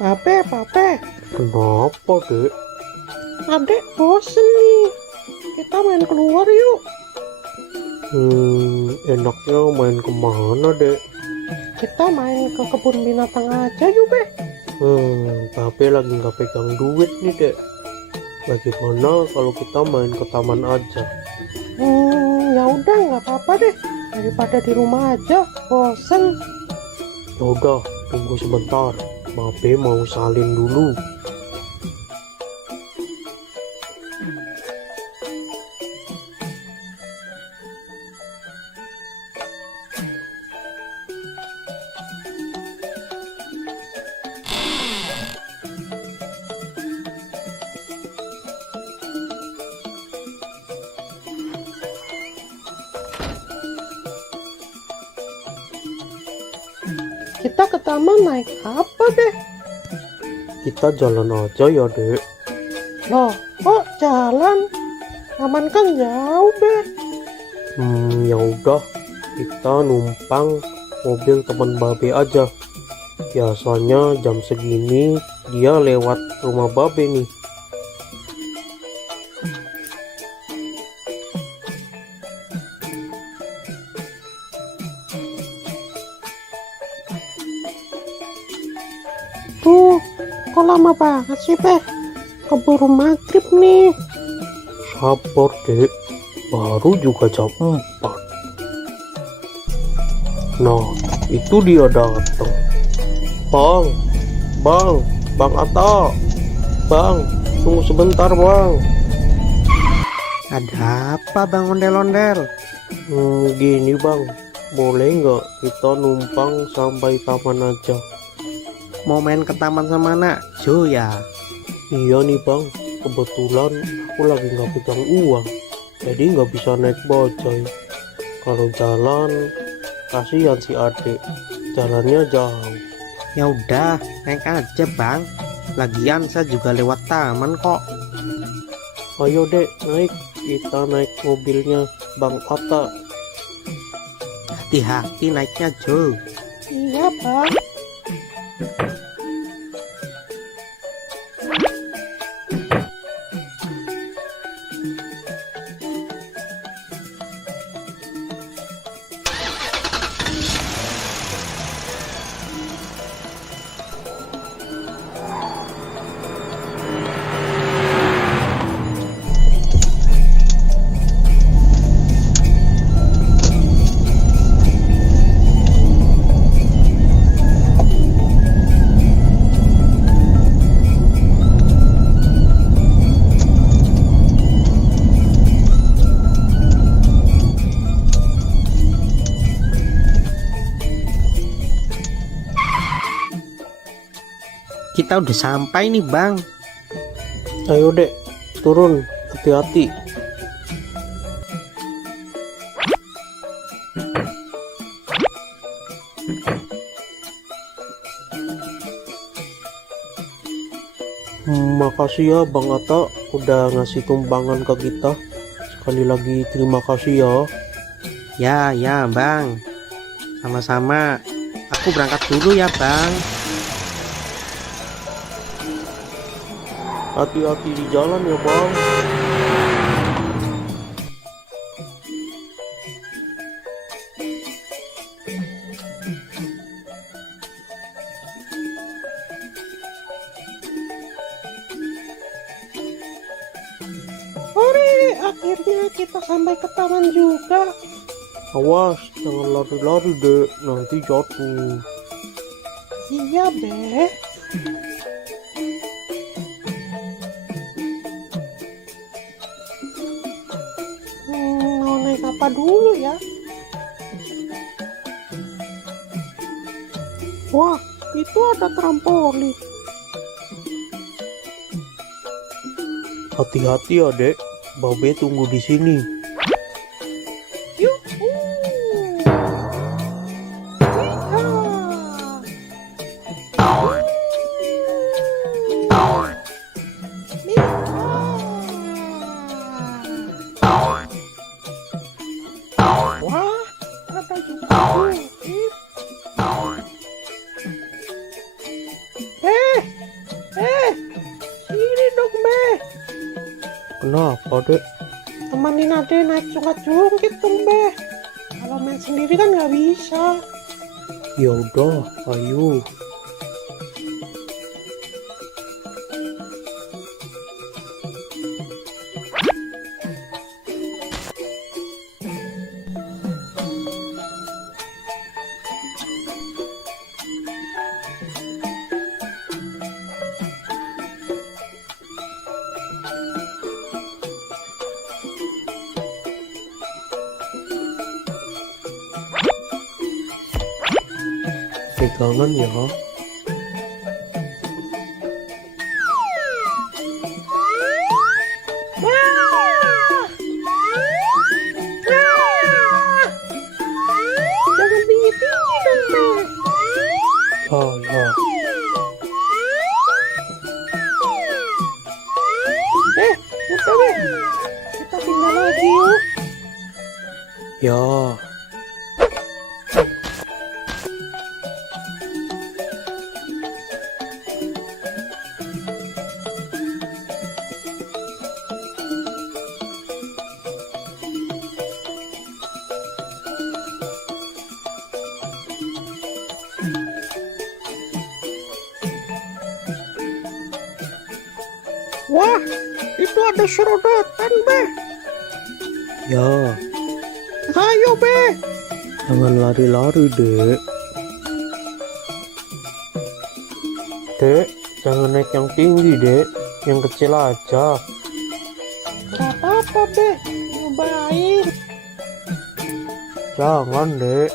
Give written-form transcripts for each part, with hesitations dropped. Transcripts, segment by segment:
Pape, Kenapa, Dek? adek bosen nih. Kita main keluar yuk. Enaknya main kemana, Dek? Kita main ke kebun binatang aja yuk, Be. Tapi lagi nggak pegang duit nih, Dek. Bagaimana kalau kita main ke taman aja? Ya udah, nggak apa-apa deh. Daripada di rumah aja, bosen. Yaudah, tunggu sebentar. Babe mau salin dulu. Kita ke taman naik apa, Be? Kita jalan aja ya, Dek. Loh, kok jalan? Taman kan jauh, Be. Ya udah, kita numpang mobil teman Babe aja. Biasanya jam segini dia lewat rumah Babe nih. Tuh, kok lama banget sih, Be? Keburu maghrib nih. Sabar, Dek. Baru juga jam 4. Nah, itu dia datang. Bang Atta. Bang, tunggu sebentar, Bang. Ada apa, Bang Ondel-ondel? Gini, Bang. Boleh nggak kita numpang sampai taman aja? Mau main ke taman sama anak Jo ya? Iya nih, Bang. Kebetulan aku lagi nggak pegang uang. Jadi nggak bisa naik bajai. Kalau jalan, kasihan si adik. Jalannya jauh. Ya udah, naik aja, Bang. Lagian saya juga lewat taman kok. Ayo, Dek, naik. Kita naik mobilnya Bang Atta. Hati-hati naiknya, Jo. Iya, Bang. Kita udah sampai nih, Bang. Ayo, Dek, turun. Hati-hati. Makasih ya Bang Atta udah ngasih tumpangan ke kita. Sekali lagi terima kasih ya. Ya, Bang. Sama-sama. Aku berangkat dulu ya, Bang. Hati-hati di jalan ya, Bang. Ore, akhirnya kita sampai ke taman juga. Awas, jangan lari-lari, Dek. Nanti jatuh. Iya, Be. Mau naik apa dulu ya? Wah, itu ada trampolin. Hati-hati ya, Dek. Babe tunggu di sini. Yuhu. Wah, ada juga. apa, Dek? Temenin adek naik jungkat-jungkit tuh, Be. Kalau main sendiri kan nggak bisa. Ya udah, ayo. Pegangan ya. Jangan tinggi-tinggi dong, Be. Ah, ya. Udah, Be. Kita pindah lagi yuk. Ya. Wah, itu ada serodotan, Be. Ya. Ayo, Be. Jangan lari-lari, Dek. Dek, jangan naik yang tinggi, Dek. Yang kecil aja. Gak apa-apa, Be. Nyobain. Jangan, Dek.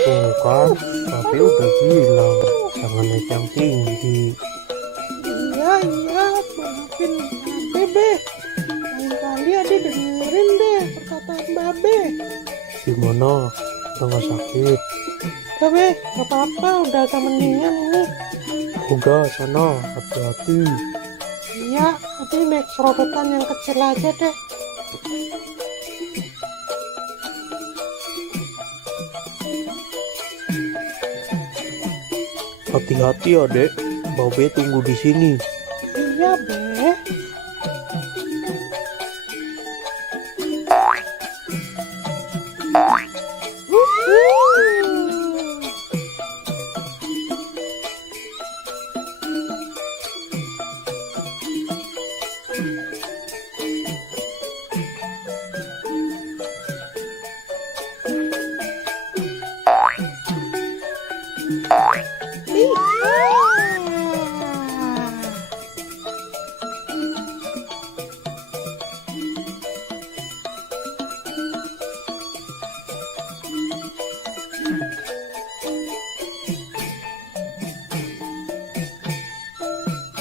Tuh kan, tapi udah bilang jangan naik yang tinggi. Iya, maafin Babe, Be. Lain kali adek dengerin deh perkataan Babe. Gimana? Udah gak sakit? Udah, Be. Gak apa-apa, udah agak mendingan ini. Udah, sana. Hati-hati. Iya, nanti naik serodotan yang kecil aja deh. Hati-hati ya, Dek. Babe tunggu di sini. Iya, Be.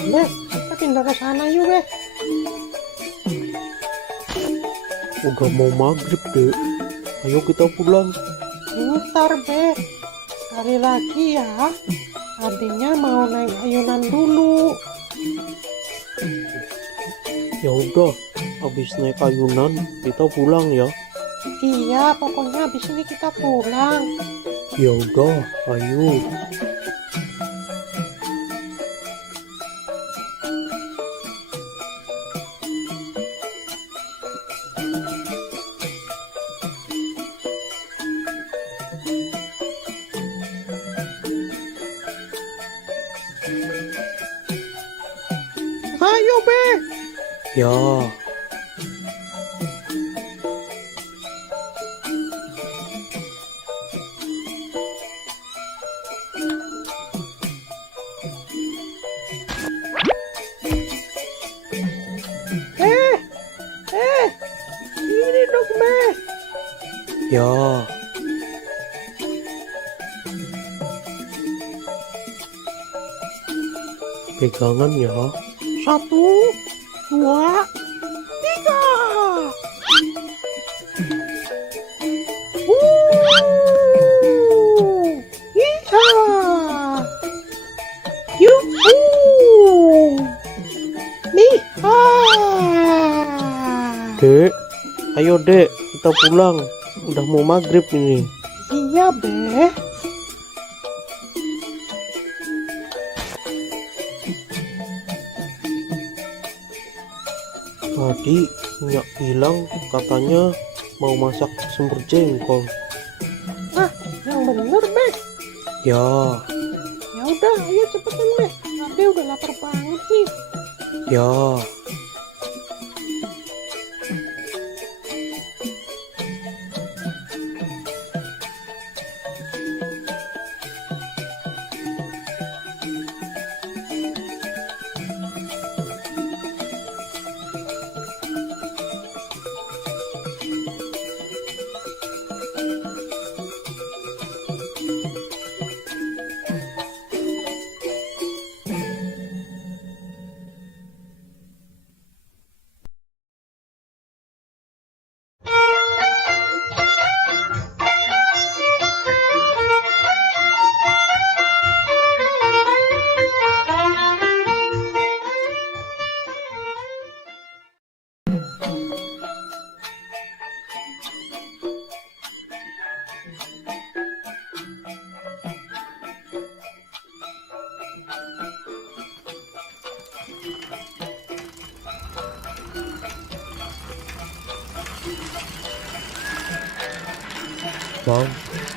Be, kita pindah ke sana yuk, Be. Udah mau maghrib, Dek. Ayo kita pulang. Bentar, Be. Sekali lagi ya. Adiknya mau naik ayunan dulu. Ya udah, habis naik ayunan kita pulang ya. Iya, pokoknya habis ini kita pulang. Ya udah, ayo. Ayo, Be. Ya. Ini dong, Be. Ya. Pegangan ya. 1, 2, 3. Iya. Yuhu. Nih. Dek, ayo Dek, kita pulang. Udah mau maghrib ini. Iya, Be. Tadi Nyak bilang katanya mau masak semur jengkol. Nah, yang bener, Be. Ya, Ya udah, ayo cepetan, Be. Ade udah lapar banget nih. ya.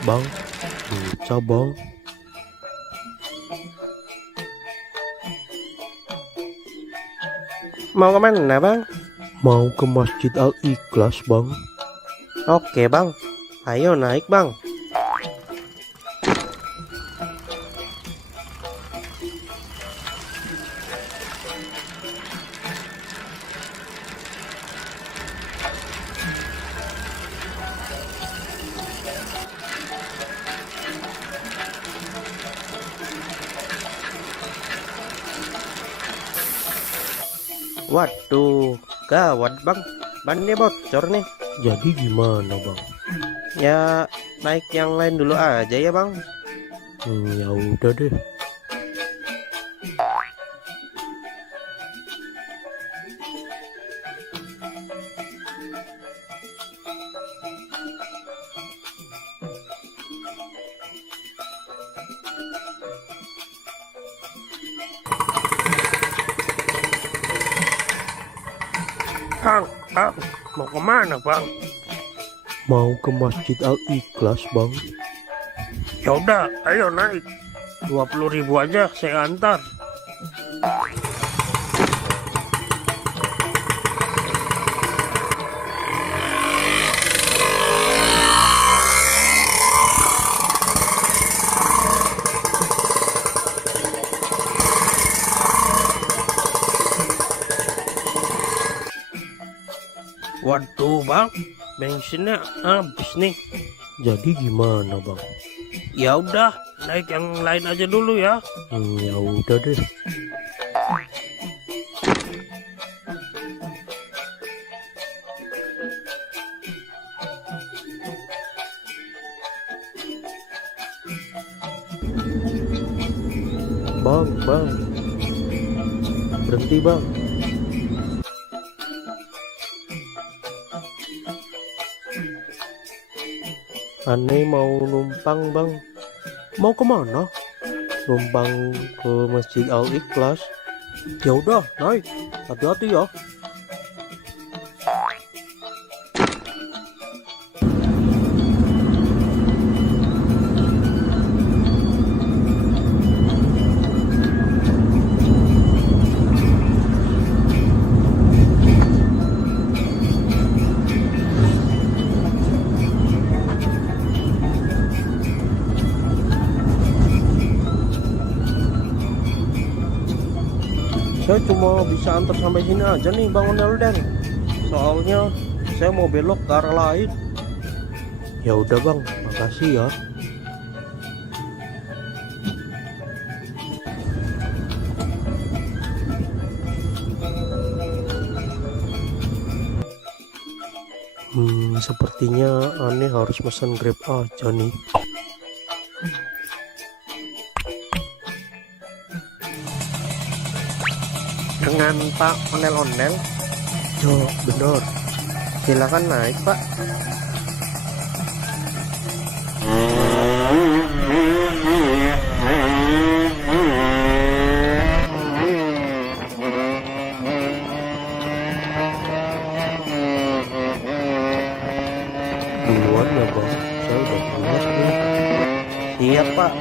Bang, bisa bang. Mau kemana bang? Mau ke Masjid Al-Ikhlas bang. Oke bang, ayo naik bang. Waduh, gawat bang, bannya bocor nih. Jadi gimana bang? Ya naik yang lain dulu aja ya bang. Ya udah deh. Bang, mau kemana bang? Mau ke Masjid Al-Ikhlas bang. Ya udah, ayo naik. 20.000 aja saya antar. Waduh bang, bensinnya habis nih. Jadi gimana bang? Ya udah, naik yang lain aja dulu ya. Ya udah deh. Bang, berhenti bang. Aneh mau numpang bang. Mau kemana? Numpang ke Masjid Al-Ikhlas. Ya udah, naik. Hati-hati ya. Saya cuma bisa antar sampai sini aja nih Bang Ondel-ondel. Soalnya saya mau belok ke arah lain. Ya udah bang, makasih ya. Sepertinya aneh harus pesan Grab aja nih. Dengan Pak Ondel-ondel, Ya benar. silakan naik Pak. duluan ya bang, saya udah mules nih. Siap pak.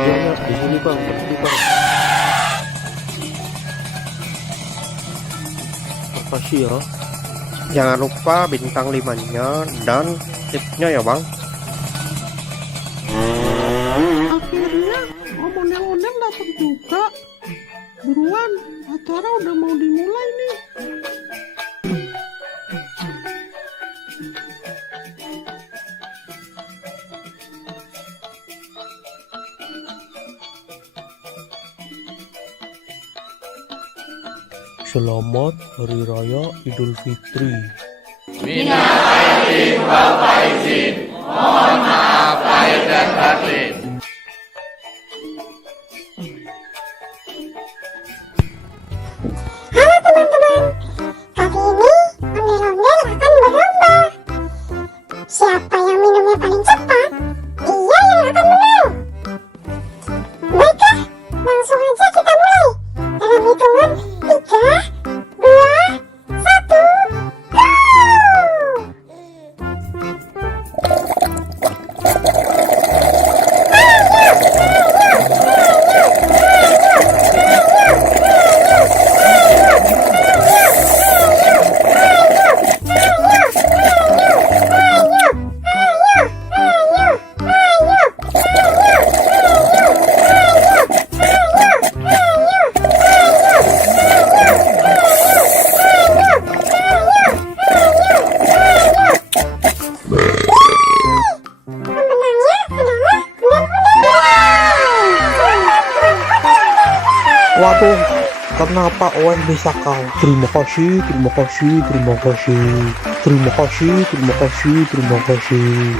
Iya mas, di sini bang, berhenti bang. Makasih ya. Jangan lupa bintang 5-nya dan tipsnya ya bang. Akhirnya om ondel-ondel datang juga. Buruan, acara udah mau dimulai nih. Selamat Hari Raya Idul Fitri. Halo teman-teman, kali ini ondel-ondel akan berlomba. Siapa yang minumnya paling cepat, dia yang akan menang. Baiklah, langsung aja kita mulai. Dalam hitungan 3, 2, 1, go! Pemenangnya adalah Waduh, kenapa Owen bisa kau? Terima kasih, terima kasih, terima kasih. Terima kasih, terima kasih, terima kasih.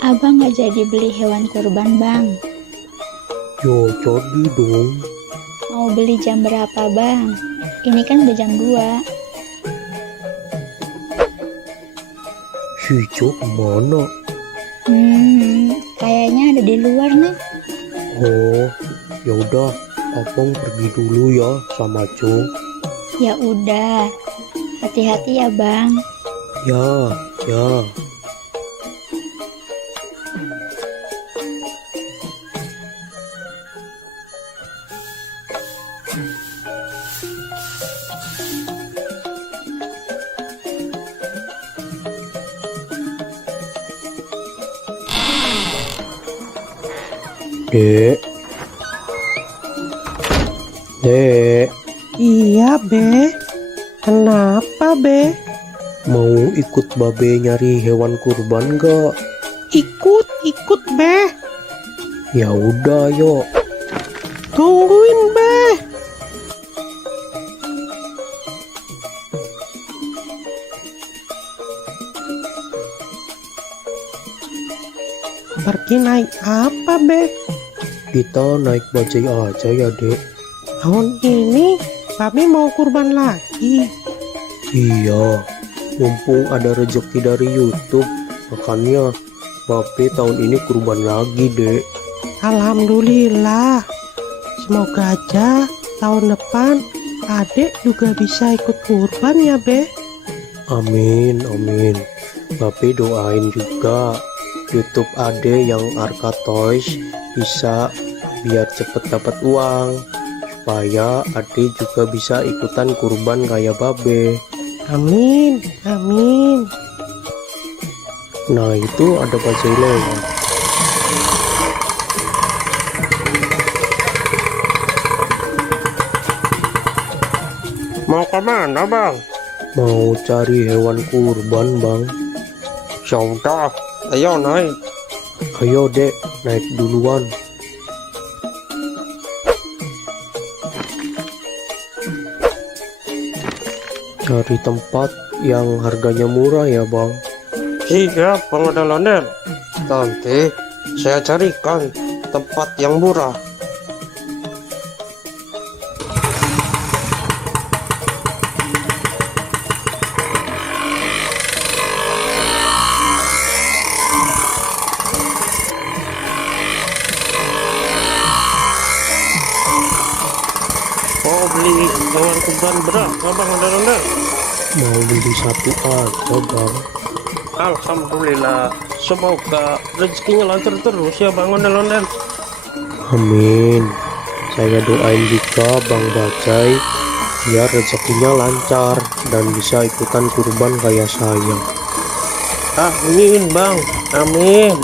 Abang nggak jadi beli hewan kurban, Bang. Yo, jadi dong. Mau beli jam berapa, Bang? Ini kan udah jam 2. Si Jo mana? Kayaknya ada di luar nih. Oh, ya udah, abang pergi dulu ya sama Jo. Ya udah. Hati-hati ya, Bang. Ya, ya. Dek. Dek, Iya, Be. Kenapa, Be? mau ikut babe nyari hewan kurban gak? Ikut, Be. Ya udah, yuk. Tungguin, Be. Pergi naik apa, Be? Kita naik bajai aja ya, Dek. Tahun ini Babe mau kurban lagi. Iya, mumpung ada rezeki dari YouTube, makanya babe tahun ini kurban lagi, Dek. Alhamdulillah. Semoga aja tahun depan adek juga bisa ikut kurban ya, Be. Amin, amin. Babe doain juga YouTube ade yang Arka Toys bisa biar cepet dapat uang, supaya ade juga bisa ikutan kurban kayak babe. Amin, amin. Nah, itu ada bajai lewat. Mau kemana bang? Mau cari hewan kurban, Bang. Yaudah, ayo naik. Ayo, Dek, naik duluan. Cari tempat yang harganya murah ya, Bang. Siap bang ondel-ondel. Nanti saya carikan tempat yang murah. Oh beli hewan kurban berapa bang ondel-ondel? Mau beli satu aja, Bang. Alhamdulillah, semoga rezekinya lancar terus ya bang ondel-ondel. Amin. Saya doain juga Bang Bajai biar rezekinya lancar dan bisa ikutan kurban kayak saya. Amin bang, amin.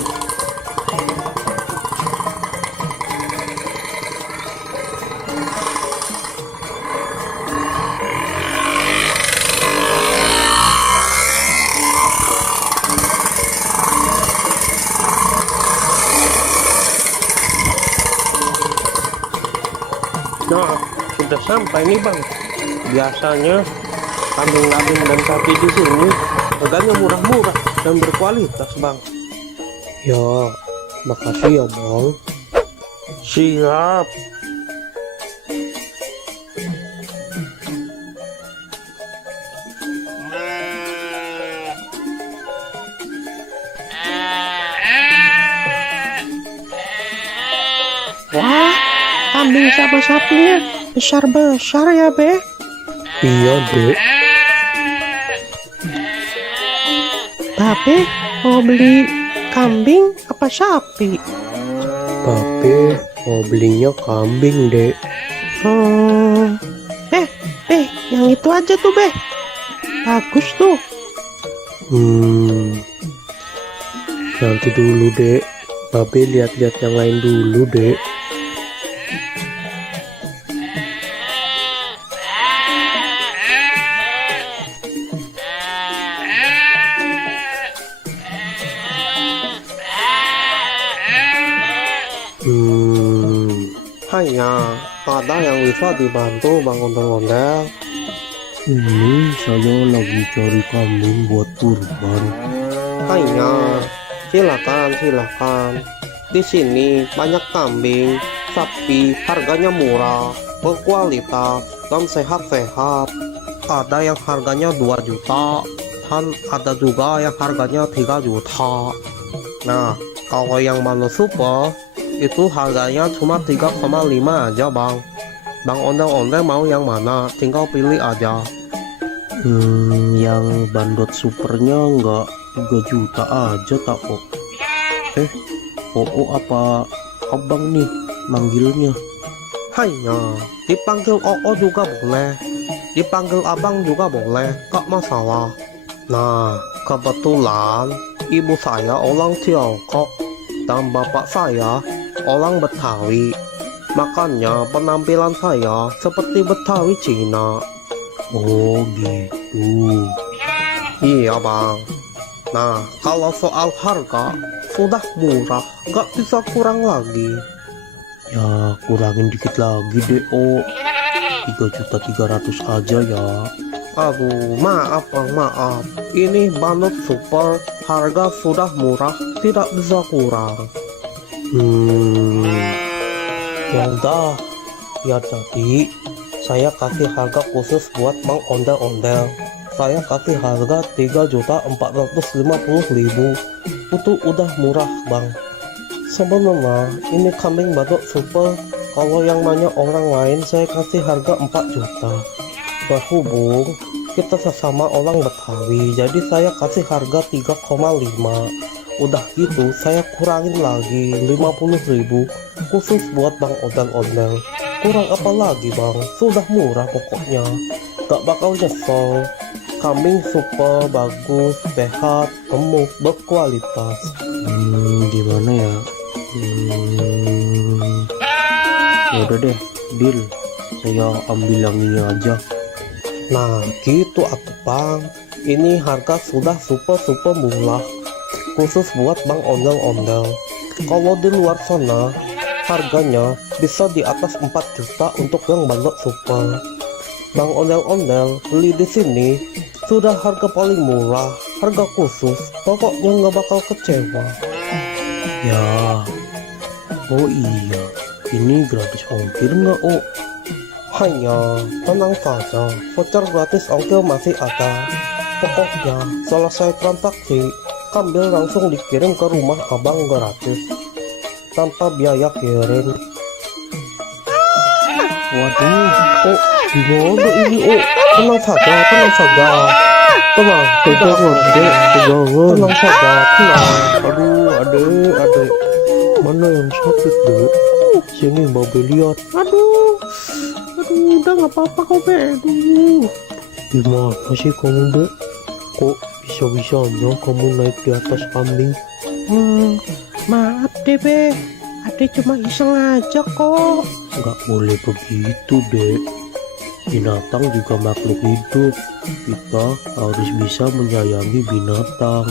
Nah, sudah sampai nih bang. Biasanya kambing-kambing dan sapi di sini harganya murah-murah dan berkualitas bang. Ya, makasih ya, Bang. Siap. Wah, kambing sama sapinya besar-besar ya, Be. Iya, Dek. Babe mau beli kambing apa sapi? Babe mau belinya kambing, Dek. Yang itu aja tuh, Be. Bagus tuh. Nanti dulu, Dek. Babe lihat-lihat yang lain dulu, Dek. Hanya ada yang bisa dibantu bang ondel-ondel. Ini saya lagi cari kambing buat kurban. Hanya Silakan. Di sini banyak kambing, sapi, harganya murah, berkualitas, dan sehat-sehat. Ada yang harganya 2 juta, dan ada juga yang harganya 3 juta. Nah, kalau yang Mano Super, itu harganya cuma 3,5 aja bang. Bang Ondel-Ondel mau yang mana? Tinggal pilih aja. Yang bandot supernya nggak 3 juta aja tak kok. apa abang nih manggilnya? Hanya dipanggil Oo juga boleh, dipanggil abang juga boleh, gak masalah. Nah, kebetulan ibu saya orang Tiongkok dan bapak saya orang Betawi. Makanya penampilan saya seperti Betawi Cina. Oh gitu. Iya bang. Nah, kalau soal harga sudah murah, gak bisa kurang lagi. Ya kurangin dikit lagi deh 3.300.000 aja ya. Aduh, maaf bang, maaf. Ini Bandot Super, harga sudah murah, tidak bisa kurang. Ya udah, ya jadi saya kasih harga khusus buat Bang Ondel-Ondel. Saya kasih harga 3.450.000. Itu udah murah bang. Sebenarnya ini kambing Bandot Super, kalau yang nanya orang lain saya kasih harga 4 juta. Berhubung kita sesama orang Betawi, jadi saya kasih harga 3,5. Udah gitu saya kurangin lagi 50.000 khusus buat Bang Ondel-Ondel. Kurang apa lagi bang, sudah murah pokoknya, gak bakal nyesel. Kambing super bagus, sehat, gemuk, berkualitas. Gimana ya? Ya udah deh, deal. Saya ambil yang ini aja. Nah gitu aku bang, ini harga sudah super murah khusus buat Bang Ondel-Ondel. Kalau di luar sana harganya bisa di atas 4 juta untuk yang Bandot Super. Bang Ondel-Ondel beli di sini sudah harga paling murah, harga khusus, pokoknya nggak bakal kecewa. Ya, oh iya, ini gratis ongkir nggak Hanya tenang saja, voucher gratis ongkir masih ada. Pokoknya selesai transaksi, kambing langsung dikirim ke rumah abang gratis tanpa biaya kirim. Waduh, Gimana ini? Tenang saja, tenang saja. Tenang saja, tenang. aduh, adek, mana yang sakit dek? Sini babe lihat. Aduh, udah nggak apa-apa kok, Be. Aduh. Gimana sih kamu dek? Kok bisa-bisanya kamu naik di atas kambing? Maaf deh, Be. Ade cuma iseng aja kok. Nggak boleh begitu dek. Binatang juga makhluk hidup. Kita harus bisa menyayangi binatang.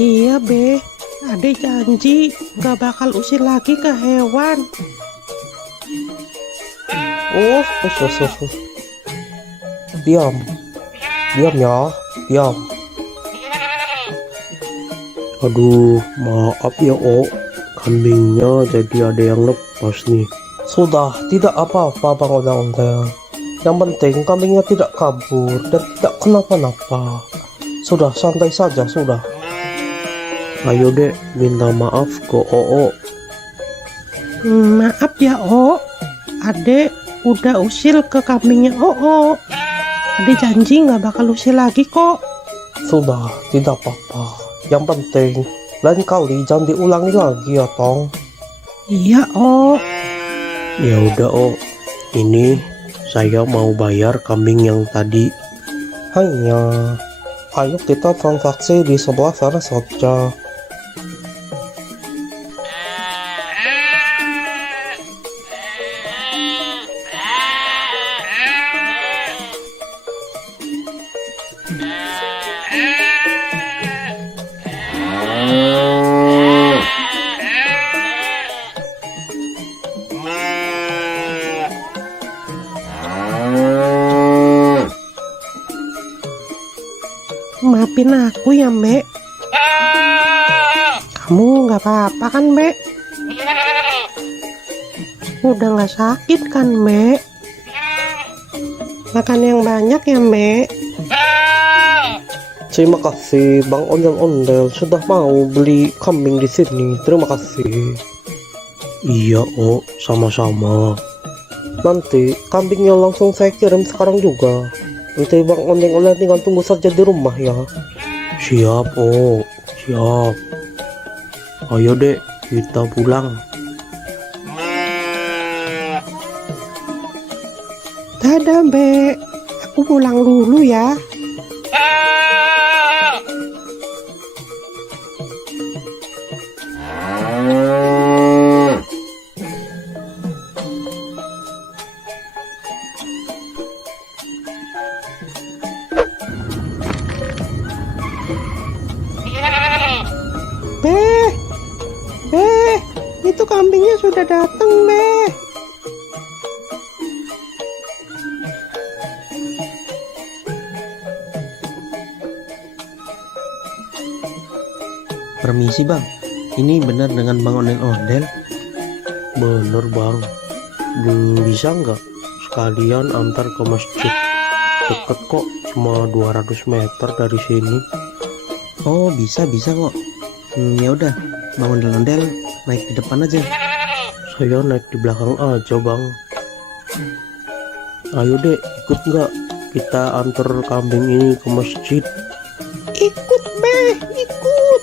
Iya, Be. Ade janji nggak bakal usir lagi ke hewan. Diam ya, diam. Aduh, maaf ya kambingnya jadi ada yang lepas nih. Sudah, tidak apa-apa Bang Ondel-Ondel. Yang penting kambingnya tidak kabur dan tidak kenapa-napa. Sudah, santai saja, sudah. Ayo dek, minta maaf ke Maaf ya, Ade udah usil ke kambingnya Ade janji nggak bakal usil lagi kok. Sudah, tidak apa-apa. Yang penting lain kali jangan diulangi lagi ya Tong. Iya, Ya udah ini saya mau bayar kambing yang tadi. Hanya, ayo kita transaksi di sebelah sana saja. maafin aku ya, Mbak. Kamu nggak apa-apa kan, Mbak? Udah nggak sakit kan, Mbak? Makan yang banyak ya, Mbak. Terima kasih Bang Ondel-Ondel sudah mau beli kambing di sini. Terima kasih. Iya, Oh, sama-sama. Nanti kambingnya langsung saya kirim sekarang juga. Nanti Bang Ondel-Ondel tinggal tunggu saja di rumah ya. Siap, Oh, siap. Ayo dek, kita pulang. Dadah, Mbak. Aku pulang dulu ya. Beh, Beh, itu kambingnya sudah datang, Beh. Permisi bang, ini benar dengan Bang Ondel-Ondel? Bener bang. Bisa nggak sekalian antar ke masjid? Deket kok, cuma 200 meter dari sini. Oh bisa kok. Ya udah, Bang Ondel-Ondel naik di depan aja. Saya naik di belakang aja bang. Ayo dek, ikut nggak? Kita antar kambing ini ke masjid. Ikut, Beh, ikut.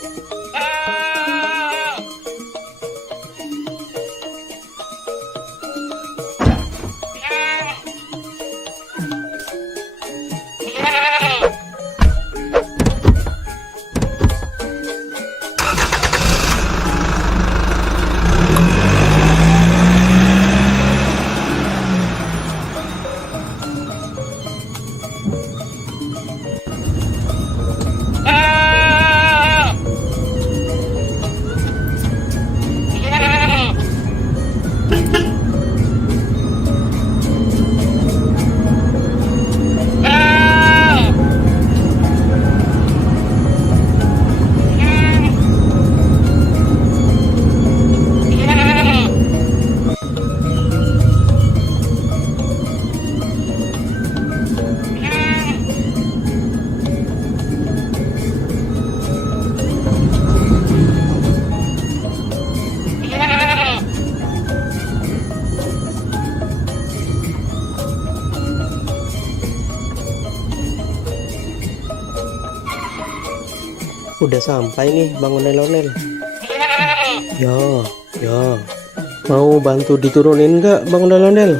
Udah sampai nih Bang Ondel-Ondel. Ya, Mau bantu diturunin nggak Bang Ondel-Ondel?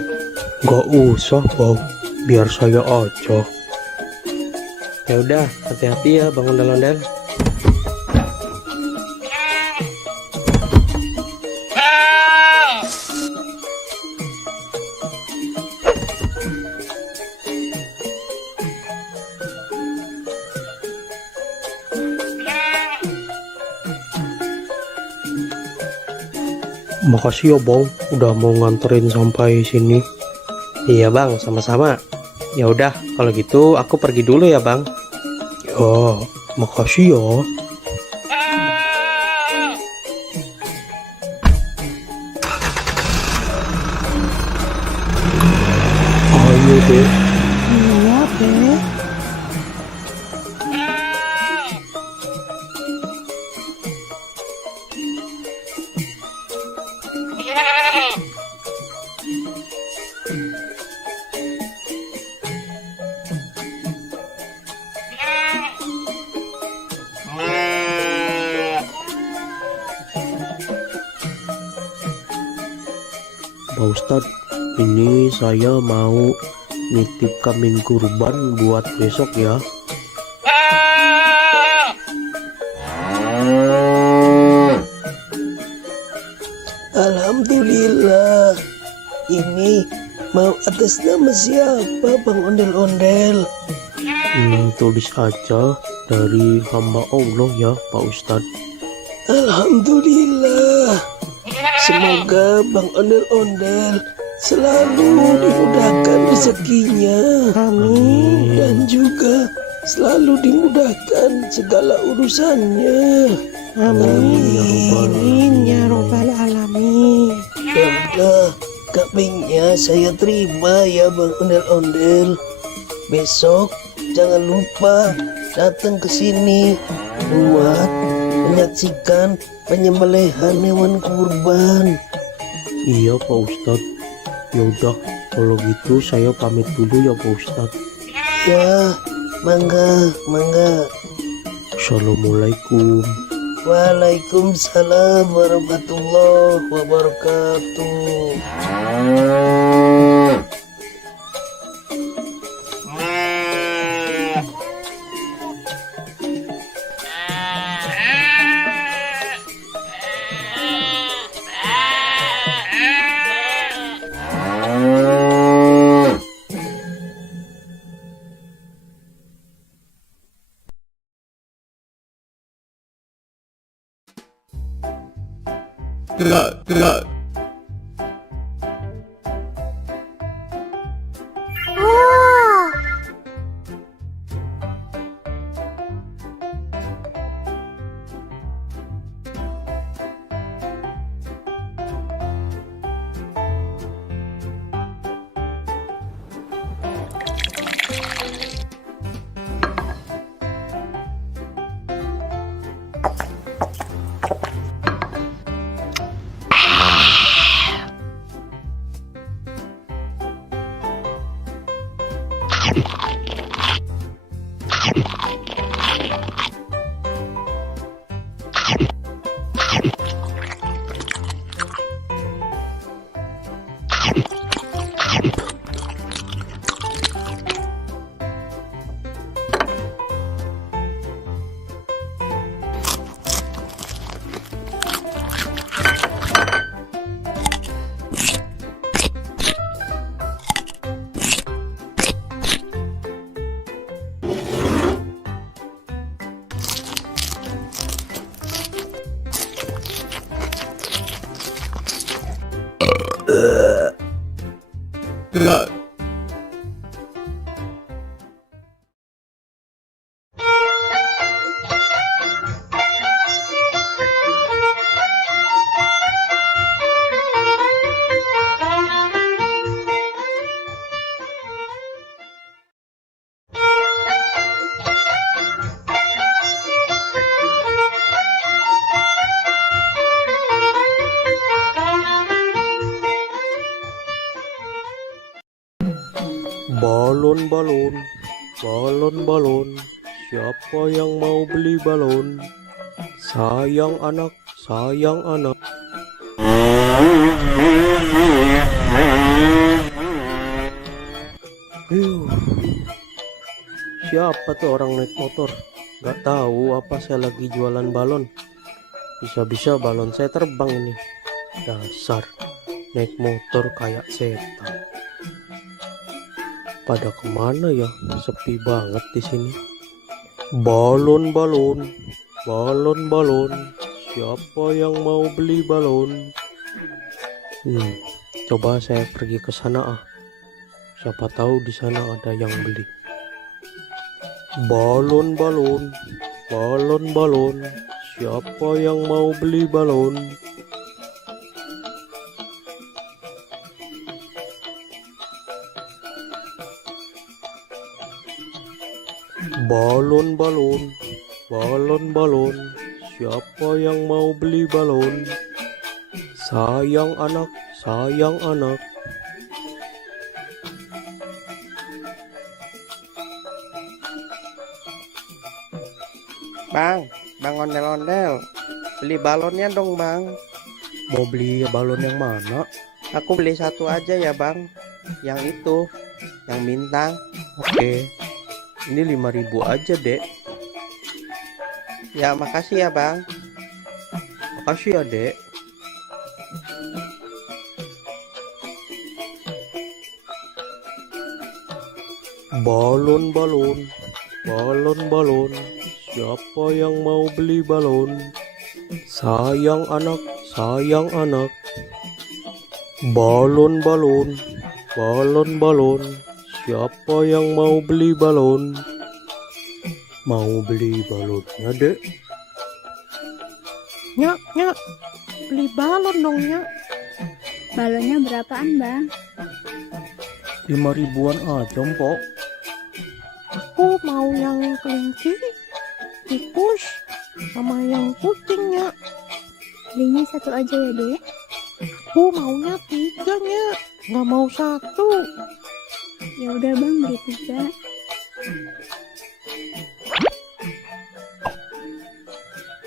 nggak usah bang, biar saya aja. Ya udah, hati-hati ya Bang Ondel-Ondel. Makasih ya bang, udah mau nganterin sampai sini. Iya Bang, sama-sama. Ya udah, kalau gitu aku pergi dulu ya Bang. Ya, makasih ya. Ayo deh. Iya, Beh. Pak Ustadz, ini saya mau nitip kambing kurban buat besok ya. Alhamdulillah. Ini mau atas nama siapa Bang Ondel-Ondel? Tulis aja dari hamba Allah ya Pak Ustadz. Alhamdulillah. Semoga Bang Ondel-Ondel selalu dimudahkan rezekinya. Amin. Dan juga selalu dimudahkan segala urusannya. Amin ya robbal alamin. Yaudah, kambingnya saya terima ya Bang Ondel-Ondel. Besok jangan lupa datang ke sini buat menyaksikan penyembelihan hewan kurban. Iya Pak Ustadz. Yaudah, kalau gitu saya pamit dulu ya Pak Ustadz. Ya, mangga. Assalamualaikum. Waalaikumsalam warahmatullahi wabarakatuh. Oh, Balon, balon, siapa yang mau beli balon? Sayang anak, Siapa tuh orang naik motor? Gak tahu apa saya lagi jualan balon. Bisa-bisa balon saya terbang ini. Dasar, naik motor kayak setan. Pada kemana ya? Sepi banget di sini. Balon, siapa yang mau beli balon? Coba saya pergi ke sana ah. Siapa tahu di sana ada yang beli. Balon, siapa yang mau beli balon? Balon, siapa yang mau beli balon? Sayang anak. Bang ondel-ondel, beli balonnya dong bang. Mau beli balon yang mana? Aku beli satu aja ya bang, yang itu, yang bintang. Oke, ini 5.000 aja dek. Ya makasih ya bang. Makasih ya dek. Balon, siapa yang mau beli balon? Sayang anak. Balon, siapa yang mau beli balon? Mau beli balonnya dek? Nyak, beli balon dong, Nyak. Balonnya berapaan, Bang? 5 ribuan aja, Mpok. Aku mau yang kelinci, tikus, sama yang kucing, Nyak. Belinya satu aja ya, Dek. Aku maunya 3, Nyak. Nggak mau 1. Ya udah, Bang, beli 3.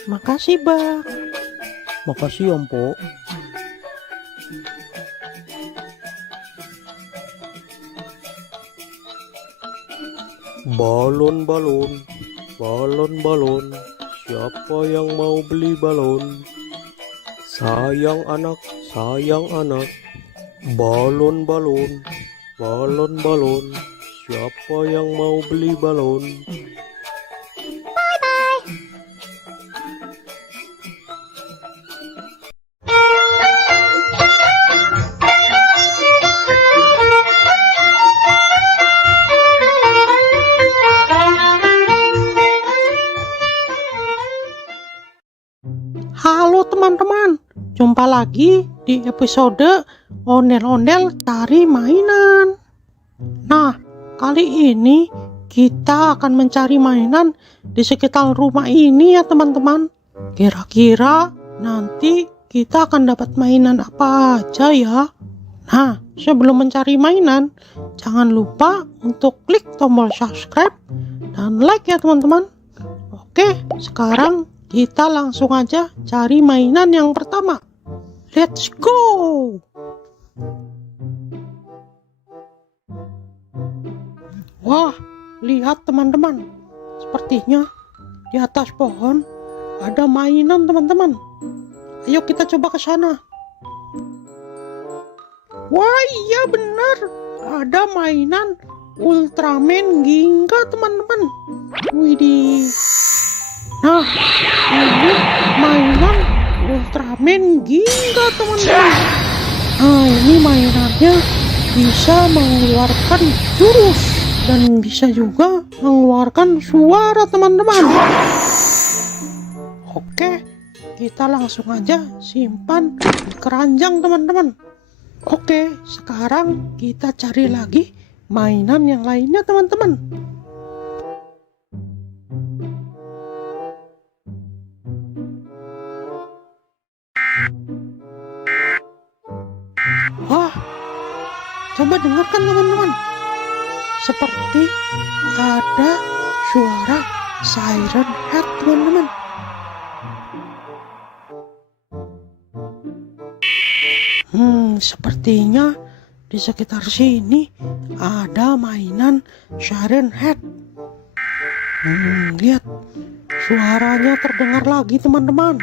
Makasih, Bang. Makasih ya, Mpok. Balon. Siapa yang mau beli balon? Sayang anak. Balon. Siapa yang mau beli balon? Halo teman-teman, jumpa lagi di episode Ondel-Ondel Cari Mainan. Nah, kali ini kita akan mencari mainan di sekitar rumah ini ya teman-teman. Kira-kira nanti kita akan dapat mainan apa aja ya? Nah, sebelum mencari mainan, jangan lupa untuk klik tombol subscribe dan like ya teman-teman. Oke, sekarang kita langsung aja cari mainan yang pertama. Let's go! Wah, lihat teman-teman. Sepertinya di atas pohon ada mainan teman-teman. Ayo kita coba ke sana. Wah, iya benar. Ada mainan Ultraman Ginga teman-teman. Widih. Nah, ini mainan Ultraman Ginga teman-teman. Nah, ini mainannya bisa mengeluarkan jurus dan bisa juga mengeluarkan suara teman-teman. Oke, kita langsung aja simpan di keranjang teman-teman. Oke, sekarang kita cari lagi mainan yang lainnya teman-teman. Wah, coba dengarkan teman-teman. Seperti ada suara siren head teman-teman. Sepertinya di sekitar sini ada mainan siren head. Lihat, suaranya terdengar lagi teman-teman.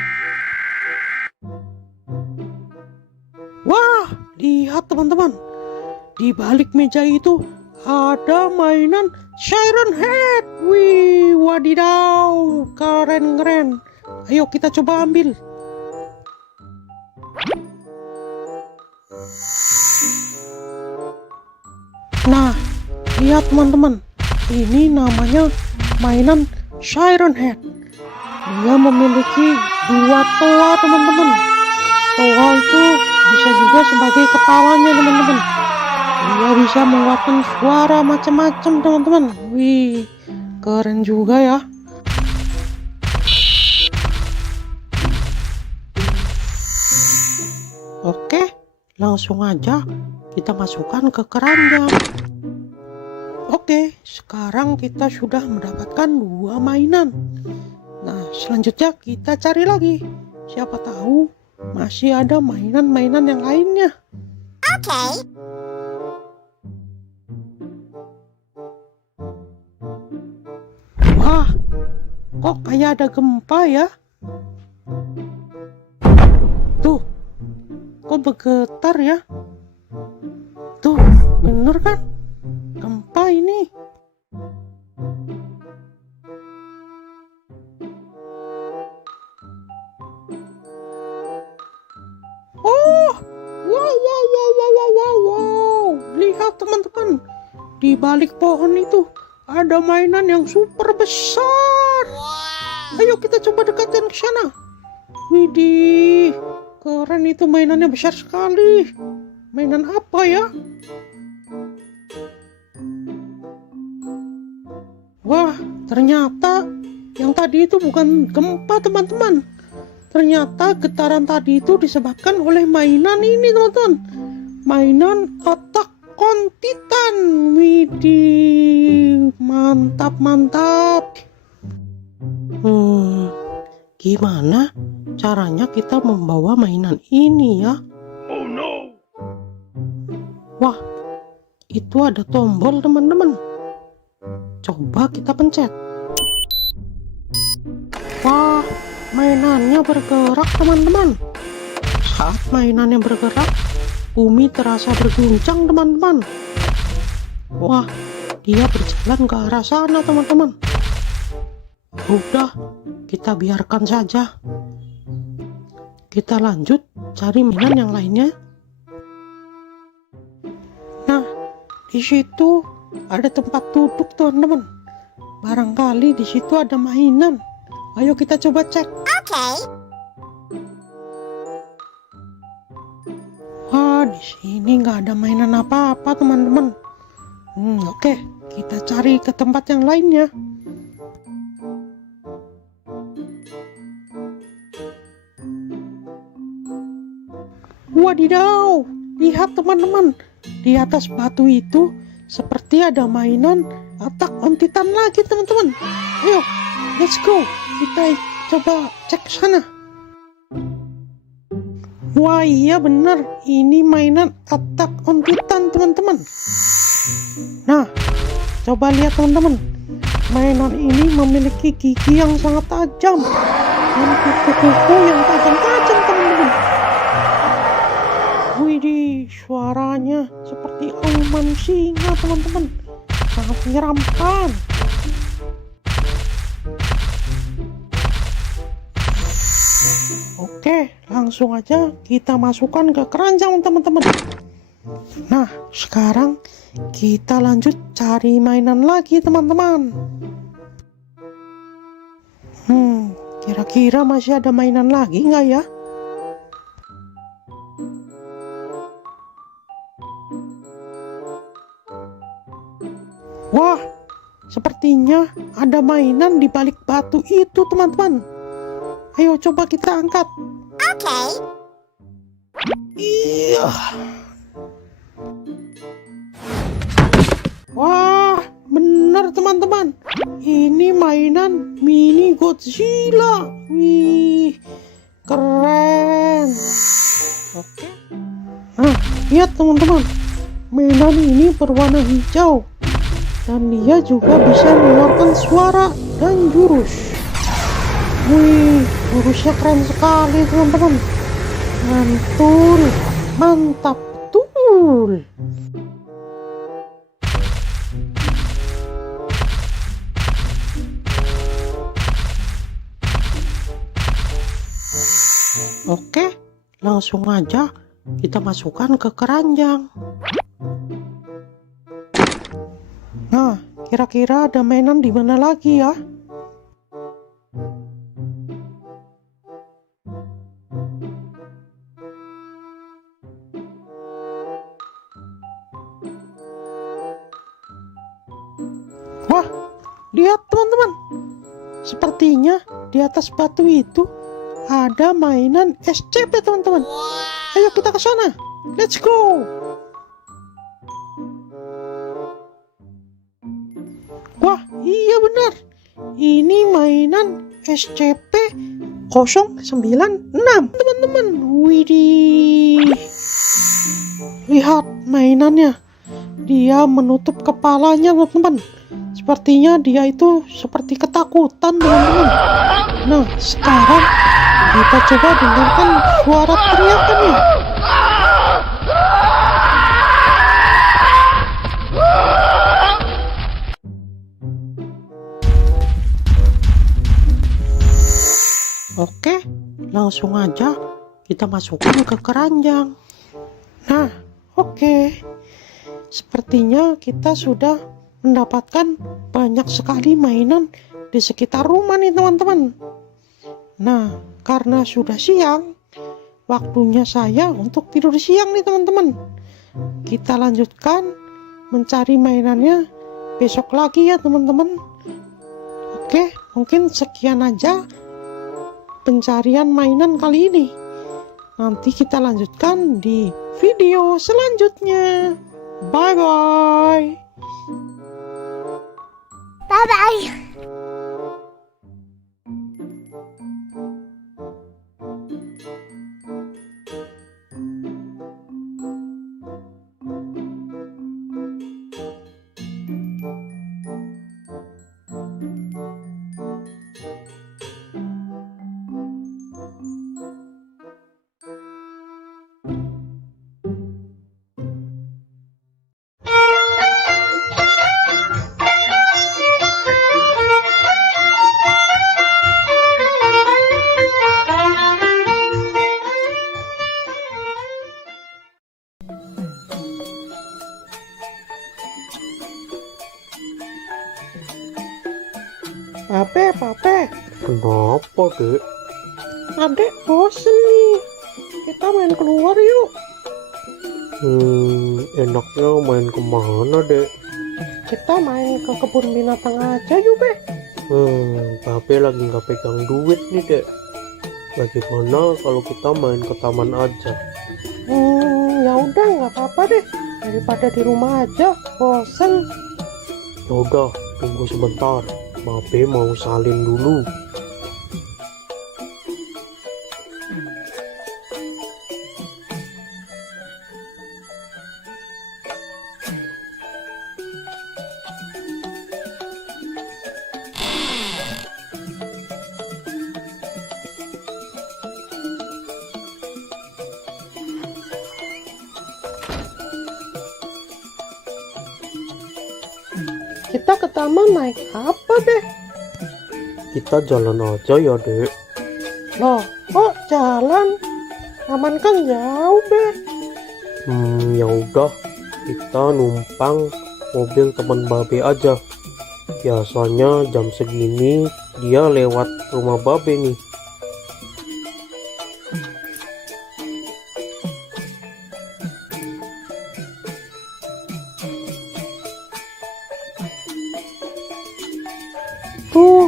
Wah, lihat teman-teman. Di balik meja itu ada mainan siren head. Wih, wadidaw, keren-keren. Ayo kita coba ambil. Nah, lihat teman-teman. Ini namanya mainan siren head. Dia memiliki 2 toa teman-teman. Toa itu bisa juga sebagai kepalanya teman-teman. Dia bisa mengeluarkan suara macam-macam teman-teman. Wih, keren juga ya. Oke, langsung aja kita masukkan ke keranjang. Oke, sekarang kita sudah mendapatkan 2 mainan. Nah, selanjutnya kita cari lagi. Siapa tahu masih ada mainan-mainan yang lainnya. Oke. Wah, kok kayak ada gempa ya? Tuh, kok bergetar ya? Tuh, bener kan? Gempa ini. Oh, wow. Lihat teman-teman, di balik pohon itu ada mainan yang super besar. Ayo kita coba dekatin ke sana. Widih, keren itu mainannya, besar sekali. Mainan apa ya? Wah, ternyata yang tadi itu bukan gempa teman-teman. Ternyata getaran tadi itu disebabkan oleh mainan ini teman-teman. Mainan Attack on Titan. Widih, mantap. Gimana caranya kita membawa mainan ini ya? Oh no. Wah, itu ada tombol teman-teman. Coba kita pencet. Wah, mainannya bergerak teman-teman. Saat mainannya bergerak, bumi terasa berguncang teman-teman. Wah, dia berjalan ke arah sana teman-teman. Udah, kita biarkan saja. Kita lanjut cari mainan yang lainnya. Nah, di situ ada tempat duduk teman-teman. Barangkali di situ ada mainan. Ayo kita coba cek. Wah, di sini nggak ada mainan apa-apa teman-teman. Oke, kita cari ke tempat yang lainnya. Wadidaw, lihat teman-teman, di atas batu itu seperti ada mainan Attack on Titan lagi teman-teman. Ayo, let's go, kita coba cek sana. Wah iya benar, ini mainan Attack on Titan teman-teman. Nah, coba lihat teman-teman, mainan ini memiliki gigi yang sangat tajam dan kuku-kuku yang tajam-tajam teman-teman. Widih, suaranya seperti auman singa teman-teman, sangat menyeramkan. Oke, langsung aja kita masukkan ke keranjang teman-teman. Nah, sekarang kita lanjut cari mainan lagi teman-teman. Kira-kira masih ada mainan lagi nggak ya? Wah, sepertinya ada mainan di balik batu itu teman-teman. Ayo coba kita angkat. Iya. Wah, benar teman-teman. Ini mainan mini Godzilla. Wih, keren. Oke. Nah, lihat teman-teman. Mainan ini berwarna hijau. Dan dia juga bisa mengeluarkan suara dan jurus. Wih, jurusnya keren sekali teman-teman. Mantul, mantap betul. Oke, langsung aja kita masukkan ke keranjang. Nah, kira-kira ada mainan di mana lagi ya? Wah, lihat teman-teman. Sepertinya di atas batu itu ada mainan SCP teman-teman. Ayo kita ke sana. Let's go. Wah, iya benar. Ini mainan SCP-096 teman-teman. Widih. Lihat mainannya. Dia menutup kepalanya teman-teman. Sepertinya dia itu seperti ketakutan teman-teman. Nah, sekarang kita coba dengarkan suara teriakannya. Oke, langsung aja kita masukkan ke keranjang. Nah, oke. Sepertinya kita sudah mendapatkan banyak sekali mainan di sekitar rumah nih teman-teman. Nah, karena sudah siang, waktunya saya untuk tidur siang nih teman-teman. Kita lanjutkan mencari mainannya besok lagi ya teman-teman. Oke, mungkin sekian aja pencarian mainan kali ini. Nanti kita lanjutkan di video selanjutnya. Bye bye. Bye bye. Pape, Kenapa, Dek? adek bosen nih. Kita main keluar yuk. Enaknya main kemana, Dek? Kita main ke kebun binatang aja yuk, Be. Babe lagi nggak pegang duit nih, Dek. Bagaimana kalau kita main ke taman aja? Ya udah, nggak apa-apa deh. Daripada di rumah aja, bosen. Yaudah, tunggu sebentar. Babe mau salin dulu. Kita ke taman naik apa deh? Kita jalan aja ya, Dek. Loh, kok jalan? Taman kan jauh, Be. Ya udah, kita numpang mobil teman Babe aja. Biasanya jam segini dia lewat rumah Babe nih. Tuh,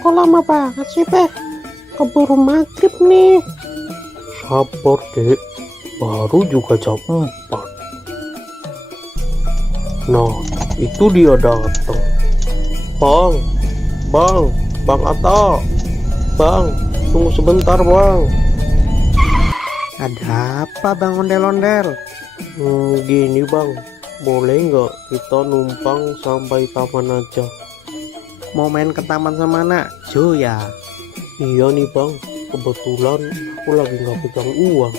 kok lama banget sih, Be? Keburu maghrib nih. Sabar, Dek. Baru juga jam 4. Nah, itu dia datang. Bang Atta. Bang, tunggu sebentar, Bang. Ada apa Bang Ondel-Ondel? Gini, Bang. Boleh nggak kita numpang sampai taman aja? Mau main ke taman sama anak Jo ya? Iya nih, Bang. Kebetulan aku lagi nggak pegang uang.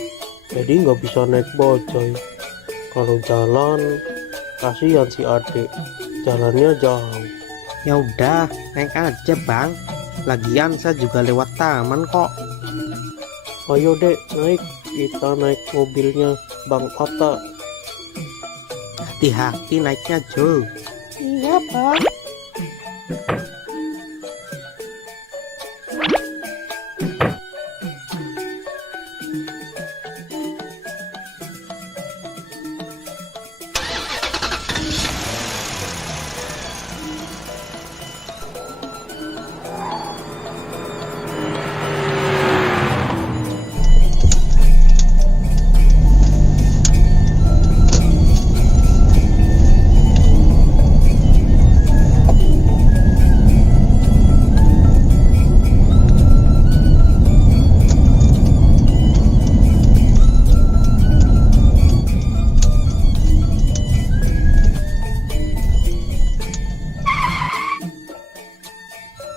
Jadi nggak bisa naik bajai. Kalau jalan, kasihan si adik. Jalannya jauh. Ya udah, naik aja Bang. Lagian saya juga lewat taman kok. Ayo, Dek, naik. Kita naik mobilnya Bang Atta. Hati-hati naiknya Jo. Iya, Bang.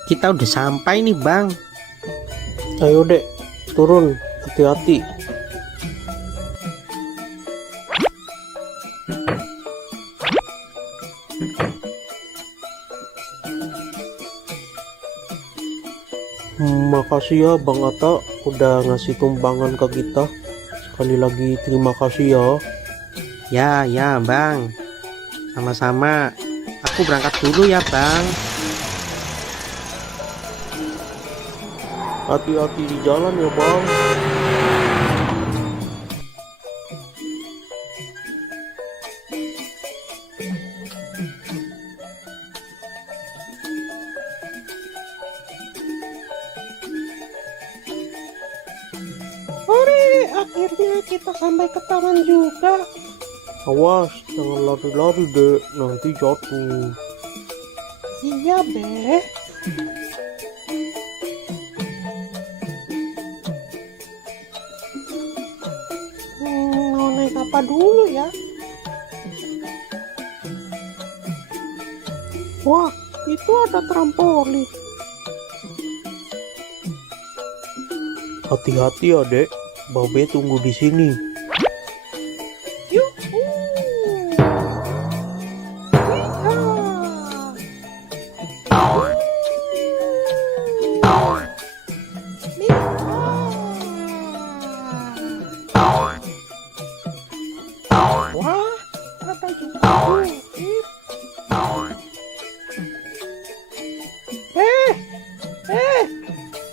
Kita udah sampai nih Bang. Ayo, Dek, turun. Hati-hati. Makasih ya Bang Atta udah ngasih tumpangan ke kita. Sekali lagi terima kasih ya. Ya Bang. Sama-sama. Aku berangkat dulu ya Bang. Hati-hati di jalan ya bang. Hore, akhirnya kita sampai ke taman juga. Awas, jangan lari-lari dek, nanti jatuh. Iya, Be. Mau naik apa dulu ya? Wah, itu ada trampolin. Hati-hati ya dek, Babe tunggu di sini. Yuhu. Wah, ada juga bukit.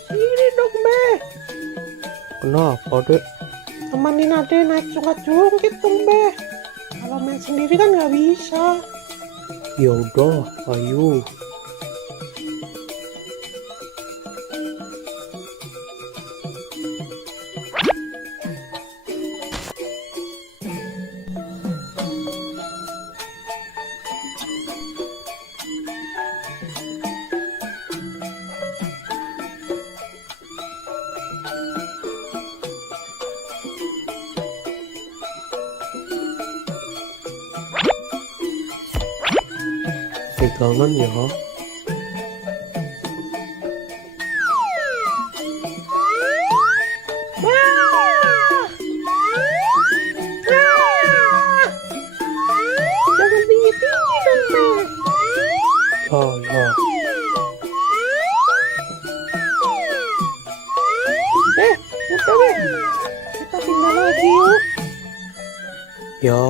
Sini dong, Be. Kenapa dek? Temanin Ade naik jungkit dong, Be. Kalau main sendiri kan nggak bisa. Ya udah, ayo. Pegangan ya. Jangan tinggi-tinggi dong, Be. Ya. Udah, Be. Kita pindah lagi yuk. Ya.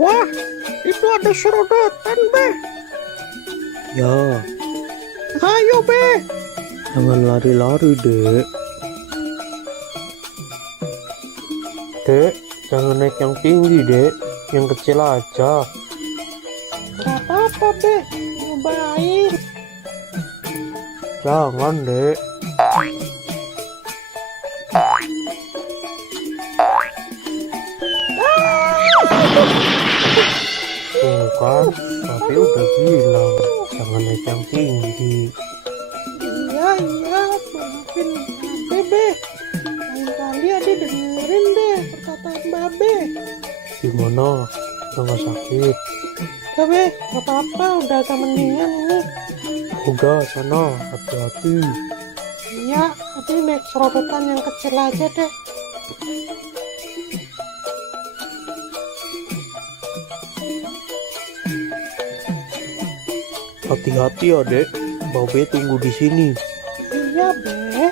Wah, itu ada serodotan, Be. Ya. Ayo, Be. Jangan lari-lari dek. Dek, jangan naik yang tinggi dek, yang kecil aja. Gak apa-apa, Be. Nyobain. Jangan dek. Tuh kan, tapi udah bilang jangan naik yang tinggi. Iya, maafin Babe, Be. Lain kali Ade dengerin deh perkataan Babe. Gimana? Udah gak sakit? Udah, Be. Gak apa-apa, udah agak mendingan ini. Udah sana, hati-hati. Iya, Ade naik serodotan yang kecil aja deh. Hati-hati ya dek, Babe tunggu di sini. Iya, Be.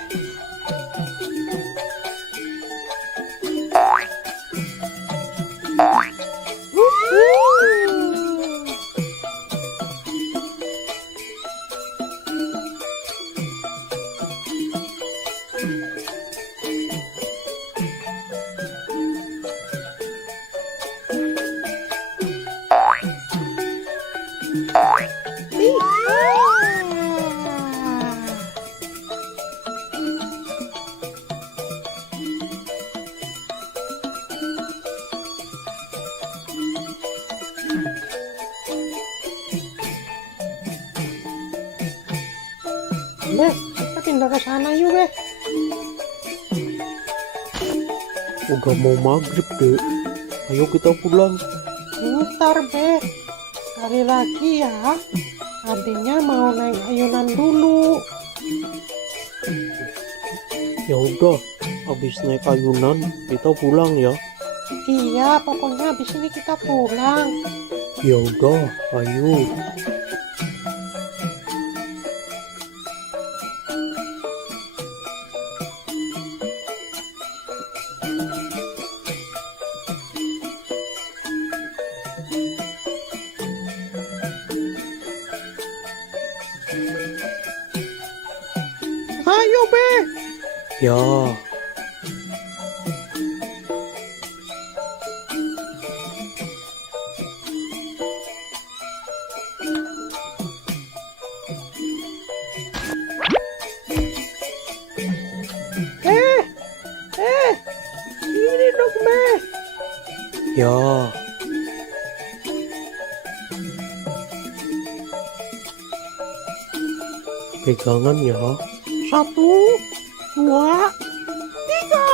Be, kita pindah ke sana yuk, Be. Udah mau maghrib dek, ayo kita pulang. Bentar, Be. Sekali lagi ya. Adanya mau naik ayunan dulu. Ya udah, habis naik ayunan kita pulang ya. Iya, pokoknya habis ini kita pulang. Ya udah, ayo. Ayo, Be. Ya, Ini dong, Be. ya. Pegangan ya. 1, 2, 3.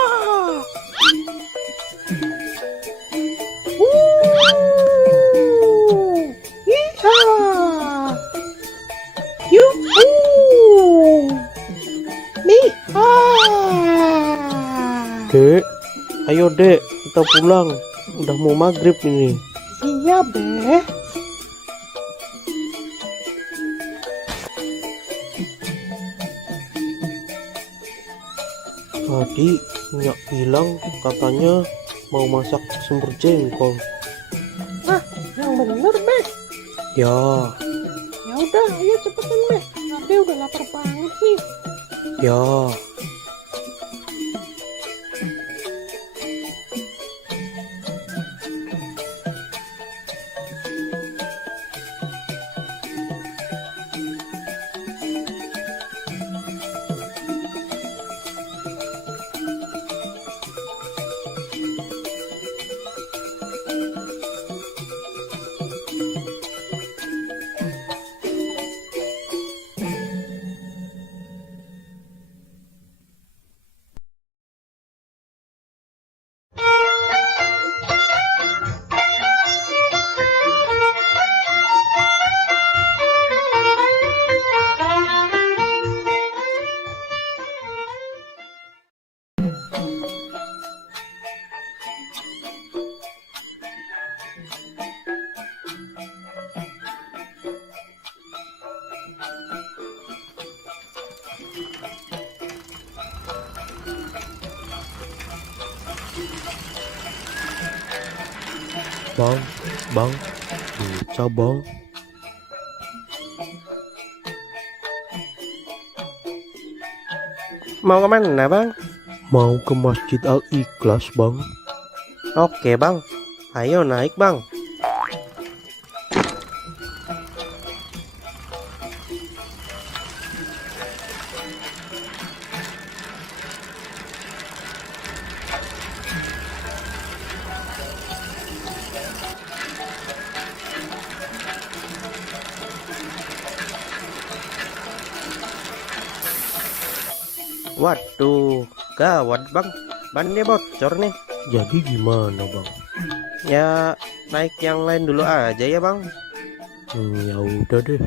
Iya. Yuhu. Miha. Dek, ayo dek, kita pulang. Udah mau maghrib ini. Iya, Be. Tadi Nyak bilang katanya mau masak semur jengkol. Nah, yang bener, Be. Ya, Ya udah, ayo cepetan, Be. Ade udah lapar banget nih. ya. Bang, bisa bang. Mau kemana bang? Mau ke Masjid Al-Ikhlas bang. Oke bang, ayo naik bang. Waduh, gawat bang, bannya bocor nih. Jadi gimana bang? Ya naik yang lain dulu aja ya bang. Ya udah deh.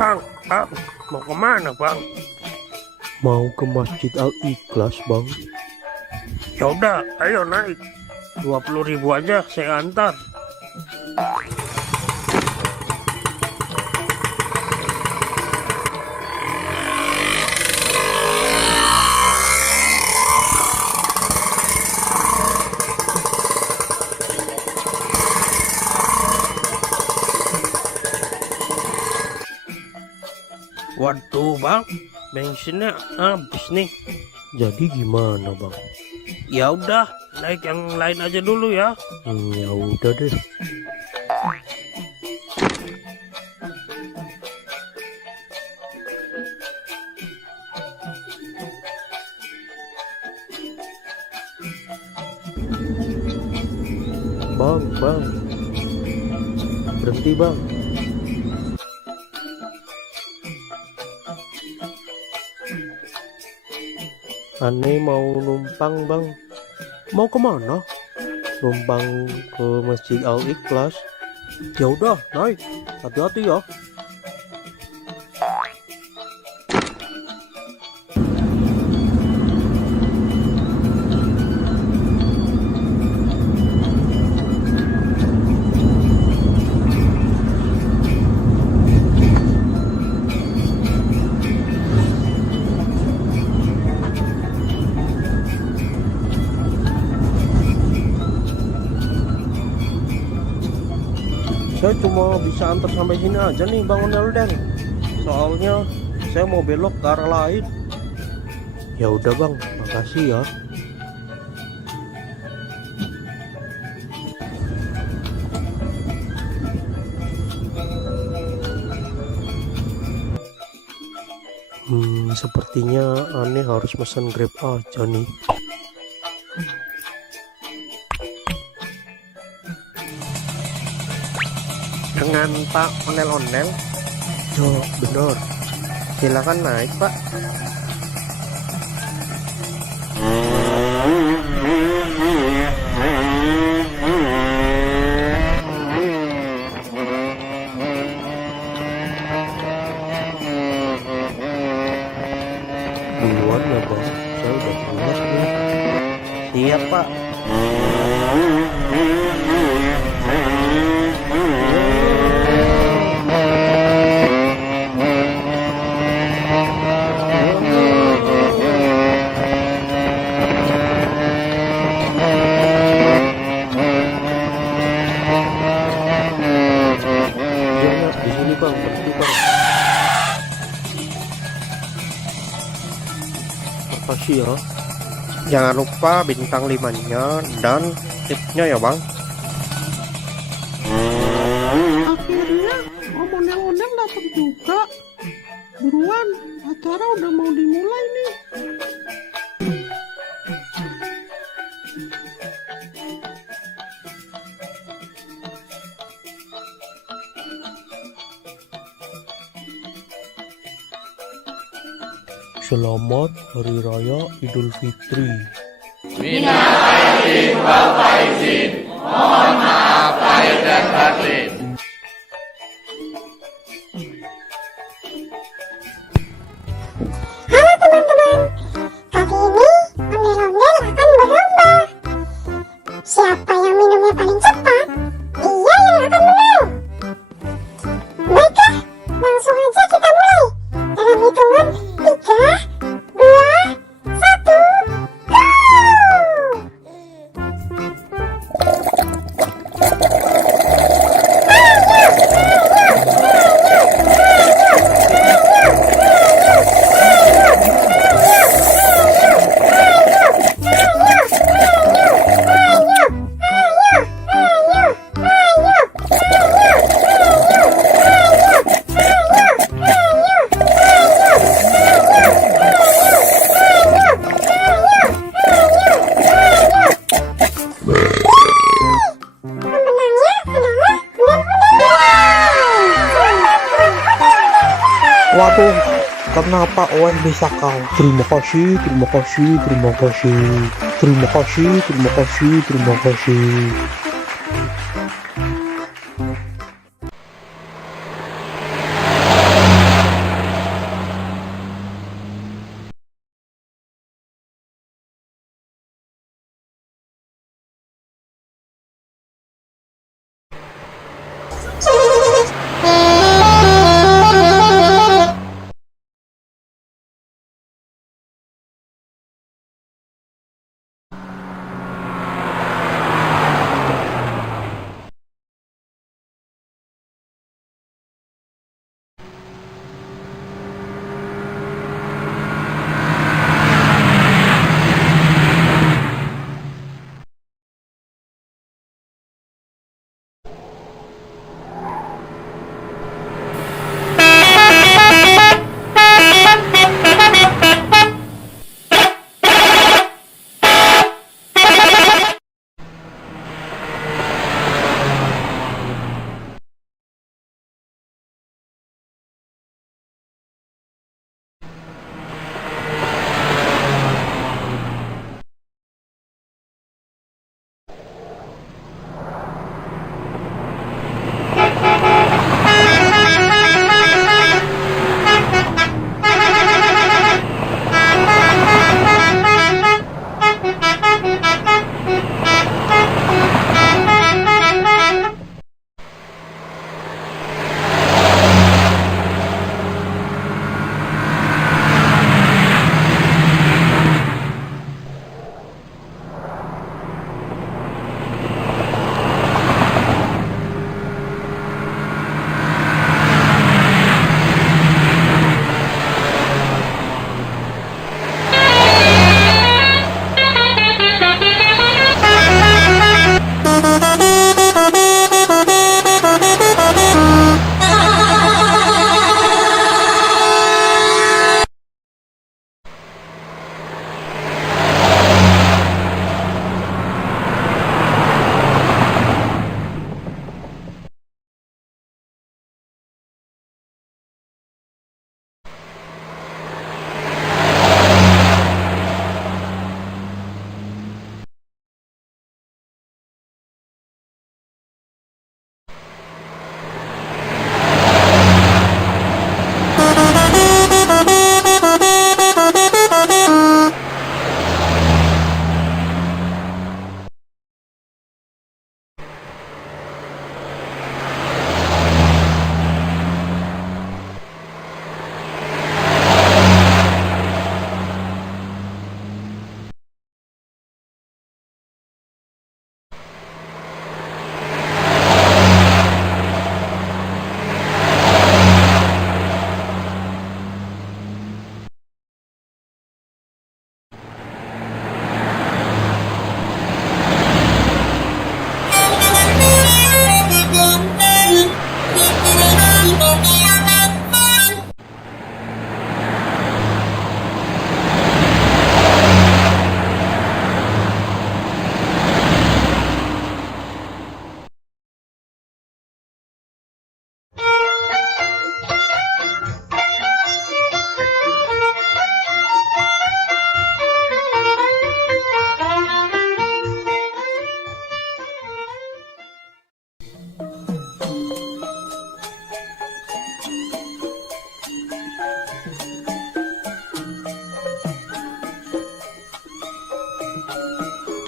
Bang, mau kemana bang? Mau ke Masjid Al-Ikhlas bang. Ya udah, ayo naik. 20.000 aja saya antar. Waduh bang, bensinnya habis nih. Jadi gimana bang? Ya udah, naik yang lain aja dulu ya. Ya udah deh. Bang, berhenti bang. Aneh mau numpang bang. Mau kemana? Numpang ke Masjid Al Ikhlas. Ya udah naik, hati-hati ya. Saya cuma bisa antar sampai sini aja nih Bang Ondel-ondel. Soalnya saya mau belok ke arah lain. Ya udah Bang, makasih ya. Sepertinya aneh harus mesen Grab aja nih. Dengan Pak Ondel-ondel? Yo, bener. Silakan naik Pak. Duluan ya Bang, saya udah pulas nih. Siap Pak. Di sini Bang, berhenti Bang. Makasih ya. Jangan lupa bintang 5-nya dan tipsnya ya Bang. Akhirnya Om Ondel-ondel datang juga. Buruan, acara udah mau dimulai nih. Selamat Hari Raya Idul Fitri. Halo teman-teman, kali ini ondel-ondel akan berlomba. Siapa yang minumnya paling cepat, dia yang akan menang. Baiklah, langsung aja kita mulai. Dalam hitungan 3, 2, 1, go! Pemenangnya adalah Waduh, kenapa Owen bisa kalah? Terima kasih, terima kasih, terima kasih. Terima kasih, terima kasih, terima kasih.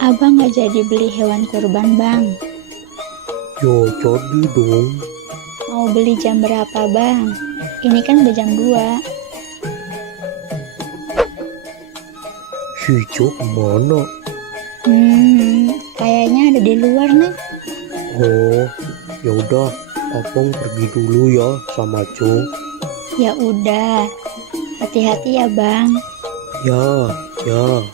Abang nggak jadi beli hewan kurban, Bang. Ya jadi dong. Mau beli jam berapa, Bang? Ini kan udah jam 2. Si Jo kemana? Kayaknya ada di luar nih. Oh, ya udah, abang pergi dulu ya sama Jo. Ya udah, hati-hati ya, Bang. Ya, ya.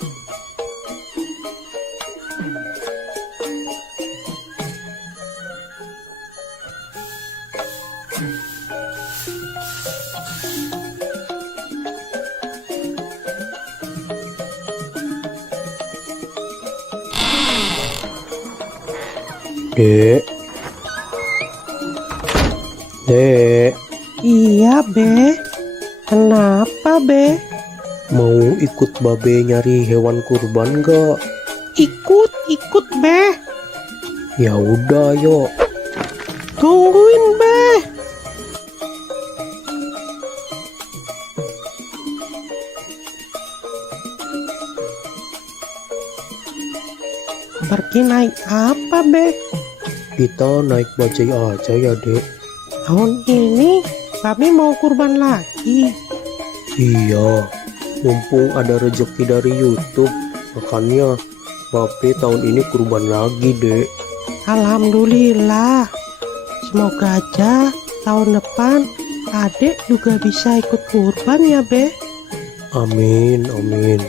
Dek. Dek, Iya, Be. Kenapa, Be? mau ikut babe nyari hewan kurban gak? Ikut, Be. Ya udah, yuk. Tungguin, Be. Pergi naik apa, Be? Kita naik bajai aja ya, Dek. Tahun ini Babe mau kurban lagi. Iya, mumpung ada rezeki dari YouTube, makanya babe tahun ini kurban lagi, Dek. Alhamdulillah. Semoga aja tahun depan adik juga bisa ikut kurban ya, Be. Amin, amin.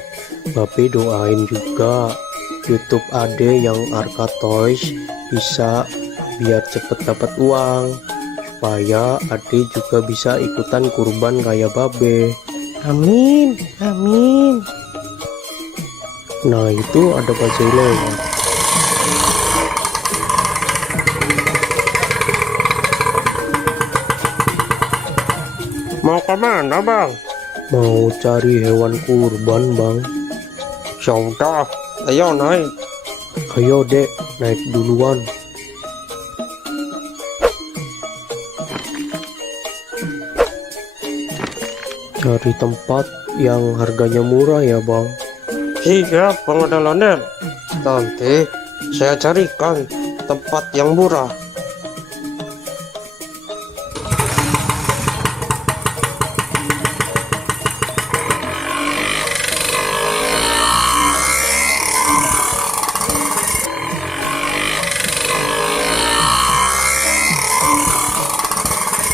Babe doain juga YouTube Ade yang Arka Toys bisa biar cepet dapat uang, supaya Ade juga bisa ikutan kurban kayak babe. Amin, amin. Nah, itu ada bajai lewat. Mau kemana, Bang? Mau cari hewan kurban, Bang. Sudah, ayo naik. Ayo, Dek, naik duluan. Cari tempat yang harganya murah ya, Bang. Siap, Bang Ondel-ondel. Nanti saya carikan tempat yang murah.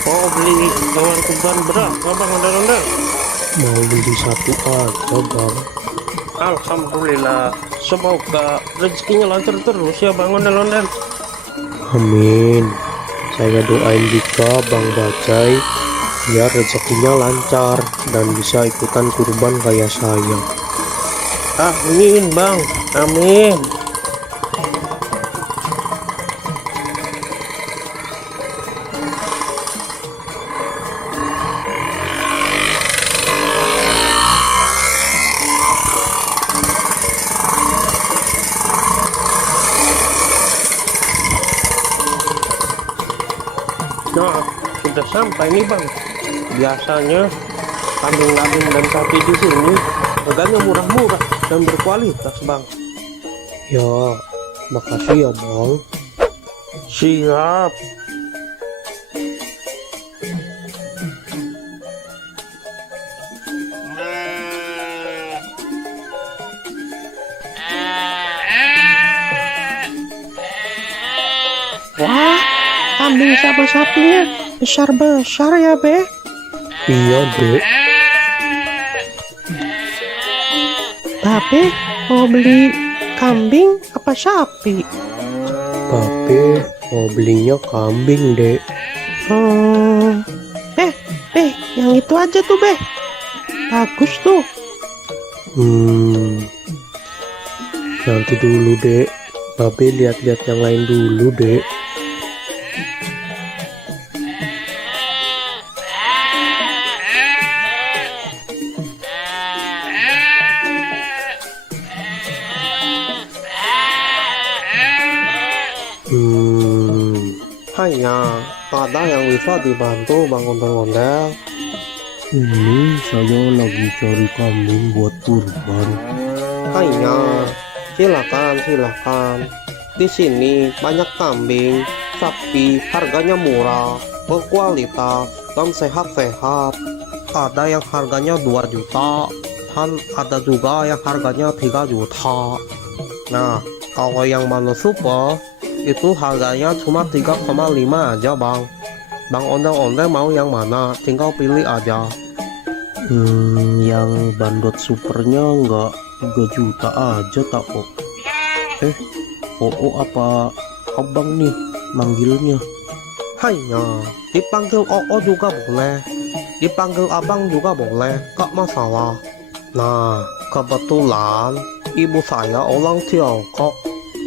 Mau beli hewan kurban berapa, Bang Ondel-ondel? Mau beli satu aja, Bang. Alhamdulillah, semoga rezekinya lancar terus ya, Bang Ondel-ondel. Amin. Saya doain juga Bang Bajai biar rezekinya lancar dan bisa ikutan kurban kayak saya. Amin, Bang. Amin. Nah, sudah sampai nih, Bang. Biasanya kambing-kambing dan sapi di sini harganya murah-murah dan berkualitas, Bang. Ya, makasih ya, Bang. Siap. Wah, kambing sama sapinya besar-besar ya, Be. Iya, Dek. Babe mau beli kambing apa sapi? Babe mau belinya kambing, Dek. Yang itu aja tuh, Be. Bagus tuh. Nanti dulu, Dek. Babe lihat-lihat yang lain dulu, Dek. Hanya ada yang bisa dibantu, Bang Ondel-ondel. Ini saya lagi cari kambing buat kurban. Hanya Silakan, silakan. Di sini banyak kambing, sapi, harganya murah, berkualitas, dan sehat-sehat. Ada yang harganya 2 juta, dan ada juga yang harganya 3 juta. Nah, kalau yang mana super, itu harganya cuma 3,5 aja bang. Bang ondel-ondel mau yang mana, tinggal pilih aja. Yang bandot supernya nggak 3 juta aja tak kok. apa abang nih manggilnya? Hanya dipanggil Oo juga boleh, dipanggil abang juga boleh, gak masalah. Nah, kebetulan ibu saya orang Tiongkok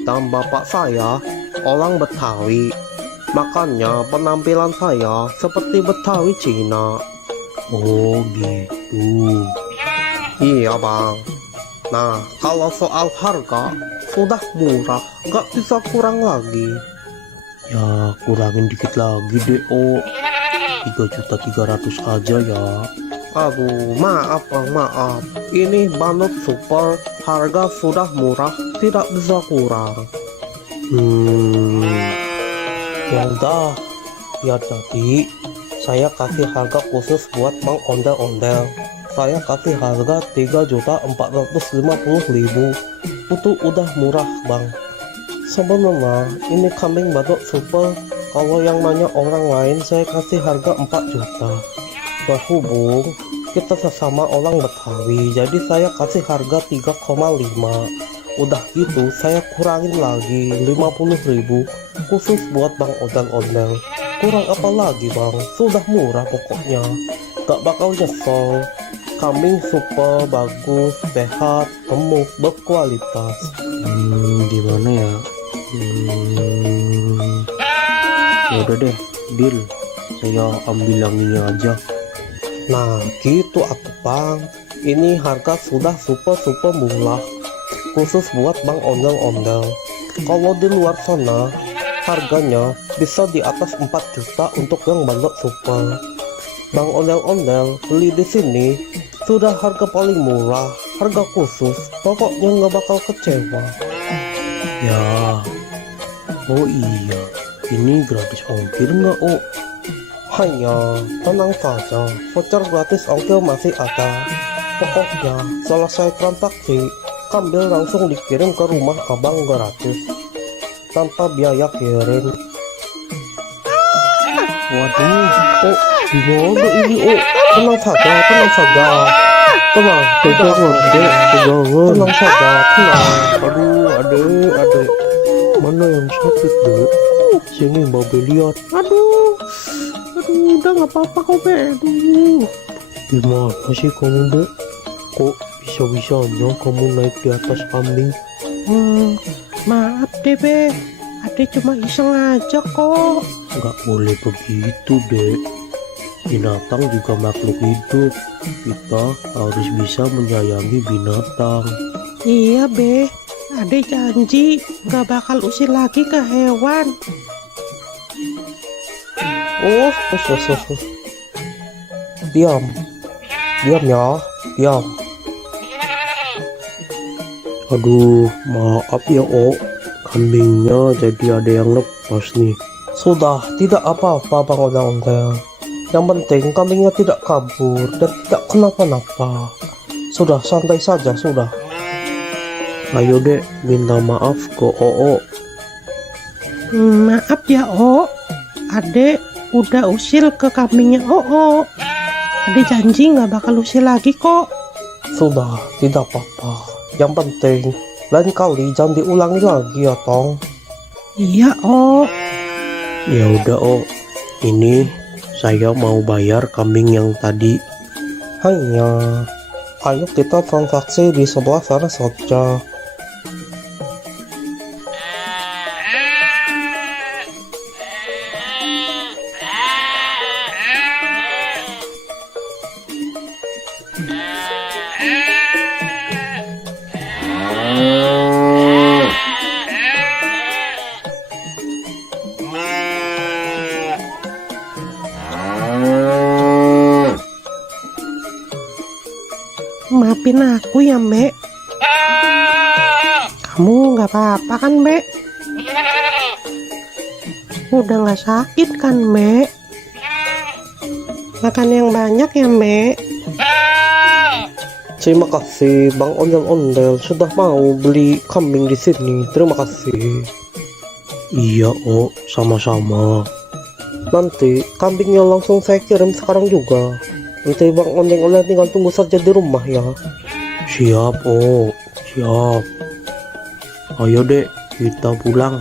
dan bapak saya orang Betawi. Makanya penampilan saya seperti Betawi Cina. Oh gitu. Iya bang. Nah, kalau soal harga sudah murah, gak bisa kurang lagi. Ya kurangin dikit lagi deh, 3.300.000 aja ya. Aduh, maaf bang, maaf. Ini bandot super, harga sudah murah, tidak bisa kurang. Ya udah, ya jadi saya kasih harga khusus buat bang ondel-ondel. Saya kasih harga 3.450.000. Itu udah murah bang. Sebenarnya ini kambing bandot super. Kalau yang banyak orang lain saya kasih harga 4 juta. Berhubung kita sesama orang Betawi, jadi saya kasih harga 3,5. Udah gitu saya kurangin lagi 50.000 khusus buat bang ondel-ondel. Kurang apa lagi bang, sudah murah pokoknya, gak bakal nyesel. Kambing super bagus, sehat, gemuk, berkualitas. Gimana ya? Ya udah deh, deal. Saya ambil yang ini aja. Nah gitu atuh bang, ini harga sudah super murah khusus buat bang ondel-ondel. Kalau di luar sana harganya bisa di atas 4 juta untuk yang bandot super. Bang ondel-ondel beli di sini sudah harga paling murah, harga khusus, pokoknya nggak bakal kecewa. Ya. Oh iya, ini gratis ongkir nggak, Hanya tenang saja, voucher gratis ongkir masih ada. Pokoknya selesai transaksi, kambing langsung dikirim ke rumah abang gratis tanpa biaya kirim. Waduh, Gimana ini? Tenang saja, tenang saja. Tenang, pegangan dek, pegangan. tenang saja, tenang. Aduh, adek. Mana yang sakit dek? Sini mbak Be lihat. Aduh, udah nggak apa-apa kok, Be. Aduh. Gimana sih kamu dek? Kok bisa-bisanya kamu naik di atas kambing? Maaf deh, Be. Ade cuma iseng aja kok. Nggak boleh begitu dek. Binatang juga makhluk hidup. Kita harus bisa menyayangi binatang. Iya, Be. Ade janji nggak bakal usir lagi ke hewan. Oh. Diam ya, diam. Aduh, maaf ya, kambingnya jadi ada yang lepas nih. Sudah, tidak apa-apa bang ondel-ondel. Yang penting kambingnya tidak kabur dan tidak kenapa-napa. Sudah, santai saja, sudah. Ayo dek, minta maaf ke Oo. Maaf ya, Ade udah usil ke kambingnya Ade janji nggak bakal usil lagi kok. Sudah, tidak apa-apa. Yang penting lain kali jangan diulangi lagi ya tong. Iya, Ya udah, ini saya mau bayar kambing yang tadi. Hanya ayo kita transaksi di sebelah sana saja. maafin aku ya, Mbak. Kamu nggak apa-apa kan, Mbak? Udah nggak sakit kan, Mbak? Makan yang banyak ya, Mbak. Terima kasih Bang Ondel-Ondel sudah mau beli kambing di sini. Terima kasih. Iya, Oh, sama-sama. Nanti kambingnya langsung saya kirim sekarang juga. Nanti Bang Ondel-Ondel tinggal tunggu saja di rumah ya. Siap, Oh, siap. Ayo dek, kita pulang.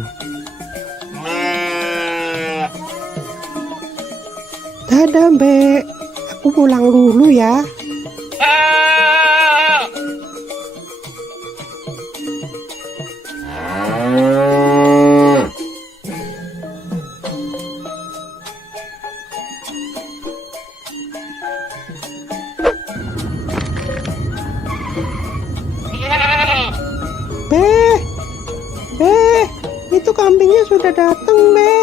Dadah, Mbak. Aku pulang dulu ya. Be, itu kambingnya sudah datang, Be.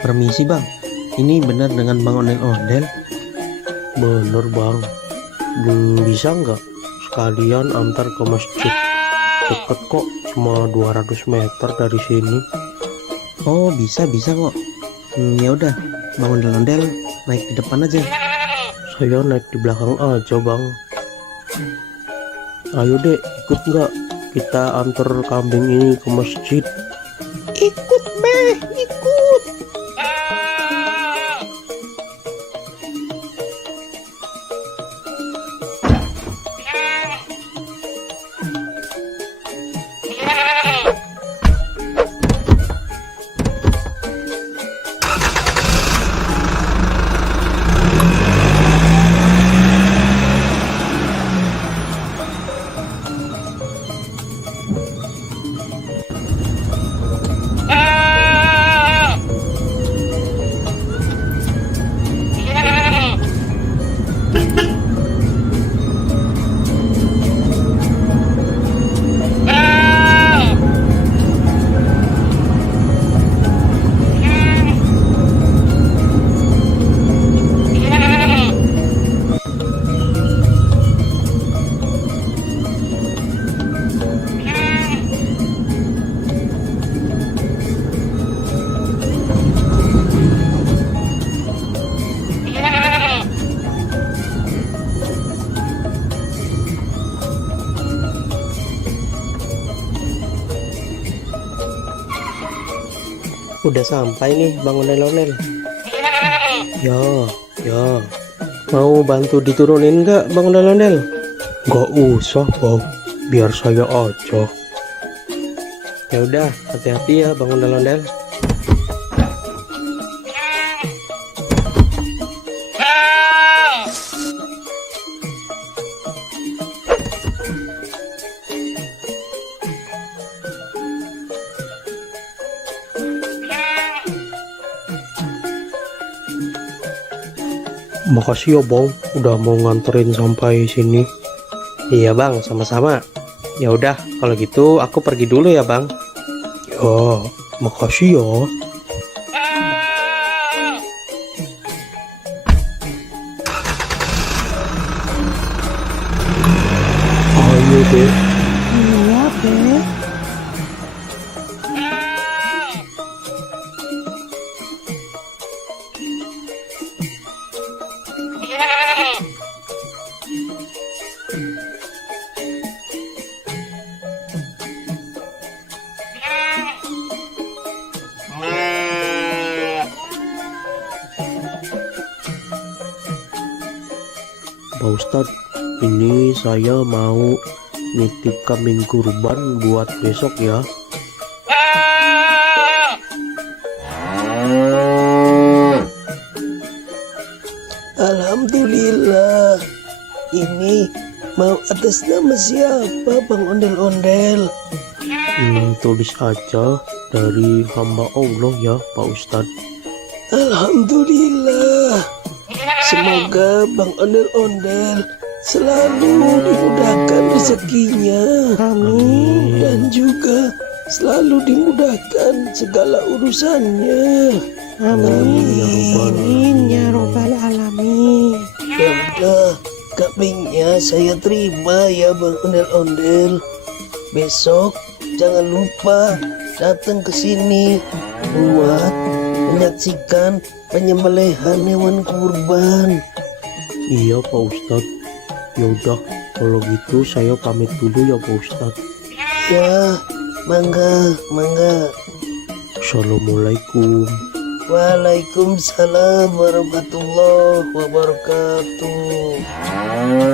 Permisi bang, ini benar dengan Bang Ondel-Ondel? Bener bang. Bisa nggak sekalian antar ke masjid? Deket kok, cuma 200 meter dari sini. Oh bisa kok. Ya udah, Bang Ondel-Ondel naik di depan aja. Saya naik di belakang aja bang. Ayo dek, ikut nggak? Kita antar kambing ini ke masjid. Ikut, Be, ikut. Udah sampai nih Bang Ondel-Ondel. Ya, Mau bantu diturunin nggak Bang Ondel-Ondel? nggak usah bang. Biar saya aja. Ya udah, hati-hati ya Bang Ondel-Ondel. Makasih ya bang, udah mau nganterin sampai sini. Iya Bang, sama-sama. Ya udah, kalau gitu aku pergi dulu ya Bang. Ya, makasih ya. Ayo deh. Iya, Be. Pak Ustadz, ini saya mau nitip kambing kurban buat besok ya. Alhamdulillah. Ini mau atas nama siapa Bang Ondel-Ondel? Tulis aja dari hamba Allah ya Pak Ustadz. Alhamdulillah. Semoga Bang Ondel-Ondel selalu dimudahkan rezekinya. Amin. Dan juga selalu dimudahkan segala urusannya. Amin ya robbal alamin. Ya udah, kambingnya saya terima ya Bang Ondel-Ondel. Besok jangan lupa datang ke sini buat menyaksikan penyembelihan hewan kurban. Iya Pak Ustadz. Yaudah, kalau gitu saya pamit dulu ya Pak Ustadz. Ya, mangga. Assalamualaikum. Waalaikumsalam warahmatullahi wabarakatuh. Oh,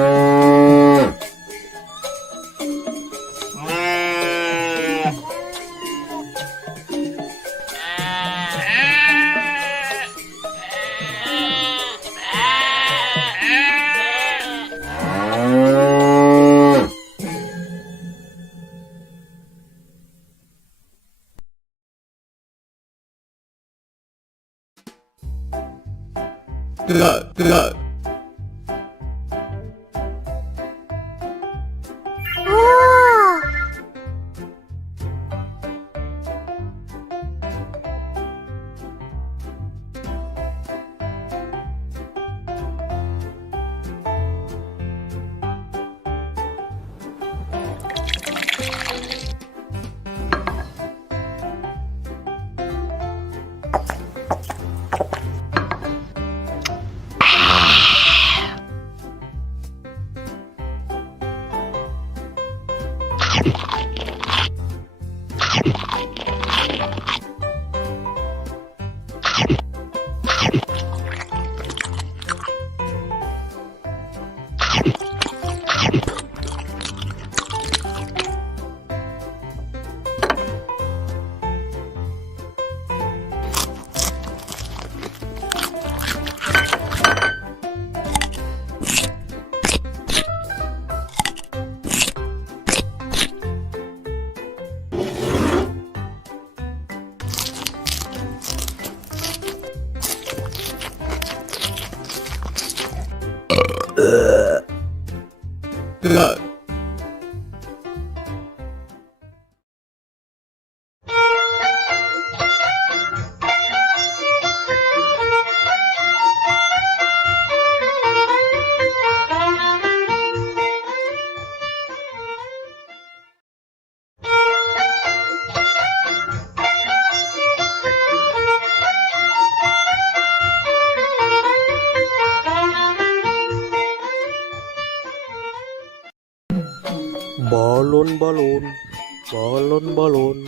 Balon,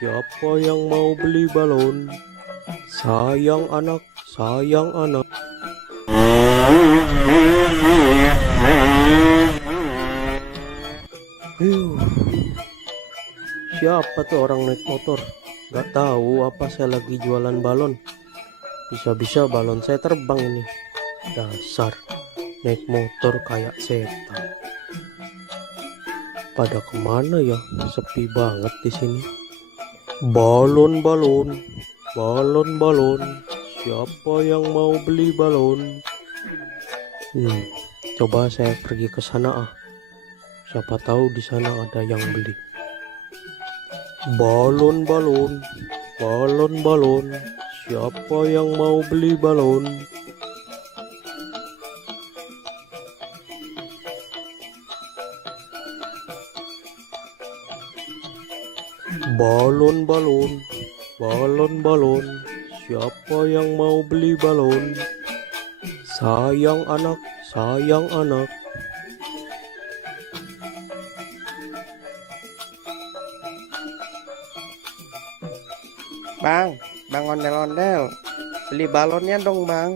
siapa yang mau beli balon? Sayang anak. Siapa tuh orang naik motor? Gak tahu apa saya lagi jualan balon. Bisa-bisa balon saya terbang ini. Dasar naik motor kayak setan. Pada kemana ya? Sepi banget di sini. Balon. Siapa yang mau beli balon? Coba saya pergi ke sana ah. Siapa tahu di sana ada yang beli. Balon. Siapa yang mau beli balon? Balon. Siapa yang mau beli balon? Sayang anak. Bang Ondel-Ondel, beli balonnya dong bang.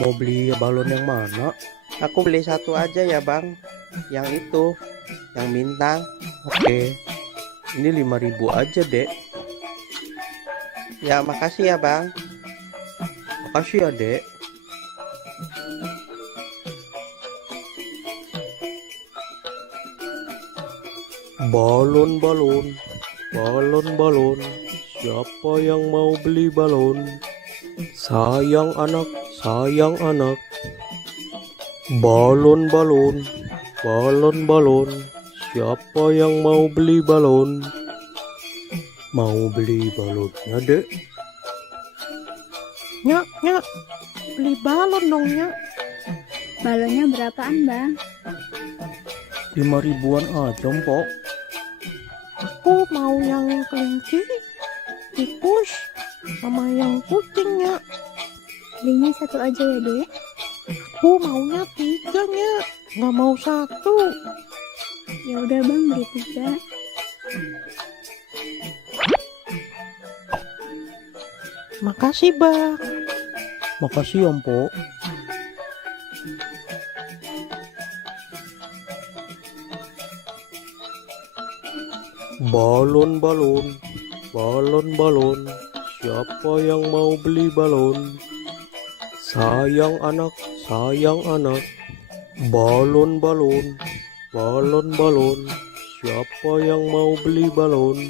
Mau beli balon yang mana? Aku beli satu aja ya bang. Yang itu, yang bintang. Oke, ini 5.000 aja dek. Ya makasih ya bang. Makasih ya dek. Balon. Siapa yang mau beli balon? Sayang anak. Balon. Siapa yang mau beli balon? Mau beli balonnya, Dek? Nyak, beli balon dong, Nyak. Balonnya berapaan, Bang? 5 ribuan aja, Mpok. Aku mau yang kelinci, tikus, sama yang kucing, Nyak. Belinya satu aja ya, Dek. Aku maunya 3, Nyak. Nggak mau 1. Ya udah, Bang, beli 3. Makasih, Bang. Makasih ya, Mpok. Balon, balon, balon, balon. Siapa yang mau beli balon? Sayang anak, sayang anak. Balon, balon, balon, balon. Siapa yang mau beli balon?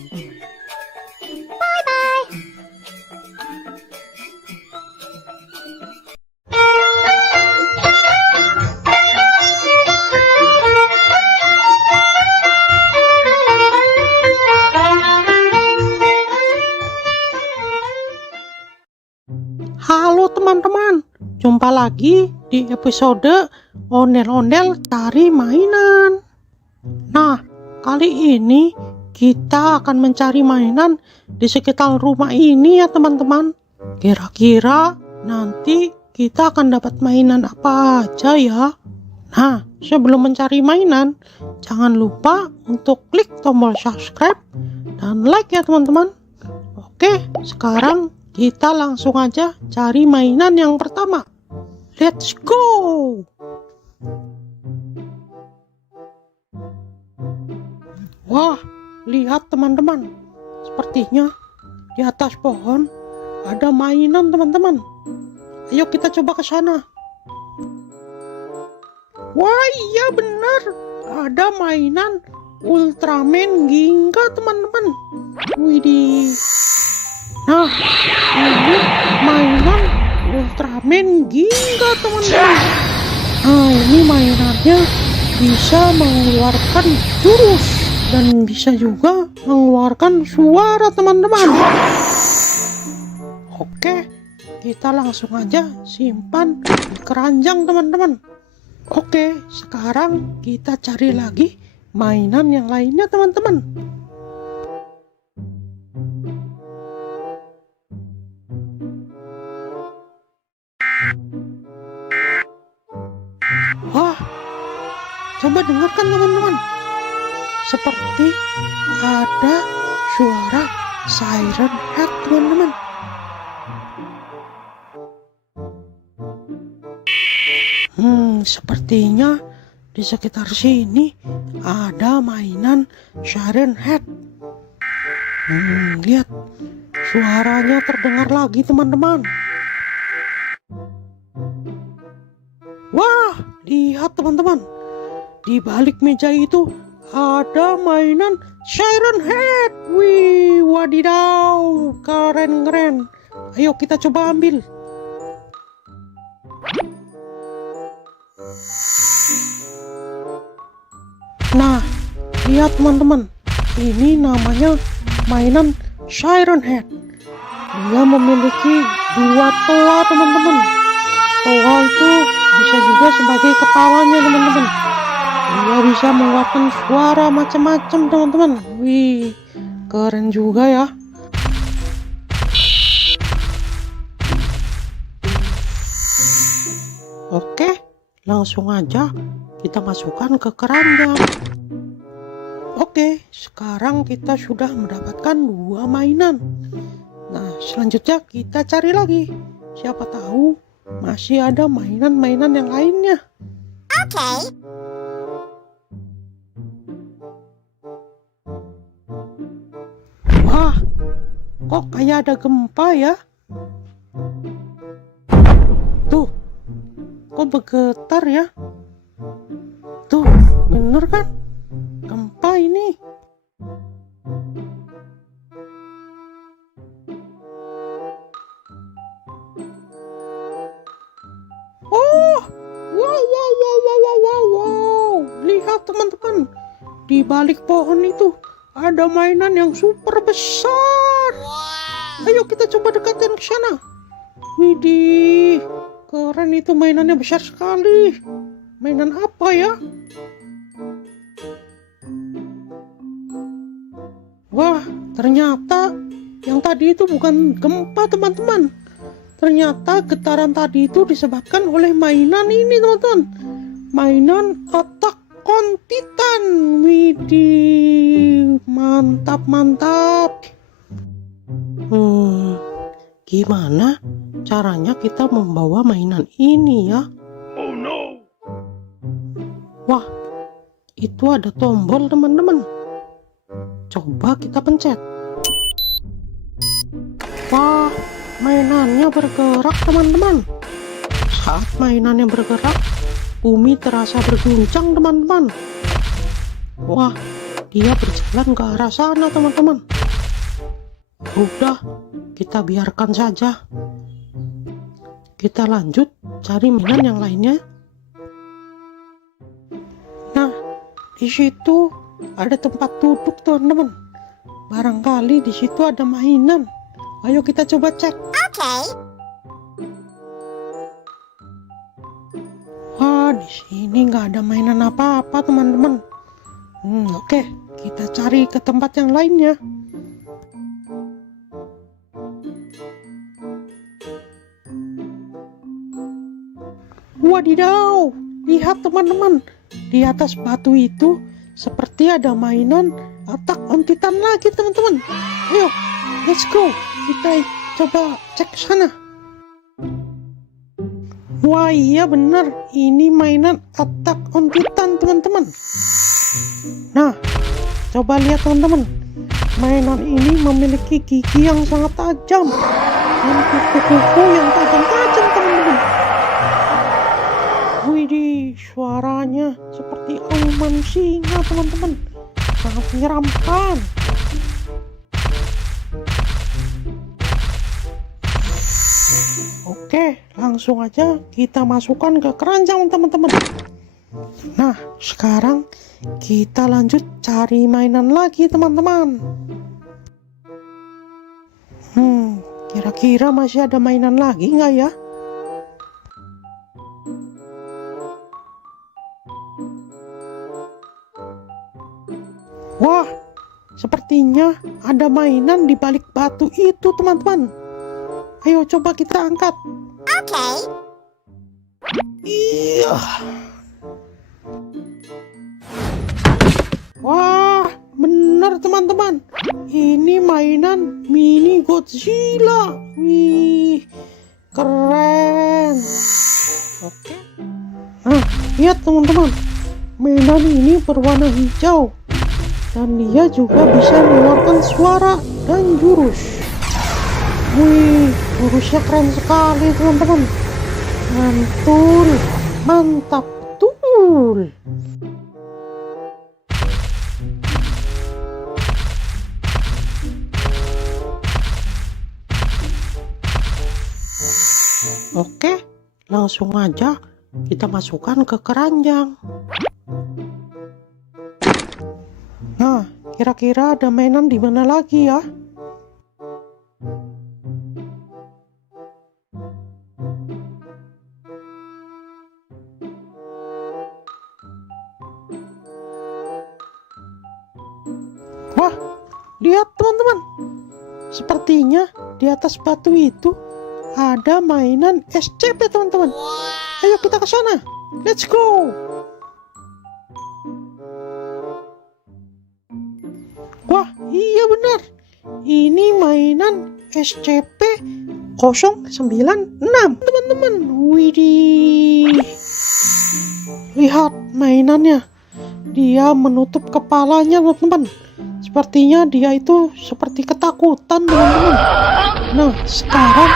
Halo teman-teman, jumpa lagi di episode Ondel-Ondel Cari Mainan. Nah, kali ini kita akan mencari mainan di sekitar rumah ini ya teman-teman. Kira-kira nanti kita akan dapat mainan apa aja ya? Nah, sebelum mencari mainan, jangan lupa untuk klik tombol subscribe dan like ya teman-teman. Oke, sekarang kita langsung aja cari mainan yang pertama. Let's go! Wah, lihat teman-teman. Sepertinya di atas pohon ada mainan teman-teman. Ayo kita coba ke sana. Wah, iya benar. Ada mainan Ultraman Ginga teman-teman. Widih. Nah, ini mainan Ultraman Ginga teman-teman. Nah, ini mainannya bisa mengeluarkan jurus dan bisa juga mengeluarkan suara teman-teman. Oke, kita langsung aja simpan di keranjang teman-teman. Oke, sekarang kita cari lagi mainan yang lainnya teman-teman. Wah, coba dengarkan teman-teman. Seperti ada suara siren head teman-teman. Sepertinya di sekitar sini ada mainan siren head. Lihat, suaranya terdengar lagi teman-teman. Wah, lihat teman-teman. Di balik meja itu ada mainan siren head. Wih, wadidaw, keren-keren. Ayo kita coba ambil. Nah, lihat teman-teman. Ini namanya mainan siren head. Dia memiliki 2 toa teman-teman. Toa itu bisa juga sebagai kepalanya teman-teman. Dia bisa mengeluarkan suara macam-macam teman-teman. Wih, keren juga ya. Oke, langsung aja kita masukkan ke keranjang. Oke, sekarang kita sudah mendapatkan 2 mainan. Nah, selanjutnya kita cari lagi. Siapa tahu masih ada mainan-mainan yang lainnya. Oke. Wah, kok kayak ada gempa ya? Tuh, kok bergetar ya? Tuh, bener kan? Gempa ini. Oh, wow. Lihat teman-teman, di balik pohon itu ada mainan yang super besar. Ayo kita coba dekatin ke sana. Widih, keren itu, mainannya besar sekali. Mainan apa ya? Wah, ternyata yang tadi itu bukan gempa, teman-teman. Ternyata getaran tadi itu disebabkan oleh mainan ini, teman-teman. Mainan Attack on Titan. Widih, mantap. Gimana caranya kita membawa mainan ini ya? Wah, itu ada tombol, teman-teman. Coba kita pencet. Wah, mainannya bergerak, teman-teman. Saat mainannya bergerak, bumi terasa berguncang, teman-teman. Wah, dia berjalan ke arah sana, teman-teman. Udah, kita biarkan saja. Kita lanjut cari mainan yang lainnya. Nah, di situ ada tempat duduk, teman-teman. Barangkali di situ ada mainan. Ayo kita coba cek. Wah, di sini nggak ada mainan apa-apa, teman-teman. Oke, kita cari ke tempat yang lainnya. Wadidaw, lihat teman-teman, di atas batu itu seperti ada mainan Attack on Titan lagi, teman-teman. Ayo, let's go. Kita coba cek sana. Wah, iya benar, ini mainan Attack on Titan, teman-teman. Nah, coba lihat, teman-teman. Mainan ini memiliki gigi yang sangat tajam dan kuku-kuku yang tajam-tajam, teman-teman. Widih, suaranya seperti auman singa, teman-teman. Sangat menyeramkan. Oke, langsung aja kita masukkan ke keranjang, teman-teman. Nah, sekarang kita lanjut cari mainan lagi, teman-teman. Kira-kira masih ada mainan lagi nggak ya? Wah, sepertinya ada mainan di balik batu itu, teman-teman. Ayo coba kita angkat. Iya. Wah, benar, teman-teman. Ini mainan mini Godzilla. Wih, keren. Oke. Nah, lihat, teman-teman. Mainan ini berwarna hijau. Dan dia juga bisa mengeluarkan suara dan jurus. Wih, jurusnya keren sekali, teman-teman. Mantul, mantap betul. Oke, langsung aja kita masukkan ke keranjang. Nah, kira-kira ada mainan di mana lagi ya? Wah, lihat, teman-teman. Sepertinya di atas batu itu ada mainan SCP, teman-teman. Ayo kita ke sana. Let's go. Wah, iya benar. Ini mainan SCP-096, teman-teman. Widih. Lihat mainannya. Dia menutup kepalanya, teman-teman. Sepertinya dia itu seperti ketakutan, teman-teman. Nah, sekarang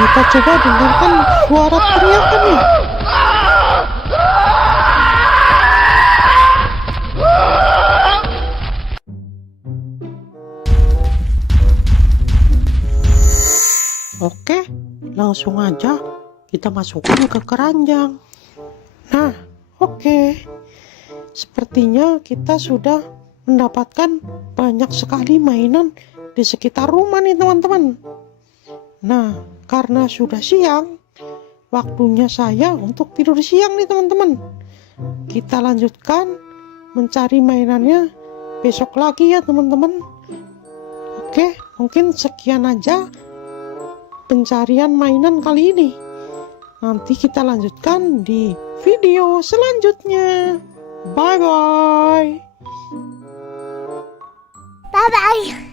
kita coba dengarkan suara teriakannya. Oke, langsung aja kita masukkan ke keranjang. Nah, oke. Sepertinya kita sudah mendapatkan banyak sekali mainan di sekitar rumah nih teman-teman. Nah, karena sudah siang, waktunya saya untuk tidur siang nih teman-teman. Kita lanjutkan mencari mainannya besok lagi ya teman-teman. Oke, mungkin sekian aja pencarian mainan kali ini. Nanti kita lanjutkan di video selanjutnya. Bye-bye. Bye-bye.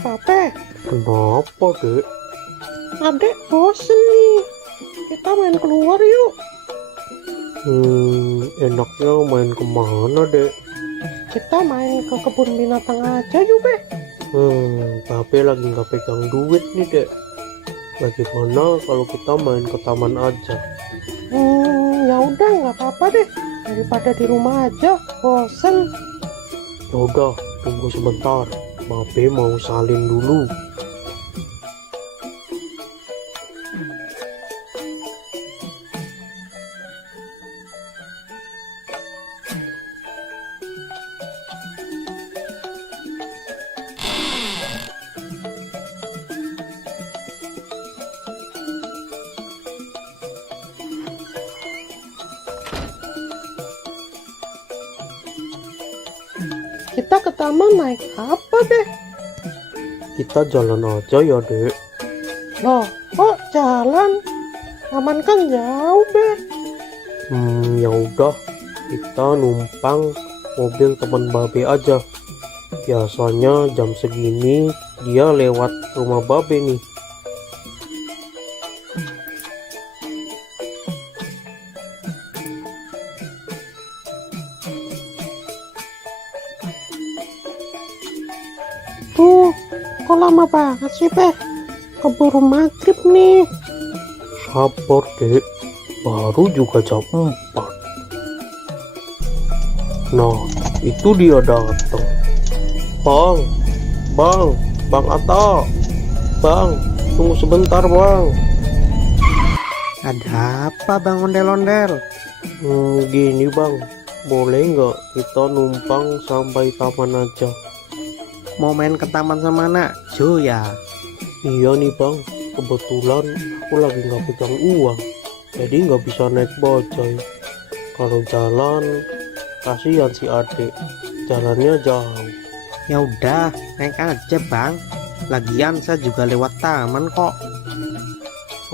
Pape, Kenapa, Dek? adek bosen nih. Kita main keluar yuk. Enaknya main kemana, Dek? Kita main ke kebun binatang aja yuk, Be. Pape lagi nggak pegang duit nih, Dek. Bagaimana kalau kita main ke taman aja? Ya udah, nggak apa-apa deh. Daripada di rumah aja, bosen. Yaudah, tunggu sebentar. Pape mau salin dulu. Kita ke taman naik apa deh? Kita jalan aja ya, Dek. Loh, kok jalan? Taman kan jauh, Be. Ya udah, kita numpang mobil teman Babe aja. Biasanya jam segini dia lewat rumah Babe nih. Tuh, kok lama banget sih, Be? Keburu maghrib nih. Sabar, Dek. Baru juga jam 4. Nah, itu dia datang. Bang Atta. Bang, tunggu sebentar, Bang. Ada apa Bang Ondel-ondel? Gini, Bang. Boleh nggak kita numpang sampai taman aja? Mau main ke taman sama anak Jo ya? Iya nih, Bang. Kebetulan aku lagi nggak pegang uang. Jadi nggak bisa naik bajai. Kalau jalan, kasihan si adik. Jalannya jauh. Ya udah, naik aja Bang. Lagian saya juga lewat taman kok.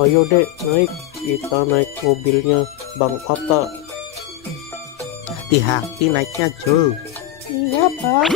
Ayo, Dek, naik. Kita naik mobilnya Bang Atta. Hati-hati naiknya Jo. Iya, Bang.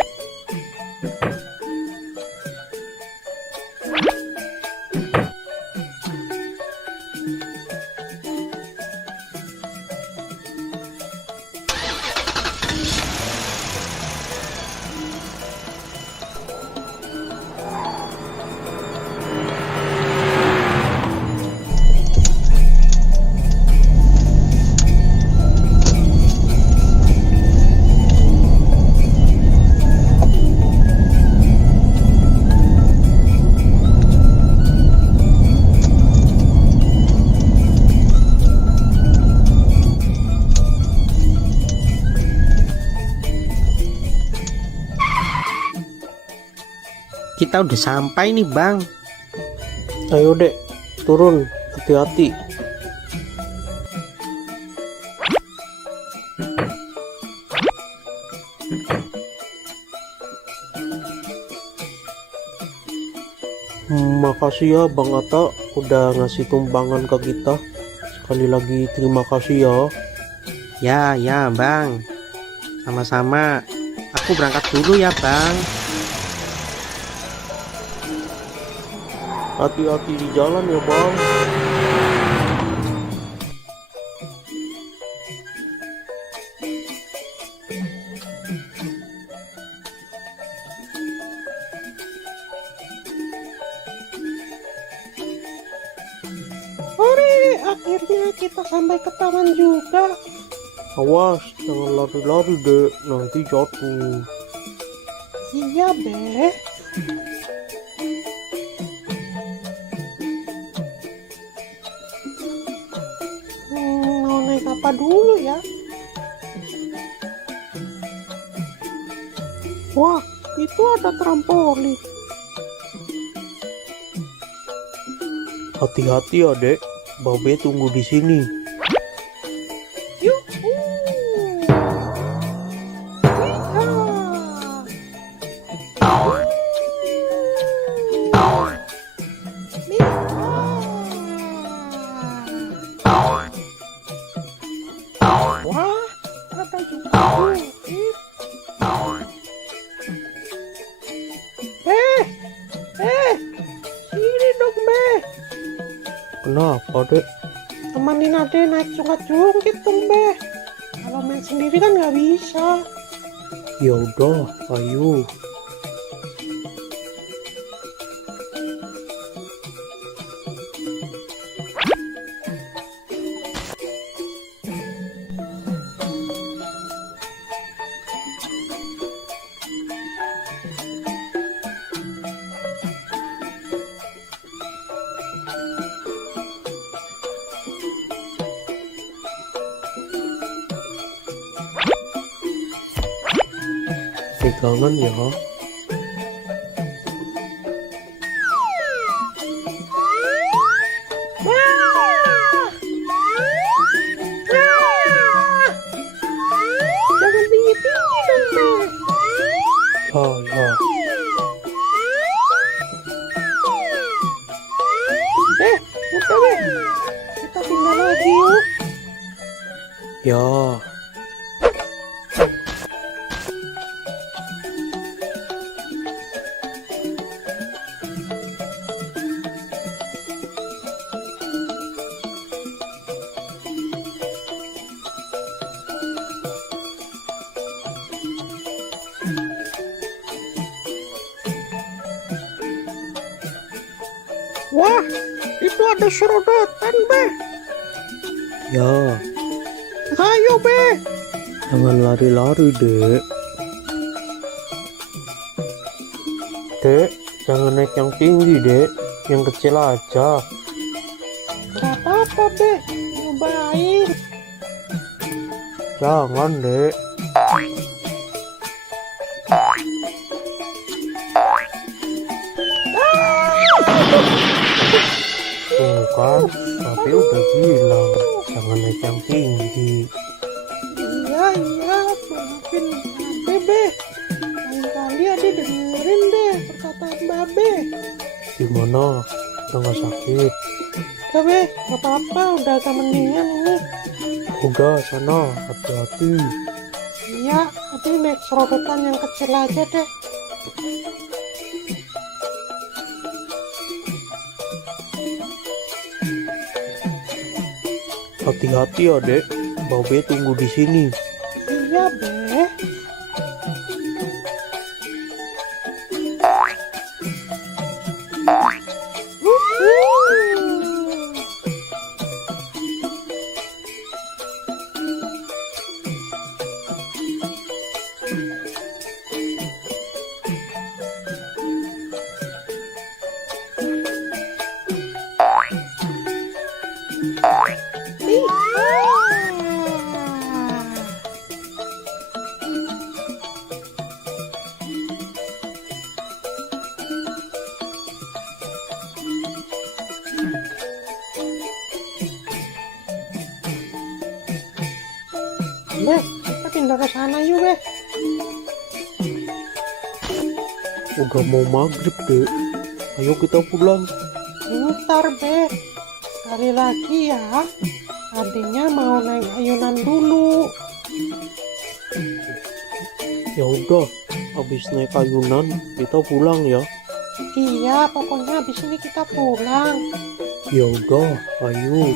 Kita udah sampai nih Bang. Ayo, Dek, turun. Hati-hati. Makasih ya Bang Atta udah ngasih tumpangan ke kita. Sekali lagi terima kasih ya. Ya Bang. Sama-sama. Aku aku berangkat dulu ya bang. Hati-hati di jalan ya bang. Hore, akhirnya kita sampai ke taman juga. Awas, jangan lari-lari dek, nanti jatuh. Iya, Be. Mau naik apa dulu ya? Wah, itu ada trampolin. Hati-hati ya dek, Babe tunggu di sini. Yuhu. Wah, ada juga bukit. Sini dong, Be. Kenapa dek? Temenin Ade naik jungkit dong, Be. Kalau main sendiri kan nggak bisa. Ya udah, ayo. Pegangan ya. Jangan tinggi-tinggi dong, Be. Ya. Udah, Be. Kita pindah lagi yuk. Ya. Wah, itu ada serodotan, Be. Ya, Ayo, Be. jangan lari-lari dek. Dek, jangan naik yang tinggi dek, yang kecil aja. Gak apa-apa, Be. Nyobain. Jangan dek. Tuh kan, tapi udah bilang jangan naik yang tinggi. Iya, maafin Babe, Be. Lain kali Ade dengerin deh perkataan Babe. Gimana? Udah nggak sakit? Udah, Be. Gak apa-apa, udah agak mendingan ini. Udah sana, hati-hati. Iya, Ade naik serodotan yang kecil aja deh. Hati-hati ya dek, Babe tunggu di sini. Iya, Be. Be, kita pindah ke sana yuk, Be. Udah mau maghrib dek, ayo kita pulang. Bentar, Be. Sekali lagi ya. Adiknya mau naik ayunan dulu. Ya udah, habis naik ayunan kita pulang ya. Iya, pokoknya habis ini kita pulang. Ya udah, ayo.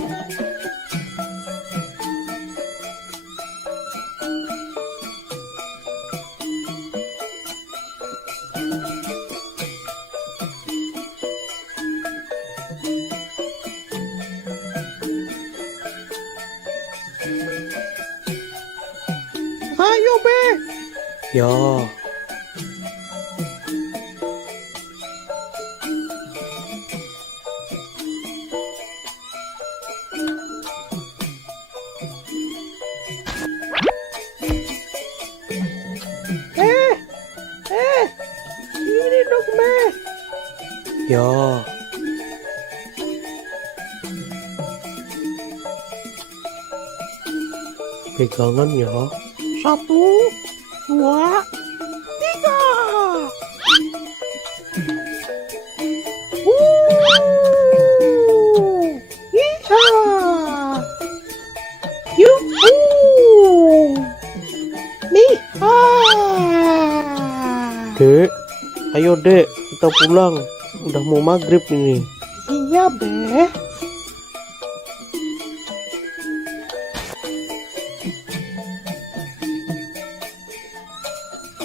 Ayo, Be. Ya, Ini dong, Be. ya. Pegangan ya. 1, 2, 3. Iya. Yuhu. Nih. Dek, ayo dek, kita pulang. Udah mau maghrib ini. Iya, Be.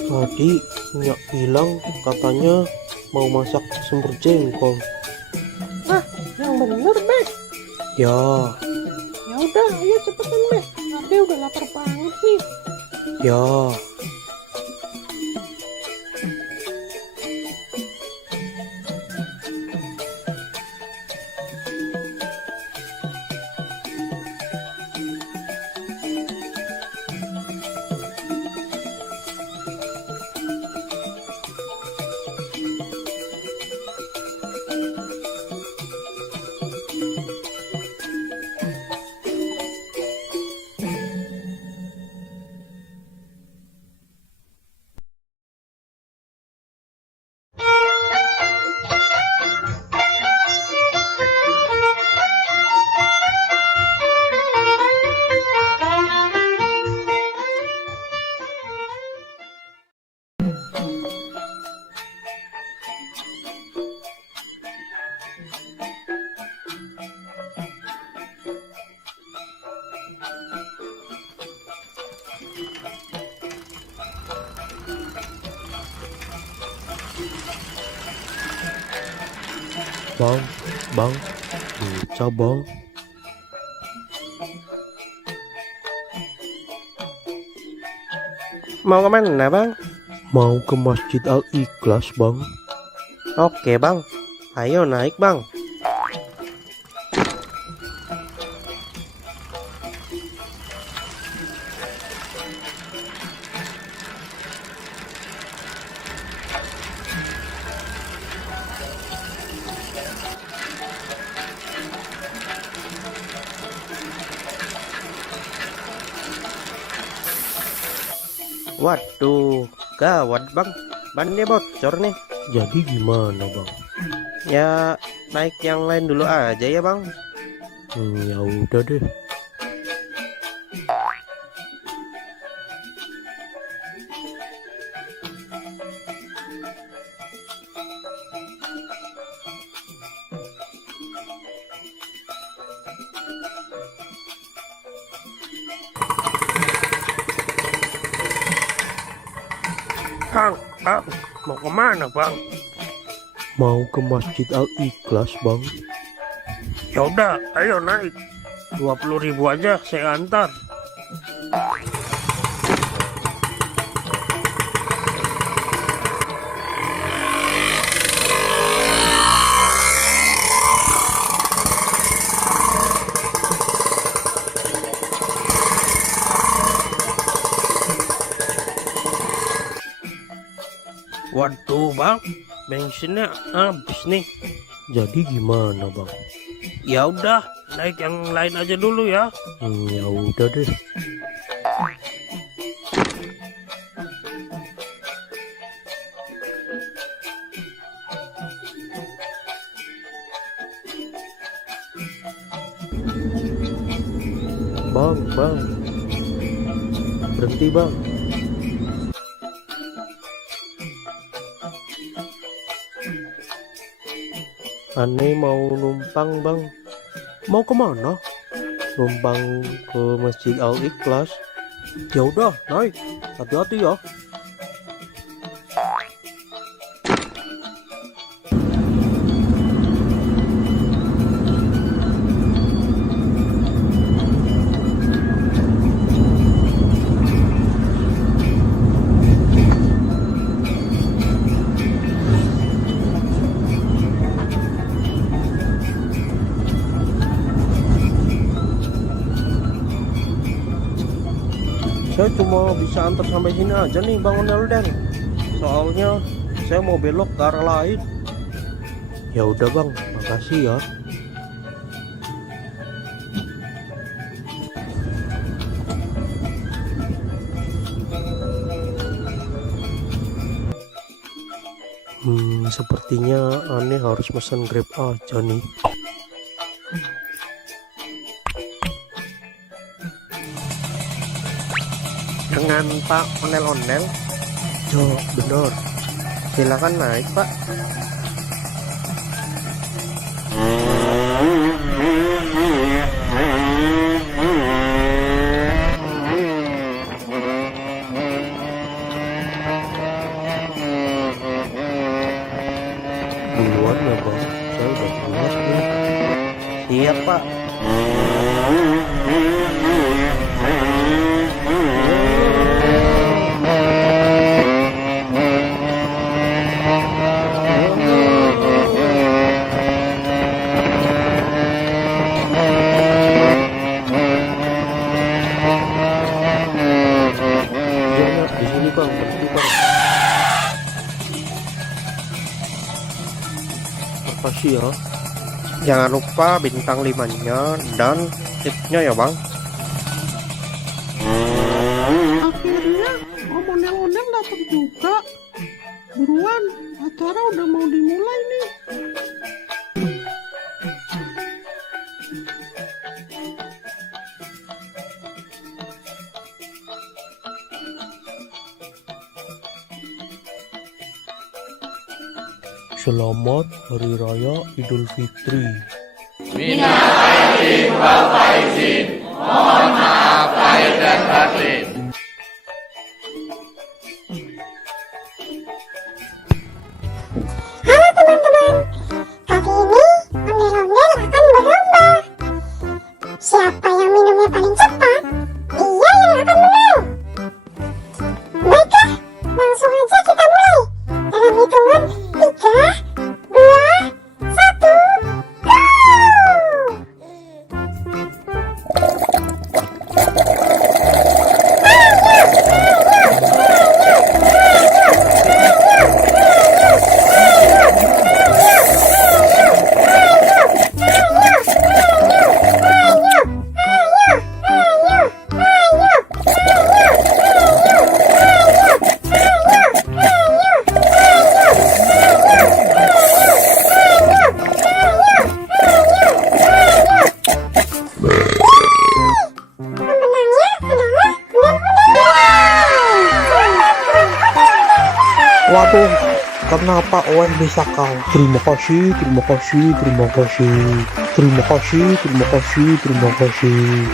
Tadi Nyak bilang katanya mau masak semur jengkol. Yang bener, Be. Ya, Ya udah, ayo cepetan, Be. Ade udah lapar banget nih. ya. Bang, bisa bang. Mau kemana bang? Mau ke Masjid Al-Ikhlas bang. Oke bang, ayo naik bang. Waduh, gawat bang, bannya bocor nih. Jadi gimana bang? Ya naik yang lain dulu aja ya bang. Ya udah deh. Bang, mau kemana bang? Mau ke Masjid Al-Ikhlas bang. Ya udah, ayo naik. 20.000 aja saya antar. Waduh bang, bensinnya habis nih. Jadi gimana bang? Ya udah, naik yang lain aja dulu ya. Ya udah deh. Bang, berhenti bang. Aneh mau numpang bang. Mau kemana? Numpang ke Masjid Al Ikhlas. Ya udah, naik. Hati-hati ya. Saya cuma bisa antar sampai sini aja nih Bang Onelden. Soalnya saya mau belok ke arah lain. Ya udah Bang, makasih ya. Sepertinya aneh harus pesan Grab aja nih. Dengan Pak Onel-Onel? Yo, bener. Silakan naik Pak. Duluan ya Bang, saya udah pulas nih. Iya Pak. Di sini Bang, berhenti Bang. Makasih ya. Jangan lupa bintang 5-nya dan tipsnya ya Bang. Akhirnya Om Onel-Onel datang juga. Buruan, acara udah mau dimulai nih. Selamat Hari Raya Idul Fitri. Halo teman-teman, kali ini ondel-ondel akan berlomba. Siapa yang minumnya paling cepat, dia yang akan menang. Baiklah, langsung aja kita mulai. Dalam hitungan 3, 2, 1, go! Waduh, kenapa OM bisa kalah? Terima kasih, terima kasih, terima kasih. Terima kasih, terima kasih, terima kasih.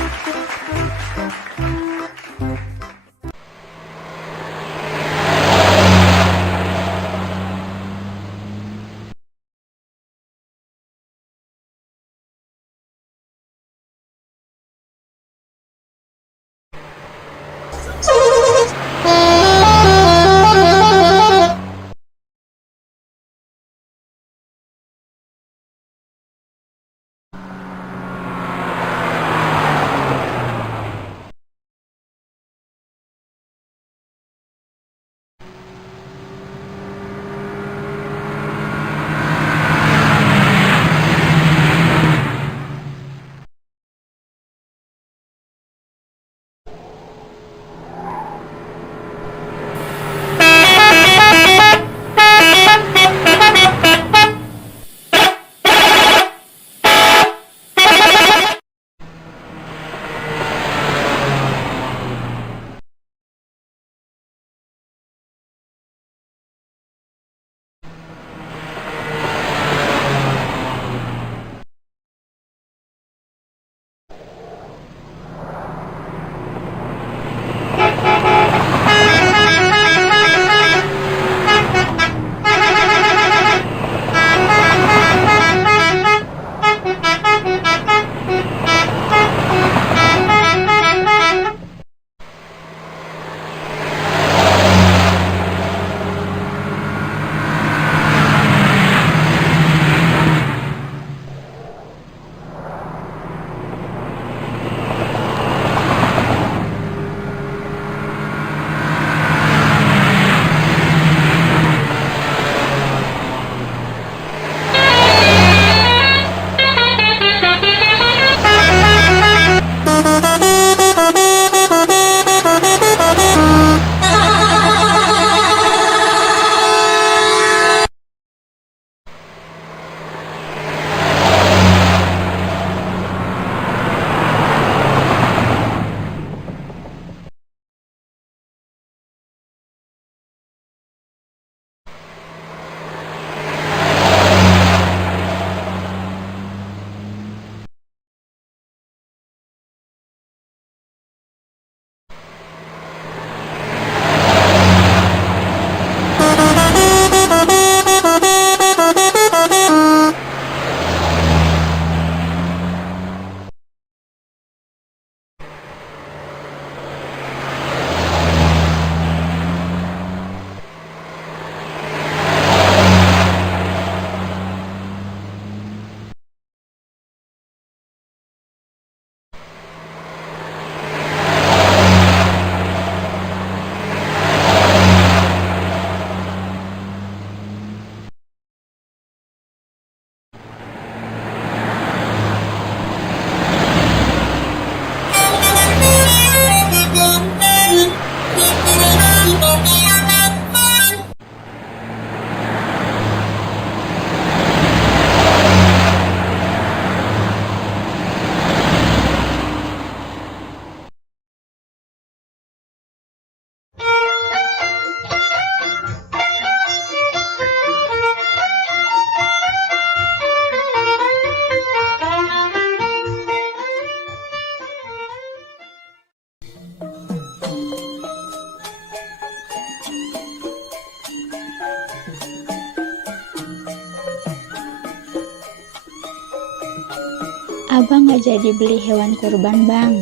Abang nggak jadi beli hewan kurban, Bang.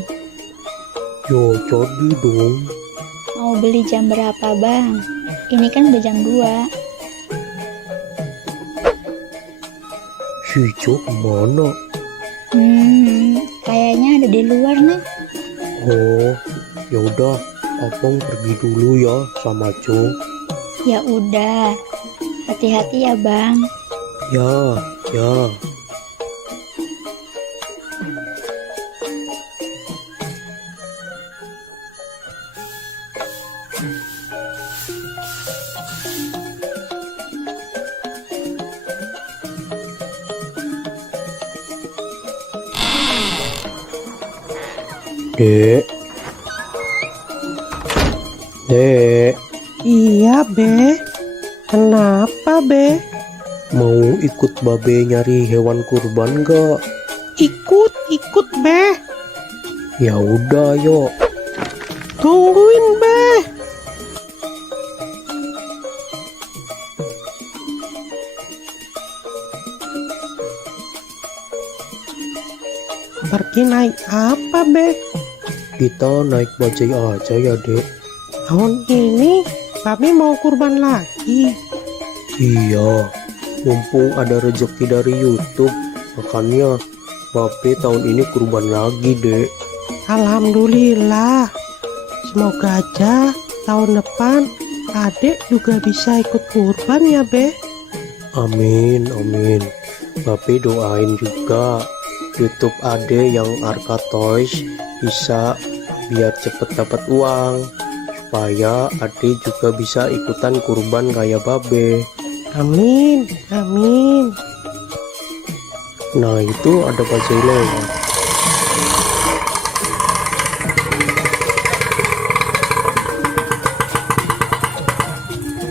Ya jadi dong. Mau beli jam berapa, Bang? Ini kan udah jam 2. Si Ijo kemana? Kayaknya ada di luar nih. Oh, ya udah, abang pergi dulu ya sama Jo. Ya udah, hati-hati ya, Bang. Ya, ya. Dek. Dek, Iya, Be. Kenapa, Be? mau ikut babe nyari hewan kurban gak? Ikut, Be. Ya udah, yuk. Tungguin, Be. Pergi naik apa, Be? Kita naik bajai aja ya, Dek. Tahun ini Babe mau kurban lagi. Iya, mumpung ada rezeki dari YouTube, makanya babe tahun ini kurban lagi, Dek. Alhamdulillah. Semoga aja tahun depan adek juga bisa ikut kurban ya, Be. Amin, amin. Babe doain juga YouTube Ade yang Arka Toys bisa biar cepet dapat uang, supaya Ade juga bisa ikutan kurban kayak babe. Amin, amin. Nah, itu ada bajai lewat.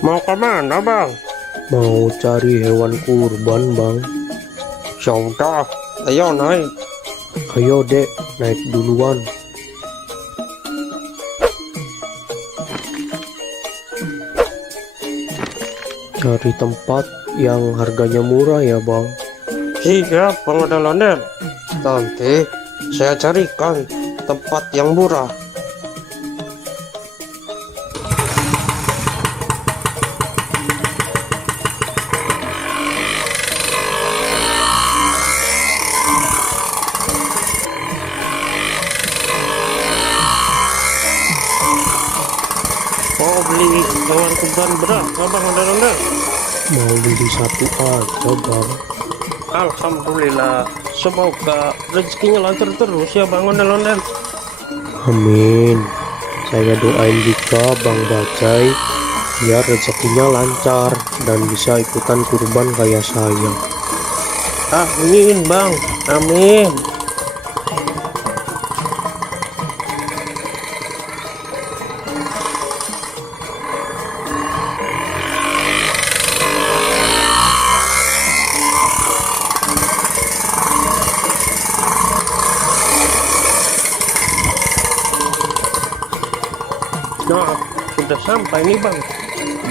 Mau kemana, Bang? Mau cari hewan kurban, Bang. Ya udah, ayo naik. Ayo, Dek, naik duluan. Cari tempat yang harganya murah ya, Bang. Siap, Bang Ondel-ondel. Nanti saya carikan tempat yang murah. Mau beli hewan kurban berapa, Bang Ondel-ondel? Mau beli satu aja, Bang. Alhamdulillah, semoga rezekinya lancar terus ya, Bang Ondel-ondel. Amin. Saya doain juga Bang Bajai biar rezekinya lancar dan bisa ikutan kurban kayak saya. Amin, Bang. Amin. Nah, sudah sampai nih, Bang.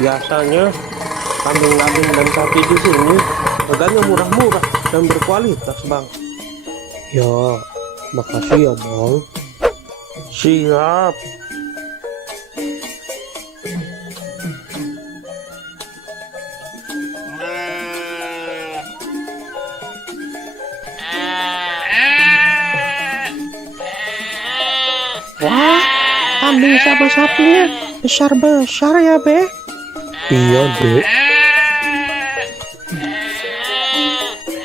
Biasanya kambing-kambing dan sapi di sini harganya murah-murah dan berkualitas, Bang. Ya, makasih ya, Bang. Siap. Wah, kambing sama sapinya besar-besar ya, Be. Iya, Dek.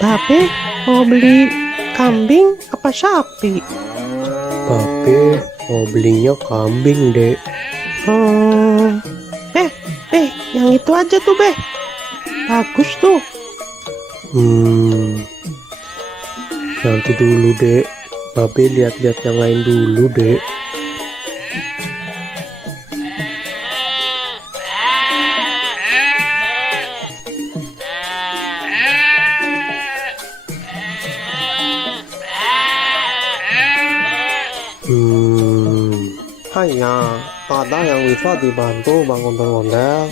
Babe mau beli kambing apa sapi? Babe mau belinya kambing, Dek. Yang itu aja tuh, Be. Bagus tuh. Nanti dulu, Dek. Babe lihat-lihat yang lain dulu, Dek. Hanya ada yang bisa dibantu, Bang Ondel-ondel.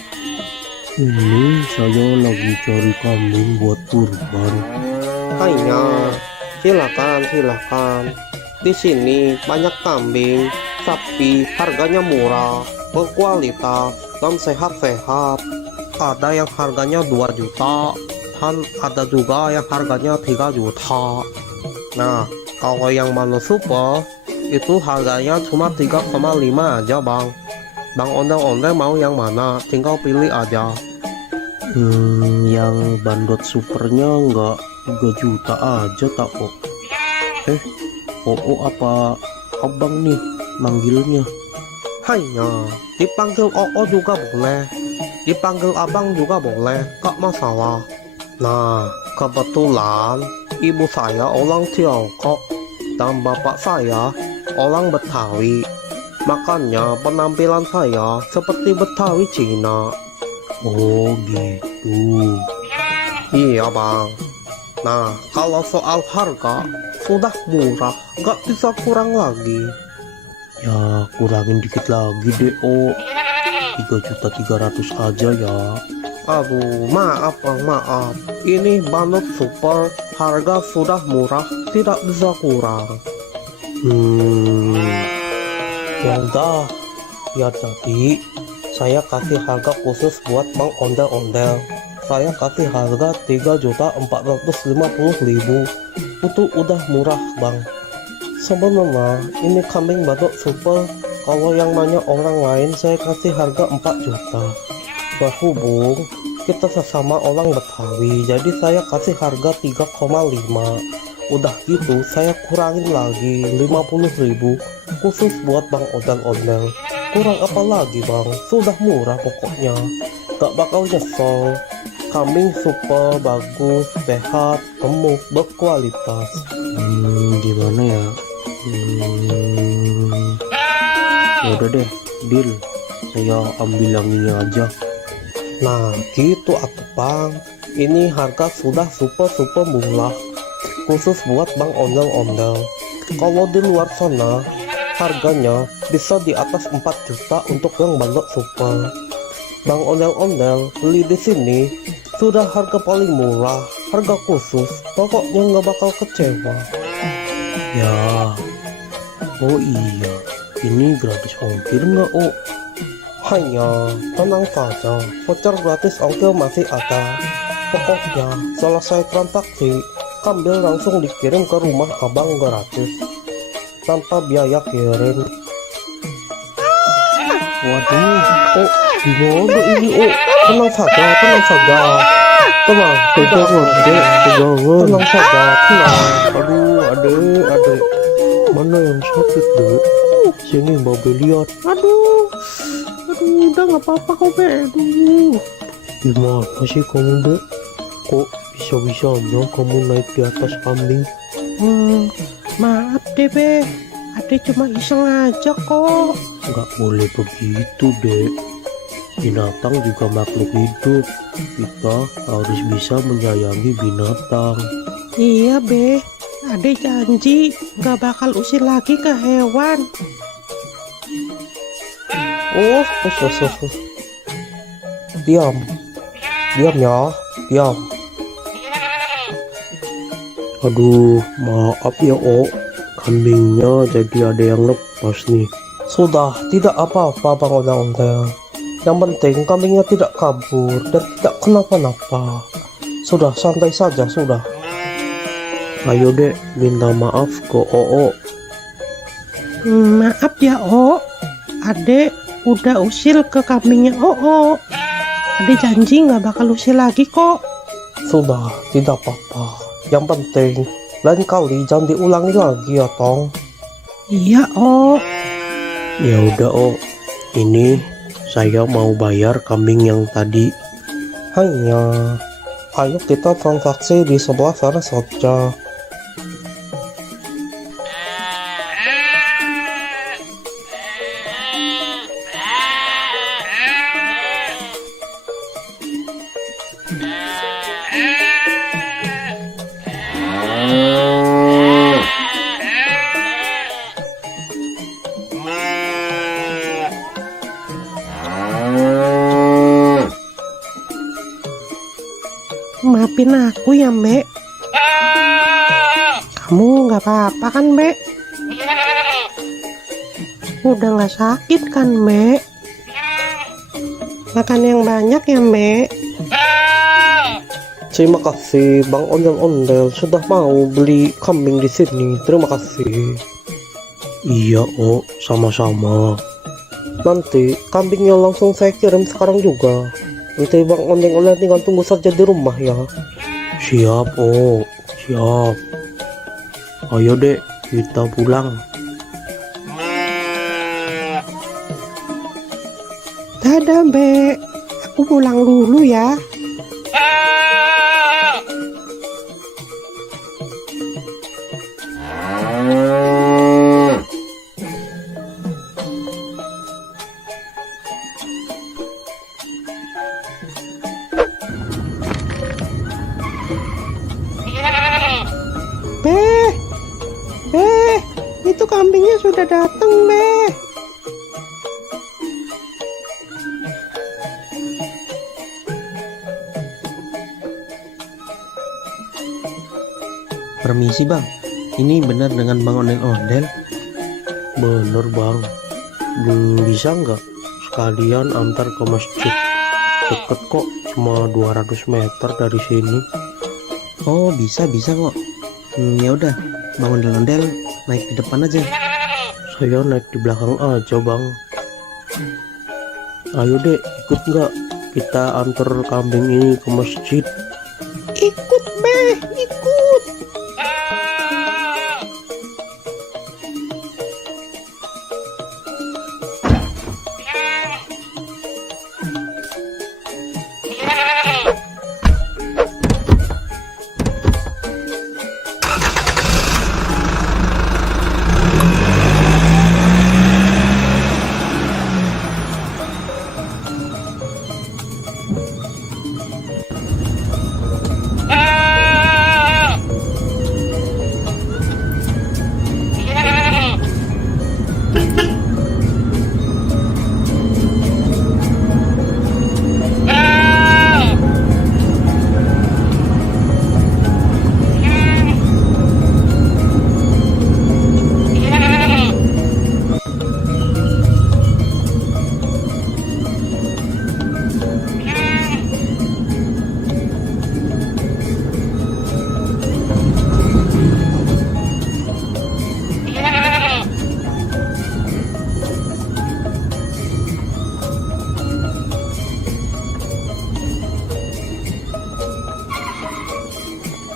Ini saya lagi cari kambing buat kurban. Hanya Silakan, silakan. Di sini banyak kambing, sapi, harganya murah, berkualitas, dan sehat-sehat. Ada yang harganya 2 juta, dan ada juga yang harganya 3 juta. Nah, kalau yang Mano Super, itu harganya cuma 3,5 aja bang. Bang ondel-ondel mau yang mana? Tinggal pilih aja. Yang bandot supernya nggak 3 juta aja tak kok. Apa abang nih manggilnya? Hanya dipanggil Oo juga boleh, dipanggil abang juga boleh, gak masalah. Nah, kebetulan ibu saya orang Tiongkok dan bapak saya orang Betawi. Makanya penampilan saya seperti Betawi Cina. Oh gitu. Iya bang. Nah, kalau soal harga sudah murah, gak bisa kurang lagi. Ya kurangin dikit lagi deh, 3.300.000 aja ya. Aduh, maaf bang, maaf. Ini Bandot Super, harga sudah murah, tidak bisa kurang. Ya udah, ya jadi saya kasih harga khusus buat Bang Ondel-Ondel. Saya kasih harga 3.450.000. Itu udah murah bang. Sebenarnya ini kambing Bandot Super, kalau yang nanya orang lain saya kasih harga 4 juta. Berhubung kita sesama orang Betawi, jadi saya kasih harga 3,5. Udah gitu saya kurangin lagi 50.000 khusus buat Bang Ondel-Ondel. Kurang apa lagi bang, sudah murah pokoknya, gak bakal nyesel. Kambing super, bagus, sehat, gemuk, berkualitas. Gimana ya? Ya udah deh, deal. Saya ambil yang ini aja. Nah gitu atuh bang, ini harga sudah super murah khusus buat Bang Ondel-Ondel. Kalau di luar sana harganya bisa di atas 4 juta untuk yang Bandot Super. Bang Ondel-Ondel beli di sini sudah harga paling murah, harga khusus, pokoknya nggak bakal kecewa. Ya. Oh iya, ini gratis ongkir nggak, Hanya tenang saja, voucher gratis ongkir masih ada. Pokoknya selesai transaksi, ambil langsung dikirim ke rumah abang gratis tanpa biaya kirim. Waduh, Gimana ini? Tenang saja, tenang saja, tenang, pegangan dek, pegangan. tenang saja, tenang. Aduh, adek. Mana yang sakit dek? Sini Babe lihat. Aduh, udah nggak apa-apa kok, Be. Aduh. Gimana sih kamu dek? Kok bisa-bisanya kamu naik di atas kambing? Maaf deh, Be. Ade cuma iseng aja kok. Nggak boleh begitu dek. Binatang juga makhluk hidup. Kita harus bisa menyayangi binatang. Iya, Be. Ade janji nggak bakal usir lagi ke hewan. Oh, diam ya, diam. Aduh, maaf ya kambingnya jadi ada yang lepas nih. Sudah, tidak apa-apa Bang Ondel-Ondel. Yang penting kambingnya tidak kabur dan tidak kenapa-napa. Sudah, santai saja, sudah. Ayo dek, minta maaf ke Maaf ya, Ade udah usil ke kambingnya Ade janji nggak bakal usil lagi kok. Sudah, tidak apa-apa. Yang penting lain kali jangan diulangi lagi ya Tong. Iya, Ya udah ini saya mau bayar kambing yang tadi. Hanya, ayo kita transaksi di sebelah sana saja. maafin aku ya, Mbak. Kamu nggak apa-apa kan, Mbak? Udah nggak sakit kan, Mbak? Makan yang banyak ya, Mbak. Terima kasih Bang Ondel-Ondel sudah mau beli kambing di sini. Terima kasih. Iya, Oh, sama-sama. Nanti kambingnya langsung saya kirim sekarang juga. Nanti Bang Ondel-Ondel tinggal tunggu saja di rumah ya. Siap, Oh, siap. Ayo dek, kita pulang. Dadah, Mbak. Aku pulang dulu ya. Beh, itu kambingnya sudah datang, Beh. Permisi bang, ini benar dengan Bang Ondel-Ondel? Bener bang. Bisa nggak sekalian antar ke masjid? Deket kok, cuma 200 meter dari sini. Oh bisa kok. Ya udah, Bang Ondel-Ondel naik di depan aja. Saya naik di belakang aja bang. Ayo dek, ikut nggak? Kita antar kambing ini ke masjid. Ikut, Beh, ikut.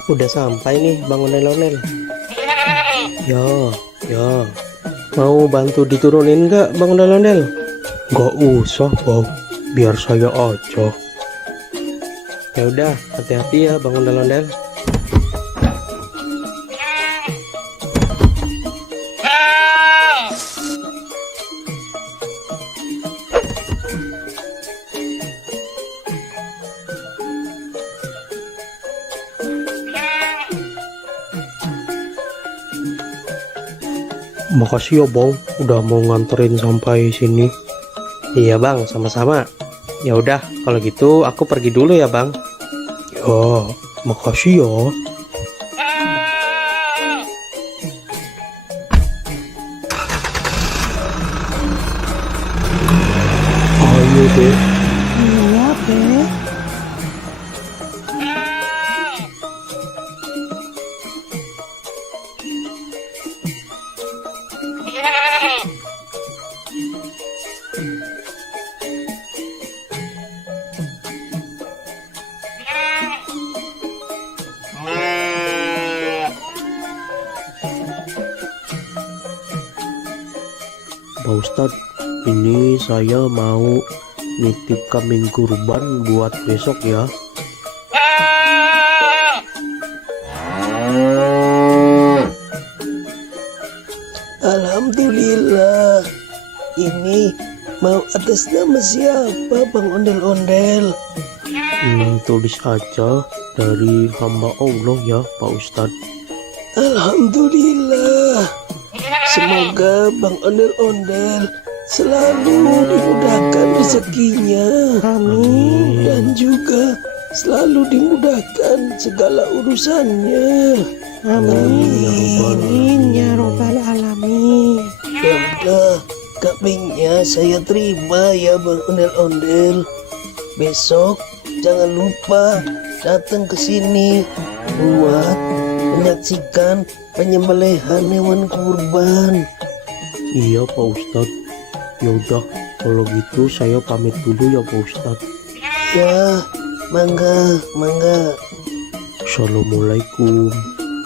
Udah sampai nih Bang Ondel-Ondel. Ya. Mau bantu diturunin nggak Bang Ondel-Ondel? Nggak usah bang, biar saya aja. Ya udah, hati-hati ya Bang Ondel-Ondel. Makasih ya bang, udah mau nganterin sampai sini. Iya Bang, sama-sama. Ya udah, kalau gitu aku pergi dulu ya Bang. Ya, makasih ya. Ayo deh. Iya, Beh. Pak Ustadz, ini saya mau nitip kambing kurban buat besok ya. Alhamdulillah. Ini mau atas nama siapa Bang Ondel-Ondel? Tulis aja dari hamba Allah ya Pak Ustadz. Alhamdulillah. Semoga Bang Ondel-Ondel selalu dimudahkan rezekinya Amin. dan juga selalu dimudahkan segala urusannya. Amin ya robbal alamin. Ya udah, kambingnya saya terima ya Bang Ondel-Ondel. Besok jangan lupa datang ke sini buat menyaksikan penyembelihan hewan kurban. Iya Pak Ustadz. Yaudah, kalau gitu saya pamit dulu ya Pak Ustadz. Ya, mangga. Assalamualaikum.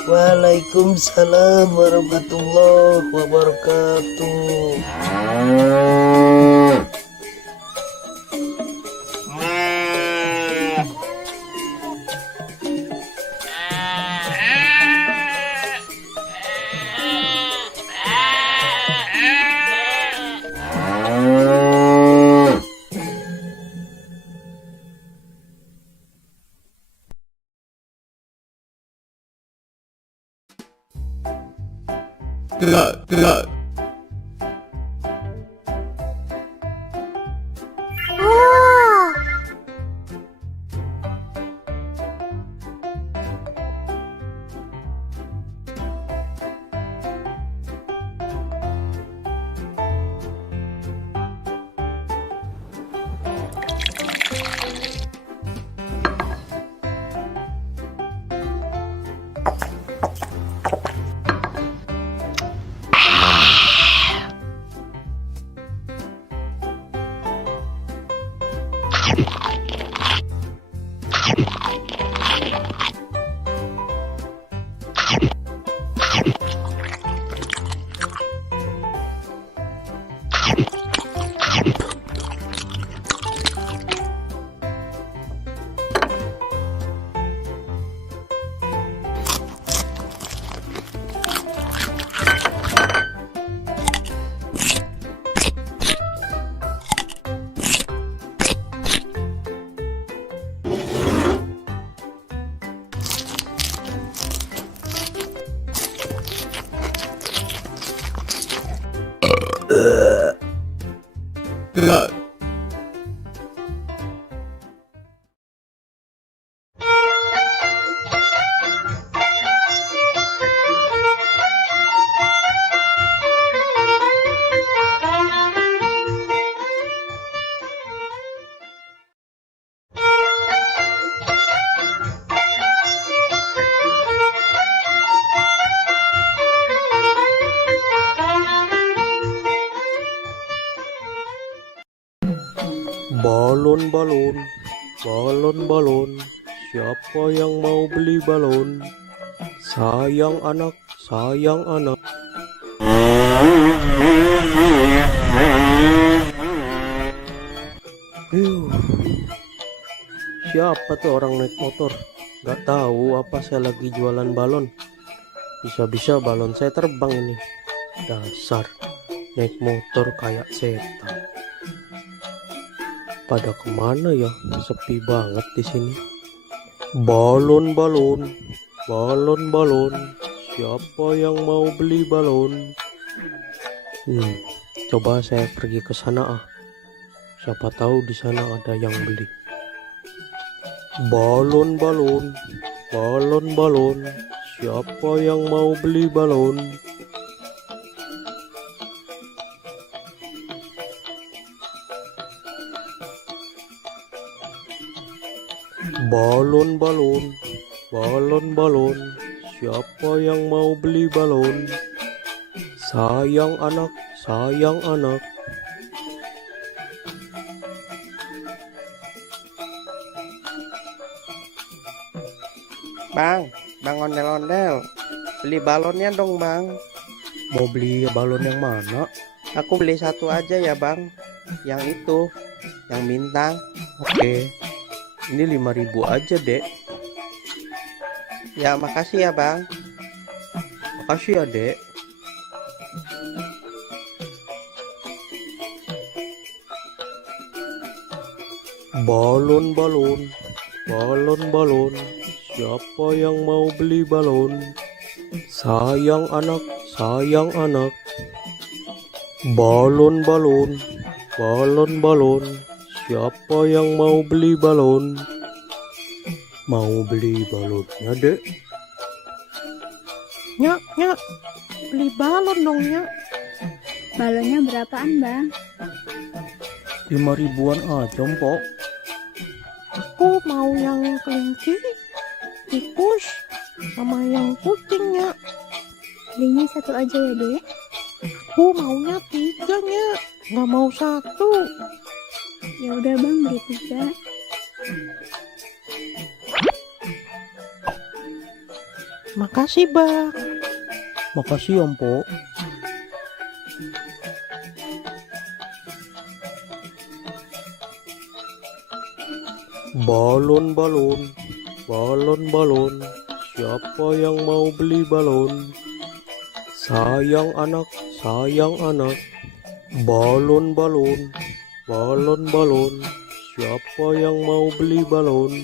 Waalaikumsalam warahmatullahi wabarakatuh. Oh, Balon, balon, siapa yang mau beli balon? Sayang anak, sayang anak. Siapa tuh orang naik motor? Gak tahu apa saya lagi jualan balon. Bisa-bisa balon saya terbang ini. Dasar, naik motor kayak setan. Pada kemana ya? Sepi banget di sini. Balon, balon, siapa yang mau beli balon? Coba saya pergi ke sana ah. Siapa tahu di sana ada yang beli. Balon, siapa yang mau beli balon? Balon, siapa yang mau beli balon? Sayang anak, sayang anak. Bang ondel-ondel, beli balonnya dong bang. Mau beli balon yang mana? Aku beli satu aja ya bang, yang itu, yang bintang. Oke, ini 5.000 aja dek. Ya makasih ya bang. Makasih ya dek. Balon, siapa yang mau beli balon? Sayang anak, sayang anak. Balon, siapa yang mau beli balon? Mau beli balonnya, Dek? Nyak, beli balon dong, Nyak. Balonnya berapaan, Bang? 5 ribuan aja, Mpok. Aku mau yang kelinci, tikus, sama yang kucing, Nyak. Belinya satu aja ya, Dek. Aku maunya 3, Nyak. Nggak mau 1. Ya udah, Bang, beli 3. Makasih, Bang. Makasih ya, Mpok. Balon, balon, balon, balon. Siapa yang mau beli balon? Sayang anak, sayang anak. Balon, balon, balon, balon. Siapa yang mau beli balon?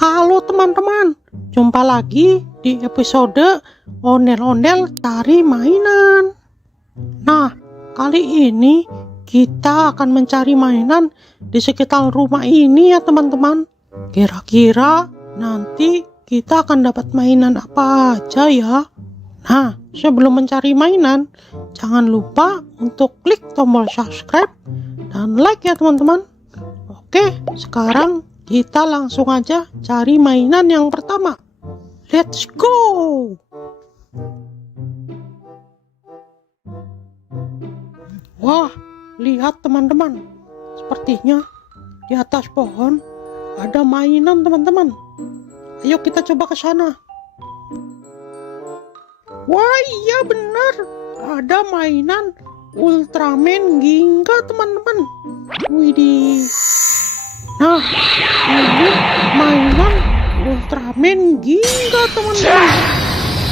Halo teman-teman, jumpa lagi di episode Ondel-Ondel Cari Mainan. Nah, kali ini kita akan mencari mainan di sekitar rumah ini ya teman-teman. Kira-kira nanti kita akan dapat mainan apa aja ya? Nah, sebelum mencari mainan, jangan lupa untuk klik tombol subscribe dan like ya teman-teman. Oke, sekarang kita langsung aja cari mainan yang pertama. Let's go! Wah, lihat teman-teman. Sepertinya di atas pohon ada mainan teman-teman. Ayo kita coba ke sana. Wah, iya benar. Ada mainan Ultraman Ginga teman-teman. Widih. Nah, ini mainan Ultraman Ginga teman-teman.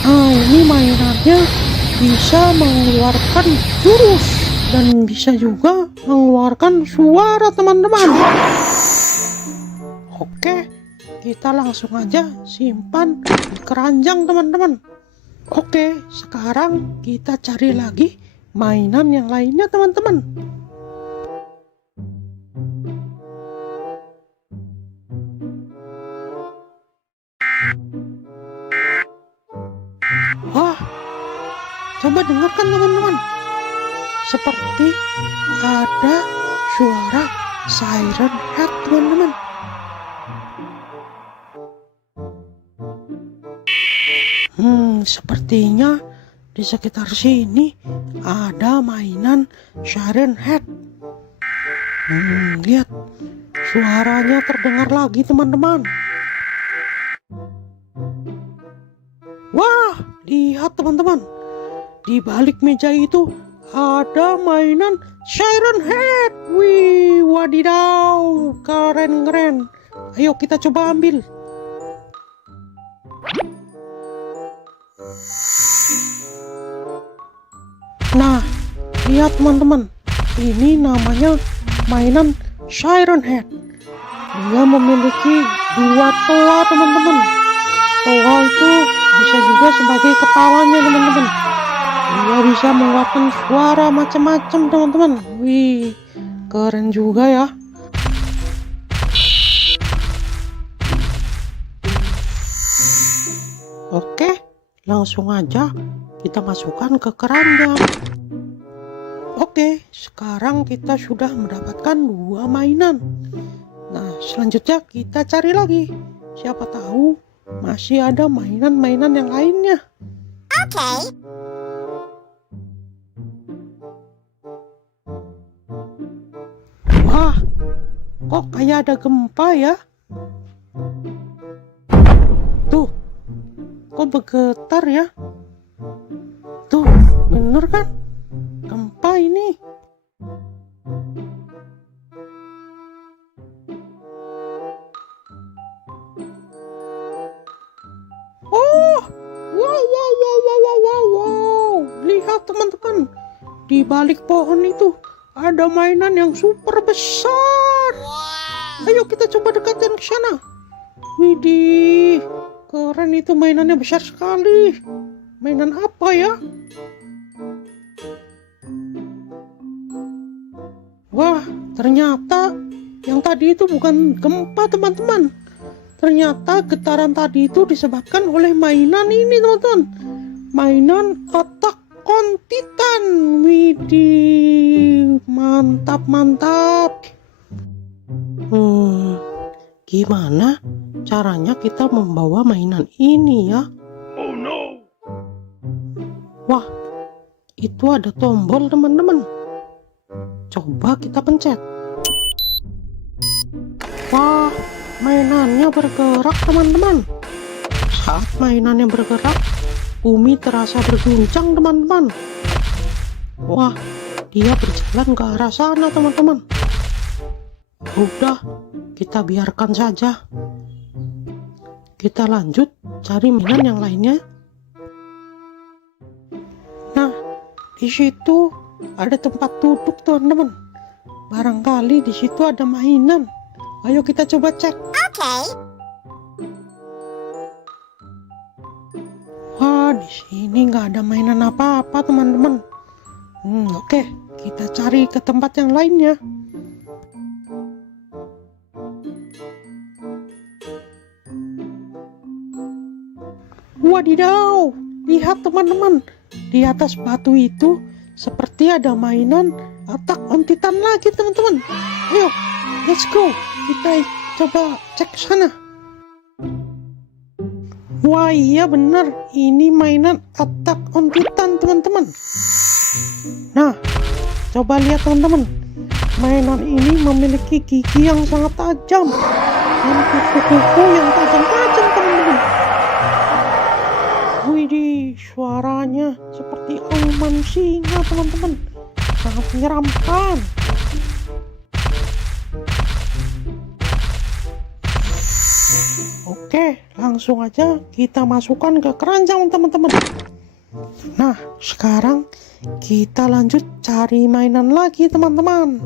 Nah, ini mainannya bisa mengeluarkan jurus dan bisa juga mengeluarkan suara teman-teman. Oke, kita langsung aja simpan di keranjang teman-teman. Oke, sekarang kita cari lagi mainan yang lainnya teman-teman. Wah, coba dengarkan teman-teman. Seperti ada suara siren head teman-teman. Sepertinya di sekitar sini ada mainan siren head. Lihat, suaranya terdengar lagi teman-teman. Wah, lihat teman-teman. Di balik meja itu ada mainan siren head. Wih, wadidaw, keren-keren. Ayo kita coba ambil. Nah, lihat teman-teman. Ini namanya mainan siren head. Dia memiliki 2 toa teman-teman. Toa itu bisa juga sebagai kepalanya teman-teman. Dia bisa mengeluarkan suara macam-macam teman-teman. Wih, keren juga ya. Oke, langsung aja kita masukkan ke keranjang. Oke, sekarang kita sudah mendapatkan 2 mainan. Nah, selanjutnya kita cari lagi. Siapa tahu masih ada mainan-mainan yang lainnya. Oke. Wah, kok kayak ada gempa ya? Tuh, kok bergetar ya? Tuh, bener kan? Gempa ini. Oh, wow. Lihat teman-teman, di balik pohon itu ada mainan yang super besar Ayo kita coba dekatkan ke sana. Widih, keren itu, mainannya besar sekali. Mainan apa ya? Wah, ternyata yang tadi itu bukan gempa, teman-teman. Ternyata getaran tadi itu disebabkan oleh mainan ini, teman-teman. Mainan Attack on Titan. Widih, mantap, mantap. Gimana caranya kita membawa mainan ini ya? Oh no. Wah, itu ada tombol, teman-teman. Coba kita pencet. Wah, mainannya bergerak, teman-teman. Saat mainannya bergerak, bumi terasa berguncang, teman-teman. Wah, dia berjalan ke arah sana, teman-teman. Udah, kita biarkan saja. Kita lanjut cari mainan yang lainnya. Nah, di situ ada tempat duduk, teman-teman. Barangkali di situ ada mainan. Ayo kita coba cek. Wah, di sini nggak ada mainan apa-apa, teman-teman. Oke, kita cari ke tempat yang lainnya. Wadidaw, lihat teman-teman, di atas batu itu seperti ada mainan Attack on Titan lagi, teman-teman. Ayo, let's go, kita coba cek sana. Wah, iya benar, ini mainan Attack on Titan, teman-teman. Nah, coba lihat, teman-teman, mainan ini memiliki gigi yang sangat tajam dan kuku-kuku yang tajam-tajam, teman-teman. Widih, suaranya seperti auman singa, teman-teman. Sangat menyeramkan. Oke, langsung aja kita masukkan ke keranjang, teman-teman. Nah, sekarang kita lanjut cari mainan lagi, teman-teman.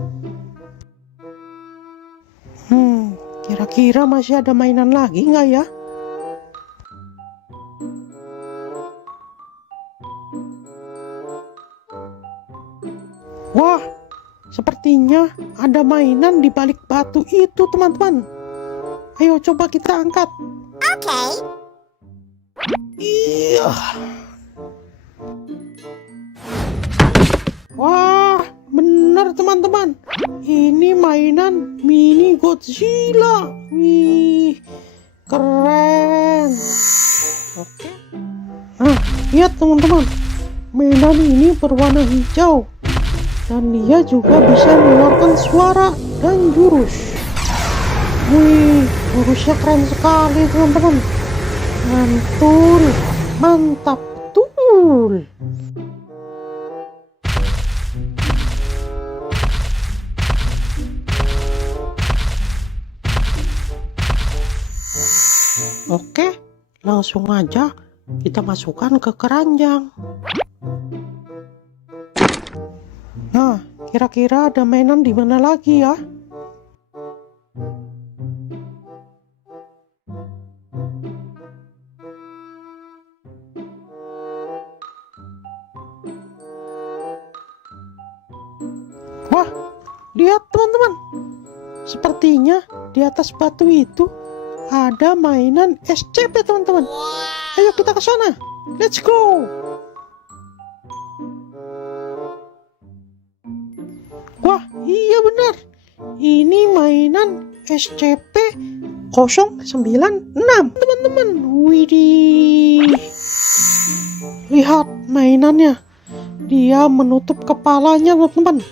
Kira-kira masih ada mainan lagi nggak ya? Wah, sepertinya ada mainan di balik batu itu, teman-teman. Ayo coba kita angkat. Iya. Wah, benar, teman-teman. Ini mainan mini Godzilla. Wih, keren. Oke. Nah, lihat, teman-teman. Mainan ini berwarna hijau. Dan dia juga bisa mengeluarkan suara dan jurus. Wih, jurusnya keren sekali, teman-teman. Mantul, mantap betul. Oke, langsung aja kita masukkan ke keranjang. Nah, kira-kira ada mainan di mana lagi ya? Wah, lihat, teman-teman. Sepertinya di atas batu itu ada mainan SCP, teman-teman. Ayo kita ke sana. Let's go. Wah, iya benar. Ini mainan SCP-096, teman-teman. Widih. Lihat mainannya. Dia menutup kepalanya, teman-teman.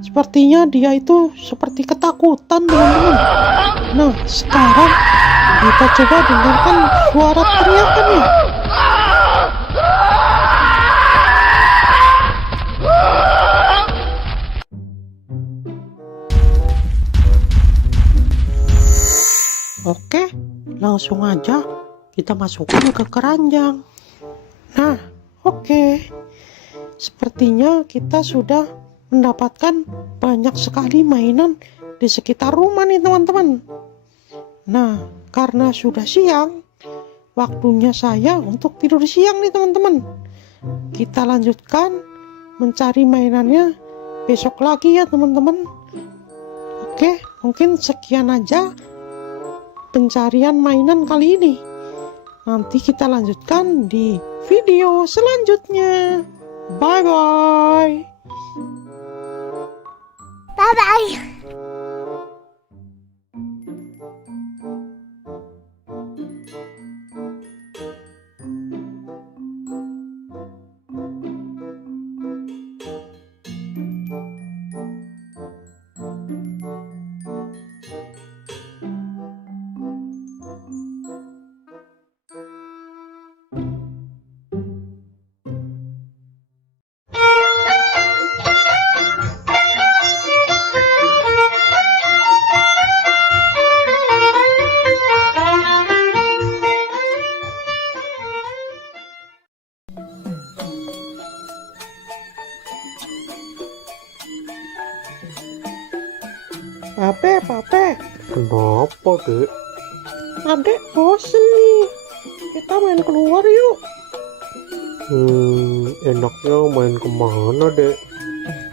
Sepertinya dia itu seperti ketakutan, teman-teman. Nah, sekarang kita coba dengarkan suara teriakannya. Oke, langsung aja kita masukkan ke keranjang. Nah, oke. Sepertinya kita sudah mendapatkan banyak sekali mainan di sekitar rumah nih teman-teman. Nah, karena sudah siang, waktunya saya untuk tidur siang nih teman-teman. Kita lanjutkan mencari mainannya besok lagi ya teman-teman. Oke, mungkin sekian aja pencarian mainan kali ini. Nanti kita lanjutkan di video selanjutnya. Bye bye. Bye bye. Pape, Kenapa, Dek? adek bosen nih. Kita main keluar yuk. Enaknya main kemana, Dek?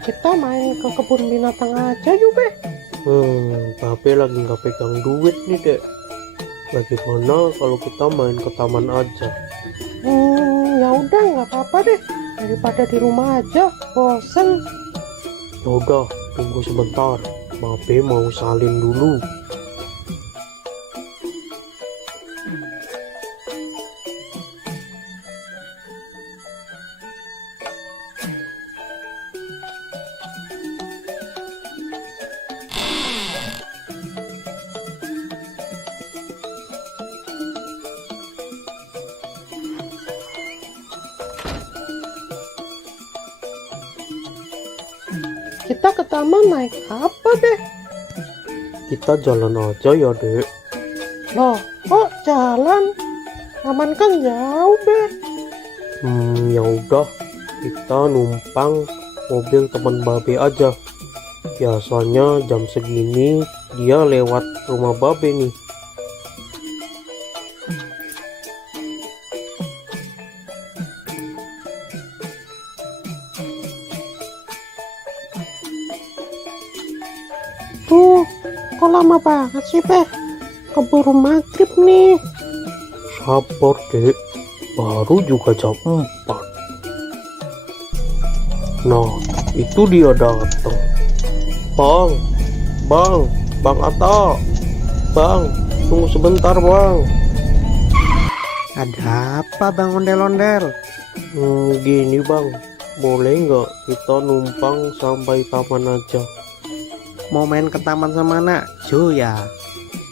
Kita main ke kebun binatang aja yuk, Be. Pape lagi nggak pegang duit nih, Dek. Bagaimana kalau kita main ke taman aja? Ya udah nggak apa-apa deh. Daripada di rumah aja, bosen. Yaudah, tunggu sebentar. Pape mau salin dulu. Kita ke taman naik apa deh? Kita jalan aja ya, Dek. Loh, kok jalan? Taman kan jauh, Be. Ya udah, kita numpang mobil teman Babe aja. Biasanya jam segini dia lewat rumah Babe nih. Tuh, kok lama banget sih, Be? Keburu maghrib nih. Sabar, Dek. Baru juga jam 4. Nah, itu dia datang. Bang Atta. Bang, tunggu sebentar, Bang. Ada apa Bang Ondel-Ondel? Gini, Bang. Boleh nggak kita numpang sampai taman aja? Mau main ke taman sama Nakjo ya?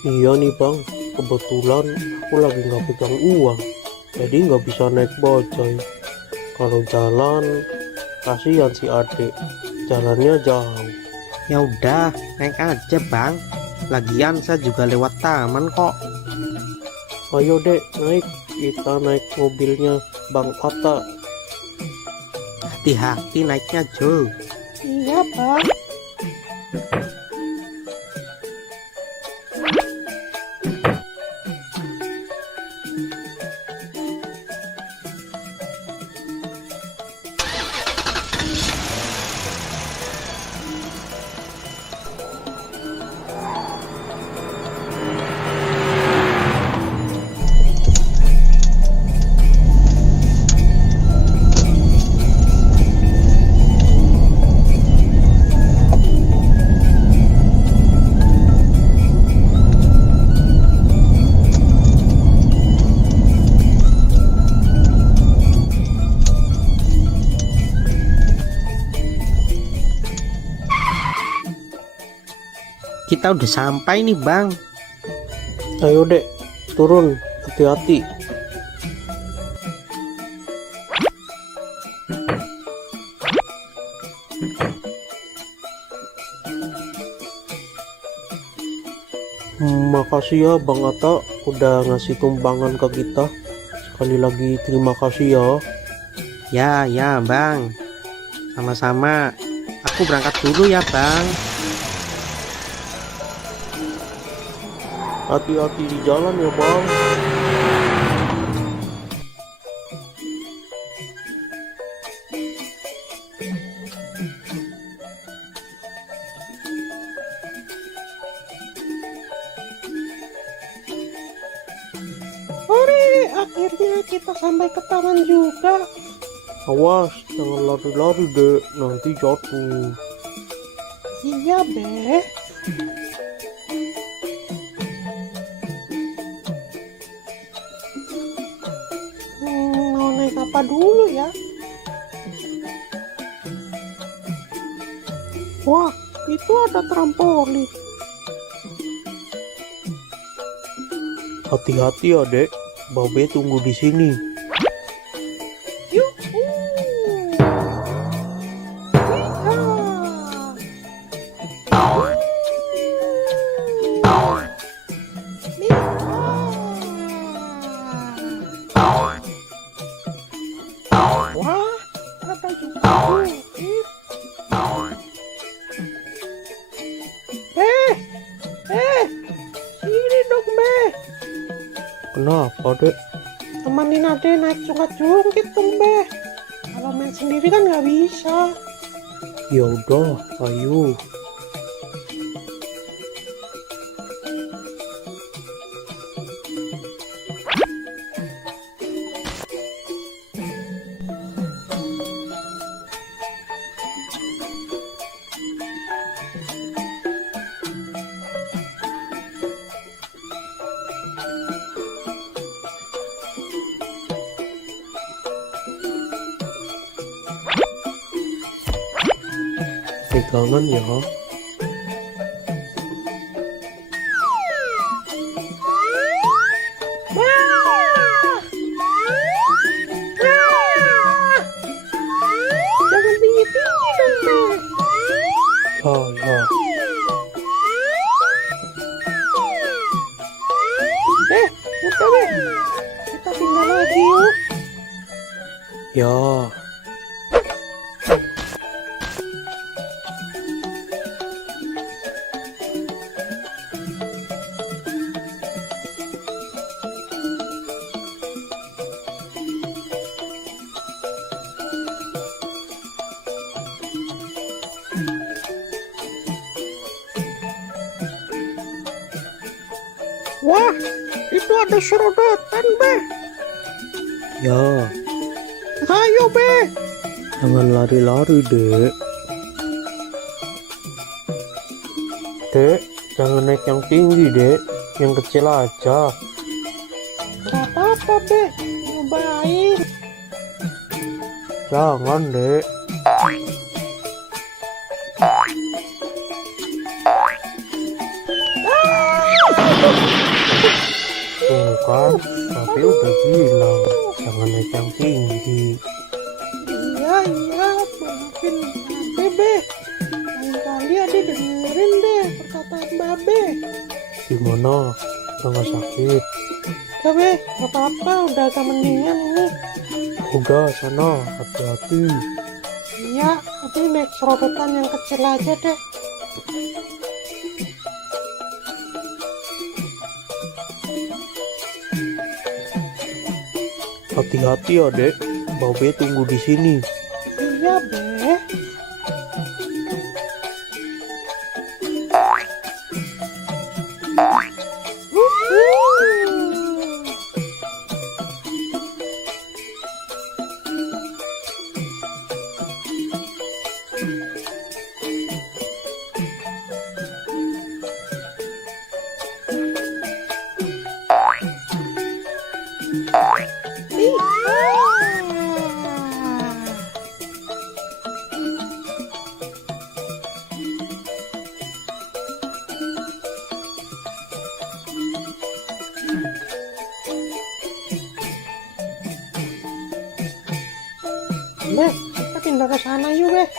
Iya nih, Bang. Kebetulan aku lagi nggak pegang uang. Jadi nggak bisa naik bajai. Kalau jalan, kasihan si adik. Jalannya jauh. Ya udah, naik aja Bang. Lagian saya juga lewat taman kok. Ayo, Dek, naik. Kita naik mobilnya Bang Atta. Hati-hati naiknya Jo. Iya, Bang. Kita udah sampai nih Bang. Ayo, Dek, turun. Hati-hati. Makasih ya Bang Atta udah ngasih tumpangan ke kita. Sekali lagi terima kasih ya. Ya Bang. Sama-sama. Aku berangkat dulu ya Bang. Hati-hati di jalan ya bang. Hore, akhirnya kita sampai ke taman juga. Awas, jangan lari-lari dek, nanti jatuh. Iya, Be. Mau naik apa dulu ya? Wah, itu ada trampolin. Hati-hati ya dek, Babe tunggu di sini. Yuhu. Wah, ada juga bukit. Sini dong, Be. Kenapa dek? Temenin Ade naik jungkit dong, Be. Kalau main sendiri kan nggak bisa. Ya udah, ayo. Pegangan ya. Jangan tinggi-tinggi dong, Be. Ya. Udah, Be. Kita pindah lagi yuk. Ya. Wah, itu ada serodotan, Be. Ya, Ayo, Be. jangan lari-lari dek. Dek, jangan naik yang tinggi dek, yang kecil aja. Gak apa-apa, Be. Nyobain. Jangan dek. Tuh kan, tapi udah bilang jangan naik yang tinggi. Iya, maafin Babe, Be. Lain kali Ade dengerin deh perkataan Babe. Gimana? Udah gak sakit? Udah, Be. Gak apa-apa, udah agak mendingan ini. Udah sana, hati-hati. Iya, Ade naik serodotan yang kecil aja deh. Hati-hati ya dek, Babe tunggu di sini. Iya, Be. Be, kita pindah ke sana yuk, Be.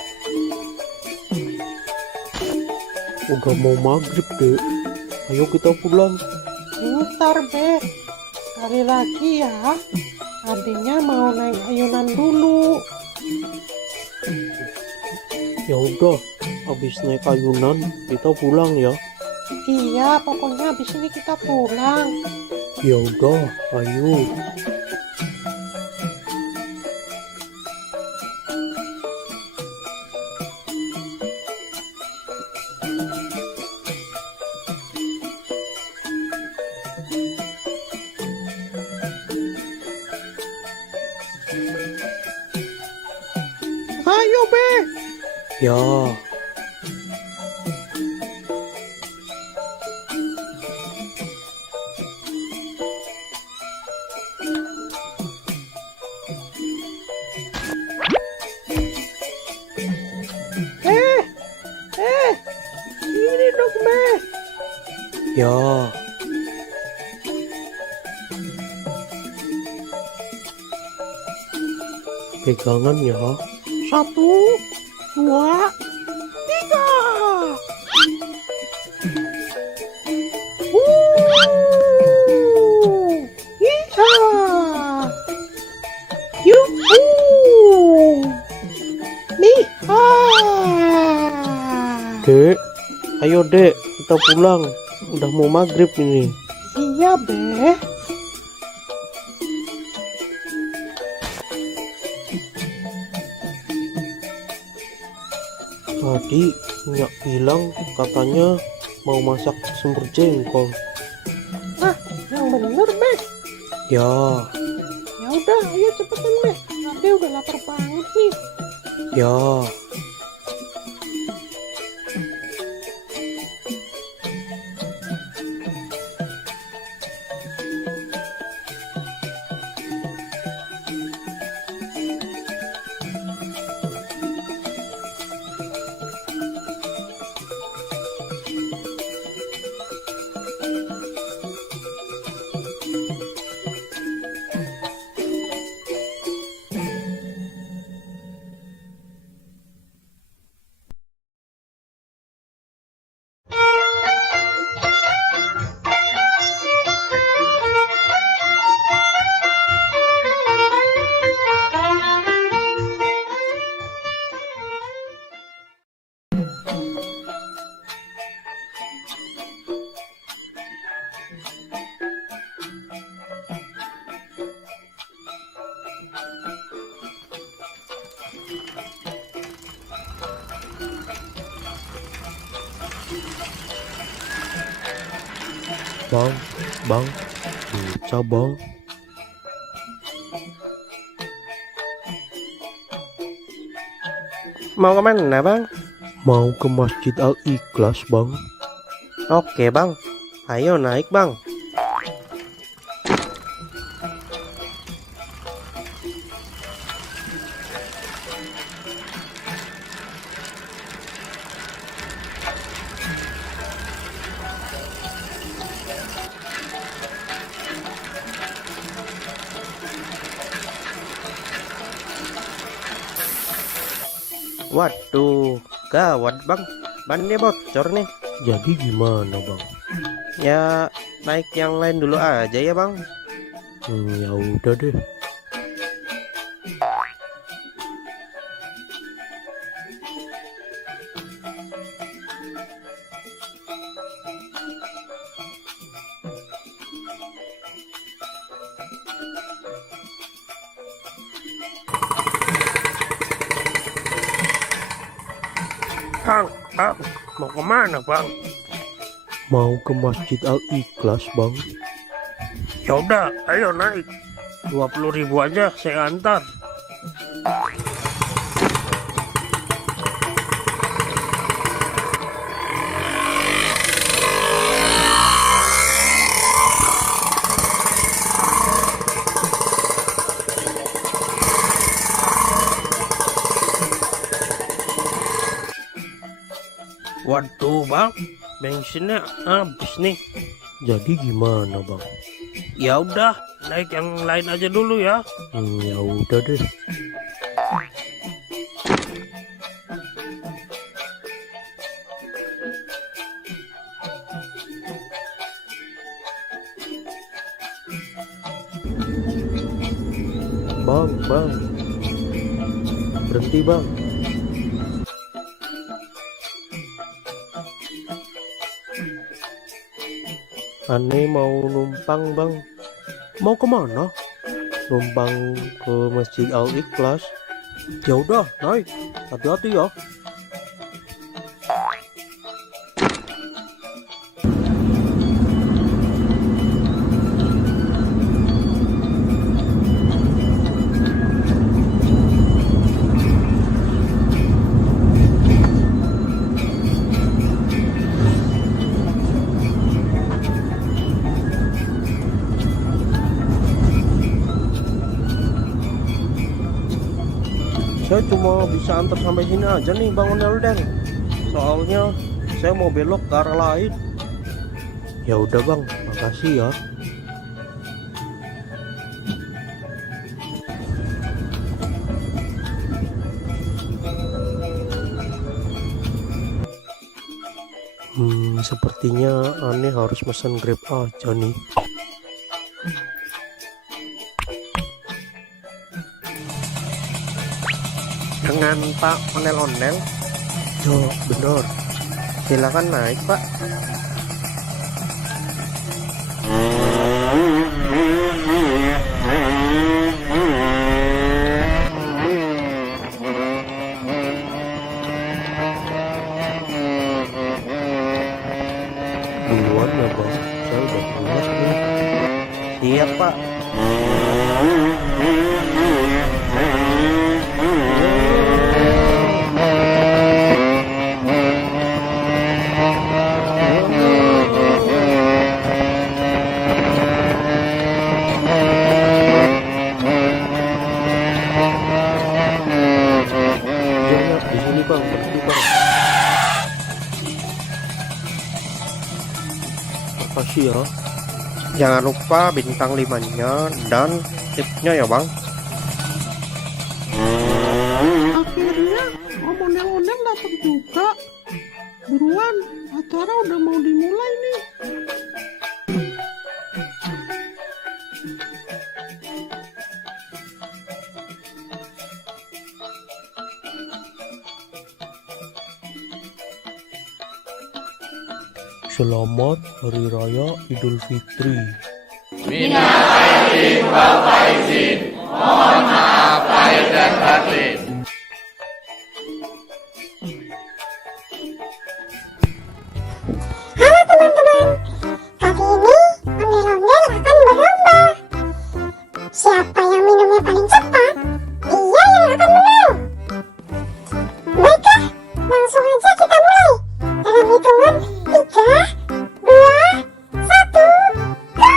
Udah mau maghrib dek, ayo kita pulang. Bentar, Be. Sekali lagi ya. Adiknya mau naik ayunan dulu. Ya udah, habis naik ayunan kita pulang ya. Iya, pokoknya habis ini kita pulang. Ya udah, ayo. Ayo, Be. Ya, Ini dong, Be. ya. Pegangan ya. 1, 2, 3. Iya. Yuhu. Nih. Dek, ayo dek, kita pulang. Udah mau maghrib ini. Iya, Be. Tadi Nyak bilang katanya mau masak semur jengkol. Yang bener, Be. Ya, Ya udah, ayo cepetan, Be. Ade udah lapar banget nih. ya. Bang, bisa bang. Mau kemana bang? Mau ke Masjid Al-Ikhlas bang. Oke bang, ayo naik bang. Waduh, gawat bang, bannya bocor nih. Jadi gimana bang? Ya naik yang lain dulu aja ya bang. Ya udah deh. Bang, mau kemana bang? Mau ke Masjid Al-Ikhlas bang. Ya udah, ayo naik. 20.000 aja saya antar. Waduh bang, bensinnya habis nih. Jadi gimana bang? Ya udah, naik yang lain aja dulu ya. Ya udah deh. Bang, berhenti bang. Ane mau numpang bang. Mau kemana? Numpang ke Masjid Al Ikhlas. Ya udah naik, hati-hati ya. Saya cuma bisa antar sampai sini aja nih Bang Ondel-ondel. Soalnya saya mau belok ke arah lain. Ya udah Bang, makasih ya. Sepertinya aneh harus pesan Grab aja nih. Dengan Pak Ondel-ondel? Yo, bener. Silakan naik Pak. Duluan ya Bang, saya udah pulas nih. Siap Pak. Ya, di sini Bang, berhenti Bang. Makasih ya. Jangan lupa bintang 5-nya dan tipnya ya Bang. Akhirnya Om Ondel-ondel datang juga. Buruan, acara udah mau dimulai nih. Selamat Hari Raya Idul Fitri. Halo teman-teman, kali ini ondel-ondel akan berlomba. Siapa yang minumnya paling cepat, dia yang akan menang. Baiklah, langsung aja kita mulai. Dalam hitungan 3, 2, 1, go!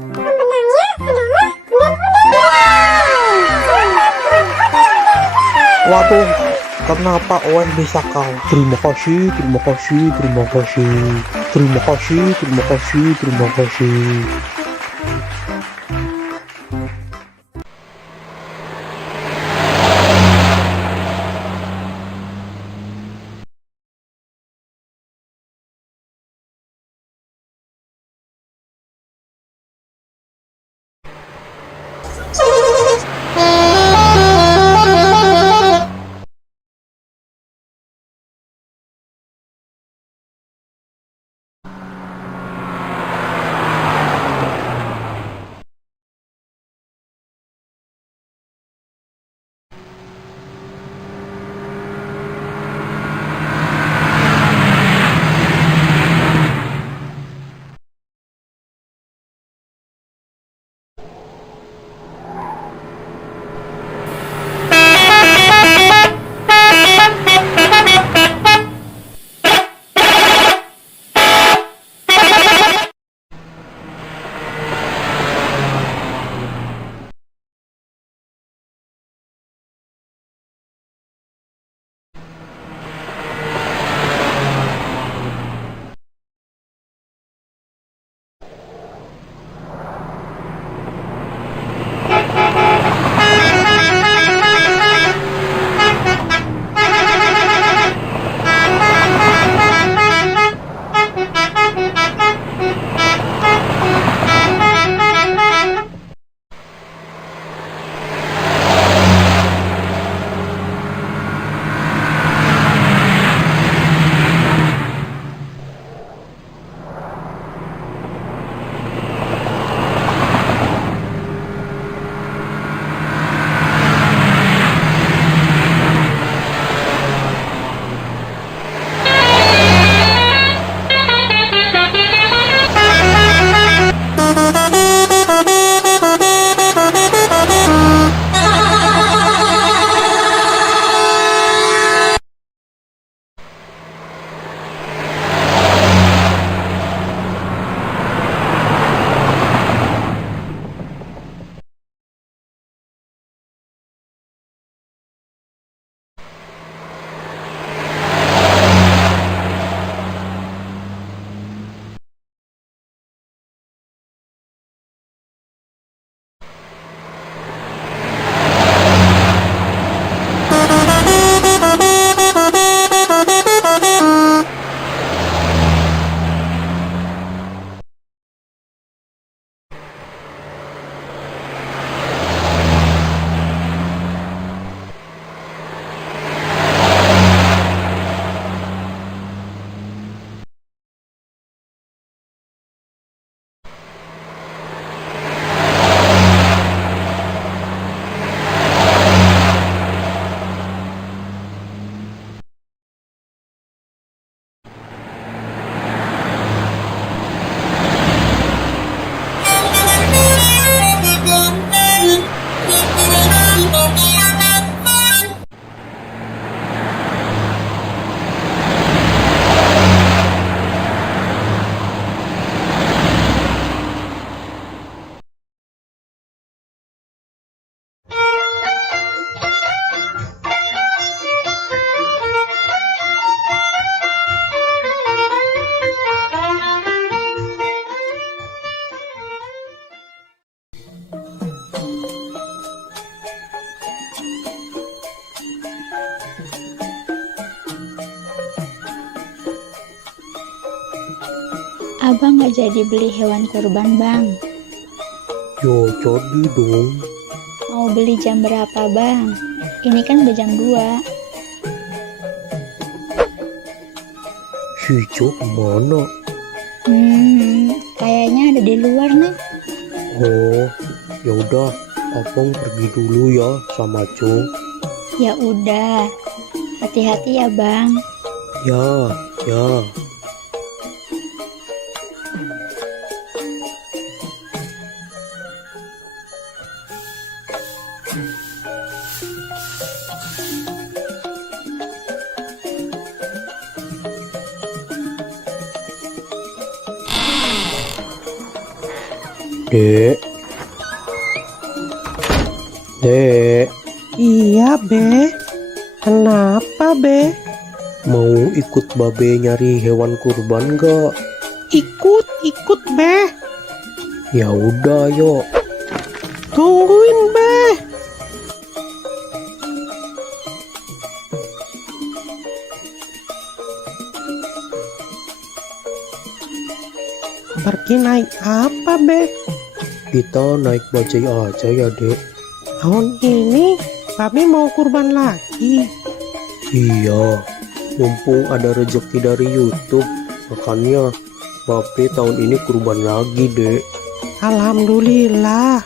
Pemenangnya adalah Waduh, kenapa Owen bisa kalah? Terima kasih, terima kasih, terima kasih. Terima kasih, terima kasih, terima kasih. abang nggak jadi beli hewan kurban bang? Ya jadi dong. Mau beli jam berapa bang? Ini kan udah jam 2. Si Jo kemana? Kayaknya ada di luar nih. Oh, ya udah, abang pergi dulu ya sama Jo. Ya udah, hati-hati ya bang. Ya, ya. Dek. Dek, Iya, Be. Kenapa, Be? mau ikut babe nyari hewan kurban gak? Ikut, Be. Ya udah, yuk. Tungguin, Be. Pergi naik apa, Be? Kita naik bajai aja ya, Dek. Tahun ini Babe mau kurban lagi. Iya, mumpung ada rezeki dari YouTube, makanya babe tahun ini kurban lagi, Dek. Alhamdulillah.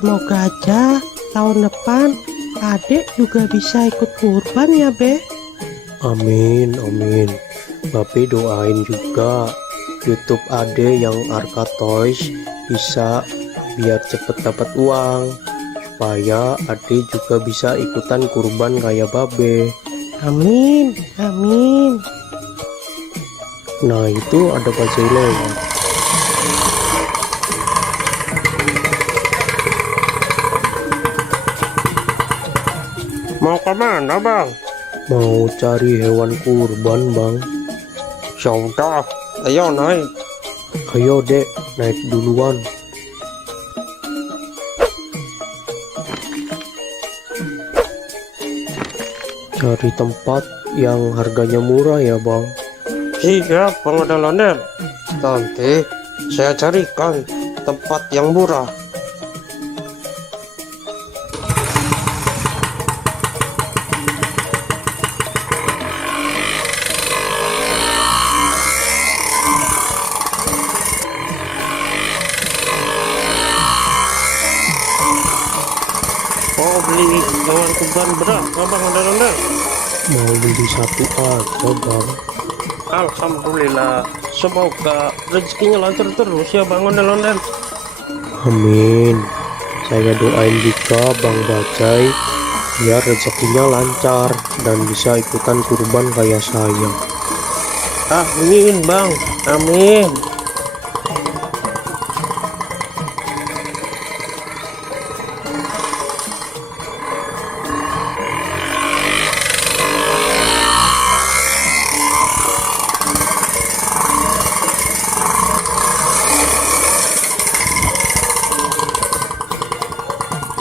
Semoga aja tahun depan Adek juga bisa ikut kurban ya, Be. Amin, amin. Babe doain juga YouTube Ade yang Arka Toys bisa biar cepet dapat uang, supaya Ade juga bisa ikutan kurban kayak babe. Amin, amin. Nah itu ada bajai lewat. Mau kemana bang? Mau cari hewan kurban, Bang. Yaudah, ayo naik. Ayo, Dek, naik duluan. Cari tempat yang harganya murah ya, Bang. Siap bang ondel-ondel. Nanti saya carikan tempat yang murah. Mau beli hewan kurban berapa bang ondel-ondel? Mau beli satu aja, Bang. Alhamdulillah, semoga rezekinya lancar terus ya bang ondel-ondel. Amin. Saya doain juga Bang Bajai biar rezekinya lancar dan bisa ikutan kurban kayak saya. Amin bang, amin.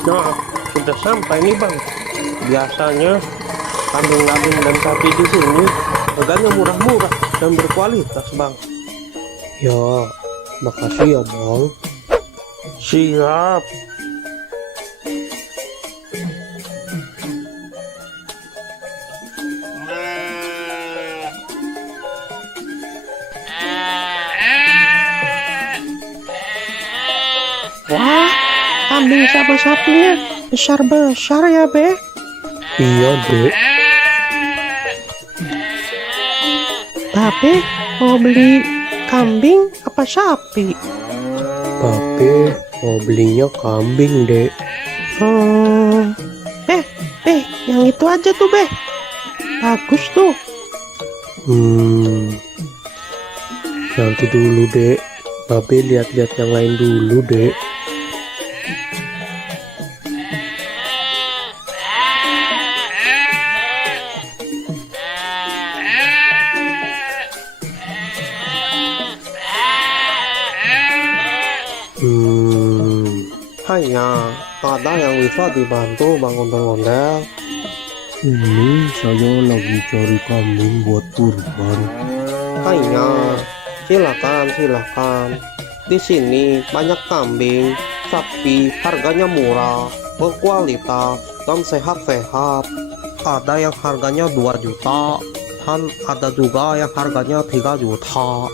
Nah, sudah sampai nih bang. Biasanya kambing-kambing dan sapi di sini harganya murah-murah dan berkualitas bang. Ya, makasih ya, Bang. Siap. Wah, kambing sama sapinya besar-besar ya, Be. Iya, Dek. Babe mau beli kambing apa sapi? Babe mau belinya kambing, Dek. Yang itu aja tuh, Be. Bagus tuh. Nanti dulu, Dek. Babe lihat-lihat yang lain dulu, Dek. Hanya ada yang bisa dibantu Bang Ondel-Ondel. Ini saya lagi cari kambing buat kurban. Hanya Silakan. Di sini banyak kambing, sapi, harganya murah, berkualitas, dan sehat-sehat. Ada yang harganya 2 juta, dan ada juga yang harganya 3 juta.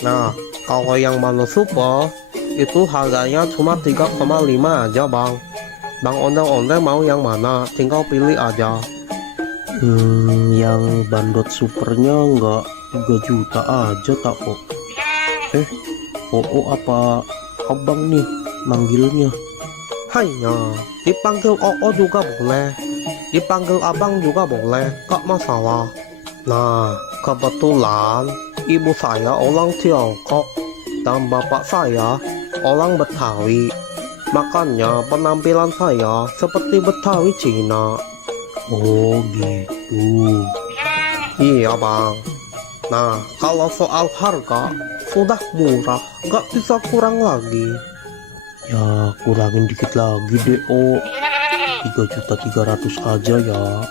Nah, kalau yang Mano Super, itu harganya cuma 3,5 aja bang. Bang Ondel-Ondel mau yang mana? Tinggal pilih aja. Yang bandot supernya nggak 3 juta aja tak kok. apa abang nih manggilnya? Hanya dipanggil Oo juga boleh, dipanggil abang juga boleh, gak masalah. Nah, kebetulan ibu saya orang Tiongkok dan bapak saya orang Betawi. Makanya penampilan saya seperti Betawi Cina. Oh gitu. Iya bang. Nah, kalau soal harga sudah murah, gak bisa kurang lagi. Ya kurangin dikit lagi deh 3.300.000 aja ya.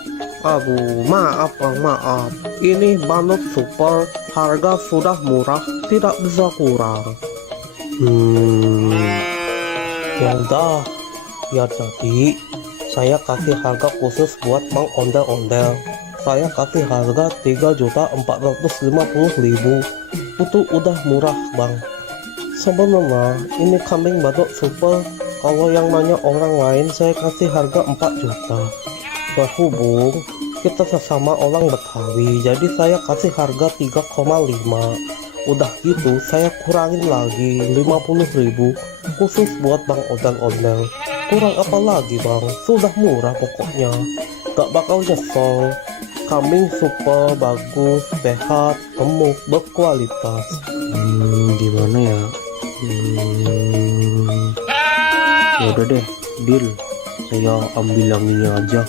Aduh, maaf bang, maaf. Ini bandot super, harga sudah murah, tidak bisa kurang. Ya udah, biar jadi saya kasih harga khusus buat Bang Ondel-Ondel. Saya kasih harga 3.450.000. Itu udah murah bang. Sebenarnya ini kambing bandot super, kalau yang banyak orang lain saya kasih harga 4 juta. Berhubung kita sesama orang Betawi, jadi saya kasih harga 3,5. Udah gitu saya kurangin lagi 50.000 khusus buat Bang Ondel-Ondel. Kurang apa lagi bang, sudah murah pokoknya, gak bakal nyesel. Kambing super bagus, sehat, gemuk, berkualitas. Gimana ya? Ya udah deh, deal. Saya ambil yang ini aja.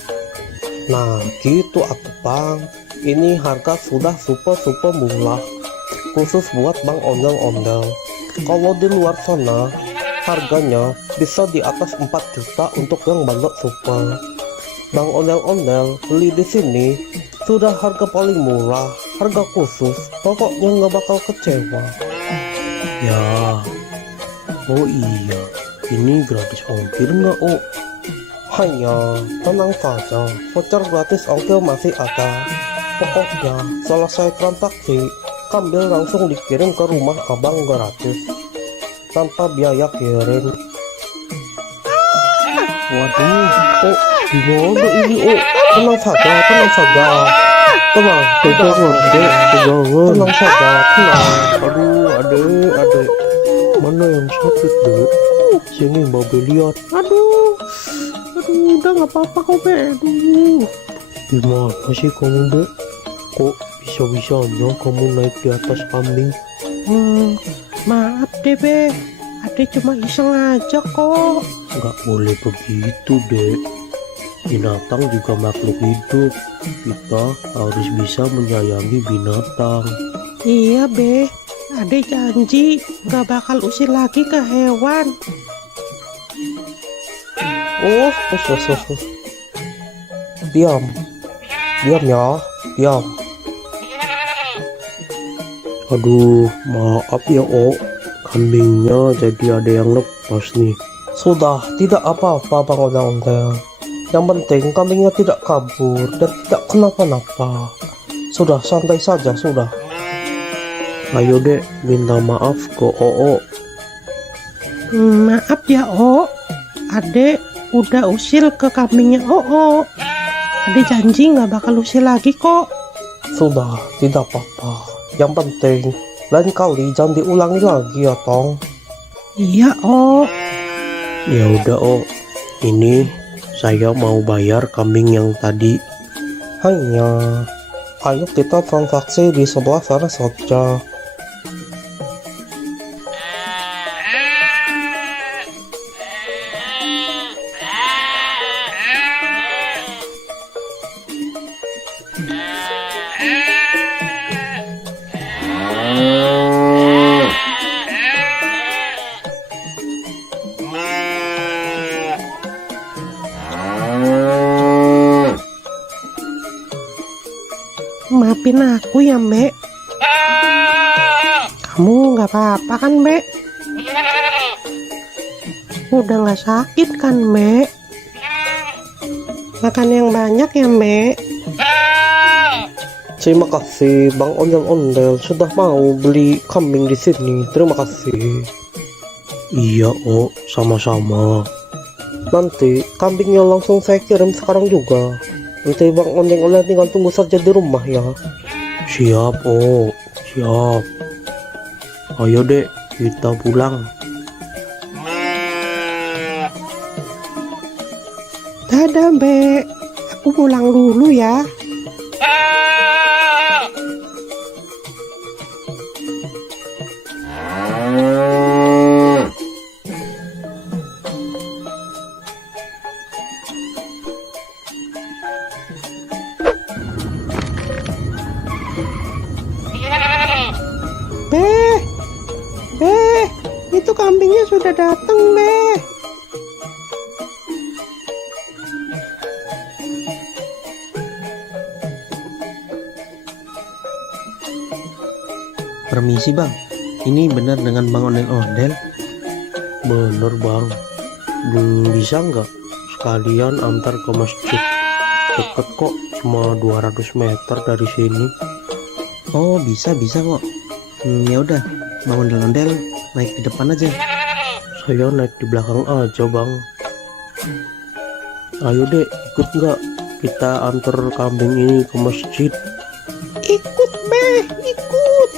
Nah gitu aku bang, ini harga sudah super murah khusus buat Bang Ondel-Ondel. Kalau di luar sana harganya bisa di atas 4 juta untuk yang bandot super. Bang Ondel-Ondel beli di sini sudah harga paling murah, harga khusus, pokoknya nggak bakal kecewa. Ya. Oh iya, ini gratis ongkir nggak Hanya tenang saja, voucher gratis ongkir masih ada. Pokoknya selesai transaksi, kambing langsung dikirim ke rumah abang gratis tanpa biaya kirim. Waduh, Gimana ini? Tenang saja. Tenang, pegangan dek, pegangan. tenang saja, tenang. Aduh, adek. Mana yang sakit dek? Sini babe lihat. Aduh, udah nggak apa-apa kok, Be. Aduh. Gimana sih kamu dek? Kok bisa-bisanya kamu naik di atas kambing? Maaf deh, Be. Ade cuma iseng aja kok. Nggak boleh begitu dek. Binatang juga makhluk hidup. Kita harus bisa menyayangi binatang. Iya, Be. Ade janji nggak bakal usir lagi ke hewan. Oh. Diam ya, diam. Aduh, maaf ya kambingnya jadi ada yang lepas nih. Sudah, tidak apa-apa Bang Ondel-Ondel. Yang penting kambingnya tidak kabur dan tidak kenapa-napa. Sudah, santai saja, sudah. Ayo dek, minta maaf ke Maaf ya, Ade udah usil ke kambingnya Ade janji nggak bakal usil lagi kok. Sudah, tidak apa-apa. Yang penting lain kali jangan diulangi lagi ya Tong. Iya, Ya udah ini saya mau bayar kambing yang tadi. Hanya, ayo kita transaksi di sebelah sana saja. maafin aku ya, Mbak. Kamu nggak apa-apa kan, Mbak? Udah nggak sakit kan, Mbak? Makan yang banyak ya, Mbak. Terima kasih Bang Ondel-Ondel sudah mau beli kambing di sini. Terima kasih. Iya, Oh, sama-sama. Nanti kambingnya langsung saya kirim sekarang juga. Nanti Bang Ondel-Ondel tinggal tunggu saja di rumah ya. Siap, Oh, siap. Ayo dek, kita pulang. Dadah, Mbak. Aku pulang dulu ya. Beh, itu kambingnya sudah datang, Beh. Permisi bang, ini benar dengan Bang Ondel-Ondel? Bener bang. Bisa nggak sekalian antar ke masjid? Deket kok, cuma 200 meter dari sini. Oh bisa kok. Ya udah, Bang Ondel-Ondel naik di depan aja. Saya naik di belakang aja bang. Ayo dek, ikut nggak? Kita antar kambing ini ke masjid. Ikut, Beh, ikut.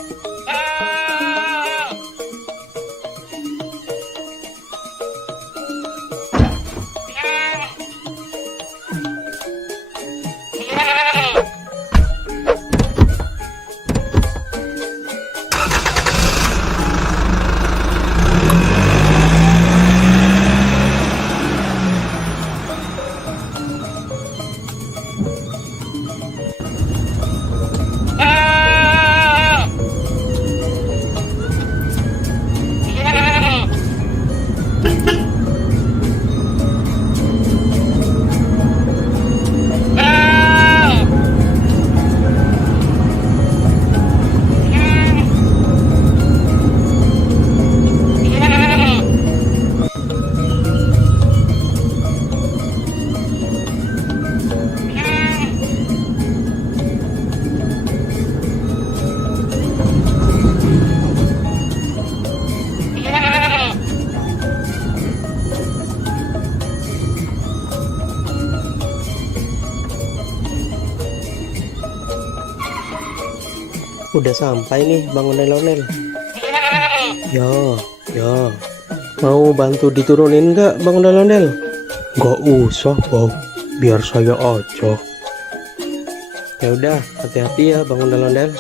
Udah sampai nih Bang Ondel-Ondel. Ya, Mau bantu diturunin nggak Bang Ondel-Ondel? nggak usah bang, biar saya aja. Ya udah, hati-hati ya Bang Ondel-Ondel.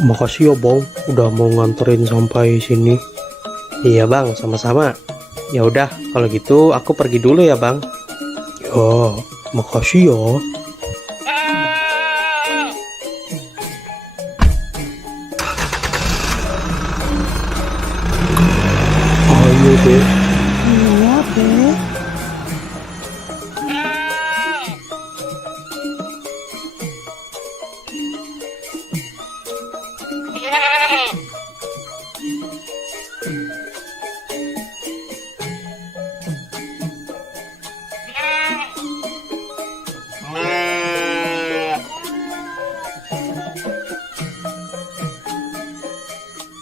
Makasih ya bang, udah mau nganterin sampai sini. Iya Bang, sama-sama. Ya udah, kalau gitu aku pergi dulu ya Bang. Ya, makasih ya. Ayo deh. Iya, Beh.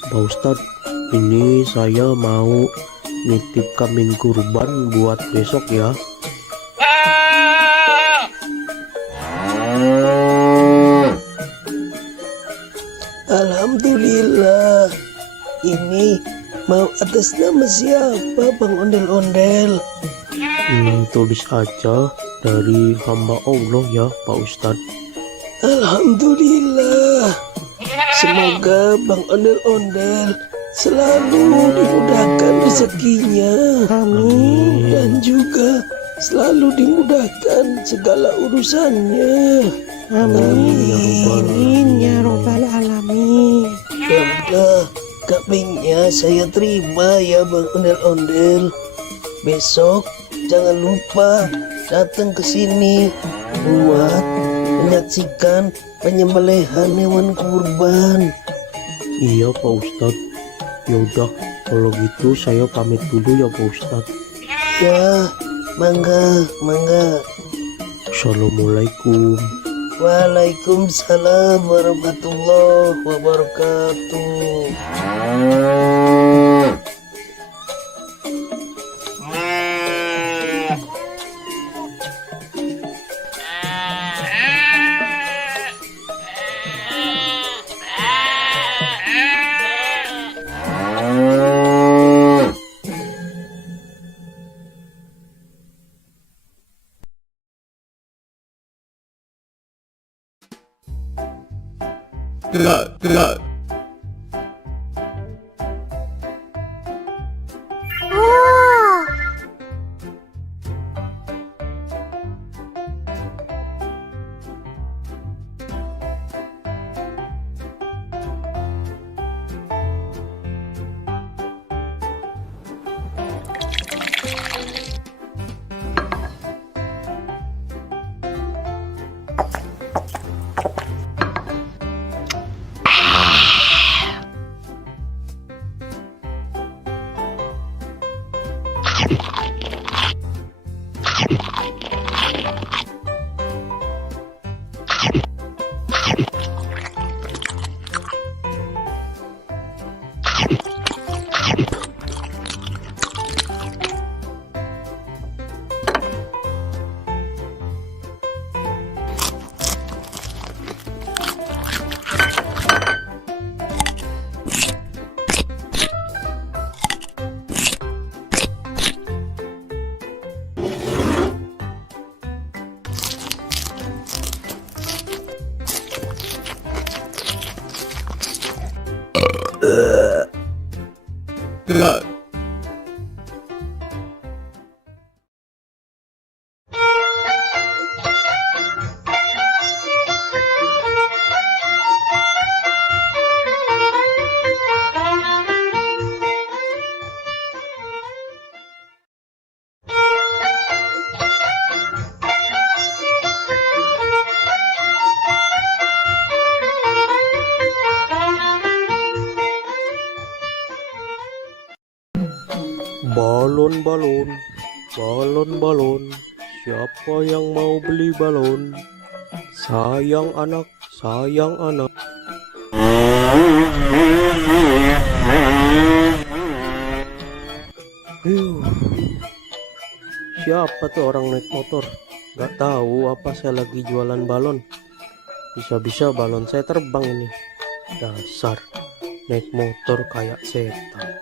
Pak Ustadz, ini saya mau nitip kambing kurban buat besok ya. Alhamdulillah. Ini mau atas nama siapa Bang Ondel-Ondel? Tulis aja dari hamba Allah ya Pak Ustadz. Alhamdulillah. Semoga Bang Ondel-Ondel selalu dimudahkan rezekinya Amin. dan juga selalu dimudahkan segala urusannya. Amin ya robbal alamin. Ya udah, kambingnya saya terima ya Bang Ondel-Ondel. Besok jangan lupa datang ke sini buat menyaksikan penyembelihan hewan kurban. Iya Pak Ustadz. Yaudah, kalau gitu saya pamit dulu ya Pak Ustadz. Ya, mangga. Assalamualaikum. Waalaikumsalam warahmatullahi wabarakatuh. Oh, Balon, siapa yang mau beli balon? Sayang anak. Siapa tuh orang naik motor? Gak tahu apa saya lagi jualan balon. Bisa-bisa balon saya terbang ini. Dasar naik motor kayak setan.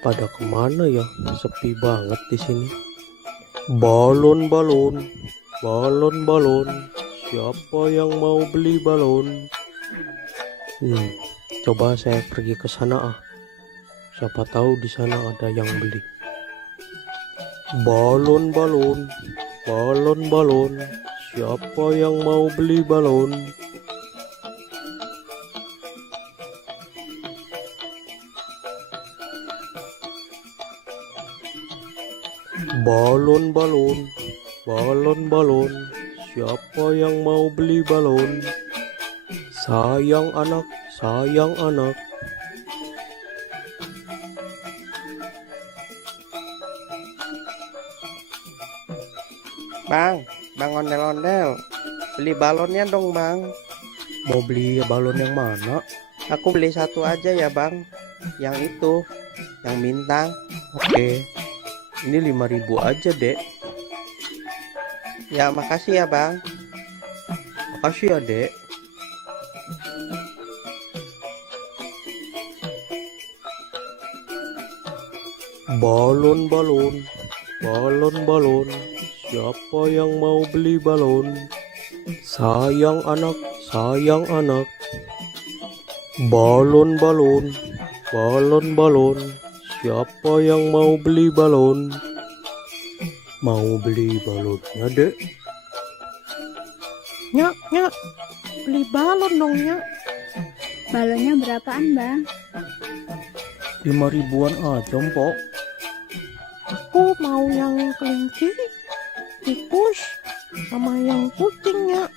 Pada kemana ya? Sepi banget di sini. Balon. Siapa yang mau beli balon? Coba saya pergi ke sana ah. Siapa tahu di sana ada yang beli. Balon. Siapa yang mau beli balon? Balon. Siapa yang mau beli balon? Sayang anak. Bang ondel-ondel, beli balonnya dong bang. Mau beli balon yang mana? Aku beli satu aja ya bang. Yang itu, yang bintang. Oke, ini 5.000 aja dek. Ya makasih ya bang. Makasih ya dek. Balon. Siapa yang mau beli balon? Sayang anak. Balon. Siapa yang mau beli balon? Mau beli balonnya, Dek? Nyak, beli balon dong, Nyak. Balonnya berapaan, Bang? 5 ribuan aja, Mpok. Aku mau yang kelinci, tikus, sama yang kucing, Nyak.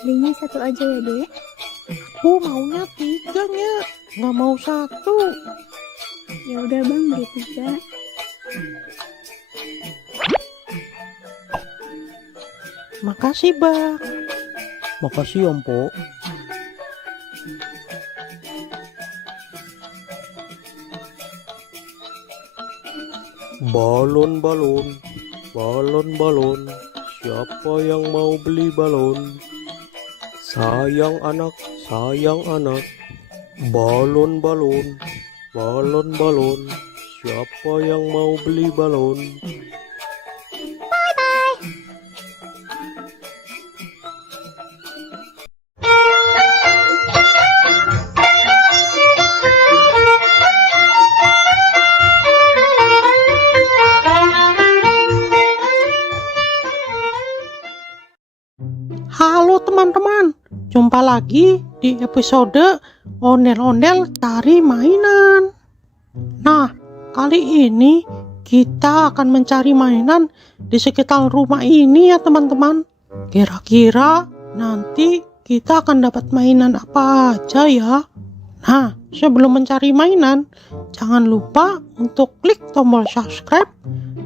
Belinya satu aja ya, Dek. Aku maunya 3, Nyak. Nggak mau 1. Ya udah, Bang, beli 3. Makasih, Bang. Makasih ya, Mpok. Balon. Siapa yang mau beli balon? Sayang anak. Balon. Siapa yang mau beli balon? Halo teman-teman, jumpa lagi di episode Ondel-Ondel Cari Mainan. Nah, kali ini kita akan mencari mainan di sekitar rumah ini ya teman-teman. Kira-kira nanti kita akan dapat mainan apa aja ya? Nah, sebelum mencari mainan, jangan lupa untuk klik tombol subscribe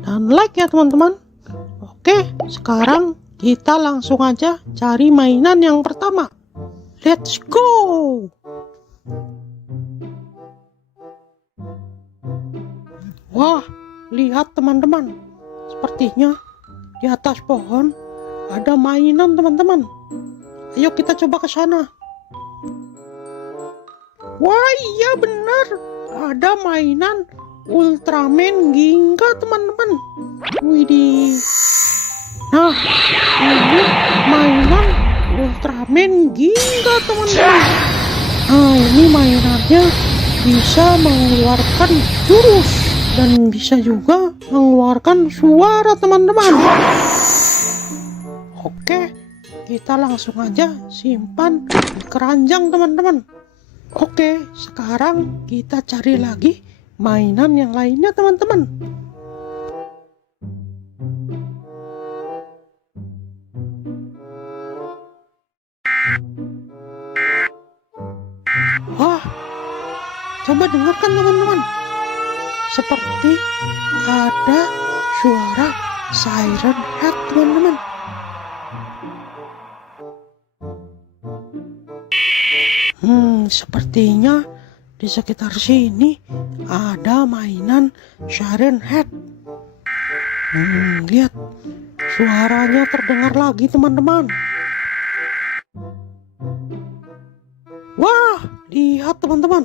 dan like ya teman-teman. Oke, sekarang kita langsung aja cari mainan yang pertama. Let's go! Wah, lihat teman-teman. Sepertinya di atas pohon ada mainan teman-teman. Ayo kita coba ke sana. Wah, iya benar. Ada mainan Ultraman Ginga teman-teman. Widih. Nah, ini mainan Ultraman Ginga teman-teman. Nah, ini mainannya bisa mengeluarkan jurus dan bisa juga mengeluarkan suara teman-teman. Oke, kita langsung aja simpan di keranjang teman-teman. Oke, sekarang kita cari lagi mainan yang lainnya teman-teman. Wah, coba dengarkan teman-teman. Seperti ada suara siren head teman-teman. Sepertinya di sekitar sini ada mainan siren head. Lihat, suaranya terdengar lagi teman-teman. Wah, lihat teman-teman.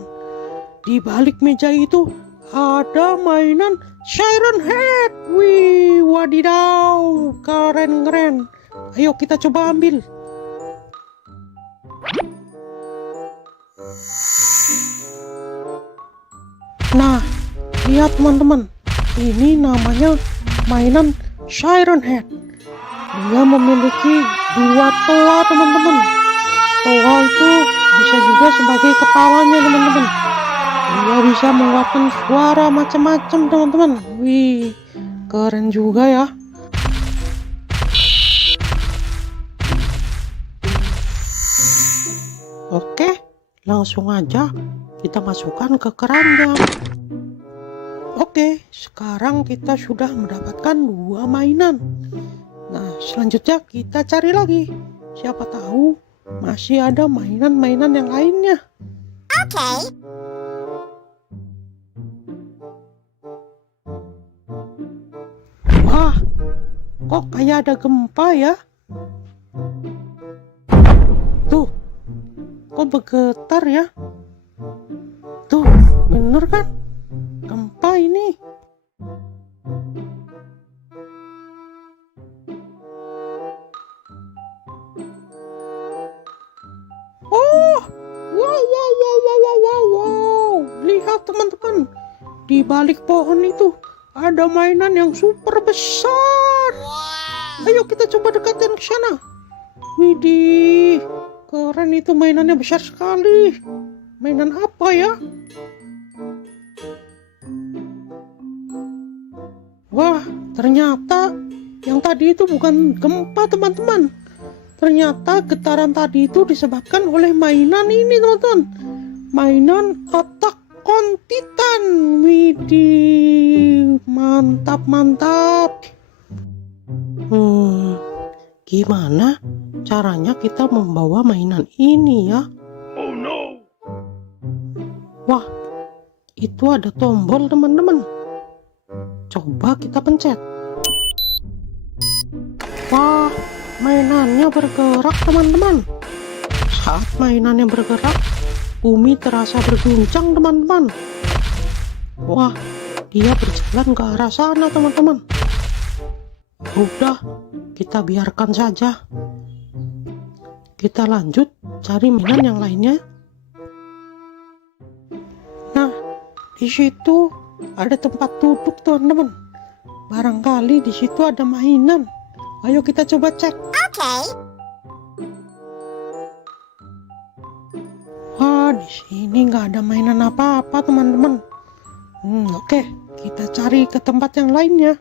Di balik meja itu ada mainan siren head. Wih, wadidaw, keren-keren. Ayo kita coba ambil. Nah, lihat teman-teman. Ini namanya mainan siren head. Dia memiliki 2 toa teman-teman. Toa itu bisa juga sebagai kepalanya teman-teman. Dia bisa mengeluarkan suara macam-macam teman-teman. Wih, keren juga ya. Oke, langsung aja kita masukkan ke keranjang. Oke, sekarang kita sudah mendapatkan 2 mainan. Nah, selanjutnya kita cari lagi. Siapa tahu masih ada mainan-mainan yang lainnya. Oke. Wah, kok kayak ada gempa ya? Tuh, kok bergetar ya? Tuh, bener kan? Gempa ini. Oh, wow. Lihat teman-teman, di balik pohon itu ada mainan yang super besar. Ayo kita coba dekatin ke sana. Widih, keren itu, mainannya besar sekali. Mainan apa ya? Wah, ternyata yang tadi itu bukan gempa, teman-teman. Ternyata getaran tadi itu disebabkan oleh mainan ini, teman-teman. Mainan Attack on Titan. Widih, mantap, mantap. Gimana caranya kita membawa mainan ini ya? Oh no. Wah, itu ada tombol, teman-teman. Coba kita pencet. Wah, mainannya bergerak, teman-teman. Saat mainannya bergerak, bumi terasa berguncang, teman-teman. Wah, dia berjalan ke arah sana, teman-teman. Udah, kita biarkan saja. Kita lanjut cari mainan yang lainnya. Nah, di situ ada tempat duduk, teman-teman. Barangkali di situ ada mainan. Ayo kita coba cek. Oke. Wah, di sini nggak ada mainan apa-apa, teman-teman. Oke, kita cari ke tempat yang lainnya.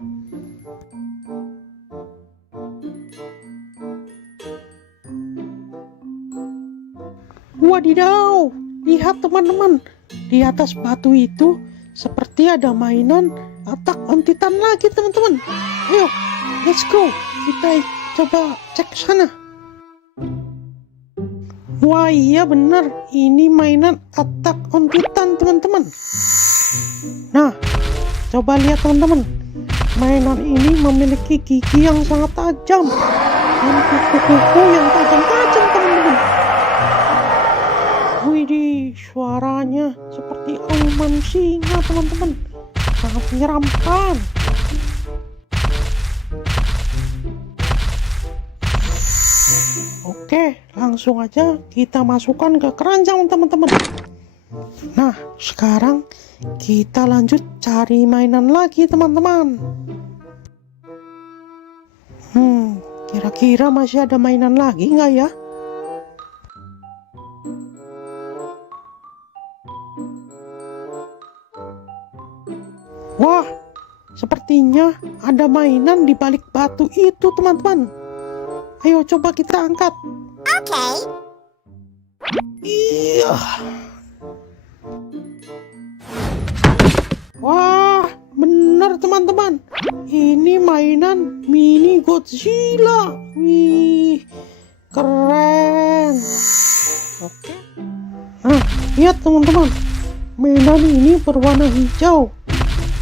Wadidaw, lihat teman-teman, di atas batu itu seperti ada mainan Attack on Titan lagi, teman-teman. Ayo, let's go, kita coba cek sana. Wah, iya benar, ini mainan Attack on Titan, teman-teman. Nah, coba lihat, teman-teman, mainan ini memiliki gigi yang sangat tajam dan kuku-kuku yang tajam-tajam, teman-teman. Widih, suaranya seperti auman singa, teman-teman. Sangat menyeramkan. Oke, langsung aja kita masukkan ke keranjang, teman-teman. Nah, sekarang kita lanjut cari mainan lagi, teman-teman. Kira-kira masih ada mainan lagi nggak ya? Wah, sepertinya ada mainan di balik batu itu, teman-teman. Ayo coba kita angkat. Oke. Iya. Wah, benar, teman-teman. Ini mainan mini Godzilla. Wih, keren. Oke. Nah, lihat, teman-teman. Mainan ini berwarna hijau.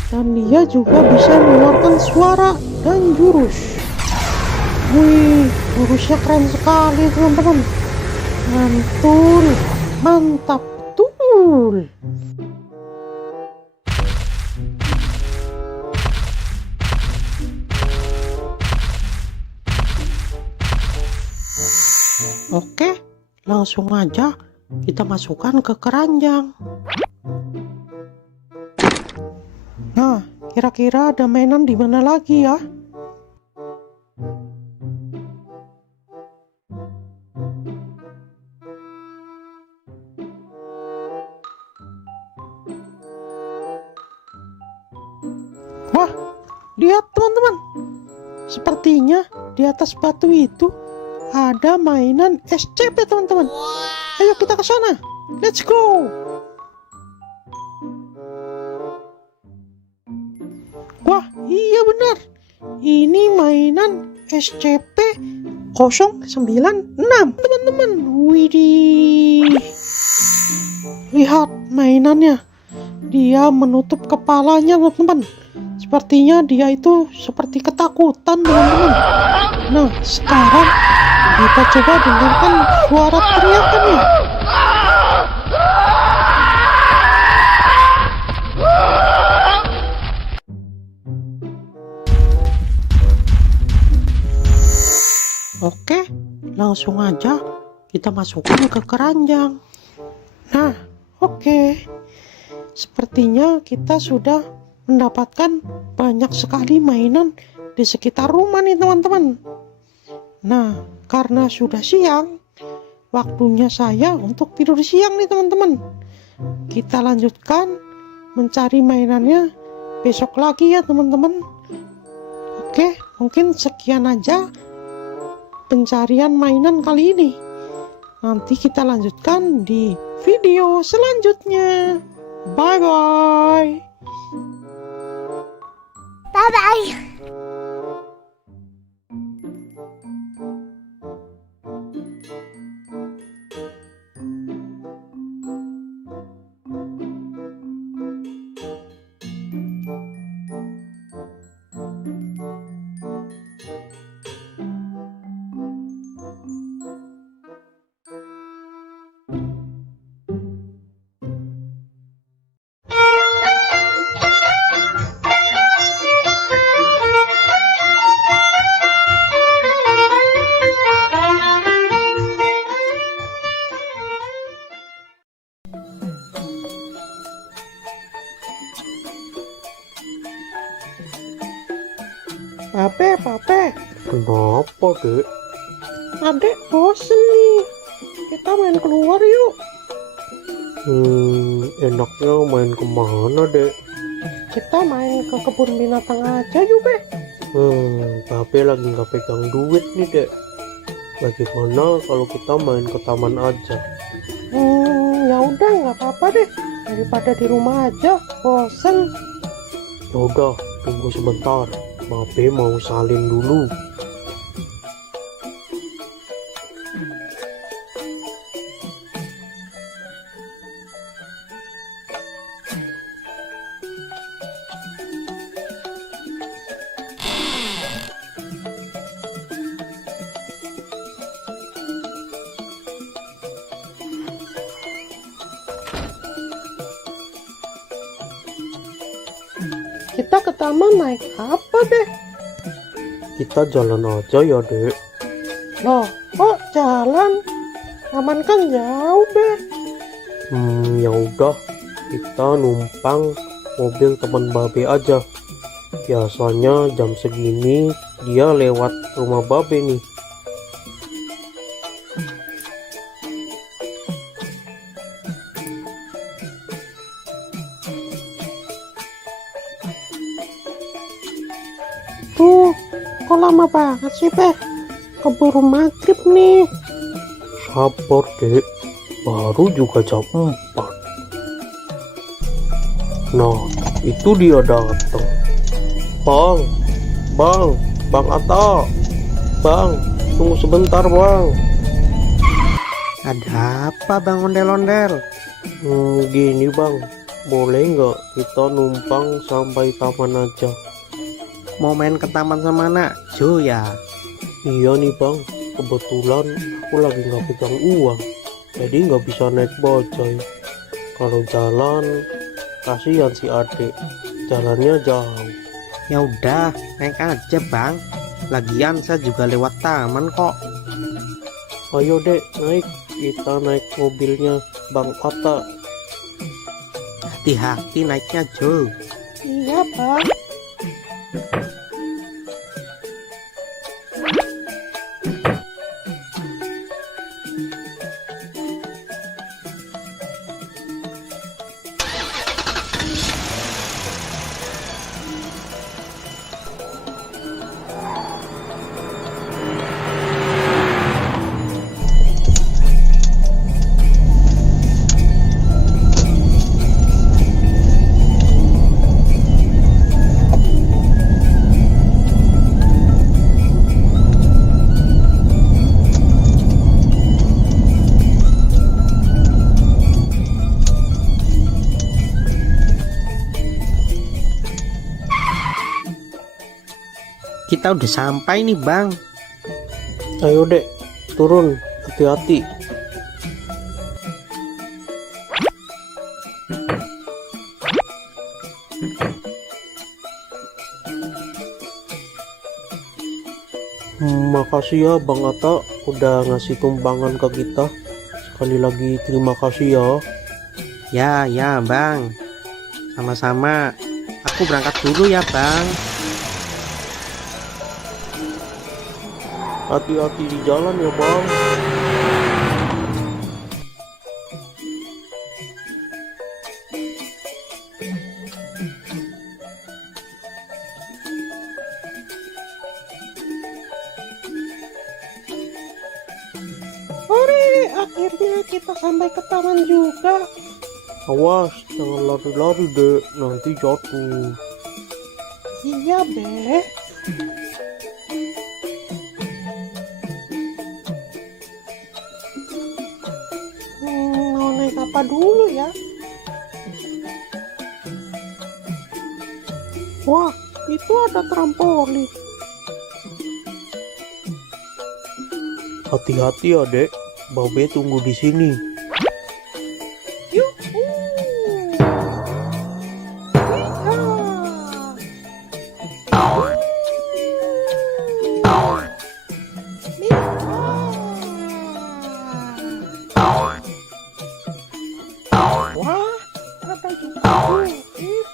Dan dia juga bisa mengeluarkan suara dan jurus. Wih, jurusnya keren sekali, teman-teman. Mantul, mantap betul. Oke, langsung aja kita masukkan ke keranjang. Nah, kira-kira ada mainan di mana lagi ya? Wah, lihat, teman-teman. Sepertinya di atas batu itu ada mainan SCP, teman-teman. Ayo kita ke sana. Let's go. Wah, iya benar. Ini mainan SCP-096, teman-teman. Widih. Lihat mainannya. Dia menutup kepalanya, teman-teman. Sepertinya dia itu seperti ketakutan, teman-teman. Nah, sekarang kita coba dengarkan suara teriakannya. Oke, langsung aja kita masukkan ke keranjang. Nah, oke. Sepertinya kita sudah mendapatkan banyak sekali mainan di sekitar rumah nih teman-teman. Nah, karena sudah siang, waktunya saya untuk tidur siang nih teman-teman. Kita lanjutkan mencari mainannya besok lagi ya teman-teman. Oke, mungkin sekian aja pencarian mainan kali ini. Nanti kita lanjutkan di video selanjutnya. Bye bye. Bye bye. Pape, Kenapa, Dek? adek bosen nih. Kita main keluar yuk. Enaknya main kemana, Dek? Kita main ke kebun binatang aja yuk, Be. Babe lagi nggak pegang duit nih, Dek. Bagaimana kalau kita main ke taman aja? Ya udah, nggak apa-apa deh. Daripada di rumah aja, bosen. Yaudah, tunggu sebentar. Babe mau salin dulu. Kita ke taman naik apa deh? Kita jalan aja ya, Dek. Loh, kok jalan? Taman kan jauh, Be. Ya udah, kita numpang mobil teman Babe aja. Biasanya jam segini dia lewat rumah Babe nih. Tuh, kok lama banget sih, Be? Keburu maghrib nih. Sabar, Dek. Baru juga jam 4. Nah, itu dia datang. Bang Atta. Bang, tunggu sebentar, Bang. Ada apa Bang Ondel-Ondel? Gini, Bang. Boleh nggak kita numpang sampai taman aja? Mau main ke taman sama anak Jo ya? Iya nih, Bang. Kebetulan aku lagi nggak pegang uang. Jadi nggak bisa naik bajai. Kalau jalan, kasihan si adik. Jalannya jauh. Ya udah, naik aja Bang. Lagian saya juga lewat taman kok. Ayo, Dek, naik. Kita naik mobilnya Bang Atta. Hati-hati naiknya Jo. Iya, Bang. Kita udah sampai nih Bang. Ayo, Dek, turun. Hati-hati. Makasih ya Bang Atta udah ngasih tumpangan ke kita. Sekali lagi terima kasih ya. Ya Bang. Sama-sama. Aku berangkat dulu ya bang. Hati-hati di jalan ya bang. Hore, akhirnya kita sampai ke taman juga. Awas, jangan lari-lari dek, nanti jatuh. Iya, Be. Mau naik apa dulu ya? Wah, itu ada trampolin. Hati-hati ya dek, Babe tunggu di sini. Yuhu. Wah, ada juga bukit.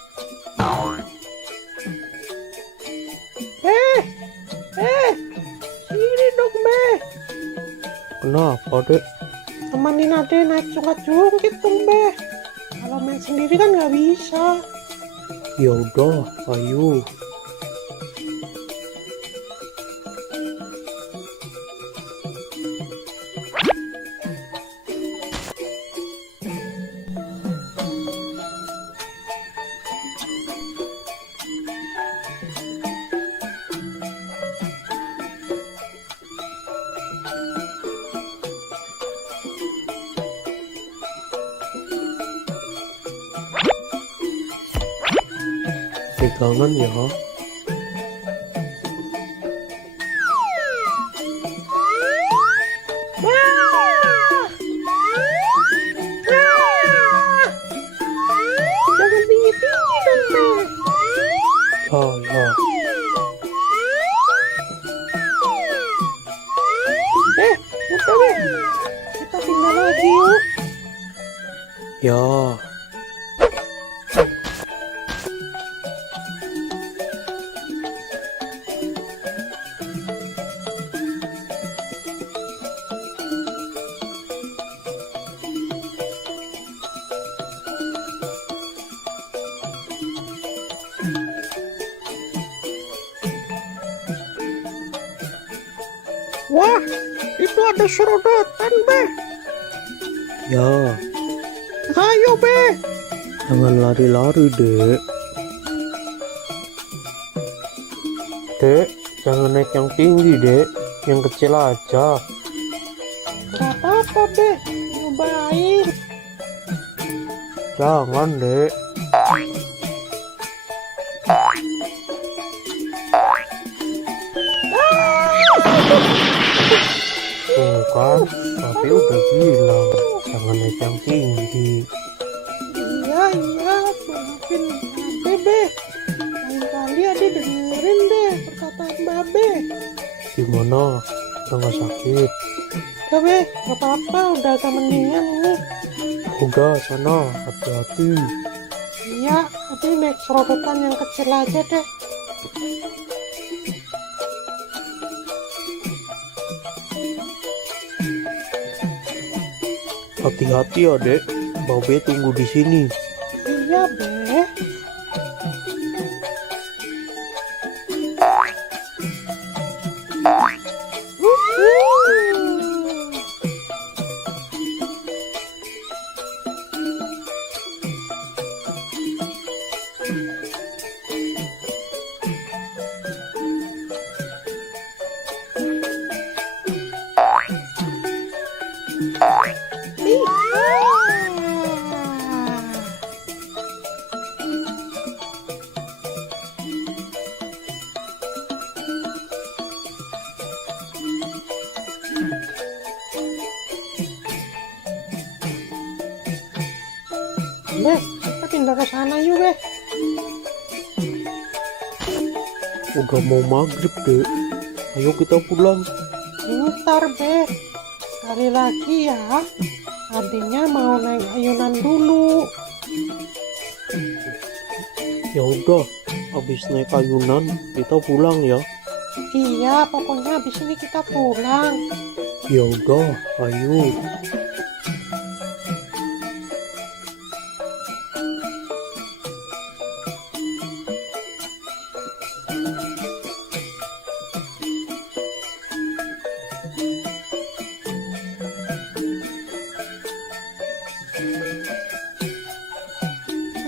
Sini dong, Be. Kenapa dek? Temanin Ade naik jungkit dong, Be. Kalau main sendiri kan nggak bisa. Ya udah, ayo. Pegangan ya. Jangan tinggi-tinggi dong, Be. Ya. Udah, Be. Kita pindah lagi yuk. Ya. Wah, itu ada serodotan, Be. Ya, Ayo, Be. jangan lari-lari dek. Dek, jangan naik yang tinggi dek, yang kecil aja. Gak apa-apa, Be. Nyobain. Jangan dek. Tuh kan, tapi udah bilang jangan naik yang tinggi. Iya, maafin Babe, Be. Lain kali Ade dengerin deh perkataan Babe. Gimana? Udah gak sakit? Udah, Be. Gak apa-apa, udah agak mendingan ini. Udah sana, hati-hati. Iya, Ade naik serodotan yang kecil aja deh. Hati-hati ya dek, Babe tunggu di sini. Iya, Be. Be, kita pindah ke sana yuk, Be. Udah mau maghrib dek, ayo kita pulang. Bentar, Be. Sekali lagi ya. Adiknya mau naik ayunan dulu. Ya udah, habis naik ayunan kita pulang ya. Iya, pokoknya habis ini kita pulang. Ya udah, ayo.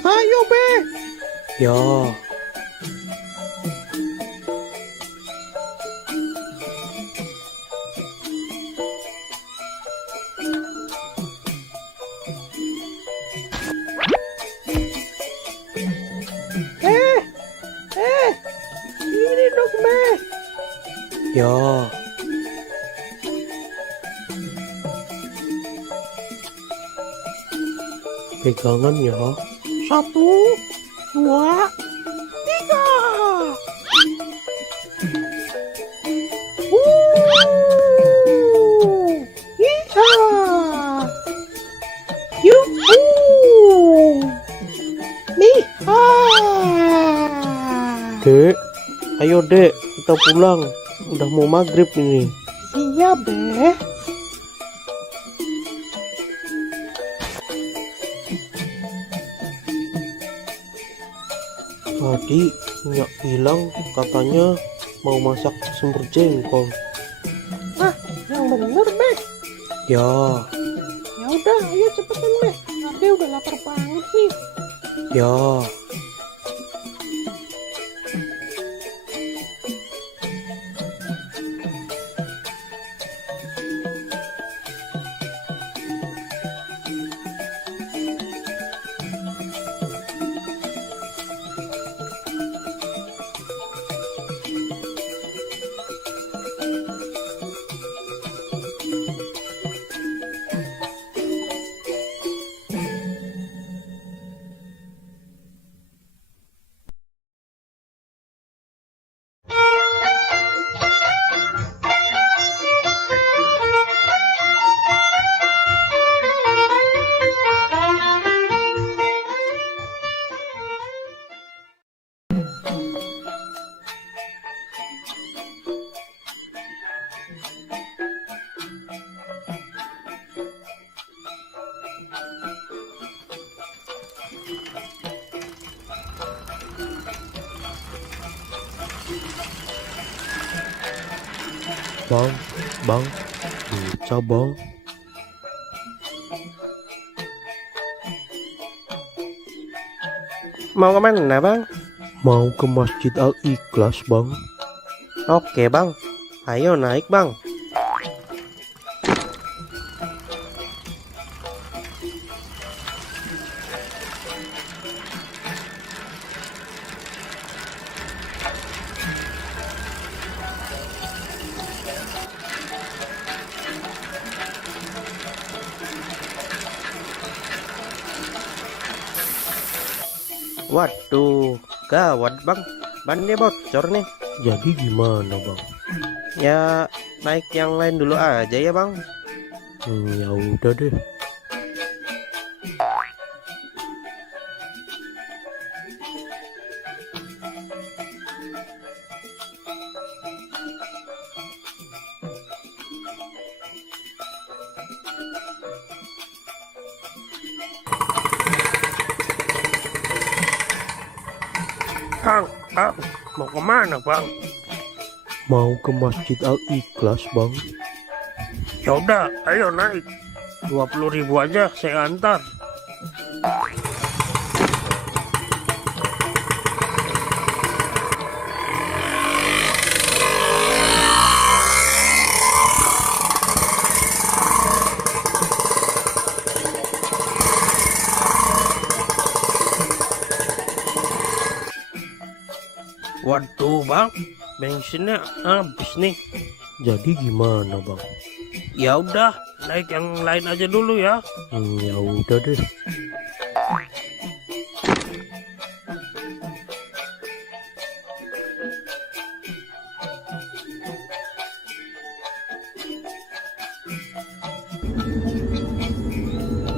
Ayo, Be. Ya, Ini dong, Be. ya. Pegangan ya. 1, 2, 3. Iya. Yuhu. Nih. Dek, ayo dek, kita pulang. Udah mau maghrib ini. Iya, Be. Tadi Nyak bilang katanya mau masak sumber jengkol. Yang bener, Be. Ya, Ya udah, ayo cepetan, Be. Ade udah lapar banget nih. ya. Bang, bisa bang. Mau kemana bang? Mau ke Masjid Al-Ikhlas bang. Oke bang, ayo naik bang. Waduh, gawat bang, bannya bocor nih. Jadi gimana bang? Ya naik yang lain dulu aja ya bang. Ya udah deh. Bang, mau kemana bang? Mau ke Masjid Al-Ikhlas bang. Ya udah, ayo naik. 20.000 aja saya antar. Waduh bang, bensinnya habis nih. Jadi gimana bang? Ya udah, naik yang lain aja dulu ya. Ya udah deh.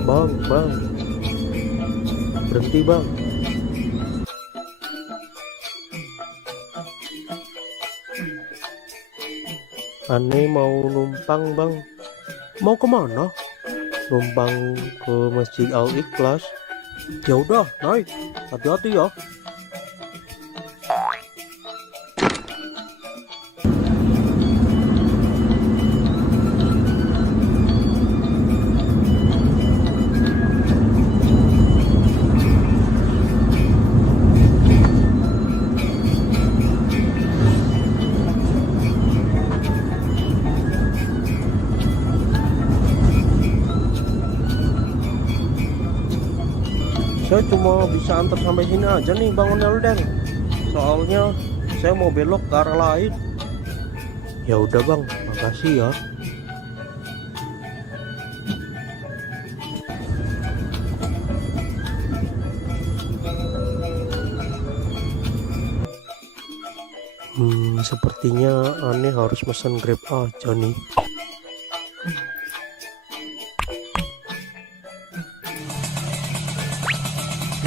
Bang, berhenti bang. Aneh mau numpang bang. Mau kemana? Numpang ke Masjid Al Ikhlas. Ya udah naik, hati-hati ya. Saya cuma bisa antar sampai sini aja nih Bang Ondel-ondel. Soalnya saya mau belok ke arah lain. Ya udah Bang, makasih ya. Sepertinya aneh harus pesan Grab aja nih.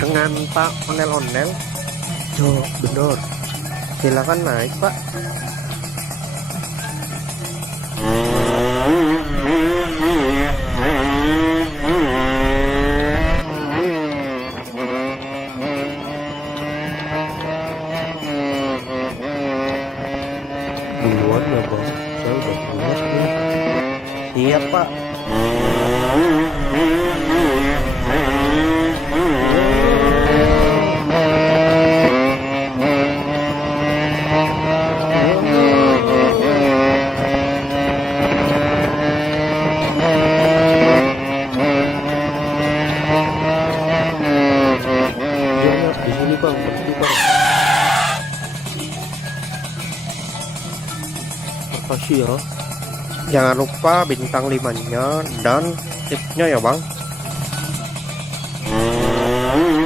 Dengan Pak Ondel-ondel? Yo, bener. Silakan naik Pak. Duluan ya Bang, saya udah pulas nih. Siap Pak. Di sini Bang, berhenti Bang. Makasih ya. Jangan lupa bintang 5-nya dan tipnya ya Bang.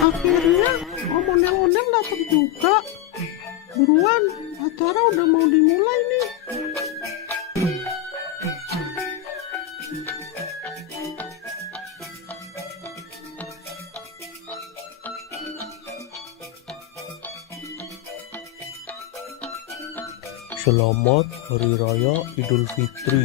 Akhirnya Om Ondel-ondel datang juga. Buruan, acara udah mau dimulai nih. Selamat Hari Raya Idul Fitri.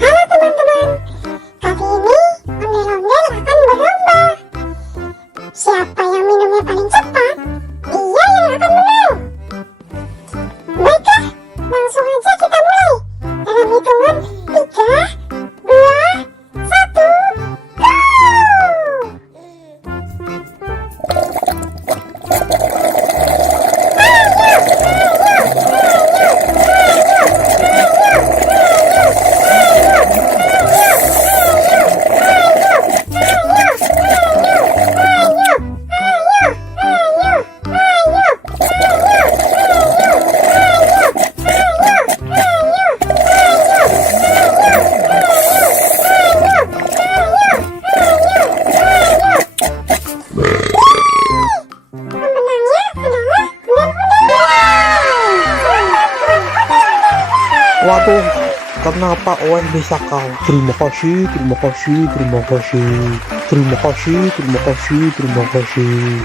Halo teman-teman, kali ini ondel-ondel akan berlomba. Siapa yang minumnya paling cepat, dia yang akan menang. Baiklah, langsung aja kita mulai. Dalam hitungan 3, 2, 1, go! Pemenangnya adalah Waduh, kenapa Owen bisa kau? Terima kasih, terima kasih, terima kasih. Terima kasih, terima kasih, terima kasih.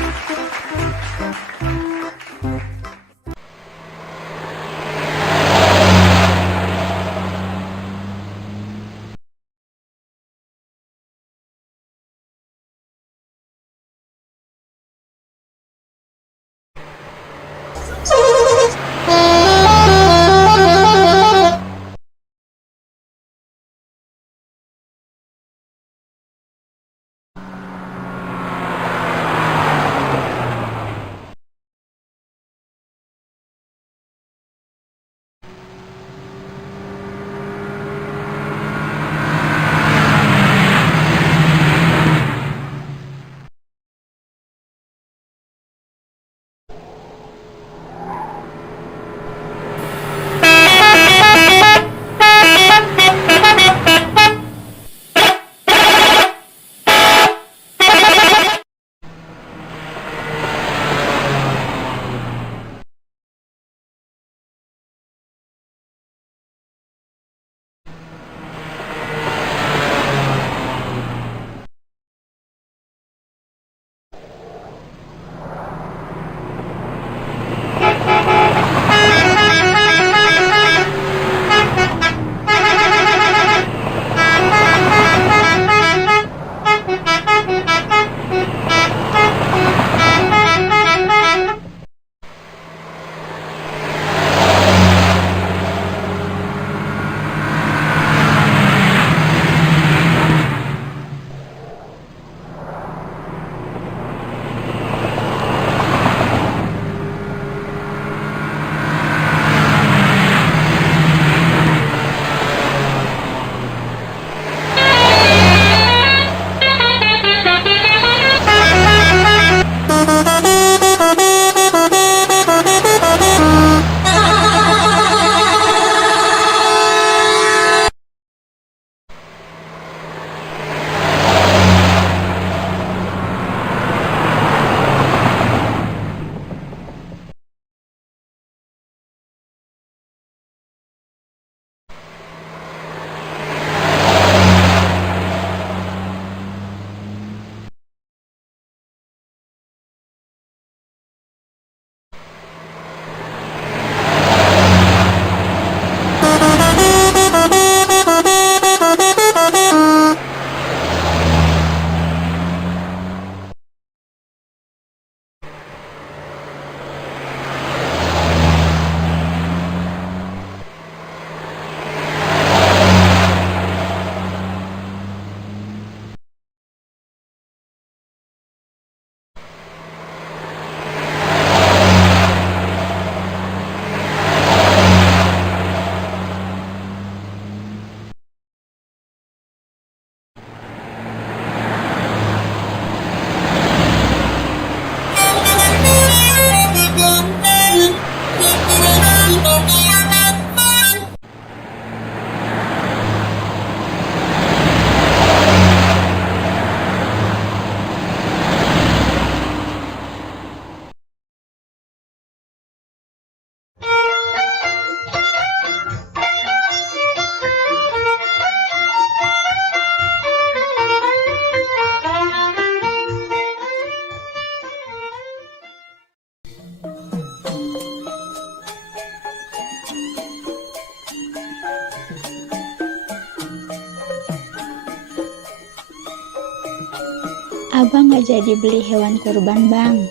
Abang nggak jadi beli hewan kurban, Bang.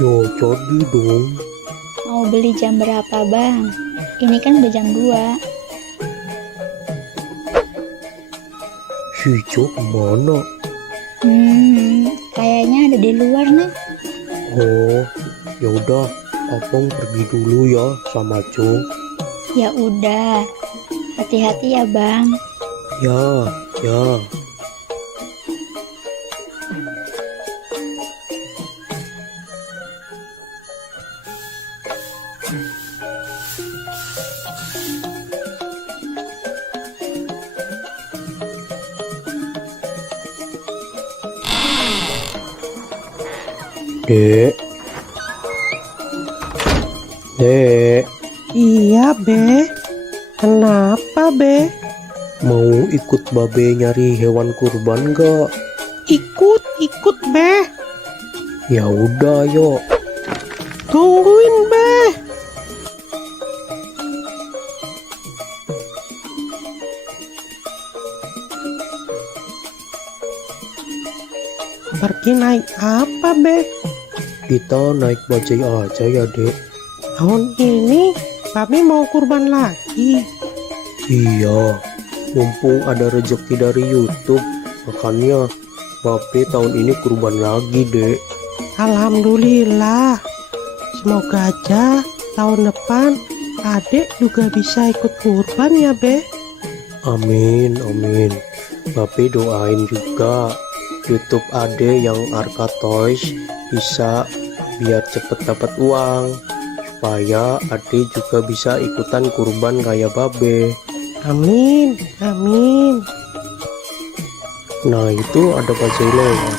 Ya jadi dong. Mau beli jam berapa, Bang? Ini kan udah jam 2. Si Ijo kemana? Kayaknya ada di luar, nah. Oh, ya udah, abang pergi dulu ya sama Jo. Ya udah. Hati-hati ya, Bang. Ya, ya. Dek. Dek, Iya, Be. Kenapa, Be? mau ikut babe nyari hewan kurban gak? Ikut, Be. Ya udah, yuk. Tungguin, Be. Pergi naik apa, Be? Kita naik bajai aja ya, Dek. Tahun ini kami mau kurban lagi. Iya, mumpung ada rezeki dari YouTube, makanya babe tahun ini kurban lagi, Dek. Alhamdulillah. Semoga aja tahun depan adik juga bisa ikut kurban ya, Be. Amin, amin. Babe doain juga YouTube Ade yang Arka Toys bisa biar cepet dapat uang, supaya Ade juga bisa ikutan kurban kayak babe. Amin, amin. Nah itu ada bajai lewat.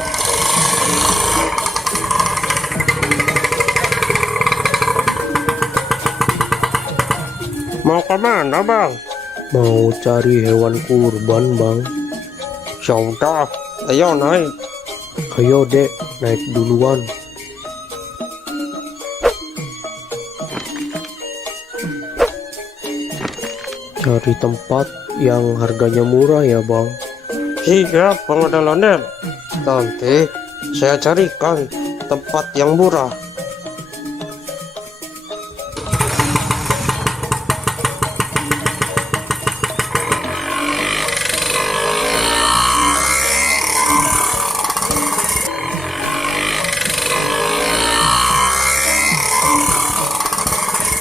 Mau kemana, Bang? Mau cari hewan kurban, Bang. Ya udah, ayo naik. Ayo Dek, naik duluan. Cari tempat yang harganya murah ya, Bang. Iya, Bang Ondel-ondel. Nanti saya carikan tempat yang murah.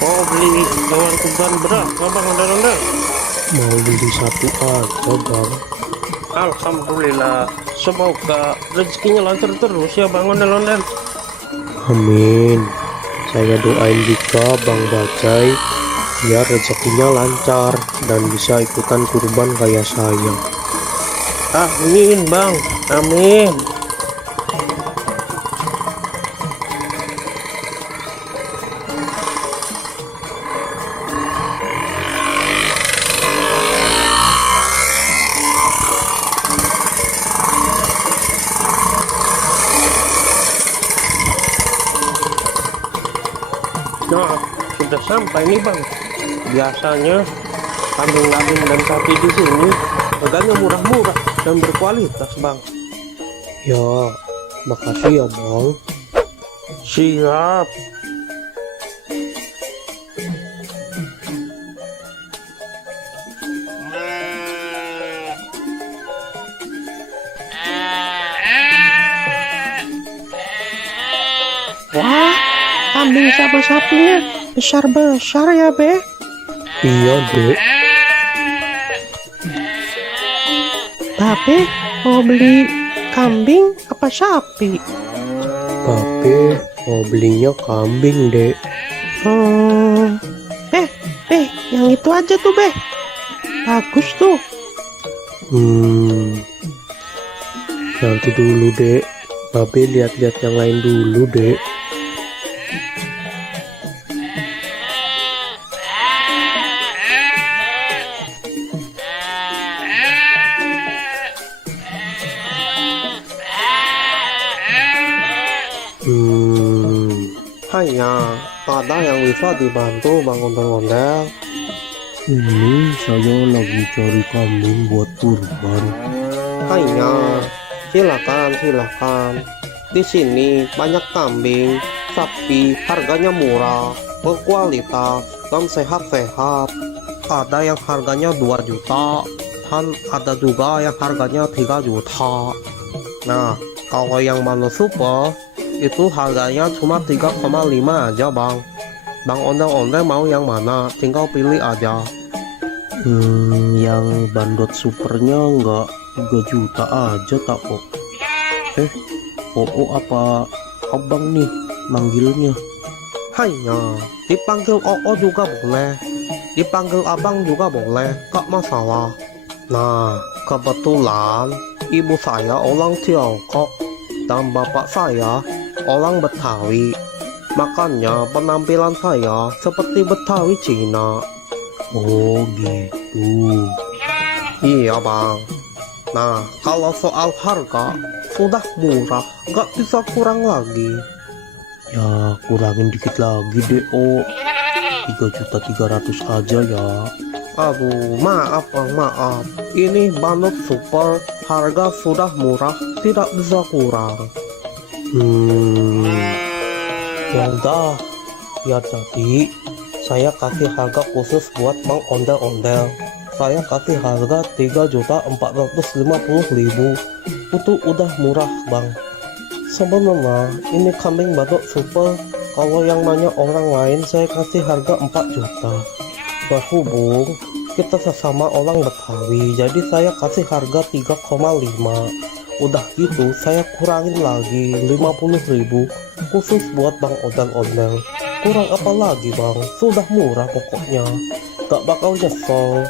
Mau beli hewan kurban berapa, Bang Ondel-ondel? Mau beli satu aja, Bang. Alhamdulillah, semoga rezekinya lancar terus ya, Bang Ondel-ondel. Amin. Saya doain juga Bang Bajai biar rezekinya lancar dan bisa ikutan kurban kayak saya. Amin, Bang. Amin. Nah, sudah sampai nih, Bang. Biasanya kambing-kambing dan sapi di sini harganya murah-murah dan berkualitas, Bang. Ya, makasih ya, Bang. Siap. Wah, kambing sama sapinya besar-besar ya, Be. Iya, Dek. Babe mau beli kambing apa sapi? Babe mau belinya kambing, Dek. Be, yang itu aja tuh, Be. Bagus tuh. Nanti dulu, Dek. Babe lihat-lihat yang lain dulu, Dek. Hanya ada yang bisa dibantu, Bang Ondel-ondel. Ini saya lagi cari kambing buat kurban. Hanya Silakan, silakan. Di sini banyak kambing, sapi, harganya murah, berkualitas, dan sehat-sehat. Ada yang harganya 2 juta, dan ada juga yang harganya 3 juta. Nah, kalau yang Mano Super, itu harganya cuma 3,5 aja bang. Bang ondel-ondel mau yang mana? Tinggal pilih aja. Yang bandot supernya nggak 3 juta aja tak kok. apa abang nih manggilnya? Hanya dipanggil Oo juga boleh, dipanggil abang juga boleh, gak masalah. Nah, kebetulan ibu saya orang Tiongkok dan bapak saya orang Betawi. Makanya penampilan saya seperti Betawi Cina. Oh gitu. Iya bang. Nah, kalau soal harga sudah murah, gak bisa kurang lagi. Ya kurangin dikit lagi deh, 3.300.000 aja ya. Aduh, maaf bang, maaf. Ini bandot super, harga sudah murah, tidak bisa kurang. Ya udah, ya jadi saya kasih harga khusus buat Bang Ondel-Ondel. Saya kasih harga 3.450.000. Itu udah murah bang. Sebenarnya ini kambing bandot super. Kalau yang nanya orang lain saya kasih harga 4 juta. Berhubung kita sesama orang Betawi, jadi saya kasih harga 3,5. Udah gitu saya kurangin lagi 50.000 khusus buat Bang Ondel-Ondel. Kurang apa lagi bang? Sudah murah pokoknya. Gak bakal nyesel.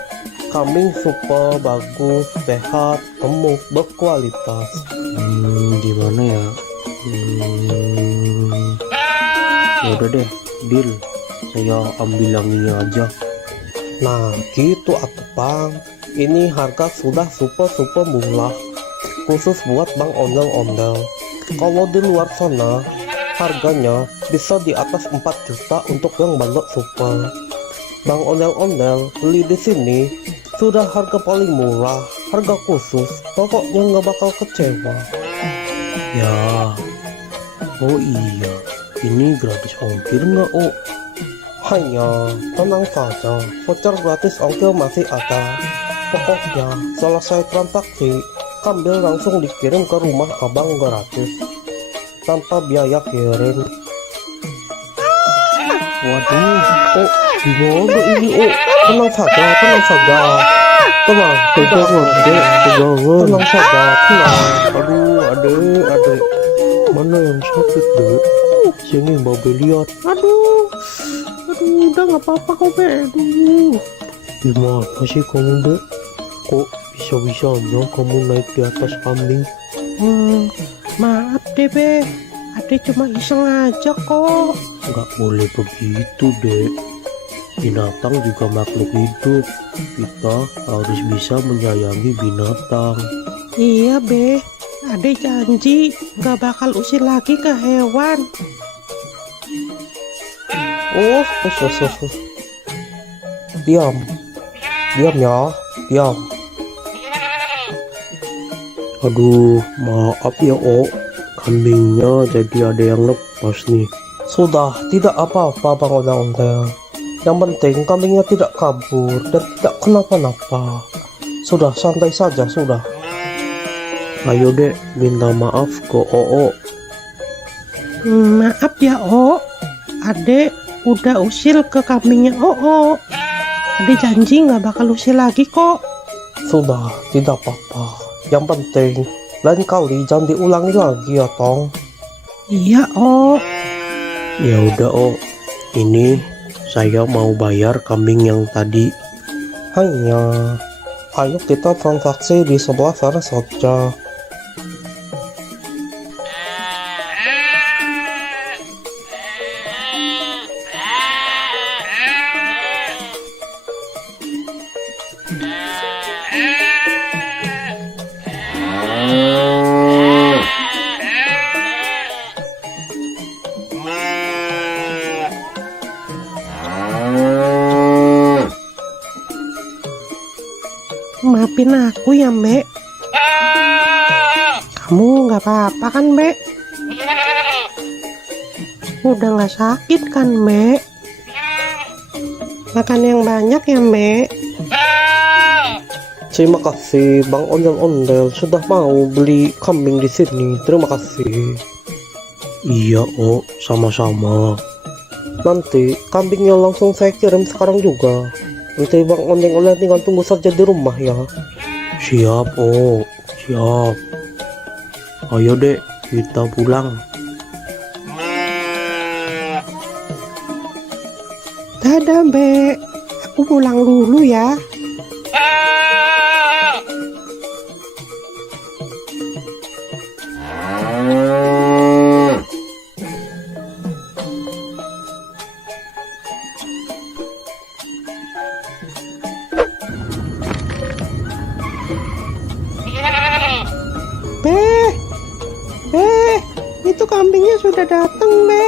Kambing super bagus, sehat, gemuk, berkualitas. Gimana ya? Ya udah deh, deal. Saya ambil yang ini aja. Nah gitu atuh bang. Ini harga sudah super murah, khusus buat Bang Ondel-Ondel. Kalau di luar sana harganya bisa di atas 4 juta untuk yang bandot super. Bang Ondel-Ondel beli di sini sudah harga paling murah, harga khusus, pokoknya nggak bakal kecewa. Ya. Oh iya, ini gratis ongkir nggak, Hanya tenang saja, voucher gratis ongkir masih ada. Pokoknya selesai transaksi, kambing langsung dikirim ke rumah abang gratis tanpa biaya kirim. Waduh, Gimana ini? Tenang saja, tenang saja. Tenang, pegangan dek, pegangan. tenang saja, tenang. Aduh, adek. Mana yang sakit dek? Sini mbak Be lihat. Aduh, udah nggak apa-apa kok, Be. Aduh. Gimana sih kamu dek? Kok bisa-bisanya kamu naik di atas kambing? Maaf deh, Be. Ade cuma iseng aja kok. Nggak boleh begitu dek. Binatang juga makhluk hidup. Kita harus bisa menyayangi binatang. Iya, Be. Ade janji nggak bakal usir lagi ke hewan. Oh, diam ya, diam. Aduh, maaf ya, kambingnya jadi ada yang lepas nih. Sudah, tidak apa-apa Bang Ondel-Ondel. Yang penting kambingnya tidak kabur dan tidak kenapa-napa. Sudah, santai saja, sudah. Ayo dek, minta maaf ke Oo. Maaf ya, Ade udah usil ke kambingnya Ade janji nggak bakal usil lagi kok. Sudah, tidak apa-apa. Yang penting lain kali jangan diulangi lagi ya Tong. Iya, Ya udah, ini saya mau bayar kambing yang tadi. Hanya ayo kita transaksi di sebelah sana saja. maafin aku ya, Mbak. Kamu nggak apa-apa kan, Mbak? Udah nggak sakit kan, Mbak? Makan yang banyak ya, Mbak. Terima kasih Bang Ondel-Ondel sudah mau beli kambing di sini. Terima kasih. Iya, Oh, sama-sama. Nanti kambingnya langsung saya kirim sekarang juga. Nanti Bang Ondel-Ondel tinggal tunggu saja di rumah ya. Siap, Oh, siap. Ayo dek, kita pulang. Dadah, Mbak. Aku pulang dulu ya. Be, itu kambingnya sudah datang, Be.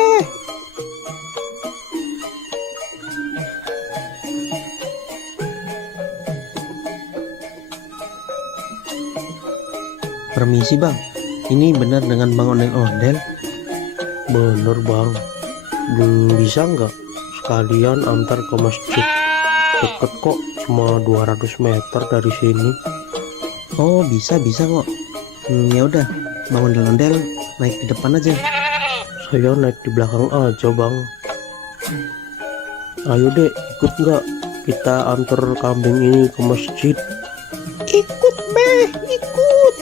Permisi bang, ini benar dengan Bang Ondel-Ondel? Bener bang. Bisa nggak sekalian antar ke masjid? Deket kok, cuma 200 meter dari sini. Oh bisa kok. Ya udah, Bang Ondel-Ondel naik di depan aja. Saya naik di belakang aja bang. Ayo dek, ikut nggak? Kita antar kambing ini ke masjid. Ikut, Be, ikut.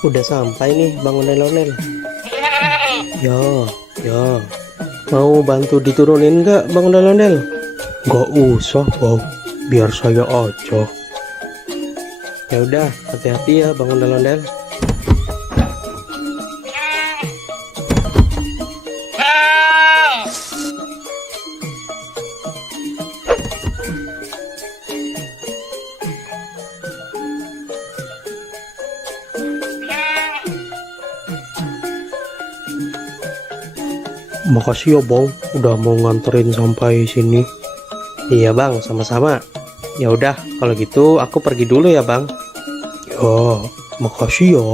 Udah sampai nih Bang Ondel-Ondel. Ya. Mau bantu diturunin nggak Bang Ondel-Ondel? Nggak usah bang, biar saya aja. Ya udah, hati-hati ya Bang Ondel-Ondel. Makasih ya bang, udah mau nganterin sampai sini. Iya Bang, sama-sama. Ya udah, kalau gitu aku pergi dulu ya Bang. Ya, makasih ya.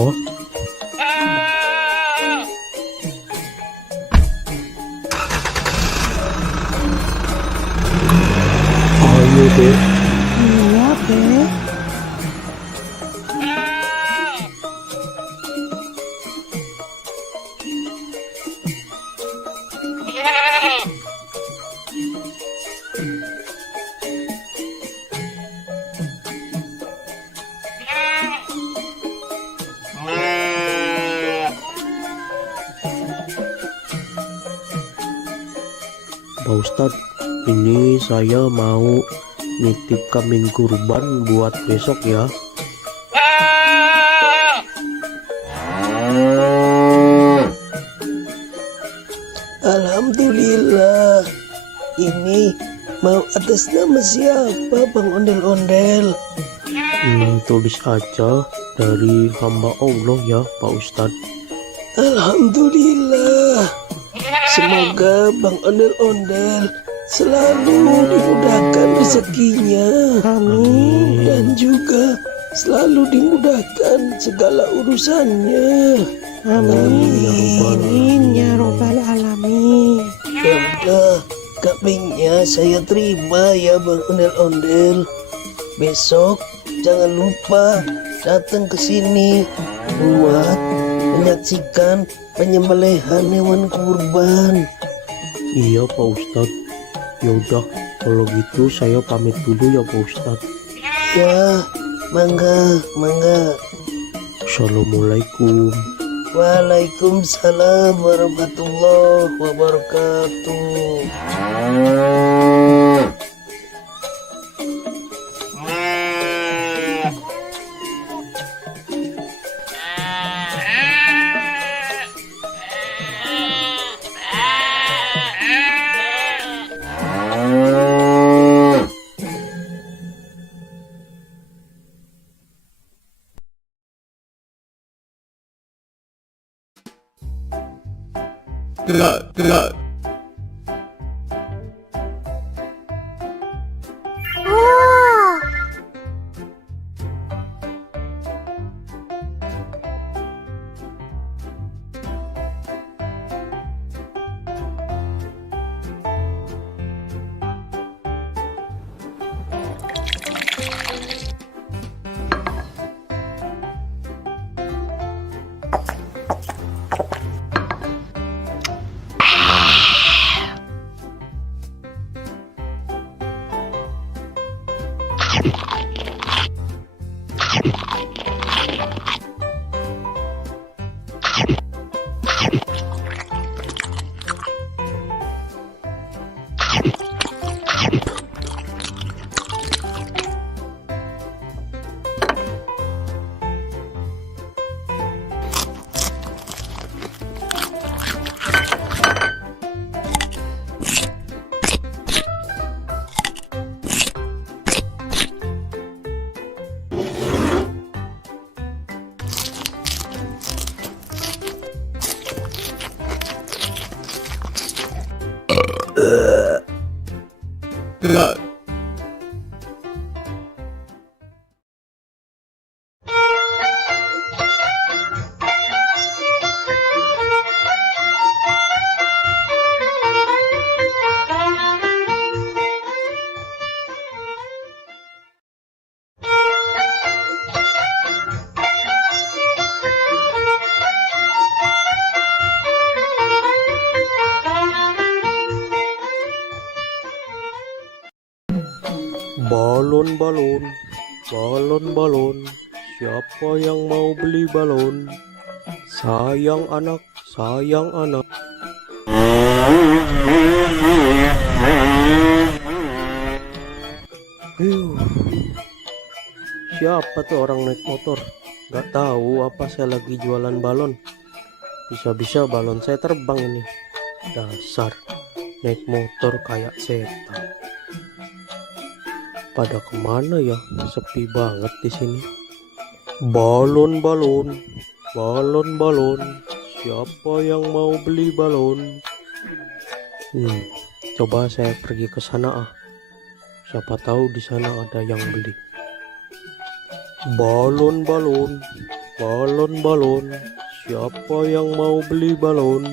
Ayo deh. Iya, Be. Pak Ustadz, ini saya mau nitip kambing kurban buat besok ya. Alhamdulillah. Ini mau atas nama siapa Bang Ondel-Ondel? Tulis aja dari hamba Allah ya Pak Ustadz. Alhamdulillah. Semoga Bang Ondel-Ondel selalu dimudahkan rezekinya. Amin. Dan juga selalu dimudahkan segala urusannya. Amin ya robbal alamin. Ya udah, kambingnya saya terima ya Bang Ondel-Ondel. Besok jangan lupa datang ke sini buat menyaksikan penyembelihan hewan kurban. Iya Pak Ustadz. Yaudah, kalau gitu saya pamit dulu ya Pak Ustadz. Ya, mangga. Assalamualaikum. Waalaikumsalam warahmatullahi wabarakatuh. Oh, Balon, siapa yang mau beli balon? Sayang anak. Siapa tuh orang naik motor? Gak tahu apa saya lagi jualan balon. Bisa-bisa balon saya terbang ini. Dasar naik motor kayak setan. Pada kemana ya? Sepi banget di sini. Balon. Siapa yang mau beli balon? Coba saya pergi ke sana Siapa tahu di sana ada yang beli. Balon. Siapa yang mau beli balon?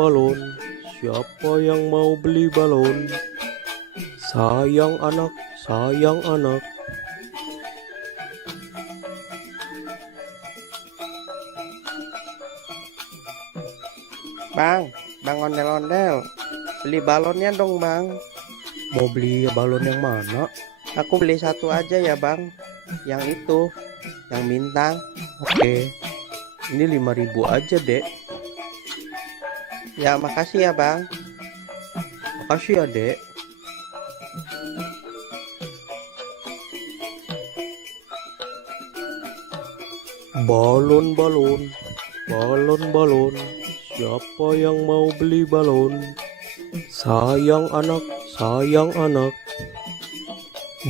Balon. Siapa yang mau beli balon? Sayang anak. Bang Ondel-Ondel, beli balonnya dong Bang. Mau beli balon yang mana? Aku beli satu aja ya Bang. Yang itu, yang bintang. Oke, ini 5.000 aja dek. Ya makasih ya Bang. Makasih ya dek. Balon. Siapa yang mau beli balon? Sayang anak.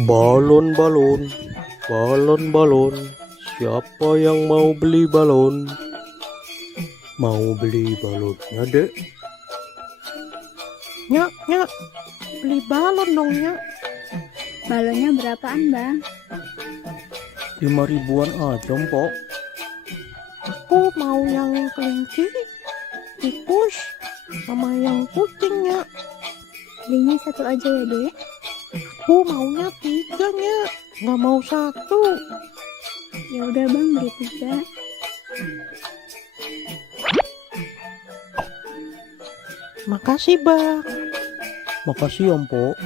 Balon. Siapa yang mau beli balon? Mau beli balonnya, Dek? Nyak, beli balon dong, Nyak. Balonnya berapaan, Bang? 5 ribuan aja, Mpok. Aku mau yang kelinci, tikus, sama yang kucing, Nyak. Belinya satu aja ya, Dek? Aku maunya 3, Nyak. Nggak mau 1. Ya udah, Bang, beli 3. Makasih, Bang. Makasih ya, Mpok.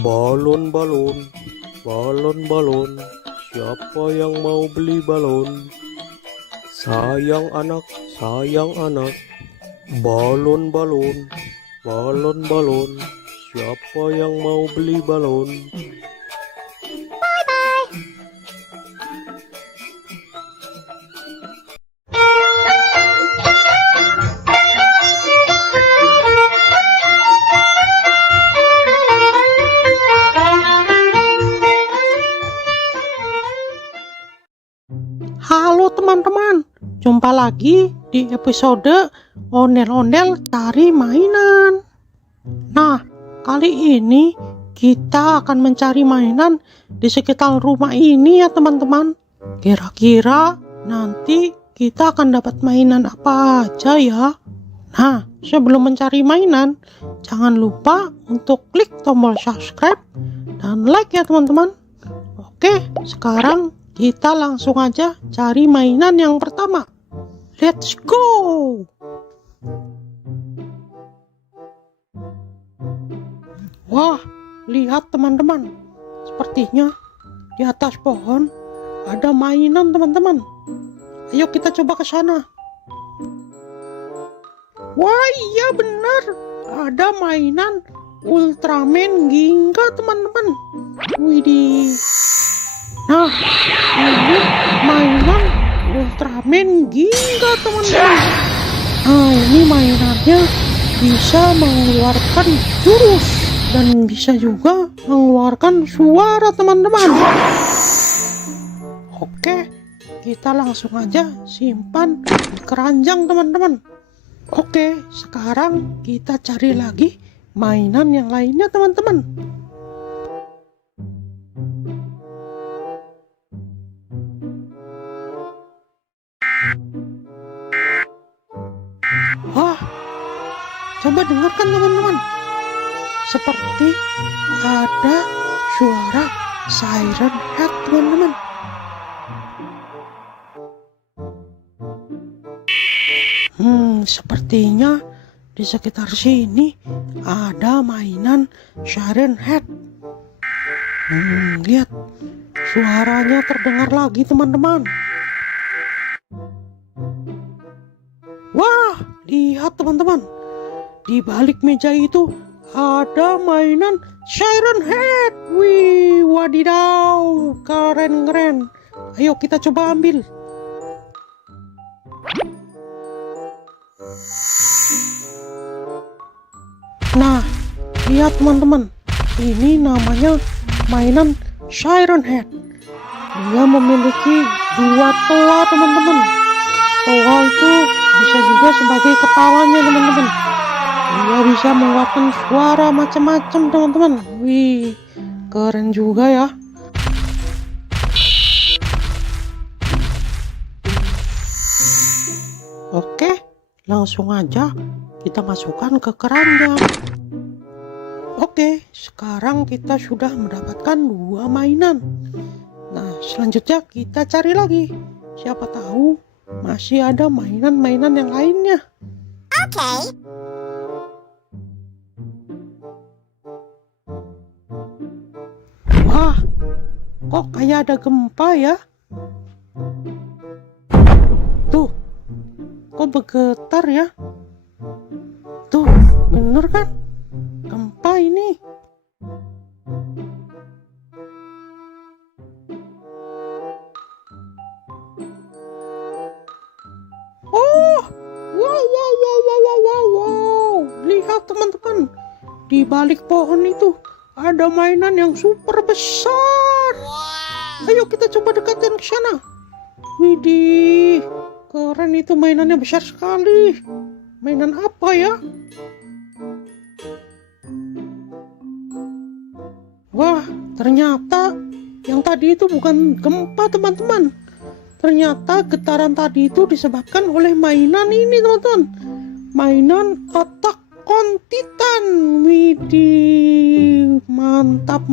Balon, balon, balon, balon. Siapa yang mau beli balon? Sayang anak, sayang anak. Balon, balon, balon, balon. Siapa yang mau beli balon? Halo teman-teman, jumpa lagi di episode Ondel-Ondel Cari Mainan. Nah, kali ini kita akan mencari mainan di sekitar rumah ini ya teman-teman. Kira-kira nanti kita akan dapat mainan apa aja ya? Nah, sebelum mencari mainan, jangan lupa untuk klik tombol subscribe dan like ya teman-teman. Oke, sekarang kita langsung aja cari mainan yang pertama. Let's go! Wah, lihat teman-teman. Sepertinya di atas pohon ada mainan teman-teman. Ayo kita coba ke sana. Wah, iya benar. Ada mainan Ultraman Ginga teman-teman. Widih. Nah, ini mainan Ultraman Ginga teman-teman. Nah, ini mainannya bisa mengeluarkan jurus dan bisa juga mengeluarkan suara teman-teman. Oke, kita langsung aja simpan di keranjang teman-teman. Oke, sekarang kita cari lagi mainan yang lainnya teman-teman. Wah, coba dengarkan teman-teman. Seperti ada suara siren head teman-teman. Sepertinya di sekitar sini ada mainan siren head. Lihat, suaranya terdengar lagi teman-teman. Wah, lihat teman-teman. Di balik meja itu ada mainan siren head. Wih, wadidaw, keren-keren. Ayo kita coba ambil. Nah, lihat teman-teman. Ini namanya mainan siren head. Dia memiliki 2 toa teman-teman. Toa itu bisa juga sebagai kepalanya teman-teman. Dia bisa mengeluarkan suara macam-macam teman-teman. Wih, keren juga ya. Oke, langsung aja kita masukkan ke keranjang. Oke, sekarang kita sudah mendapatkan 2 mainan. Nah, selanjutnya kita cari lagi. Siapa tahu masih ada mainan-mainan yang lainnya. Okay. Wah, kok kayak ada gempa ya? Tuh, kok bergetar ya? Tuh, bener kan? Gempa ini. Oh, wow. Lihat teman-teman, di balik pohon itu ada mainan yang super besar. Ayo kita coba dekatin ke sana. Widih, keren itu, mainannya besar sekali. Mainan apa ya? Wah, ternyata yang tadi itu bukan gempa, teman-teman. Ternyata getaran tadi itu disebabkan oleh mainan ini, teman-teman. Mainan Attack on Titan. Widih, mantap.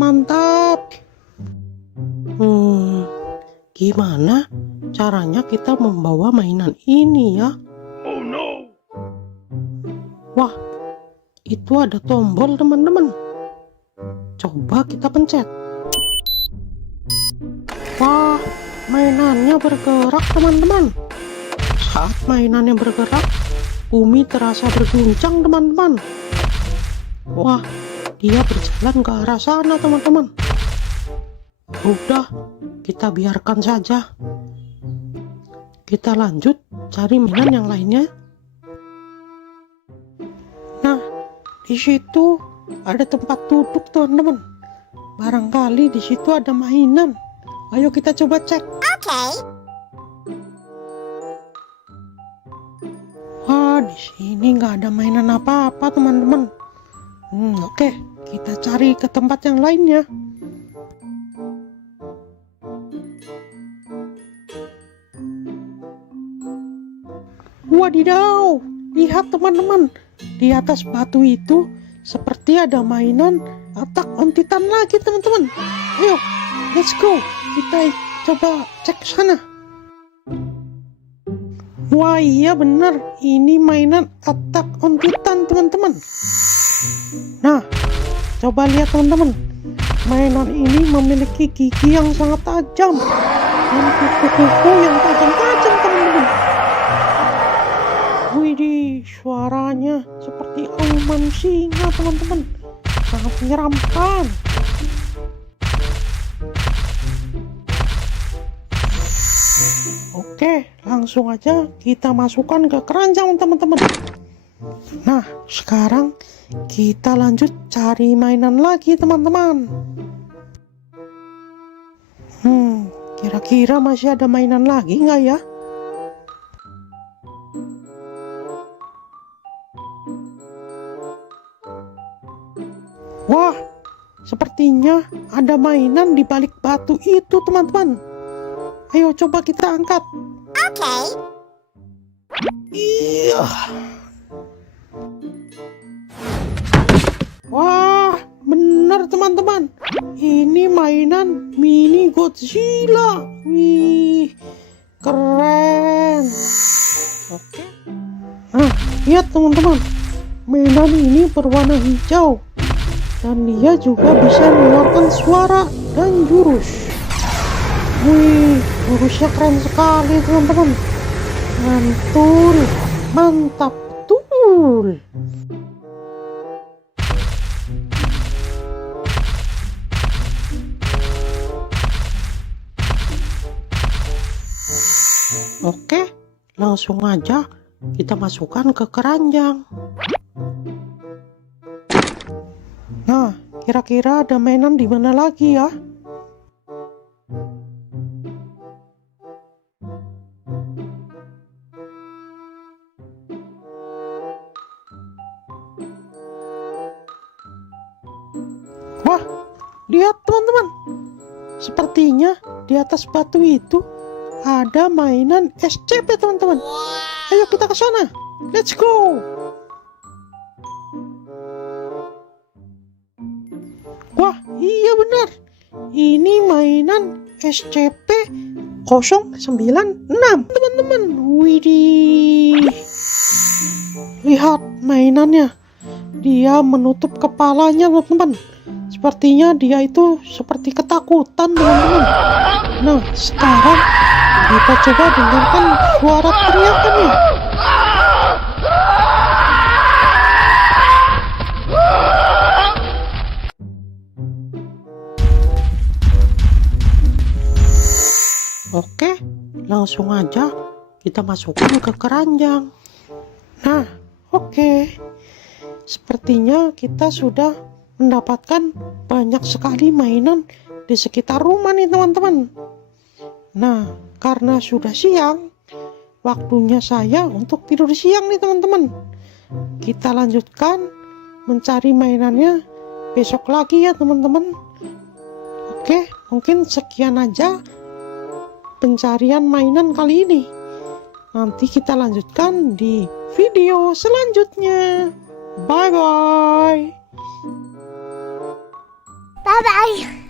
Gimana caranya kita membawa mainan ini ya? Wah, itu ada tombol, teman-teman. Coba kita pencet. Wah, mainannya bergerak, teman-teman. Saat mainannya bergerak, bumi terasa berguncang, teman-teman. Wah, dia berjalan ke arah sana, teman-teman. Udah, kita biarkan saja. Kita lanjut cari mainan yang lainnya. Nah, di situ ada tempat duduk, teman-teman. Barangkali di situ ada mainan. Ayo kita coba cek. Wah, di sini nggak ada mainan apa-apa, teman-teman. Oke, kita cari ke tempat yang lainnya. Wadidaw, lihat teman-teman, di atas batu itu seperti ada mainan Attack on Titan lagi, teman-teman. Ayo, let's go, kita coba cek ke sana. Wah, iya benar, ini mainan Attack on Titan, teman-teman. Nah, coba lihat, teman-teman, mainan ini memiliki gigi yang sangat tajam dan kuku-kuku yang tajam-tajam, teman-teman. Widih, suaranya seperti auman singa, teman-teman. Sangat menyeramkan. Oke, langsung aja kita masukkan ke keranjang, teman-teman. Nah, sekarang kita lanjut cari mainan lagi, teman-teman. Kira-kira masih ada mainan lagi nggak ya? Wah, sepertinya ada mainan di balik batu itu, teman-teman. Ayo coba kita angkat. Iya. Wah, benar, teman-teman. Ini mainan mini Godzilla. Wih, keren. Oke. Nah, lihat, teman-teman. Mainan ini berwarna hijau. Dan dia juga bisa mengeluarkan suara dan jurus. Wih, jurusnya keren sekali, teman-teman. Mantul, mantap betul. Oke, langsung aja kita masukkan ke keranjang. Nah, kira-kira ada mainan di mana lagi ya? Wah, lihat, teman-teman. Sepertinya di atas batu itu ada mainan SCP, teman-teman. Ayo kita ke sana. Let's go. Wah, iya benar. Ini mainan SCP-096, teman-teman. Widih. Lihat mainannya. Dia menutup kepalanya, teman-teman. Sepertinya dia itu seperti ketakutan, teman-teman. Nah, sekarang kita coba dengarkan suara teriakannya. Oke, langsung aja kita masukkan ke keranjang. Nah, oke. Sepertinya kita sudah mendapatkan banyak sekali mainan di sekitar rumah nih teman-teman. Nah, karena sudah siang, waktunya saya untuk tidur siang nih teman-teman. Kita lanjutkan mencari mainannya besok lagi ya teman-teman. Oke, mungkin sekian aja pencarian mainan kali ini. Nanti kita lanjutkan di video selanjutnya. Bye-bye. Bye-bye.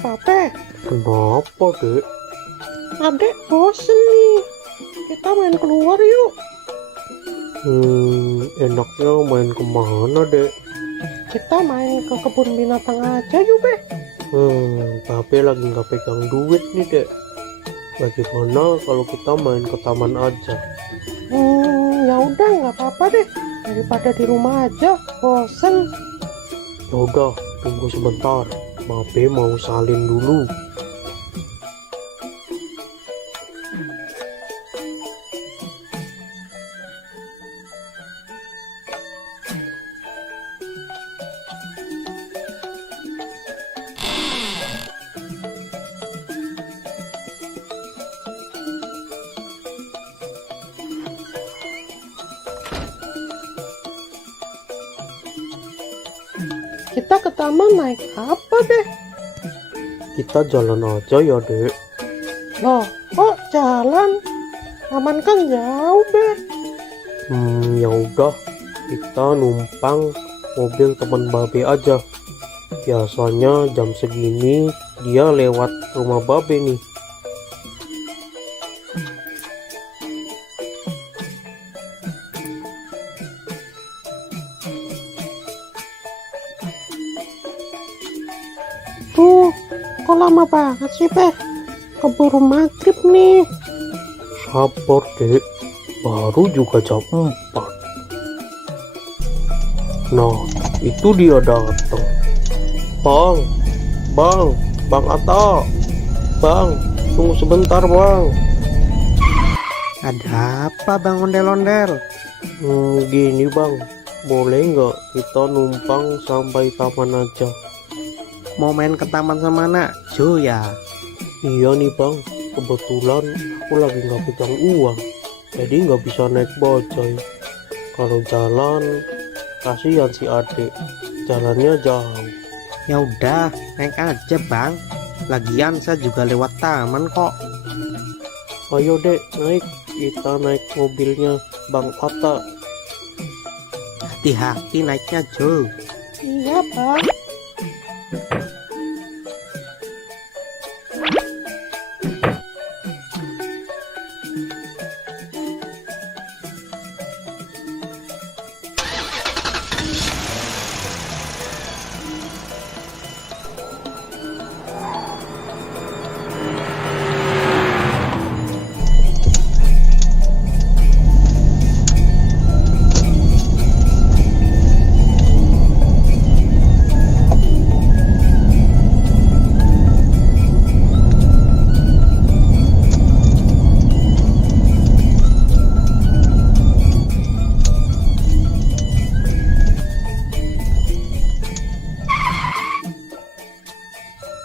Pape, Kenapa, Dek? adek bosen nih. Kita main keluar yuk. Enaknya main kemana, Dek? Kita main ke kebun binatang aja yuk, Be. Pape lagi nggak pegang duit nih, Dek. Bagaimana kalau kita main ke taman aja? Ya udah, nggak apa-apa deh. Daripada di rumah aja, bosen. Yaudah, tunggu sebentar. Pape mau salin dulu. Kita ke taman naik apa deh? Kita jalan aja ya, Dek. Loh, kok jalan? Taman kan jauh, Be. Ya udah, kita numpang mobil teman Babe aja. Biasanya jam segini dia lewat rumah Babe nih. Tuh, kok lama banget sih, Be? Keburu maghrib nih. Sabar, Dek. Baru juga jam 4. Nah, itu dia datang. Bang Atta. Bang, tunggu sebentar, Bang. Ada apa Bang Ondel-ondel? Gini, Bang. Boleh nggak kita numpang sampai taman aja? Mau main ke taman sama anak Jo ya? Iya nih, Bang. Kebetulan aku lagi nggak pegang uang. Jadi nggak bisa naik bajai. Kalau jalan, kasihan si adik. Jalannya jauh. Ya udah, naik aja Bang. Lagian saya juga lewat taman kok. Ayo, Dek, naik. Kita naik mobilnya Bang Atta. Hati-hati naiknya Jo. Iya, Bang.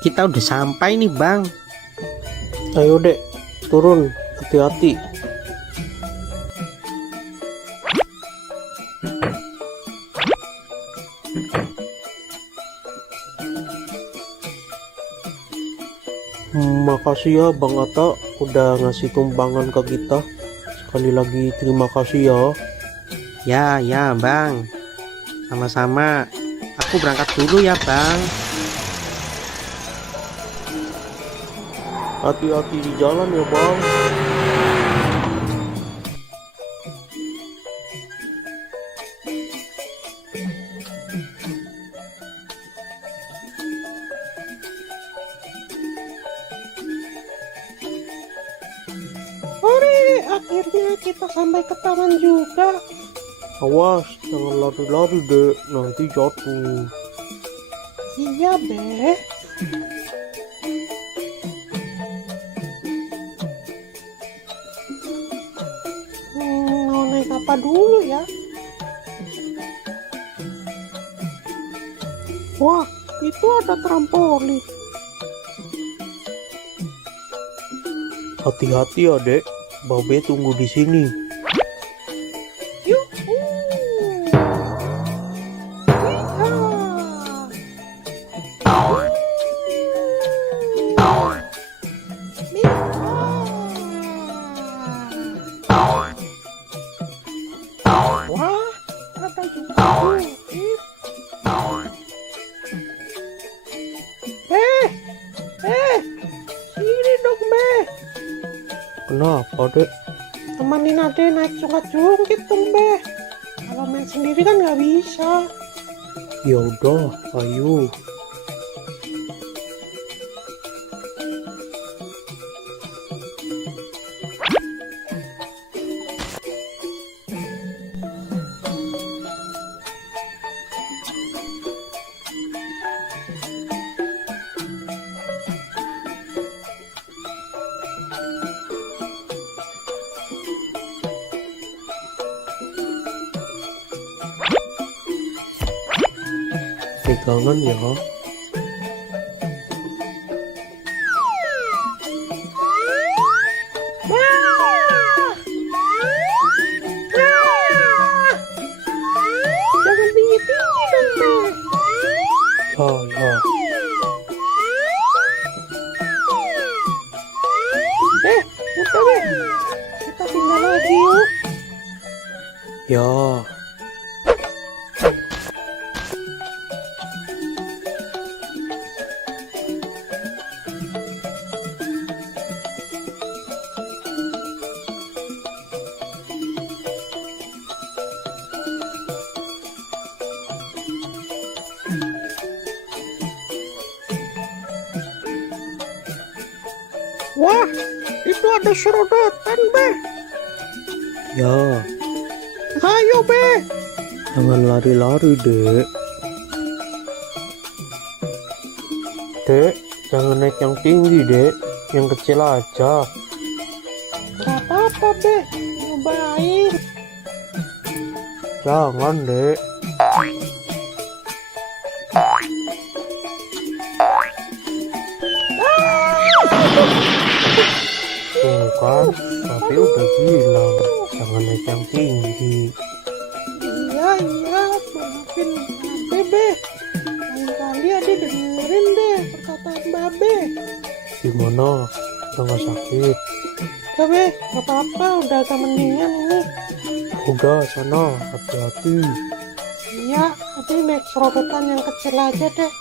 Kita udah sampai nih Bang. Ayo, Dek, turun. Hati-hati. Makasih ya Bang Atta udah ngasih tumpangan ke kita. Sekali lagi terima kasih ya. Ya Bang. Sama-sama. Aku berangkat dulu ya bang. Hati-hati di jalan ya bang. Akhirnya kita sampai ke taman juga. Awas, jangan lari-lari dek, nanti jatuh. Iya, Be. Mau naik apa dulu ya? Wah, itu ada trampolin. Hati-hati ya dek, Babe tunggu di sini. Yuhu. Wah, ada juga bukit. Sini dong, Be. Kenapa dek? Temenin Ade naik jungkit dong, Be. Kalau main sendiri kan nggak bisa. Ya udah, ayo. Pegangan ya. Jangan tinggi-tinggi dong, Be. Ya. Udah, Be. Kita pindah lagi yuk. Ya. Wah, itu ada serodotan, Be. Ya, Ayo, Be. jangan lari-lari dek. Dek, jangan naik yang tinggi dek, yang kecil aja. Gak apa-apa, Be. Nyobain. Jangan dek. Tuh kan, tapi udah bilang jangan naik yang tinggi. Iya, maafin Babe. Lain kali Ade dengerin deh perkataan Babe. Gimana? Udah gak sakit? Udah, Be. Gak apa-apa, udah agak mendingan ini. Udah sana, hati-hati. Iya, Ade naik serodotan yang kecil aja deh.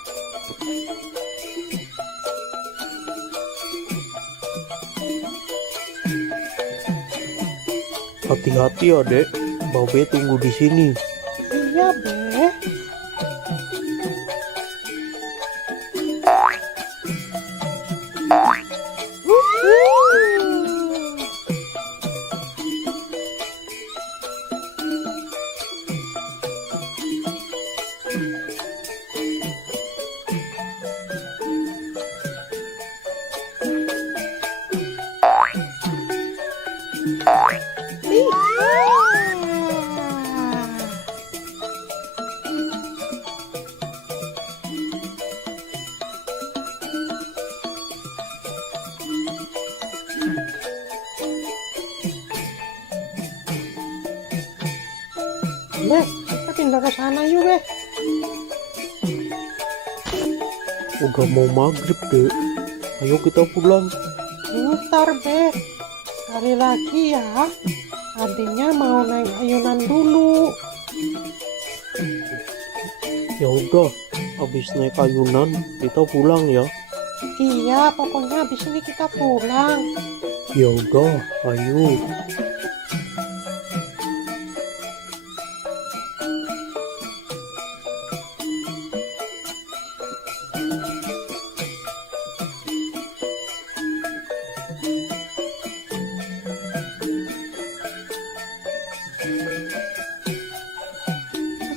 Hati-hati ya dek, Babe tunggu di sini. Iya, Be. Be, kita pindah ke sana yuk, Be. Udah mau maghrib dek, ayo kita pulang. Bentar, Be. Sekali lagi ya. Adiknya mau naik ayunan dulu. Ya udah, habis naik ayunan kita pulang ya. Iya, pokoknya habis ini kita pulang. Ya udah, ayo.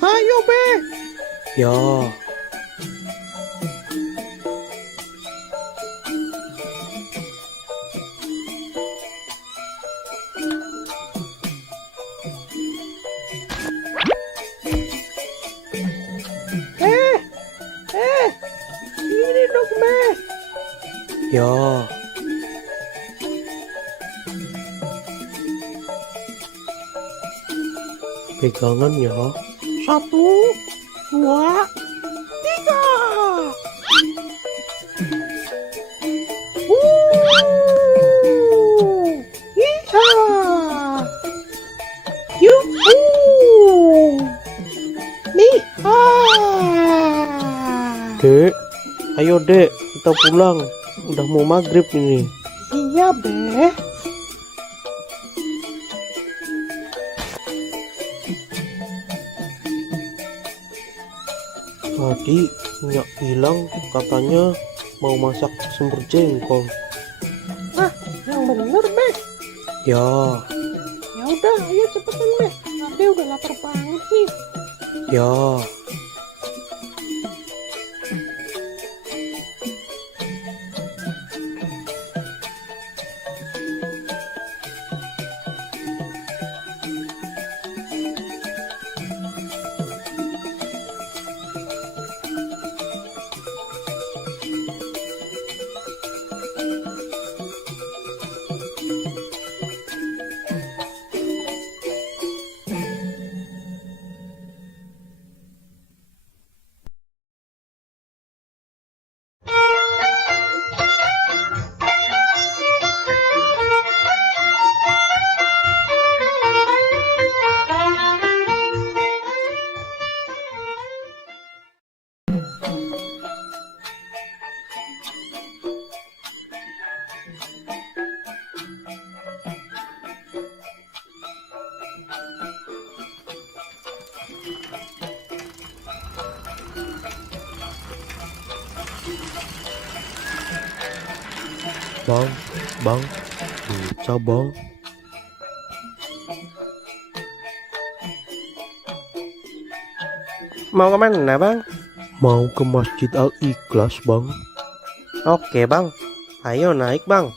Ayo, Be. Ya, Ini dong, Be. ya. Pegangan ya. 1, 2, 3. Iya. Yuhu. Dek, ayo dek, kita pulang. Udah mau maghrib ini. Iya, Be. Tadi Nyak bilang katanya mau masak semur jengkol. Yang bener, Be. Ya, Ya udah, ayo cepetan, Be. Ade udah lapar banget nih. ya. Bang, bisa bang. Mau kemana bang? Mau ke Masjid Al-Ikhlas bang. Oke bang, ayo naik bang.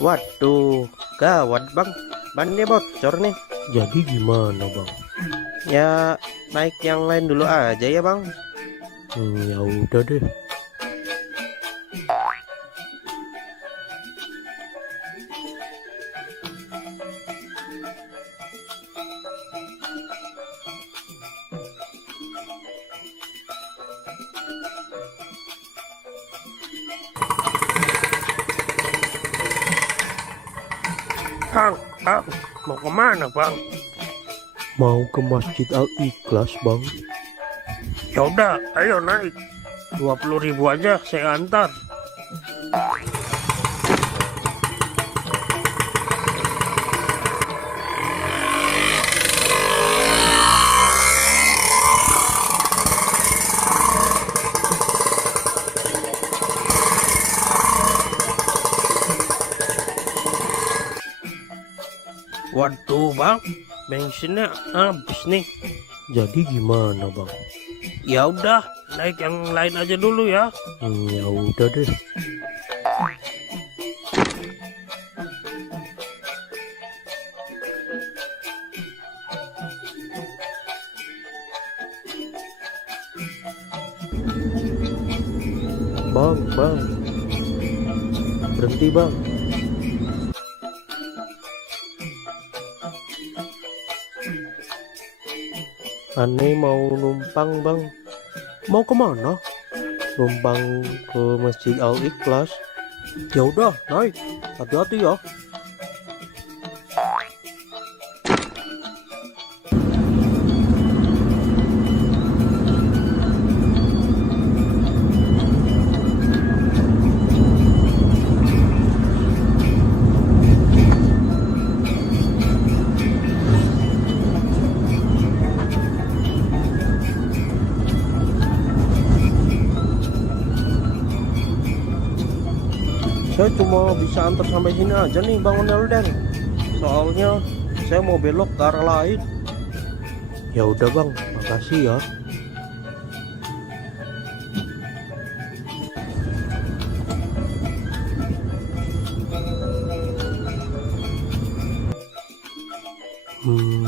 Waduh, gawat bang, bannya bocor nih. Jadi gimana bang? Ya naik yang lain dulu aja ya bang. Ya udah deh. Bang, mau kemana bang? Mau ke Masjid Al-Ikhlas bang. Ya udah, ayo naik. 20.000 aja saya antar. Waduh bang, bensinnya habis nih. Jadi gimana bang? Ya udah, naik yang lain aja dulu ya. Ya udah deh. Bang, berhenti bang. Aneh mau numpang bang. Mau kemana? Numpang ke Masjid Al Ikhlas. Ya udah, naik. Hati-hati ya. Saya cuma bisa antar sampai sini aja nih Bang Onelden. Soalnya saya mau belok ke arah lain. Ya udah Bang, makasih ya.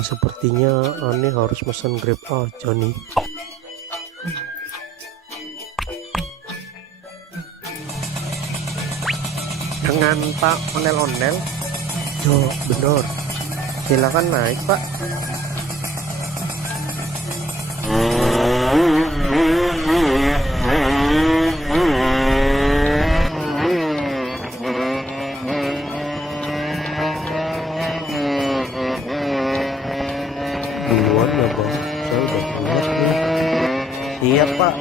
Sepertinya aneh harus pesan Grab aja nih. Dengan Pak Onel-Onel? Ya benar. Silakan naik Pak. Duluan ya Bang, saya udah pulas nih. Siap Pak.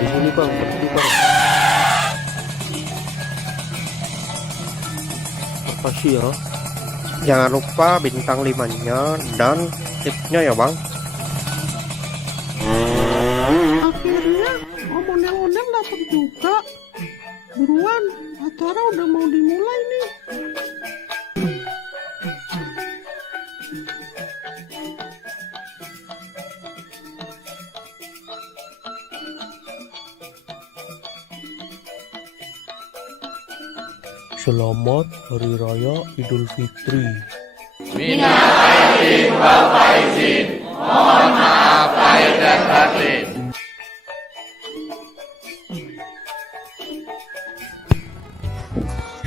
Di sini Bang, berhenti Bang. Makasih ya. Jangan lupa bintang 5-nya dan tipsnya ya Bang. Akhirnya Om Onel-Onel datang juga. Buruan, acara udah mau dimulai nih. Selamat Hari Raya Idul Fitri.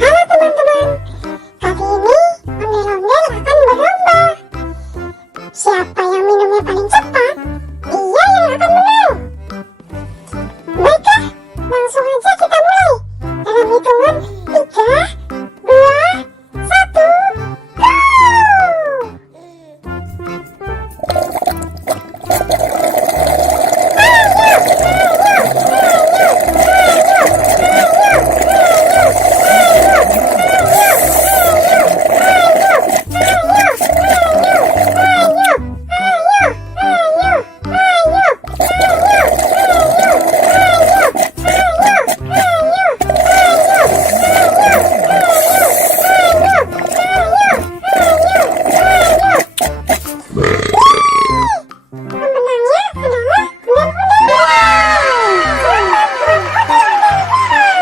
Halo teman-teman, kali ini ondel-ondel akan berlomba. Siapa yang minumnya paling cepat, dia yang akan menang. Baiklah, langsung aja kita mulai. Dalam hitungan 3, 2, 1, go!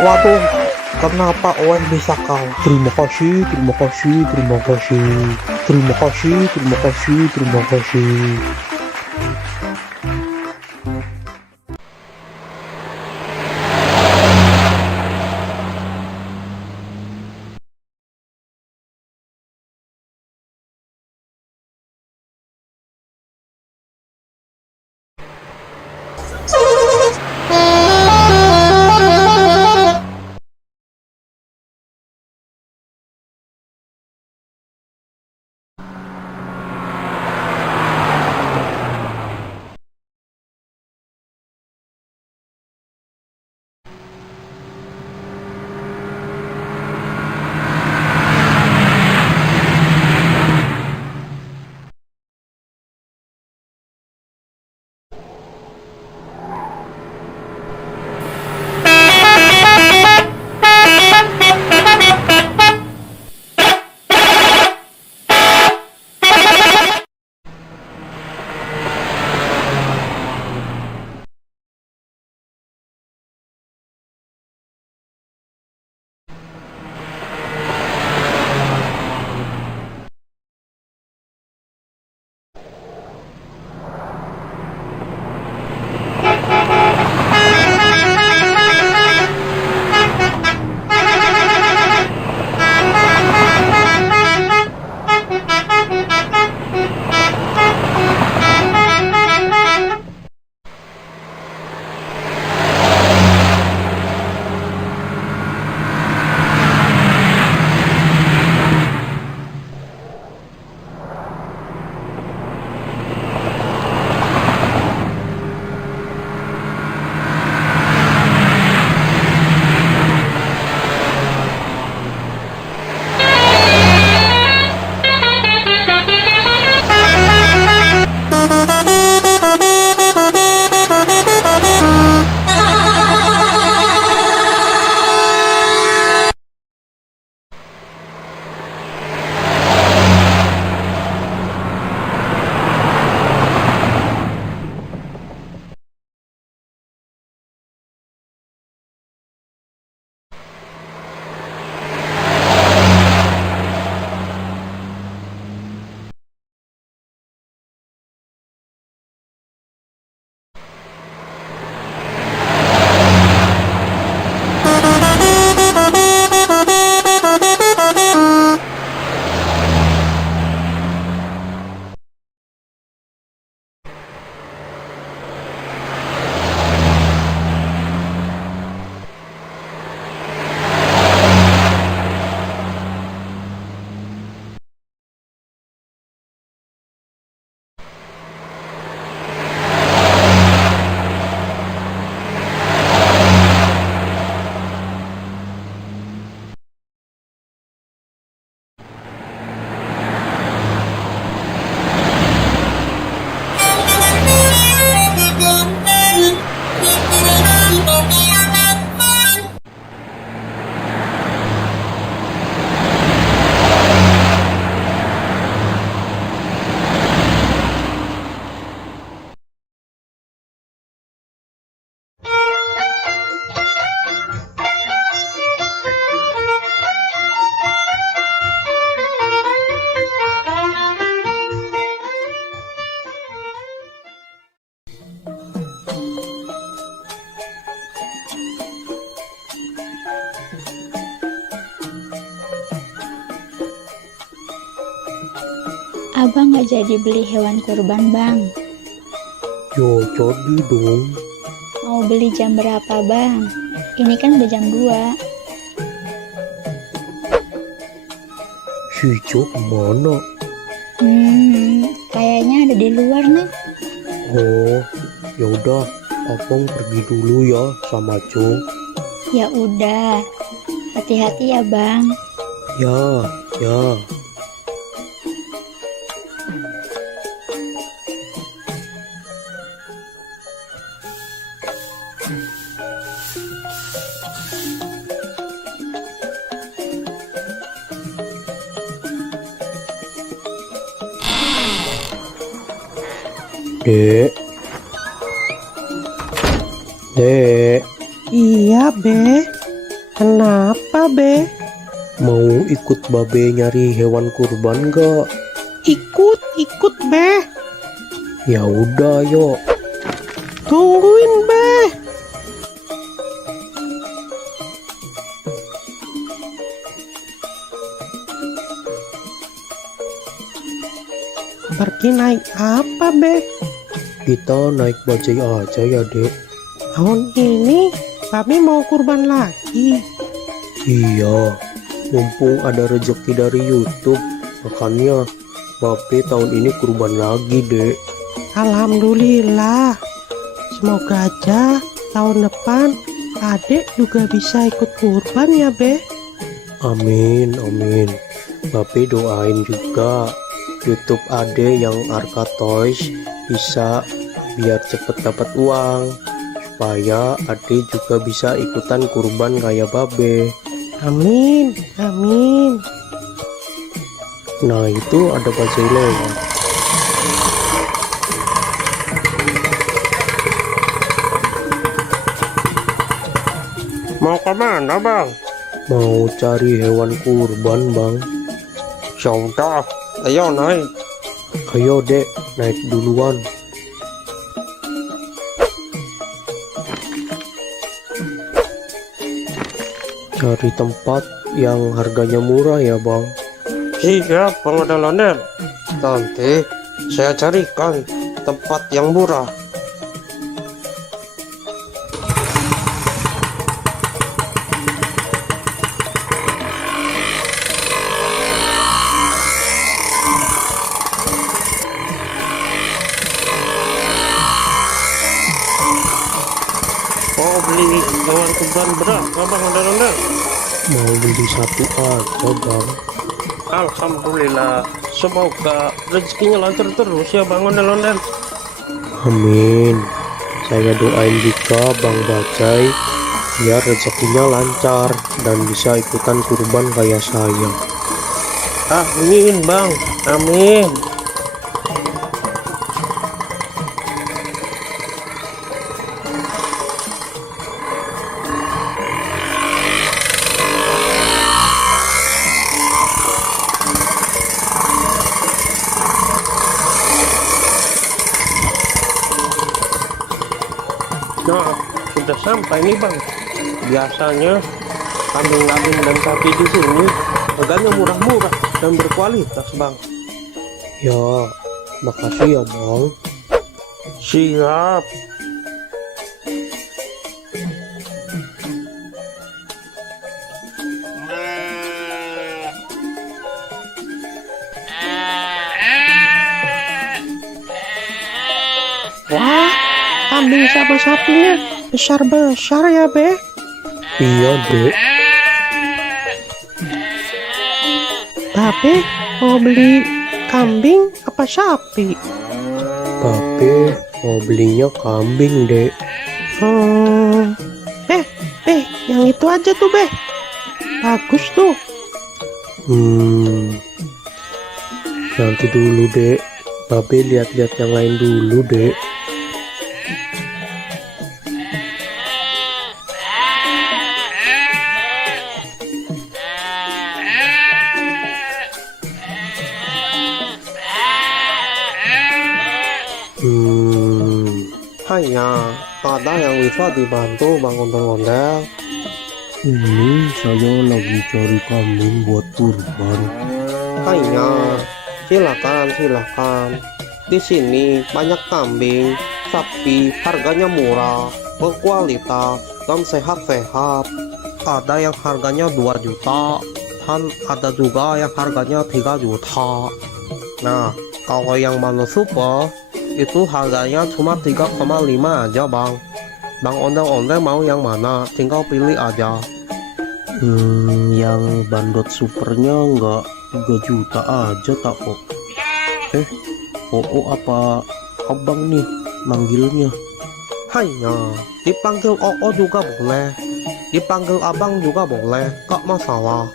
Waduh, kenapa Owen bisa kalah? Terima kasih, terima kasih, terima kasih. Terima kasih, terima kasih, terima kasih. Abang nggak jadi beli hewan kurban, Bang. Yo, jadi dong. Mau beli jam berapa, Bang? Ini kan udah jam 2. Si Jo kemana? Kayaknya ada di luar nih. Oh, ya udah, abang pergi dulu ya sama Jo. Ya udah, hati-hati ya, Bang. Ya, ya. Dek. Dek, Iya, Be. Kenapa, Be? mau ikut babe nyari hewan kurban gak? Ikut, Be. Ya udah, yuk. Tungguin, Be. Pergi naik apa, Be? Kita naik bajai aja ya, Dek. Tahun ini Babe mau kurban lagi. Iya, mumpung ada rezeki dari YouTube, makanya babe tahun ini kurban lagi, Dek. Alhamdulillah. Semoga aja tahun depan adik juga bisa ikut kurban ya, Be. Amin, amin. Babe doain juga YouTube Ade yang Arka Toys bisa biar cepet dapat uang, supaya Ade juga bisa ikutan kurban kayak babe. Amin, amin. Nah, itu ada bajai lewat. Mau kemana, Bang? Mau cari hewan kurban, Bang. Ya udah, ayo naik. Ayo, Dek, naik duluan. Cari tempat yang harganya murah ya, Bang. Siap, Bang Ondel-ondel. Nanti saya carikan tempat yang murah. Mau beli hewan kurban berapa, Bang Ondel-ondel? Mau beli satu aja, Bang. Alhamdulillah, semoga rezekinya lancar terus ya, Bang Ondel-ondel. Amin. Saya doain juga Bang Bajai biar rezekinya lancar dan bisa ikutan kurban kayak saya. Amin, Bang. Amin. Nah, sudah sampai nih, Bang. Biasanya kambing-kambing dan sapi di sini harganya murah-murah dan berkualitas, Bang. Ya, makasih ya, Bang. Siap. Wah, kambing sama sapinya besar-besar ya, Be. Iya, Dek. Babe mau beli kambing apa sapi? Babe mau belinya kambing, Dek. Yang itu aja tuh, Be. Bagus tuh. Nanti dulu, Dek. Babe lihat-lihat yang lain dulu, Dek. Hanya ada yang bisa dibantu Bang Ondel-ondel. Ini saya lagi cari kambing buat kurban. Hanya Silakan. Di sini banyak kambing, sapi, harganya murah, berkualitas, dan sehat-sehat. Ada yang harganya 2 juta, dan ada juga yang harganya 3 juta. Nah, kalau yang Mano Super, itu harganya cuma 3,5 aja bang. Bang ondel-ondel mau yang mana? Tinggal pilih aja. Yang bandot supernya nggak 3 juta aja tak kok. apa abang nih manggilnya? Hanya dipanggil Oo juga boleh, dipanggil abang juga boleh, gak masalah.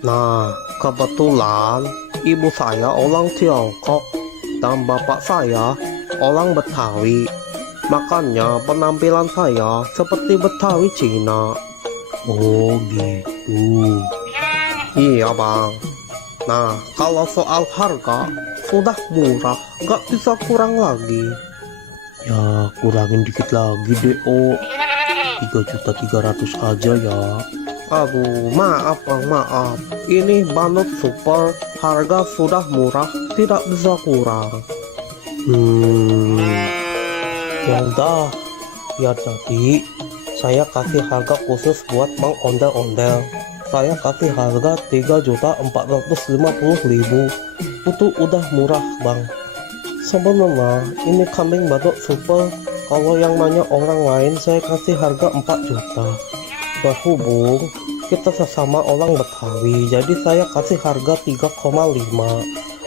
Nah, kebetulan ibu saya orang Tiongkok dan bapak saya orang Betawi. Makanya penampilan saya seperti Betawi Cina. Oh gitu. Iya bang. Nah, kalau soal harga sudah murah, gak bisa kurang lagi. Ya kurangin dikit lagi deh 3.300.000 aja ya. Aduh, maaf bang, maaf. Ini Bandot Super, harga sudah murah, tidak bisa kurang. Ya udah, biar jadi saya kasih harga khusus buat Bang Ondel-Ondel. Saya kasih harga 3.450.000. Itu udah murah bang. Sebenarnya ini kambing Bandot Super, kalau yang nanya orang lain saya kasih harga 4 juta. Berhubung kita sesama orang Betawi, jadi saya kasih harga 3,5.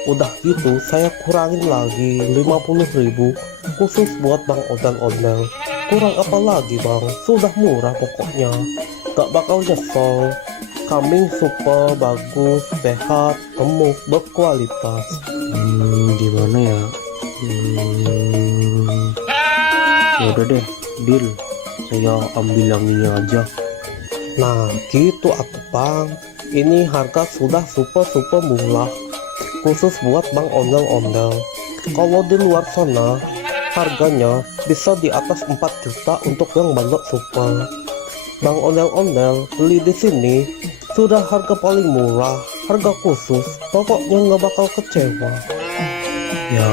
Udah gitu saya kurangin lagi 50.000 khusus buat Bang Ondel-Ondel. Kurang apa lagi bang, sudah murah pokoknya, gak bakal nyesel. Kambing super, bagus, sehat, gemuk, berkualitas. Gimana ya? Ya udah deh, deal. Saya ambil yang ini aja. Nah gitu aku bang, ini harga sudah super murah khusus buat Bang Ondel-Ondel. Kalau di luar sana harganya bisa di atas 4 juta untuk yang Bandot Super. Bang Ondel-Ondel beli di sini sudah harga paling murah, harga khusus, pokoknya nggak bakal kecewa. Ya.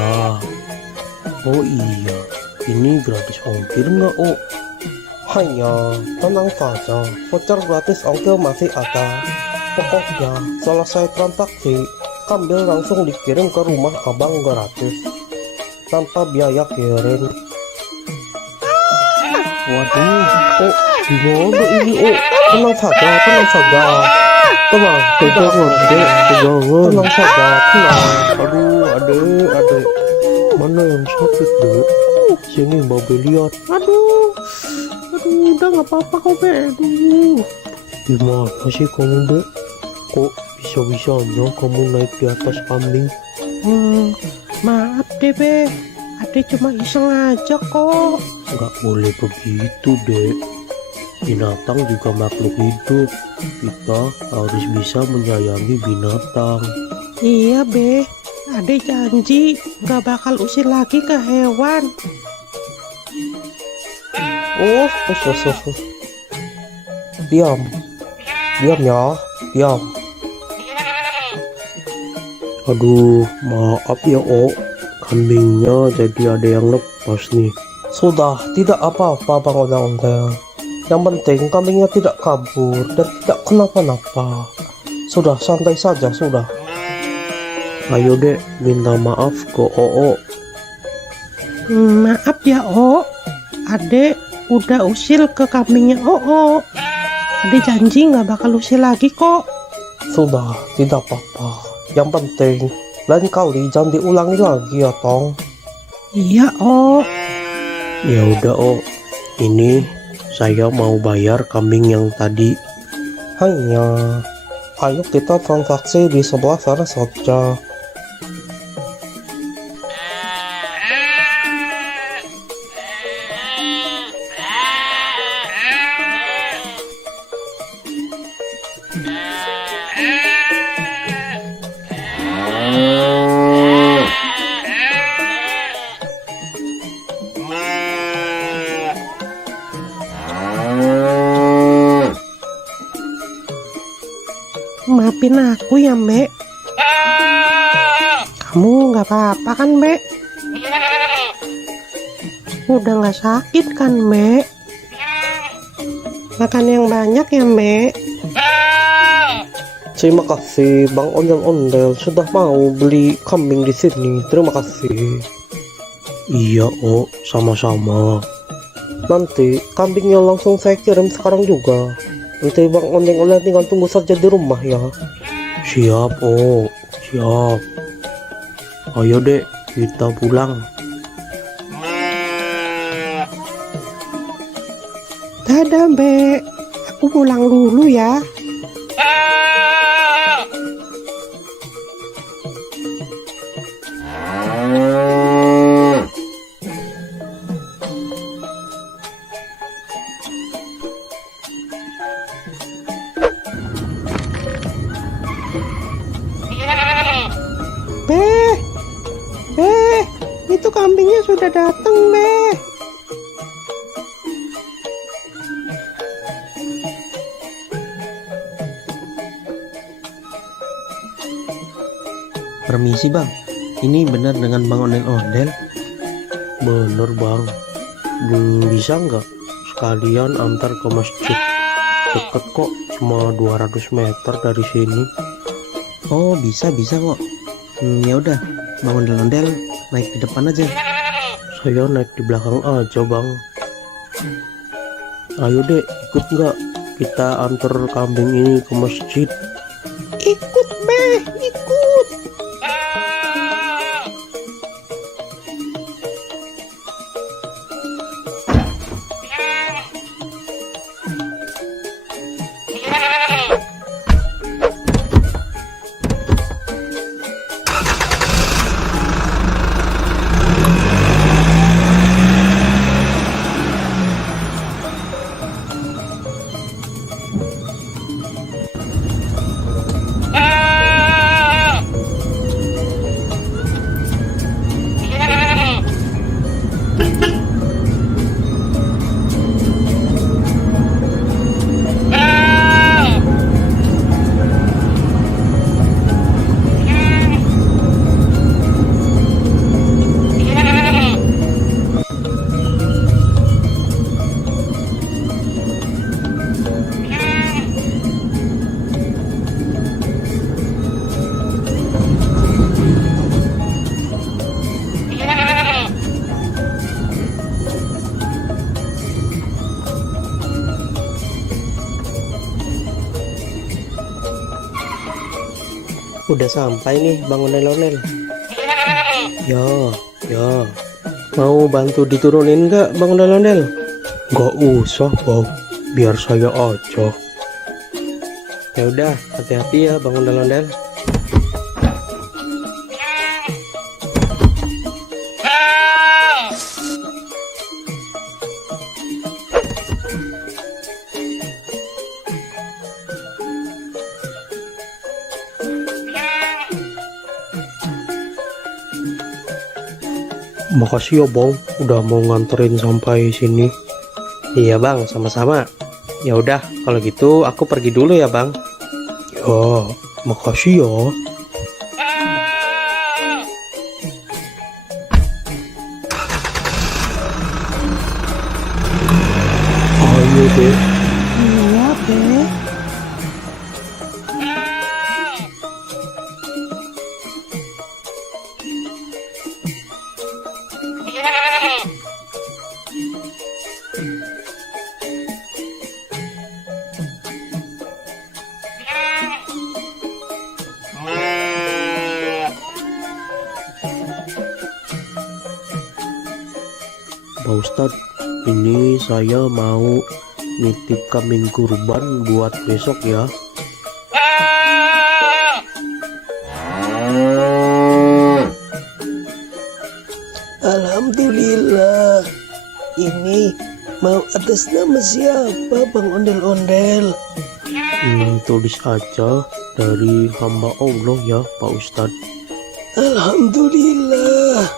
Oh iya, ini gratis ongkir nggak Hanya tenang saja, voucher gratis ongkir masih ada. Pokoknya selesai transaksi, kambing langsung dikirim ke rumah abang gratis tanpa biaya kirim. Waduh, Gimana ini tenang saja, tenang, pegangan. tenang saja, tenang. Aduh, adek. Mana yang sakit dek? Sini babe lihat. Aduh, udah nggak apa-apa kok, Be. Aduh. Gimana sih kamu dek? Kok bisa-bisanya kamu naik di atas kambing? Maaf deh, Be. Ade cuma iseng aja kok. Nggak boleh begitu dek. Binatang juga makhluk hidup. Kita harus bisa menyayangi binatang. Iya, Be. Ade janji nggak bakal usir lagi ke hewan. Diam ya, diam. Aduh, maaf ya kambingnya jadi ada yang lepas nih. Sudah, tidak apa-apa Bang Ondel-Ondel. Yang penting kambingnya tidak kabur dan tidak kenapa-napa. Sudah, santai saja, sudah. Ayo dek, minta maaf ke Maaf ya, Ade udah usil ke kambingnya Ade janji nggak bakal usil lagi kok. Sudah, tidak apa-apa. Yang penting lain kali jangan diulangi lagi ya Tong. Iya, Ya udah ini saya mau bayar kambing yang tadi. Hanya, ayo kita transaksi di sebelah sana saja. maafin aku ya, Mbak. Kamu nggak apa-apa kan, Mbak? Udah nggak sakit kan, Mbak? Makan yang banyak ya, Mbak. Terima kasih Bang Ondel-Ondel sudah mau beli kambing di sini. Terima kasih. Iya, Oh, sama-sama. Nanti kambingnya langsung saya kirim sekarang juga. Nanti Bang Ondel-Ondel tinggal tunggu saja di rumah ya. Siap, Oh, siap. Ayo dek, kita pulang. Dadah, Mbak. Aku pulang dulu ya. Beh, itu kambingnya sudah datang, Beh. Permisi bang, ini benar dengan Bang Ondel-Ondel? Bener bang. Bisa nggak sekalian antar ke masjid? Deket kok, cuma 200 meter dari sini. Oh bisa kok. Ya udah, Bang Ondel-Ondel naik di depan aja. Saya naik di belakang aja bang. Ayo dek, ikut nggak? Kita antar kambing ini ke masjid. Ikut, Beh, ikut. Udah sampai nih Bang Ondel-Ondel. Ya. Mau bantu diturunin nggak Bang Ondel-Ondel? Nggak usah bang, biar saya aja. Ya udah, hati-hati ya Bang Ondel-Ondel. Makasih ya bang, udah mau nganterin sampai sini. Iya bang, sama-sama. Ya udah, kalau gitu aku pergi dulu ya bang. Ya, makasih ya. Ayo deh. Iya, Beh. Pak Ustadz, ini saya mau nitip kambing kurban buat besok ya. Alhamdulillah. Ini mau atas nama siapa Bang Ondel-Ondel? Tulis aja dari hamba Allah ya Pak Ustadz. Alhamdulillah.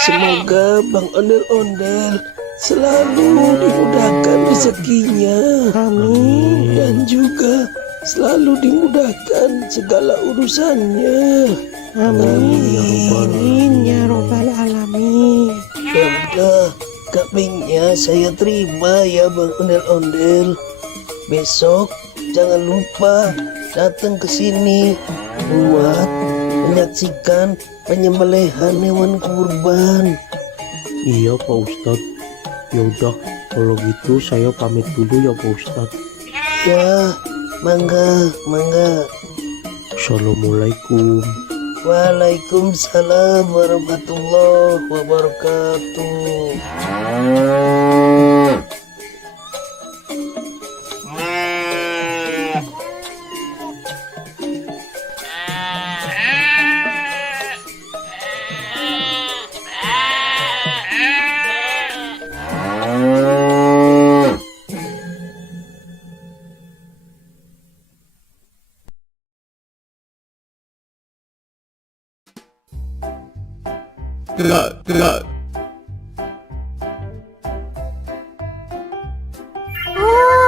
Semoga Bang Ondel-Ondel selalu dimudahkan rezekinya. Amin. Dan juga selalu dimudahkan segala urusannya. Amin ya robbal alamin. Ya udah, kambingnya saya terima ya Bang Ondel-Ondel. Besok jangan lupa datang ke sini buat menyaksikan penyembelihan hewan kurban. Iya Pak Ustadz. Yaudah, kalau gitu saya pamit dulu ya Pak Ustadz. Ya, mangga. Assalamualaikum. Waalaikumsalam warahmatullahi wabarakatuh. Oh,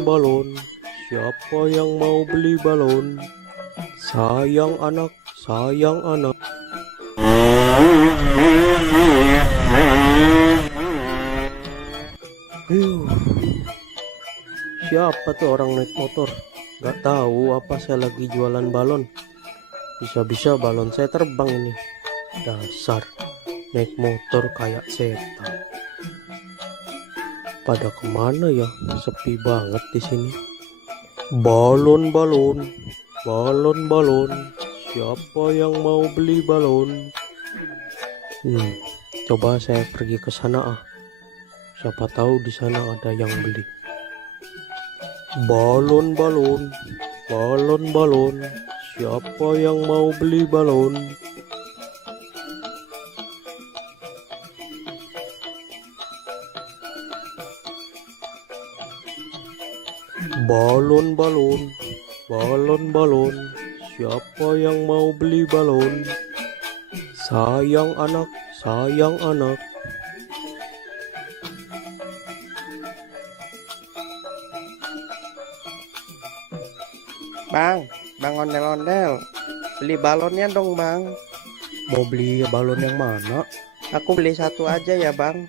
Balon, siapa yang mau beli balon? Sayang anak. Siapa tuh orang naik motor? Gak tahu apa saya lagi jualan balon. Bisa-bisa balon saya terbang ini. Dasar, naik motor kayak setan. Pada kemana ya? Sepi banget di sini. Balon. Siapa yang mau beli balon? Coba saya pergi ke sana ah. Siapa tahu di sana ada yang beli. Balon. Siapa yang mau beli balon? Balon. Siapa yang mau beli balon? Sayang anak. Bang Ondel-Ondel, beli balonnya dong Bang. Mau beli balon yang mana? Aku beli satu aja ya Bang.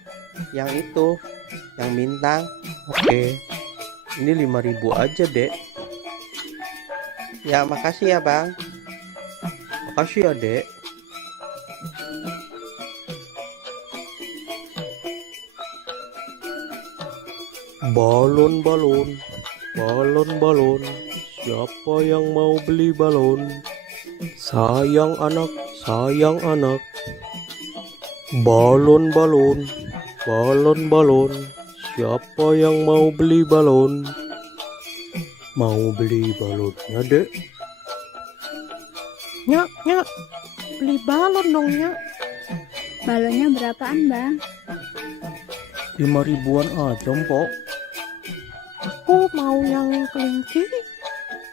Yang itu, yang bintang. Oke, ini 5.000 aja dek. Ya makasih ya Bang. Makasih ya dek. Balon. Siapa yang mau beli balon? Sayang anak. Balon. Siapa yang mau beli balon? Mau beli balonnya dek? Nyak, nyak, beli balon dong, nyak. Balonnya berapaan, Bang? 5 ribuan aja, Mpok. Aku mau yang kelinci,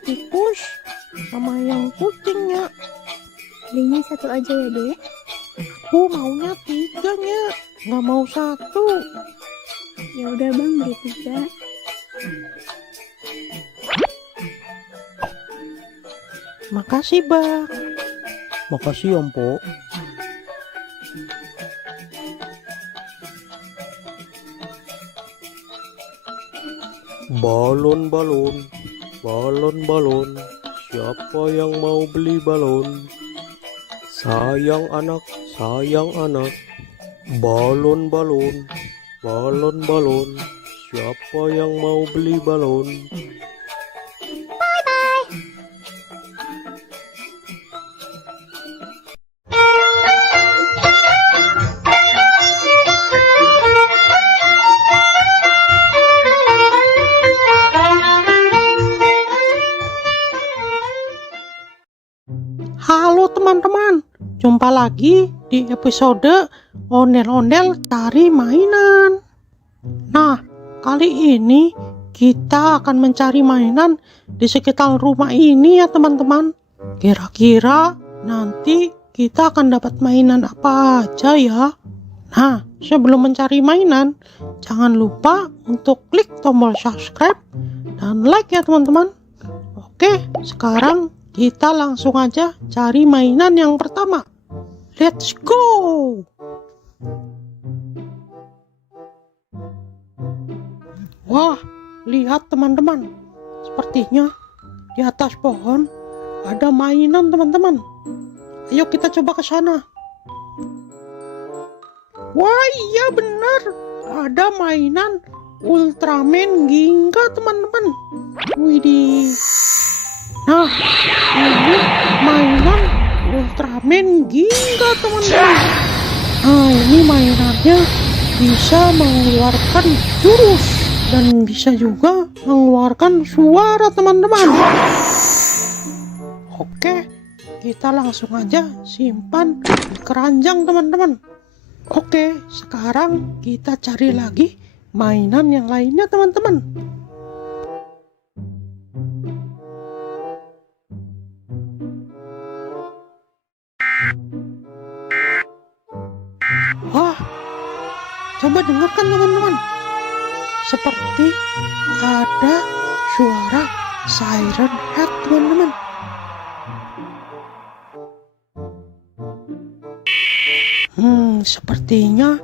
tikus, sama yang kucing, nyak. Belinya satu aja ya, Dek. Aku maunya 3, nyak. Nggak mau 1. Ya udah, Bang, beli 3. Makasih, Bang. Makasih ya, Mpok. Balon, balon, balon, balon. Siapa yang mau beli balon? Sayang anak, sayang anak. Balon, balon, balon, balon. Siapa yang mau beli balon? Halo teman-teman, jumpa lagi di episode Ondel-Ondel Cari Mainan. Nah, kali ini kita akan mencari mainan di sekitar rumah ini ya teman-teman. Kira-kira nanti kita akan dapat mainan apa aja ya? Nah, sebelum mencari mainan, jangan lupa untuk klik tombol subscribe dan like ya teman-teman. Oke, sekarang kita langsung aja cari mainan yang pertama. Let's go! Wah, lihat teman-teman. Sepertinya di atas pohon ada mainan teman-teman. Ayo kita coba ke sana. Wah, iya benar. Ada mainan Ultraman Ginga teman-teman. Widih. Nah, ini mainan Ultraman Ginga teman-teman. Nah, ini mainannya bisa mengeluarkan jurus dan bisa juga mengeluarkan suara teman-teman. Oke, kita langsung aja simpan di keranjang teman-teman. Oke, sekarang kita cari lagi mainan yang lainnya teman-teman. Wah, coba dengarkan teman-teman. Seperti ada suara siren head teman-teman. Sepertinya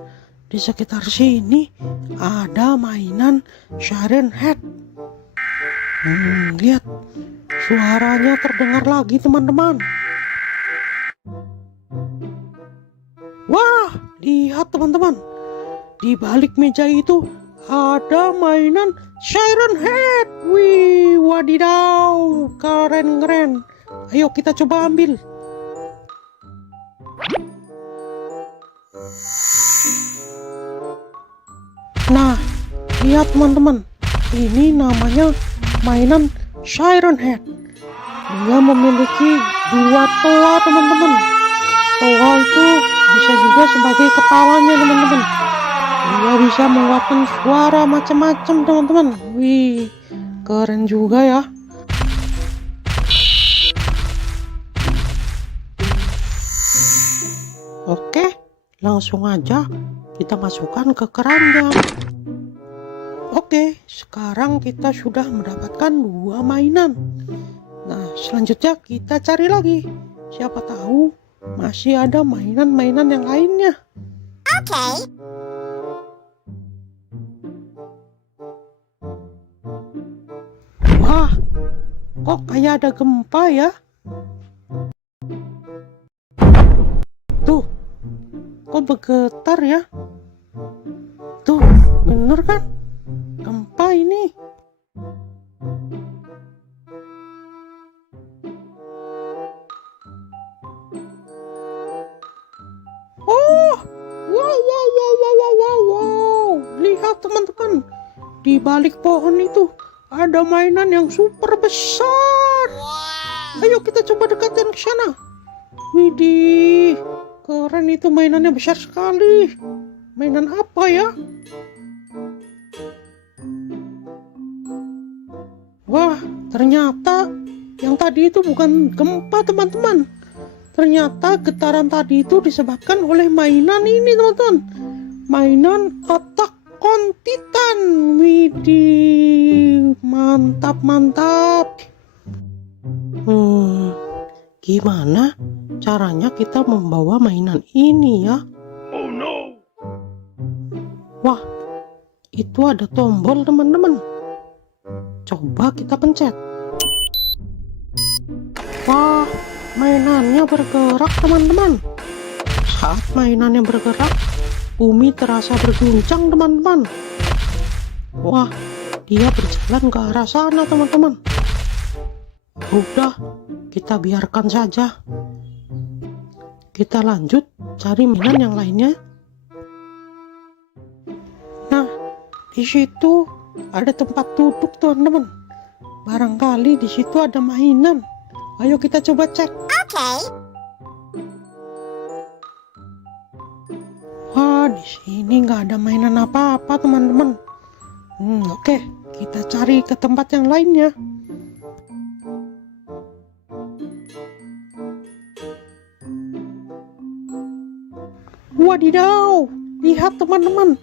di sekitar sini ada mainan siren head. Lihat, suaranya terdengar lagi teman-teman. Wah, lihat teman-teman. Di balik meja itu ada mainan siren head. Wih, wadidaw, keren-keren. Ayo kita coba ambil. Nah, lihat teman-teman. Ini namanya mainan siren head. Dia memiliki 2 toa teman-teman. Toa itu bisa juga sebagai kepalanya teman-teman. Dia bisa mengeluarkan suara macam-macam teman-teman. Wih, keren juga ya. Oke, langsung aja kita masukkan ke keranjang. Oke, sekarang kita sudah mendapatkan 2 mainan. Nah, selanjutnya kita cari lagi. Siapa tahu masih ada mainan-mainan yang lainnya. Oke. Wah, kok kayak ada gempa ya? Tuh, kok bergetar ya? Tuh, bener kan? Gempa ini. Oh, wow. Lihat teman-teman, di balik pohon itu ada mainan yang super besar. Ayo kita coba dekatkan ke sana. Widih, keren itu mainannya, besar sekali. Mainan apa ya? Wah, ternyata yang tadi itu bukan gempa teman-teman. Ternyata getaran tadi itu disebabkan oleh mainan ini teman-teman. Mainan Attack on Titan. Widih, mantap. Gimana caranya kita membawa mainan ini ya? Oh no. Wah, itu ada tombol teman-teman. Coba kita pencet. Wah, mainannya bergerak teman-teman. Saat mainannya bergerak, bumi terasa berguncang teman-teman. Wah, dia berjalan ke arah sana teman-teman. Udah, kita biarkan saja. Kita lanjut cari mainan yang lainnya. Nah, di situ ada tempat duduk teman-teman. Barangkali di situ ada mainan. Ayo kita coba cek. Wah, di sini nggak ada mainan apa-apa teman-teman. Oke, kita cari ke tempat yang lainnya. Wadidaw, lihat teman-teman,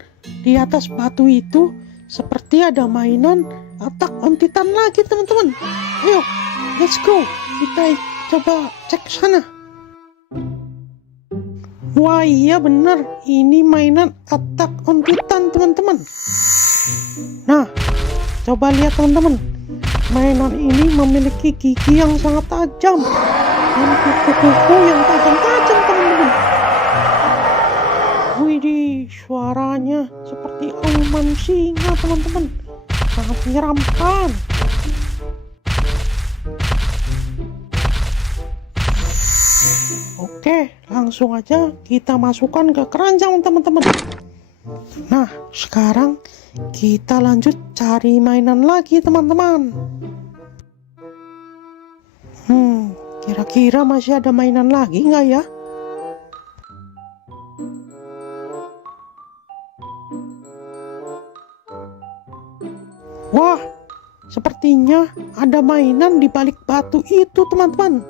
di atas batu itu seperti ada mainan Attack on Titan lagi teman-teman. Ayo, let's go, kita coba cek sana. Wah iya benar, ini mainan Attack on Titan teman-teman. Nah, coba lihat teman-teman, mainan ini memiliki gigi yang sangat tajam dan kuku-kuku yang tajam-tajam teman-teman. Widih, suaranya seperti auman singa teman-teman, sangat menyeramkan. Oke, langsung aja kita masukkan ke keranjang teman-teman. Nah, sekarang kita lanjut cari mainan lagi teman-teman. Kira-kira masih ada mainan lagi nggak ya? Wah, sepertinya ada mainan di balik batu itu teman-teman.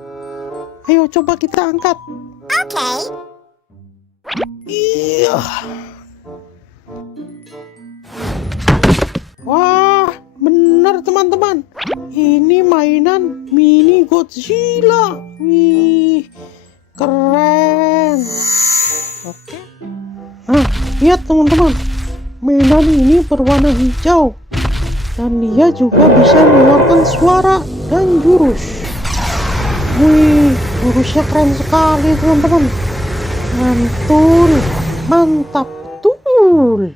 Ayo coba kita angkat. Iya. Wah, benar teman-teman. Ini mainan mini Godzilla. Wih, keren. Oke. Nah, lihat teman-teman. Mainan ini berwarna hijau. Dan dia juga bisa mengeluarkan suara dan jurus. Wih, jurusnya keren sekali teman-teman. Mantul, mantap betul.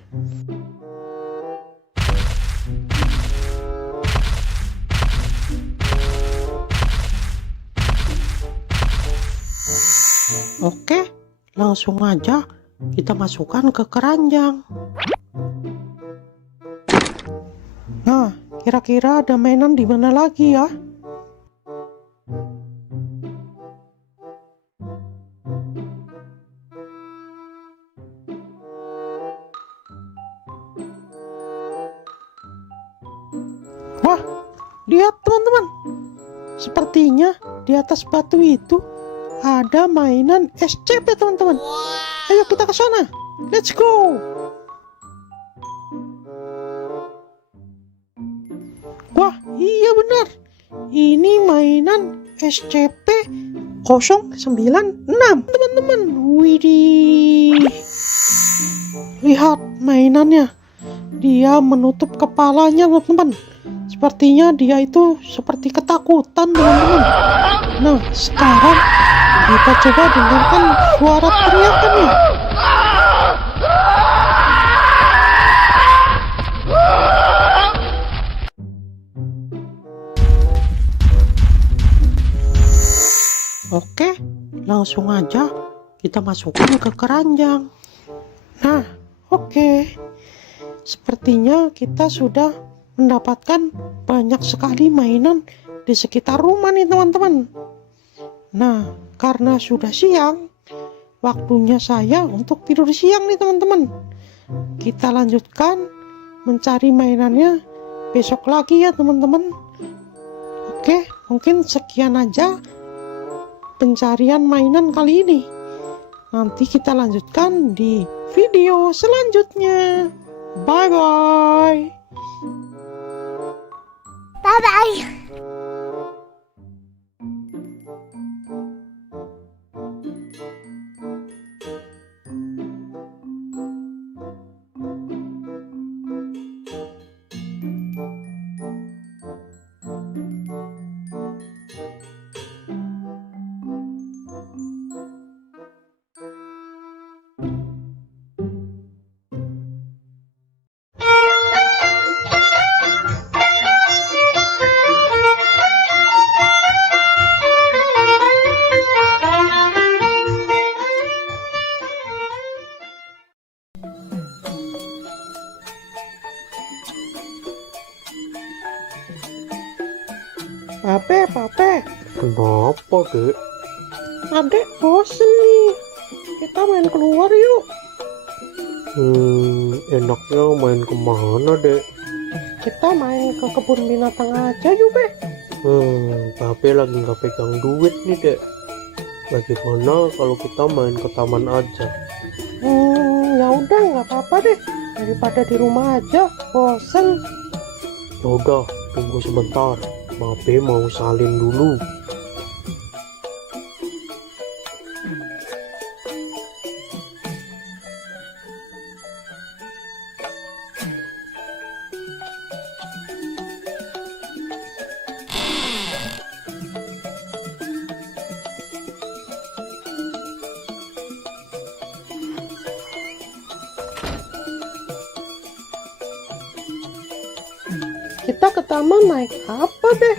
Oke, langsung aja kita masukkan ke keranjang. Nah, kira-kira ada mainan di mana lagi ya? Wah, lihat teman-teman. Sepertinya di atas batu itu ada mainan SCP teman-teman. Ayo kita ke sana. Let's go. Wah, iya benar. Ini mainan SCP-096 teman-teman. Widih. Lihat mainannya. Dia menutup kepalanya teman-teman. Sepertinya dia itu seperti ketakutan teman-teman. Nah, sekarang kita coba dengarkan suara teriakannya. Oke, langsung aja kita masukkan ke keranjang. Nah, oke. Sepertinya kita sudah mendapatkan banyak sekali mainan di sekitar rumah nih teman-teman. Nah, karena sudah siang, waktunya saya untuk tidur siang nih teman-teman. Kita lanjutkan mencari mainannya besok lagi ya teman-teman. Oke, mungkin sekian aja pencarian mainan kali ini. Nanti kita lanjutkan di video selanjutnya. Bye-bye. Bye-bye. Pape, Kenapa, Dek? adek bosen nih. Kita main keluar yuk. Enaknya main kemana, Dek? Kita main ke kebun binatang aja yuk, Be. Pape lagi nggak pegang duit nih, Dek. Bagaimana kalau kita main ke taman aja? Ya udah, nggak apa-apa deh. Daripada di rumah aja, bosen. Yaudah, tunggu sebentar. Pape mau salin dulu. Kita ke taman naik apa, Be?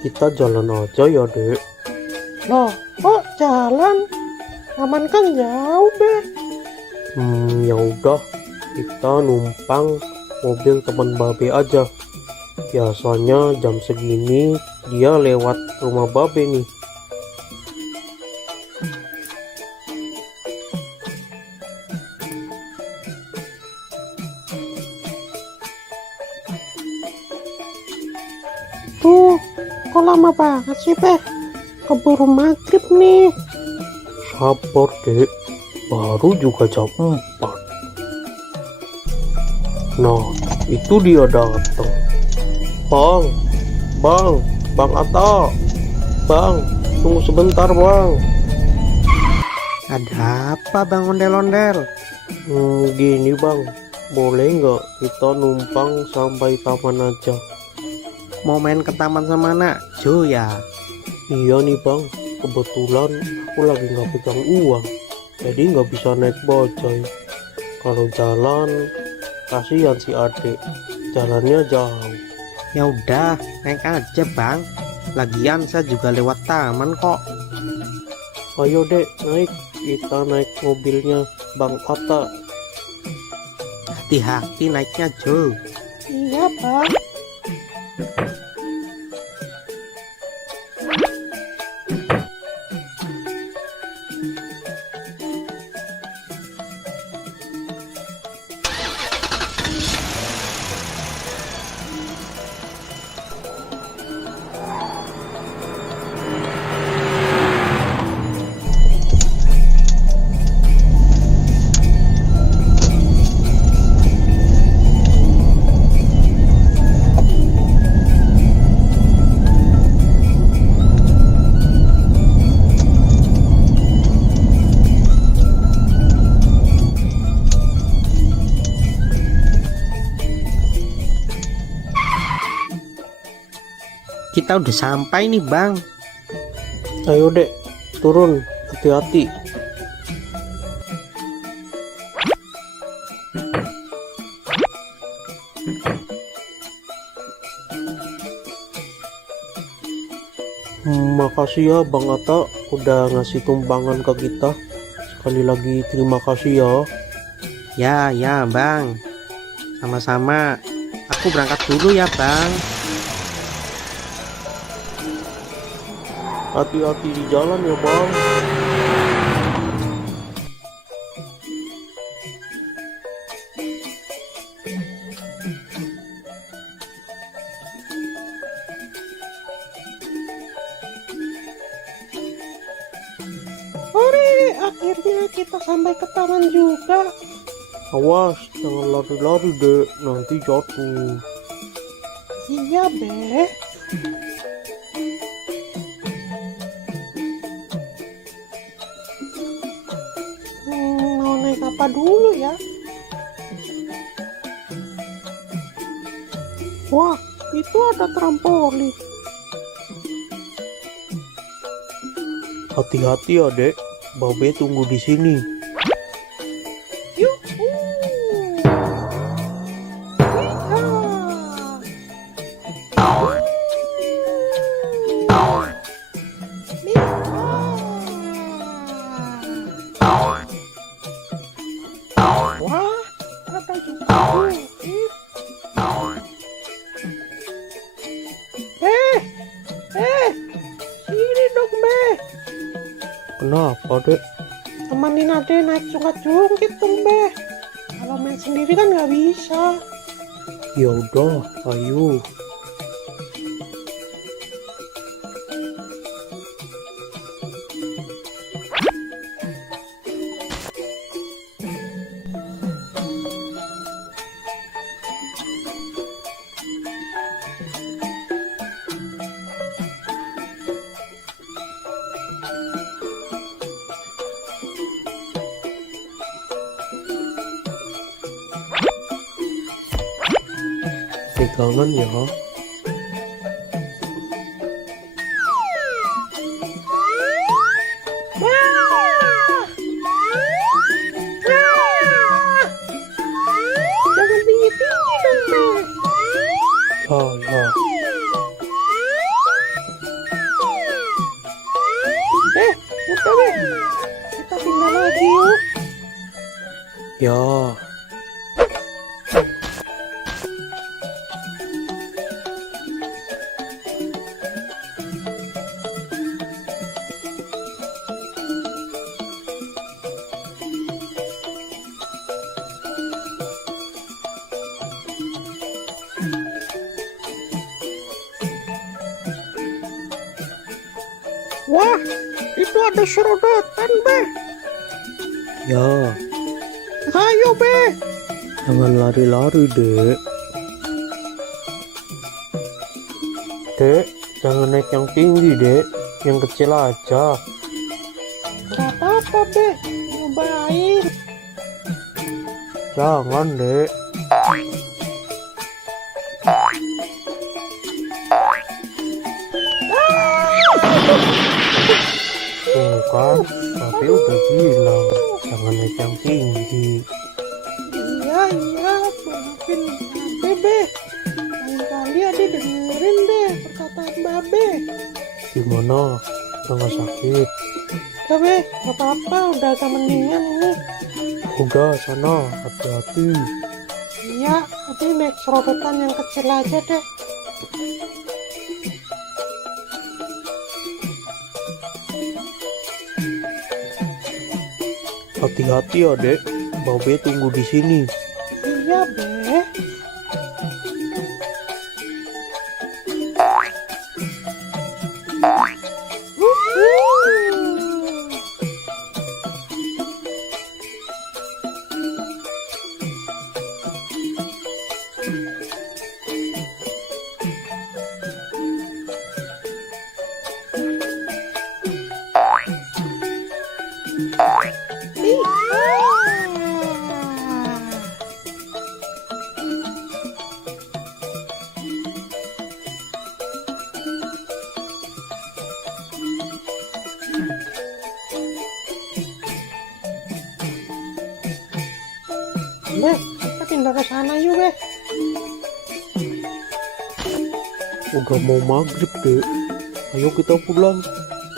Kita jalan aja ya, Dek. Loh, kok jalan? Taman kan jauh, Be. Ya udah, kita numpang mobil teman Babe aja. Biasanya jam segini dia lewat rumah Babe nih. Tuh, kok lama banget sih, Be? Keburu maghrib nih. Sabar, Dek. Baru juga jam 4. Nah, itu dia datang. Bang Atta. Bang, tunggu sebentar, Bang. Ada apa Bang Ondel-Ondel? Gini, Bang. Boleh nggak kita numpang sampai taman aja? Mau main ke taman sama anak Jo ya? Iya nih, Bang. Kebetulan aku lagi nggak pegang uang. Jadi nggak bisa naik bajai. Kalau jalan, kasihan si adik. Jalannya jauh. Ya udah, naik aja Bang. Lagian saya juga lewat taman kok. Ayo, Dek, naik. Kita naik mobilnya Bang Atta. Hati-hati naiknya Jo. Iya, Bang. Kita udah sampai nih Bang. Ayo, Dek, turun. Hati-hati. Makasih ya Bang Atta udah ngasih tumpangan ke kita. Sekali lagi terima kasih ya. Ya Bang. Sama-sama. Aku berangkat dulu ya Bang. Hati-hati di jalan ya bang. Hore, akhirnya kita sampai ke taman juga. Awas, jangan lari-lari dek, nanti jatuh. Iya, Be. Mau naik apa dulu ya? Wah, itu ada trampolin. Hati-hati ya dek, Babe tunggu di sini. Yuhu. Wah, ada juga bukit. Sini dong, Be. Kenapa dek? Temanin Ade naik jungkit dong, Be. Kalau main sendiri kan nggak bisa. Ya udah, ayo. Pegangan ya. Jangan tinggi-tinggi dong, Be. Ya. Udah, Be. Kita pindah lagi yuk. Ya. Wah, itu ada serodotan, Be. Ya, Ayo, Be. jangan lari-lari dek. Dek, jangan naik yang tinggi dek, yang kecil aja. Gak apa-apa, Be. Nyobain. Jangan dek. Tuh kan, tapi udah bilang jangan naik yang tinggi. Iya, maafin Babe, Be. Lain kali Ade dengerin deh perkataan Babe. Gimana? Udah nggak sakit? Udah, Be. Gak apa-apa, udah agak mendingan ini. Udah sana, hati-hati. Iya, Ade naik serodotan yang kecil aja deh. Hati-hati ya dek, Babe tunggu di sini. Iya, Be. Be, kita pindah ke sana yuk, Be. Udah mau maghrib dek, ayo kita pulang.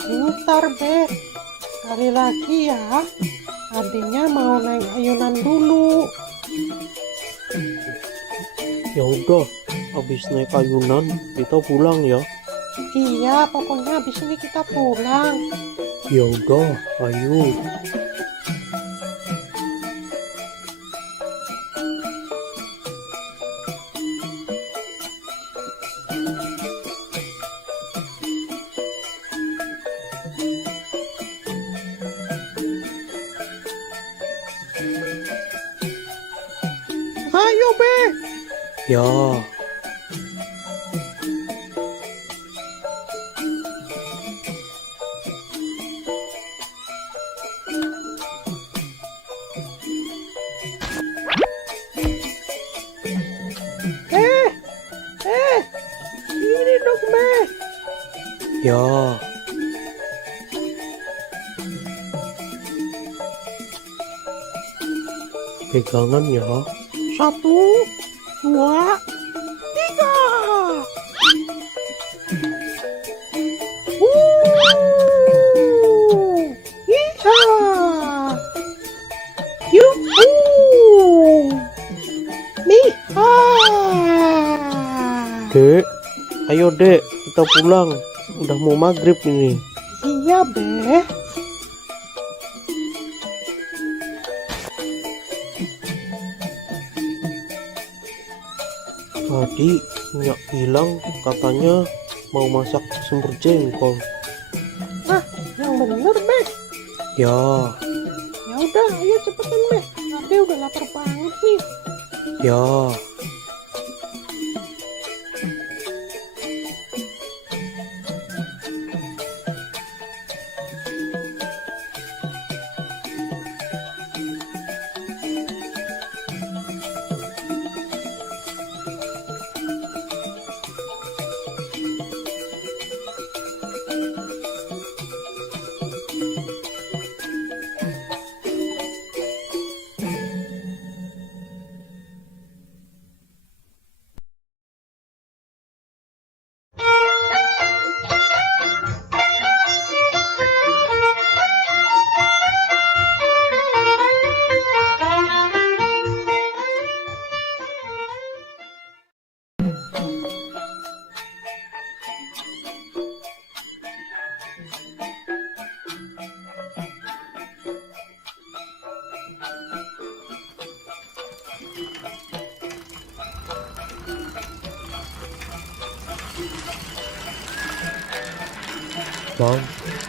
Bentar, Be. Sekali lagi ya. Adiknya mau naik ayunan dulu. Ya udah, habis naik ayunan kita pulang ya. Iya, pokoknya habis ini kita pulang. Ya udah, ayo. Ayo, Be. Ya, Ini dong, Be. ya. Pegangan ya. 1, 2, 3. Iya. Yuhu. Nih. Dek, ayo dek, kita pulang. Udah mau maghrib ini. Iya, Be. Tadi Nyak bilang katanya mau masak semur jengkol. Yang bener, Be. Ya, Ya udah, ayo cepetan, Be. Ade udah lapar banget nih. ya.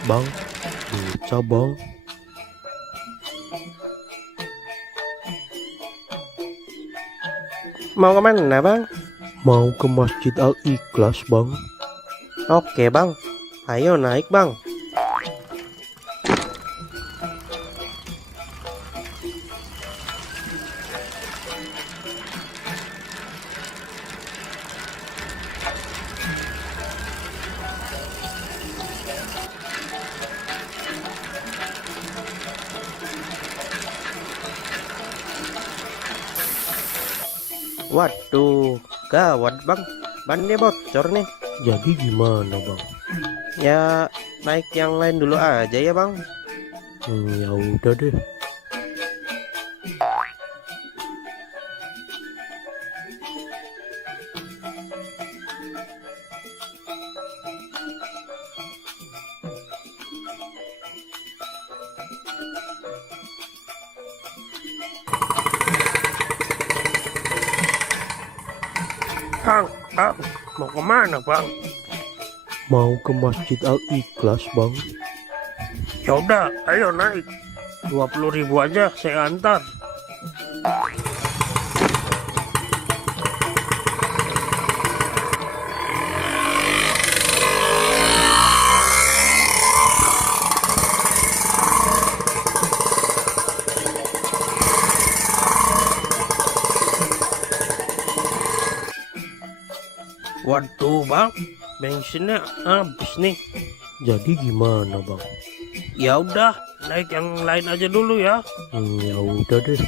Bang, bisa bang. Mau kemana bang? Mau ke Masjid Al-Ikhlas bang. Oke bang, ayo naik bang. Waduh, gawat bang, bannya bocor nih. Jadi gimana bang? Ya naik yang lain dulu aja ya bang. Ya udah deh. Bang, mau kemana bang? Mau ke Masjid Al-Ikhlas bang. Ya udah, ayo naik. 20.000 aja saya antar. Waduh bang, bensinnya habis nih. Jadi gimana bang? Ya udah, naik yang lain aja dulu ya. Ya udah deh.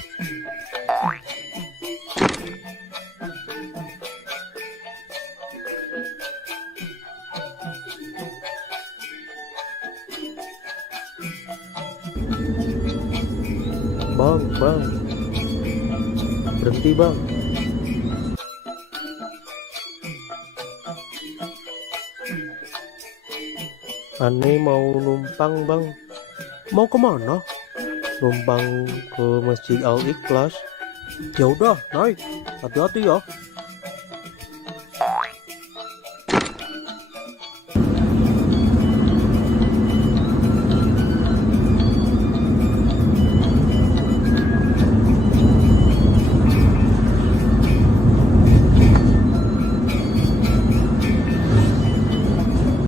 Bang, berhenti bang. Aneh mau numpang bang. Mau kemana? Numpang ke Masjid Al Ikhlas. Ya udah naik, hati-hati ya.